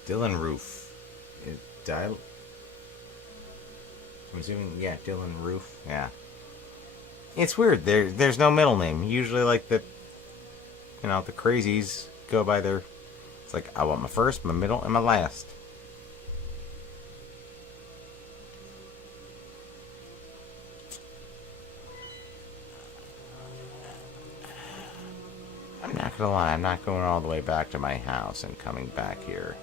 Dylan Roof. I'm assuming, yeah, Dylan Roof. Yeah. It's weird. There's no middle name. Usually, like, the crazies go by their... It's like, I want my first, my middle, and my last. I'm not gonna lie. I'm not going all the way back to my house and coming back here.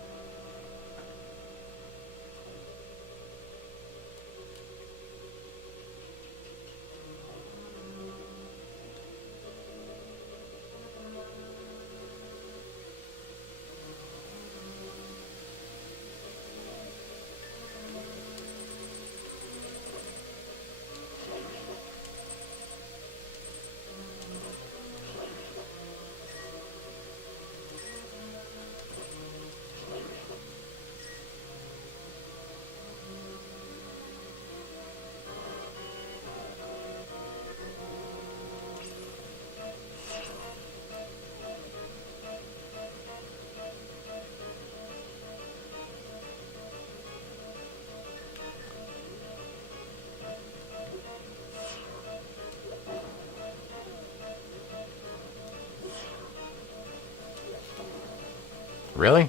Really?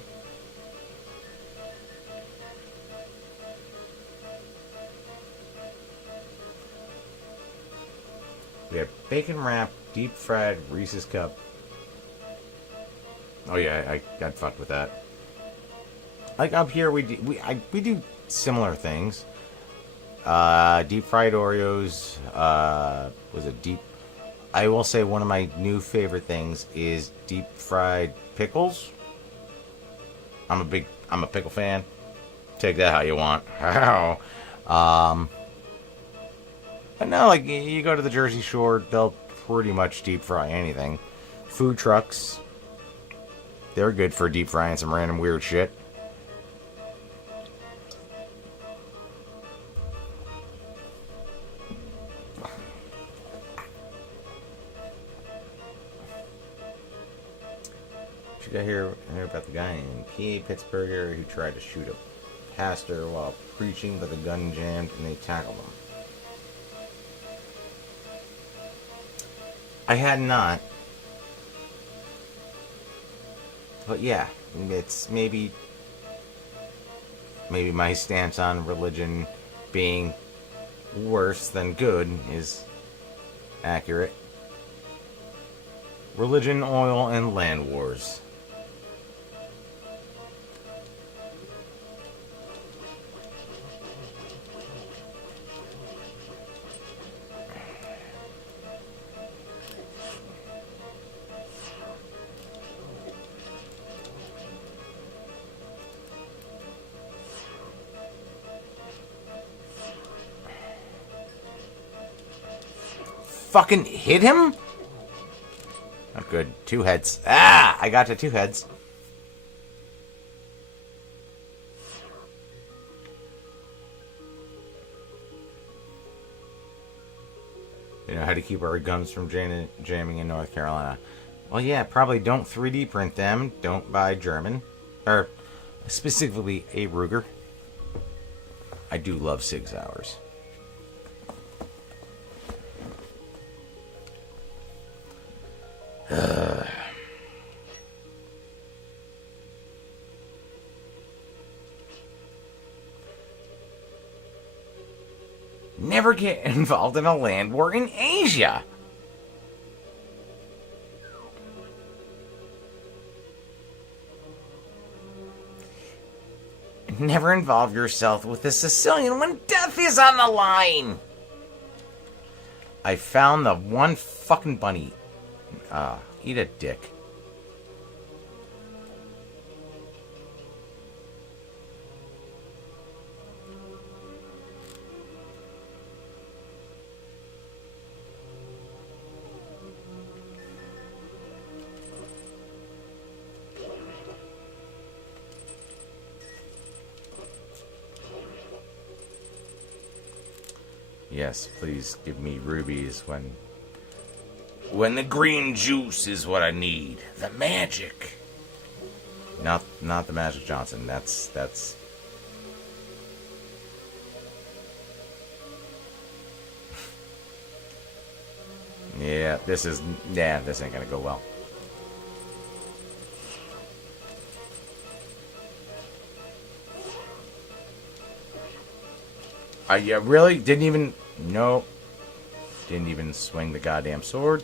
We have bacon wrap, deep fried Reese's cup. Oh yeah, I fucked with that. Like up here, we do similar things. Deep fried Oreos. Was it deep? I will say one of my new favorite things is deep fried pickles. I'm a pickle fan. Take that how you want. But no, like, you go to the Jersey Shore, they'll pretty much deep fry anything. Food trucks, they're good for deep frying some random weird shit. Did I hear about the guy in PA Pittsburgh area who tried to shoot a pastor while preaching, but the gun jammed and they tackled him? I had not. But yeah, it's maybe my stance on religion being worse than good is accurate. Religion, oil, and land wars. Fucking hit him? Not good. 2 heads. Ah! I got to 2 heads. You know how to keep our guns from jamming in North Carolina. Well, yeah, probably don't 3D print them. Don't buy German. Or specifically a Ruger. I do love Sig Sauers. Never get involved in a land war in Asia. Never involve yourself with a Sicilian when death is on the line. I found the one fucking bunny. Eat a dick. Yes, please give me rubies when the green juice is what I need. The magic. Not the Magic Johnson. That's Yeah, this ain't gonna go well. Yeah, really? Didn't even... No. Didn't even swing the goddamn sword.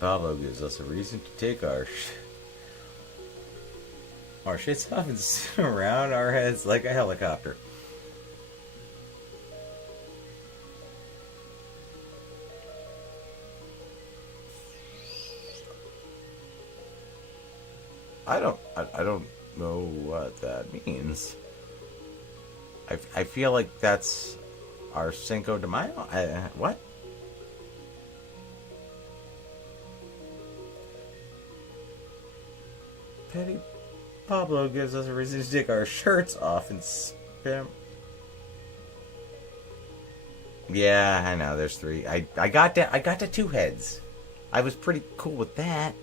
Pablo gives us a reason to take our shits off and spin around our heads like a helicopter. I don't know what that means. I feel like that's our Cinco de Mayo. What? Petty Pablo gives us a reason to take our shirts off and spin. Yeah, I know. There's 3. I got to 2 heads. I was pretty cool with that.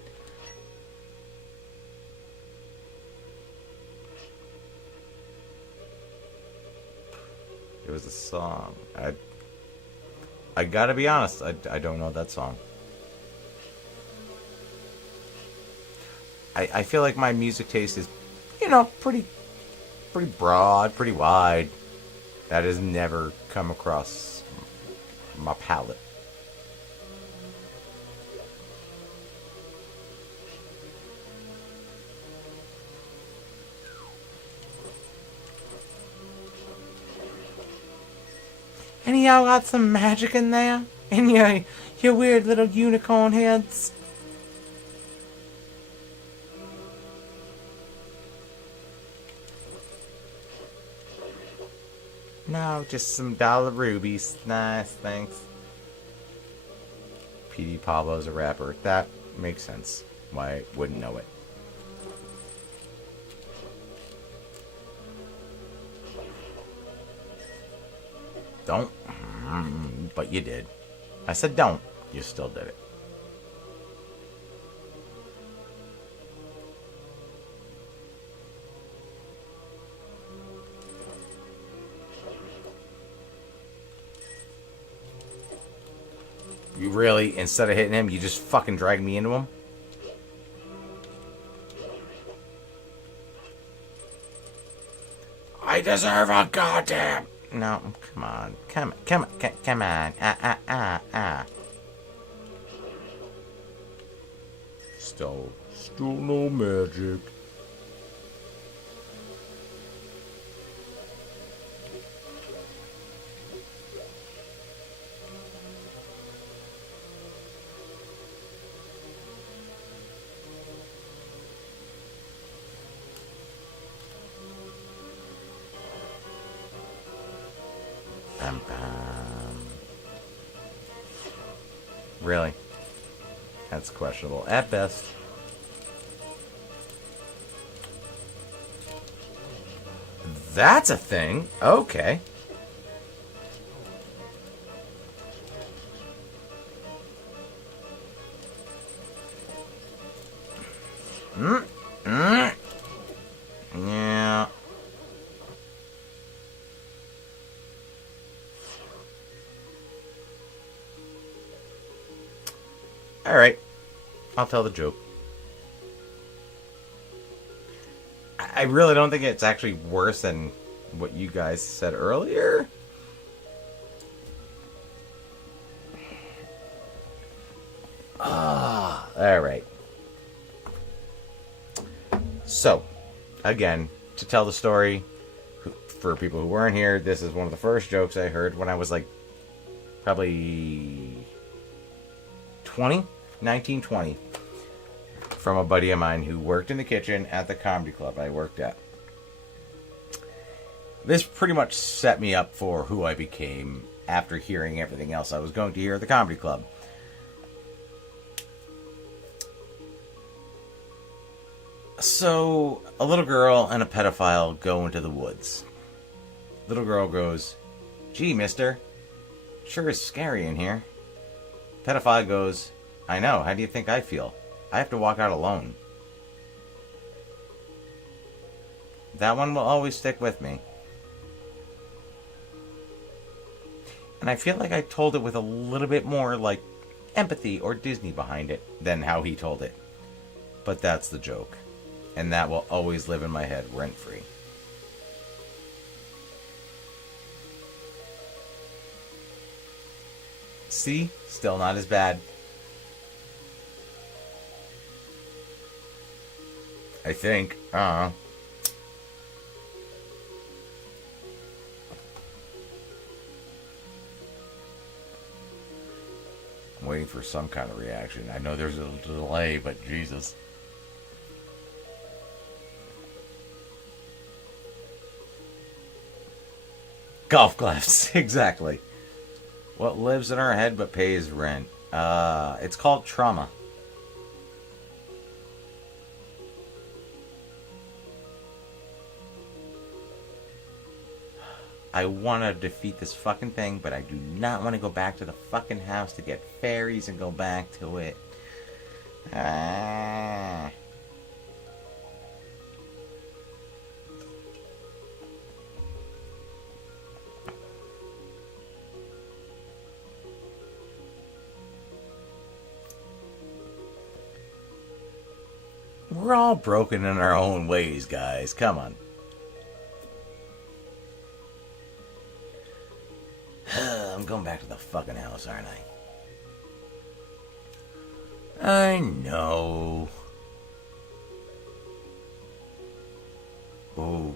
It was a song. I gotta be honest. I don't know that song. I feel like my music taste is, pretty broad, pretty wide. That has never come across my palate. And y'all got some magic in there? In your weird little unicorn heads? No, just some dollar rubies. Nice, thanks. P.D. Pablo's a rapper. That makes sense. Why I wouldn't know it. Don't. But you did. I said don't. You still did it. You really, instead of hitting him, you just fucking drag me into him? I deserve a goddamn... No, come on. Come on. Still no magic. Really? That's questionable at best. That's a thing. Okay. Yeah. Alright. I'll tell the joke. I really don't think it's actually worse than what you guys said earlier. Alright. So, again, to tell the story, for people who weren't here, this is one of the first jokes I heard when I was like, probably 19, 20, from a buddy of mine who worked in the kitchen at the comedy club I worked at. This pretty much set me up for who I became after hearing everything else I was going to hear at the comedy club. So, a little girl and a pedophile go into the woods. Little girl goes, "Gee, mister, sure is scary in here." Pedophile goes, "I know, how do you think I feel? I have to walk out alone." That one will always stick with me. And I feel like I told it with a little bit more, like, empathy or Disney behind it than how he told it. But that's the joke. And that will always live in my head rent-free. See? Still not as bad. I think. I'm waiting for some kind of reaction. I know there's a delay, but Jesus. Golf claps, exactly. What lives in our head but pays rent? It's called trauma. I want to defeat this fucking thing, but I do not want to go back to the fucking house to get fairies and go back to it. We're all broken in our own ways, guys. Come on. I'm going back to the fucking house, aren't I? I know. Oh.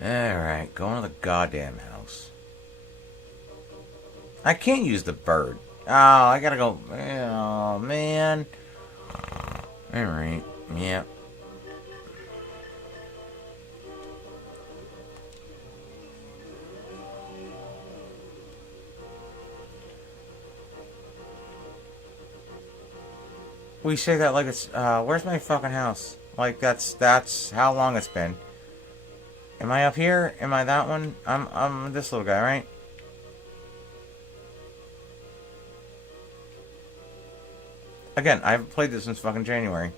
Alright, going to the goddamn house. I can't use the bird. Oh, I gotta go. Oh, man. Alright, yeah. We say that like it's, where's my fucking house? Like, that's how long it's been. Am I up here? Am I that one? I'm this little guy, right? Again, I haven't played this since fucking January.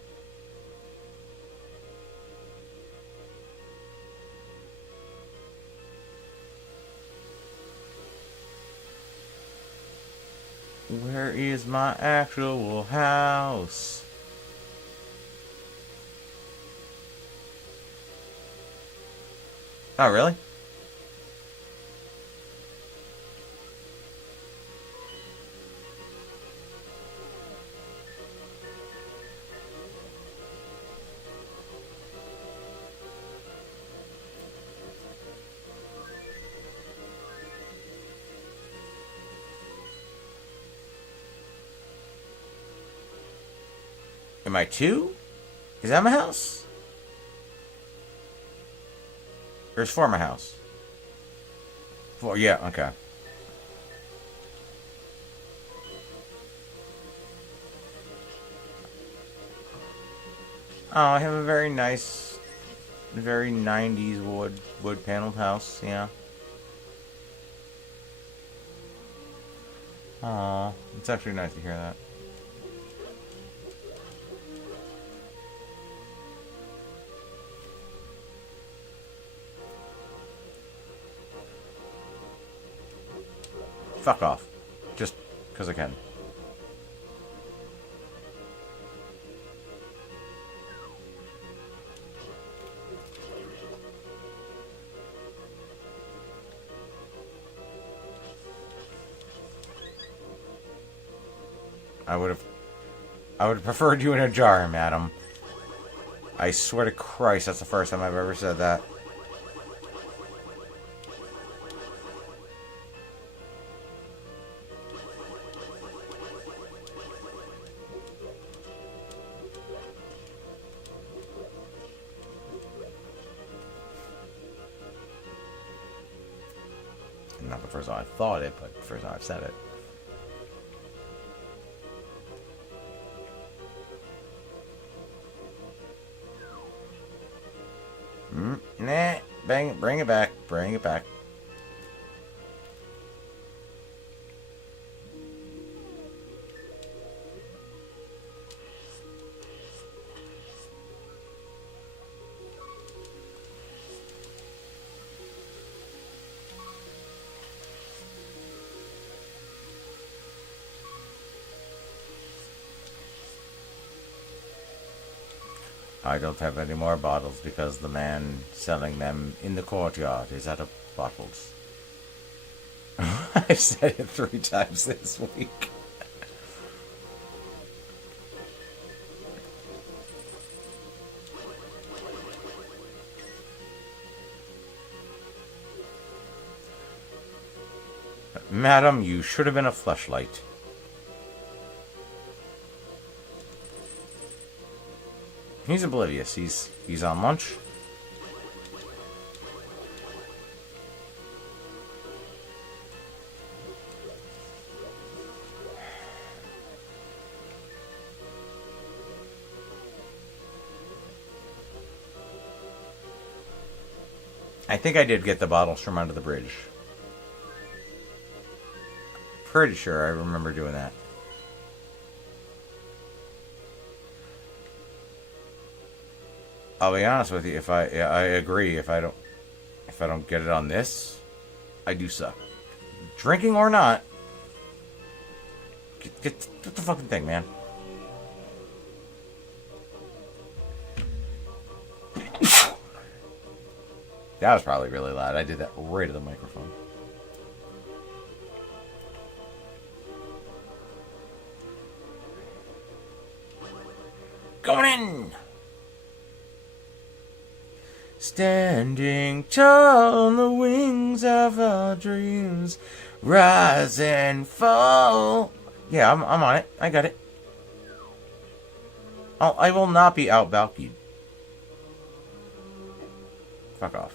Where is my actual house? Oh, really? Am I two? Is that my house? Or is four my house? Four, yeah, okay. Oh, I have a very nice, very 90s wood paneled house, yeah. Aw, it's actually nice to hear that. Fuck off. Just because I can. I would have preferred you in a jar, madam. I swear to Christ, that's the first time I've ever said that. Not the first time I thought it, but the first time I've said it. Nah, bring it back. Bring it back. I don't have any more bottles because the man selling them in the courtyard is out of bottles. I've said it 3 times this week. Madam, you should have been a fleshlight. He's oblivious. He's on lunch. I think I did get the bottles from under the bridge. Pretty sure I remember doing that. I'll be honest with you. If I agree. If I don't get it on this, I do suck. Drinking or not, get the fucking thing, man. That was probably really loud. I did that right to the microphone. Going in! Standing tall on the wings of our dreams, rise and fall. Yeah, I'm on it. I got it. I will not be out Valkyed. Fuck off.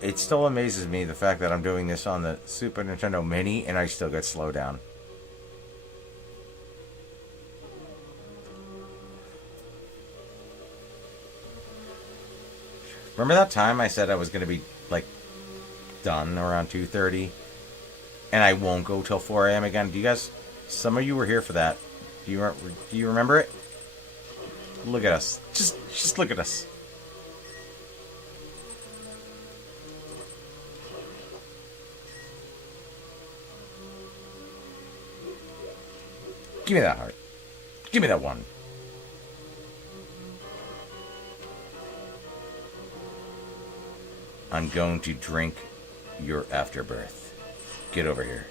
It still amazes me the fact that I'm doing this on the Super Nintendo Mini and I still get slowed down. Remember that time I said I was going to be, like, done around 2:30? And I won't go till 4 a.m. again? Do you guys... Some of you were here for that. Do you remember it? Look at us. Just look at us. Give me that heart. Give me that one. I'm going to drink your afterbirth. Get over here.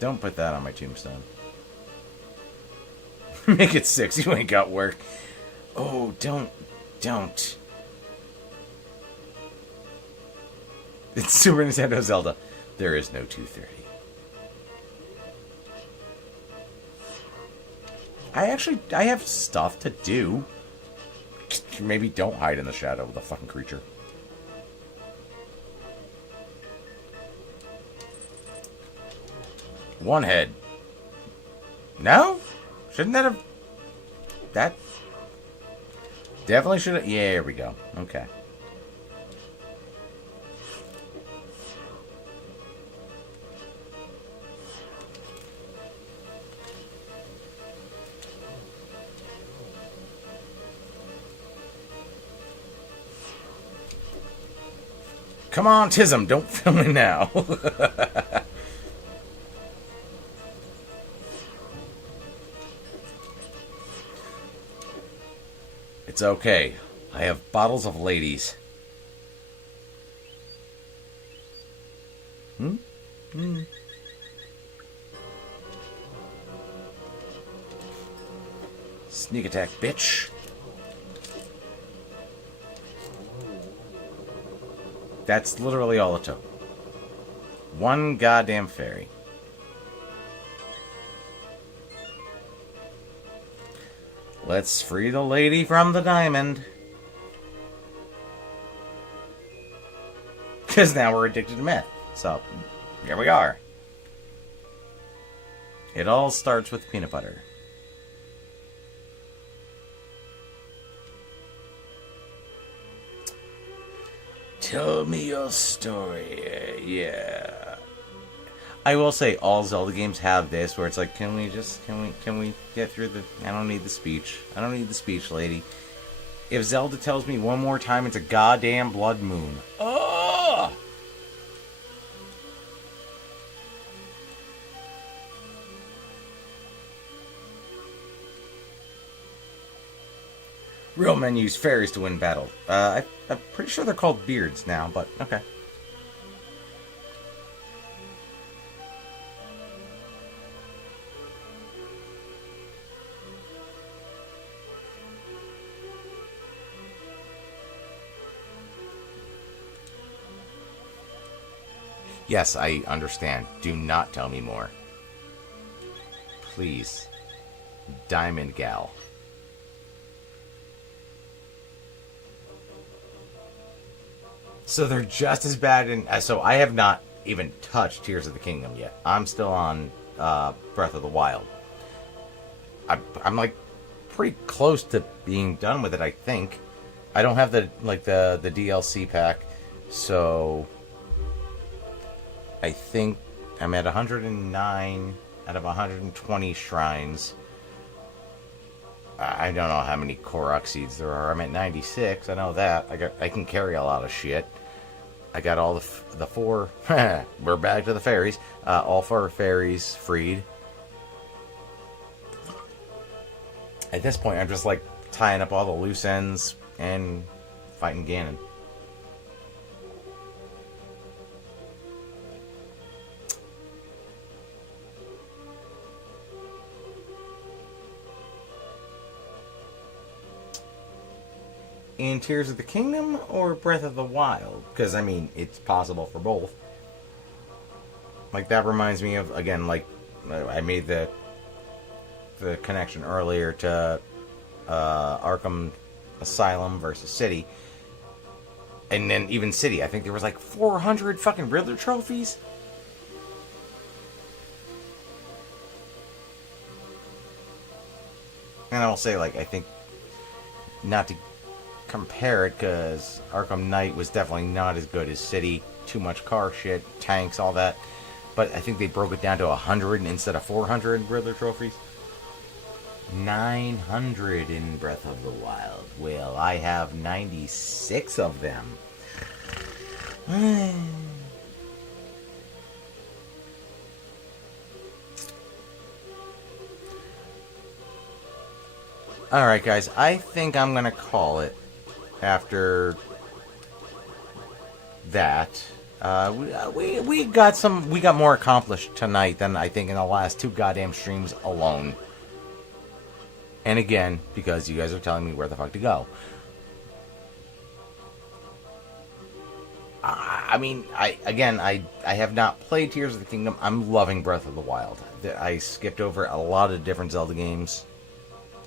Don't put that on my tombstone. Make it 6. You ain't got work. Oh, don't. It's Super Nintendo Zelda. There is no 2:30. I have stuff to do. Maybe don't hide in the shadow of the fucking creature. One head. No? Shouldn't that have... That... Definitely should have... Yeah, here we go. Okay. Come on, Tism, don't film it now. It's okay. I have bottles of ladies. Sneak attack, bitch. That's literally all it took. One goddamn fairy. Let's free the lady from the diamond. Because now we're addicted to meth. So, here we are. It all starts with peanut butter. Tell me your story. Yeah. I will say all Zelda games have this where it's like, can we get through the... I don't need the speech. I don't need the speech, lady. If Zelda tells me one more time it's a goddamn blood moon. Oh! Real men use fairies to win battles. I'm pretty sure they're called beards now, but okay. Yes, I understand. Do not tell me more. Please. Diamond Gal. So they're just as bad in... So I have not even touched Tears of the Kingdom yet. I'm still on Breath of the Wild. I'm like pretty close to being done with it, I think. I don't have the DLC pack, so I think I'm at 109 out of 120 shrines. I don't know how many Korok seeds there are. I'm at 96. I know that. I can carry a lot of shit. I got all the four. We're back to the fairies. All four fairies freed. At this point, I'm just like tying up all the loose ends and fighting Ganon. In Tears of the Kingdom or Breath of the Wild? Because, I mean, it's possible for both. Like, that reminds me of, again, like, I made the connection earlier to Arkham Asylum versus City. And then even City, I think there was like 400 fucking Riddler trophies. And I will say, like, I think, not to compare it, because Arkham Knight was definitely not as good as City. Too much car shit, tanks, all that. But I think they broke it down to 100 instead of 400 Riddler trophies. 900 in Breath of the Wild. Well, I have 96 of them. Alright, guys. I think I'm going to call it after that. We got more accomplished tonight than I think in the last 2 goddamn streams alone. And again, because you guys are telling me where the fuck to go. I mean, I have not played Tears of the Kingdom. I'm loving Breath of the Wild. I skipped over a lot of different Zelda games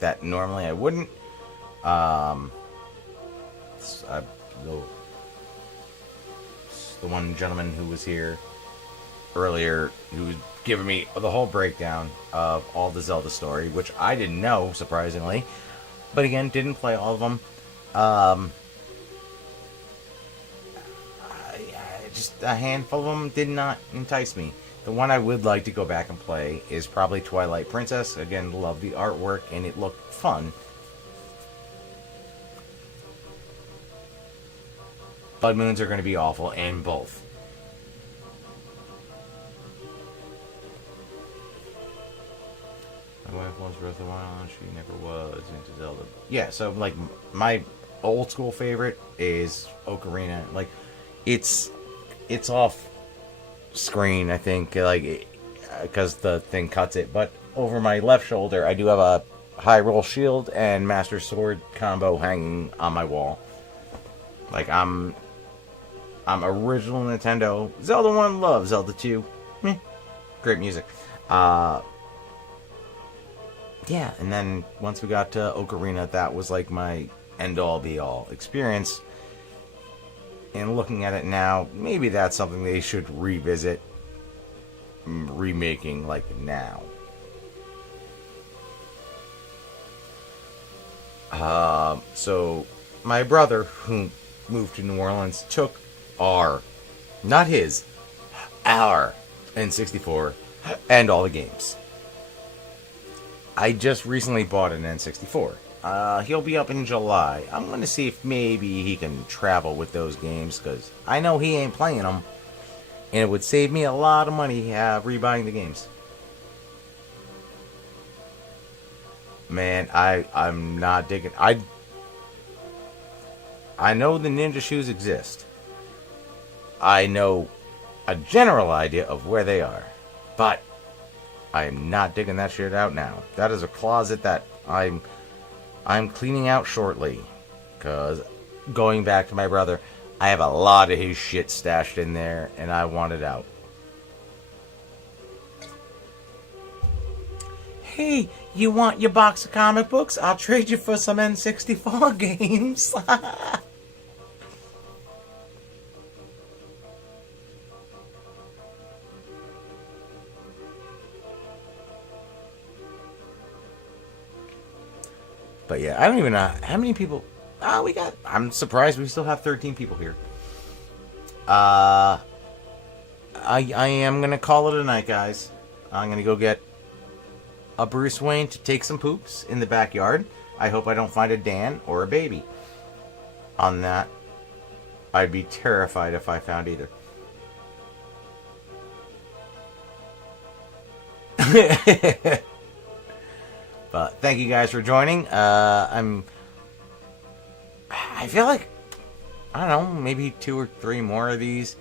that normally I wouldn't. The one gentleman who was here earlier, who was giving me the whole breakdown of all the Zelda story, which I didn't know, surprisingly. But again, didn't play all of them. Just a handful of them did not entice me. The one I would like to go back and play is probably Twilight Princess. Again, love the artwork, and it looked fun. Blood Moons are going to be awful in both. My wife wants Breath of the Wild, she never was into Zelda. Yeah, so, like, my old school favorite is Ocarina. Like, it's off screen, I think, like, because the thing cuts it. But over my left shoulder, I do have a high roll shield and Master Sword combo hanging on my wall. Like, I'm original Nintendo. Zelda 1, love. Zelda 2, great music. Yeah, and then once we got to Ocarina, that was like my end-all be-all experience. And looking at it now, maybe that's something they should revisit remaking, like, now. So my brother, who moved to New Orleans, took our N64 and all the games. I just recently bought an N64. He'll be up in July. I'm going to see if maybe he can travel with those games, because I know he ain't playing them, and it would save me a lot of money rebuying the games. Man, I'm not digging. I know the ninja shoes exist. I know a general idea of where they are, but I am not digging that shit out now. That is a closet that I'm cleaning out shortly, because going back to my brother, I have a lot of his shit stashed in there, and I want it out. Hey, you want your box of comic books? I'll trade you for some N64 games. But yeah, I don't even know how many people. We got. I'm surprised we still have 13 people here. I am gonna call it a night, guys. I'm gonna go get a Bruce Wayne to take some poops in the backyard. I hope I don't find a Dan or a baby on that. I'd be terrified if I found either. But thank you guys for joining. I feel like, I don't know, maybe 2 or 3 more of these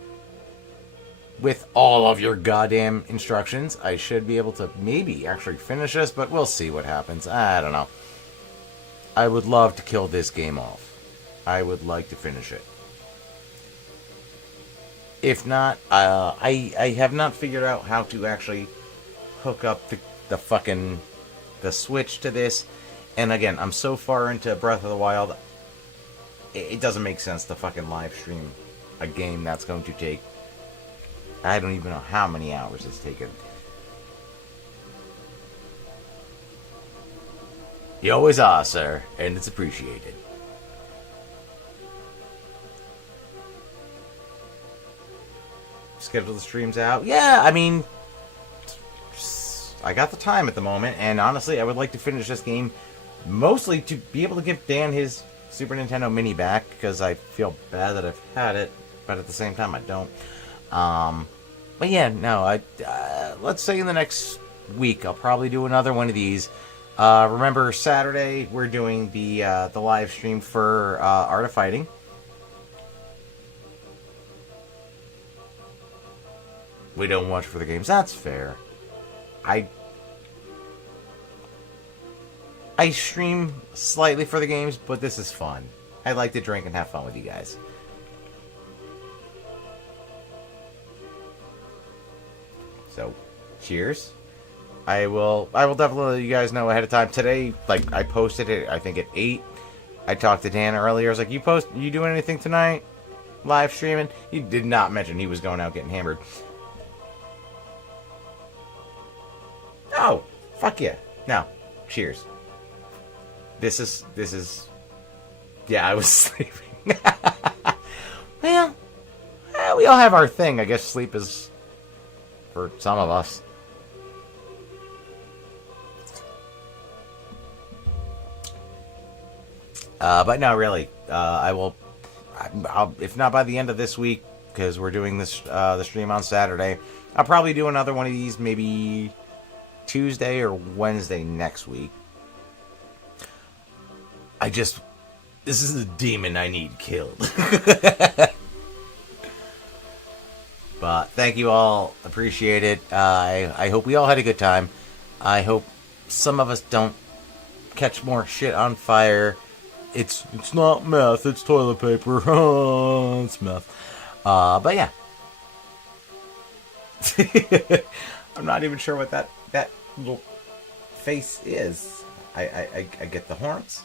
with all of your goddamn instructions. I should be able to maybe actually finish this, but we'll see what happens. I don't know. I would love to kill this game off. I would like to finish it. If not, I have not figured out how to actually hook up the fucking the Switch to this. And again, I'm so far into Breath of the Wild, it doesn't make sense to fucking live stream a game that's going to take, I don't even know how many hours it's taken. You always are, sir, and it's appreciated. Schedule the streams out. Yeah, I mean, I got the time at the moment, and honestly, I would like to finish this game mostly to be able to give Dan his Super Nintendo Mini back, because I feel bad that I've had it, but at the same time, I don't. But yeah, no, let's say in the next week, I'll probably do another one of these. Remember, Saturday, we're doing the live stream for Art of Fighting. We don't watch for the games. That's fair. I stream slightly for the games, but this is fun. I like to drink and have fun with you guys. So, cheers. I will definitely let you guys know ahead of time. Today, like, I posted it, I think, at 8. I talked to Dan earlier. I was like, you doing anything tonight? Live streaming? He did not mention he was going out getting hammered. Oh, fuck yeah. No. Cheers. This is... Yeah, I was sleeping. Well, we all have our thing. I guess sleep is for some of us. But no, really. I'll, if not by the end of this week, because we're doing this the stream on Saturday, I'll probably do another one of these maybe Tuesday or Wednesday next week. This is a demon I need killed. But thank you all. Appreciate it. I hope we all had a good time. I hope some of us don't catch more shit on fire. It's not meth, it's toilet paper. It's meth. But yeah. I'm not even sure what that little face is. I get the horns,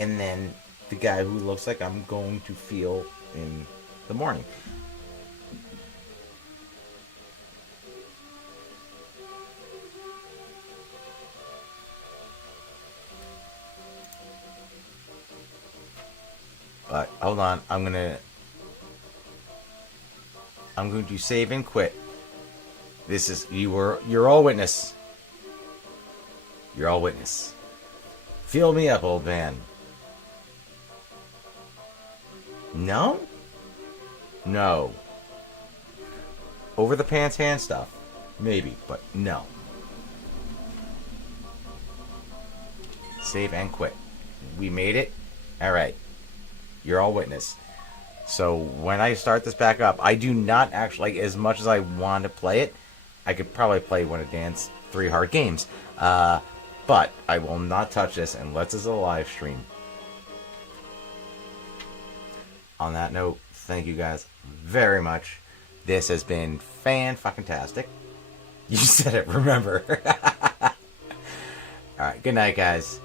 and then the guy who looks like I'm going to feel in the morning. But hold on, I'm going to save and quit. This is you're all witness. You're all witness. Fill me up, old man. No? No. Over the pants hand stuff. Maybe, but no. Save and quit. We made it. Alright. You're all witness. So when I start this back up, I do not actually, like, as much as I want to play it, I could probably play one of Dan's 3 hard games. But I will not touch this unless it's a live stream. On that note, thank you guys very much. This has been fan-fucking-tastic. You said it, remember. Alright, good night, guys.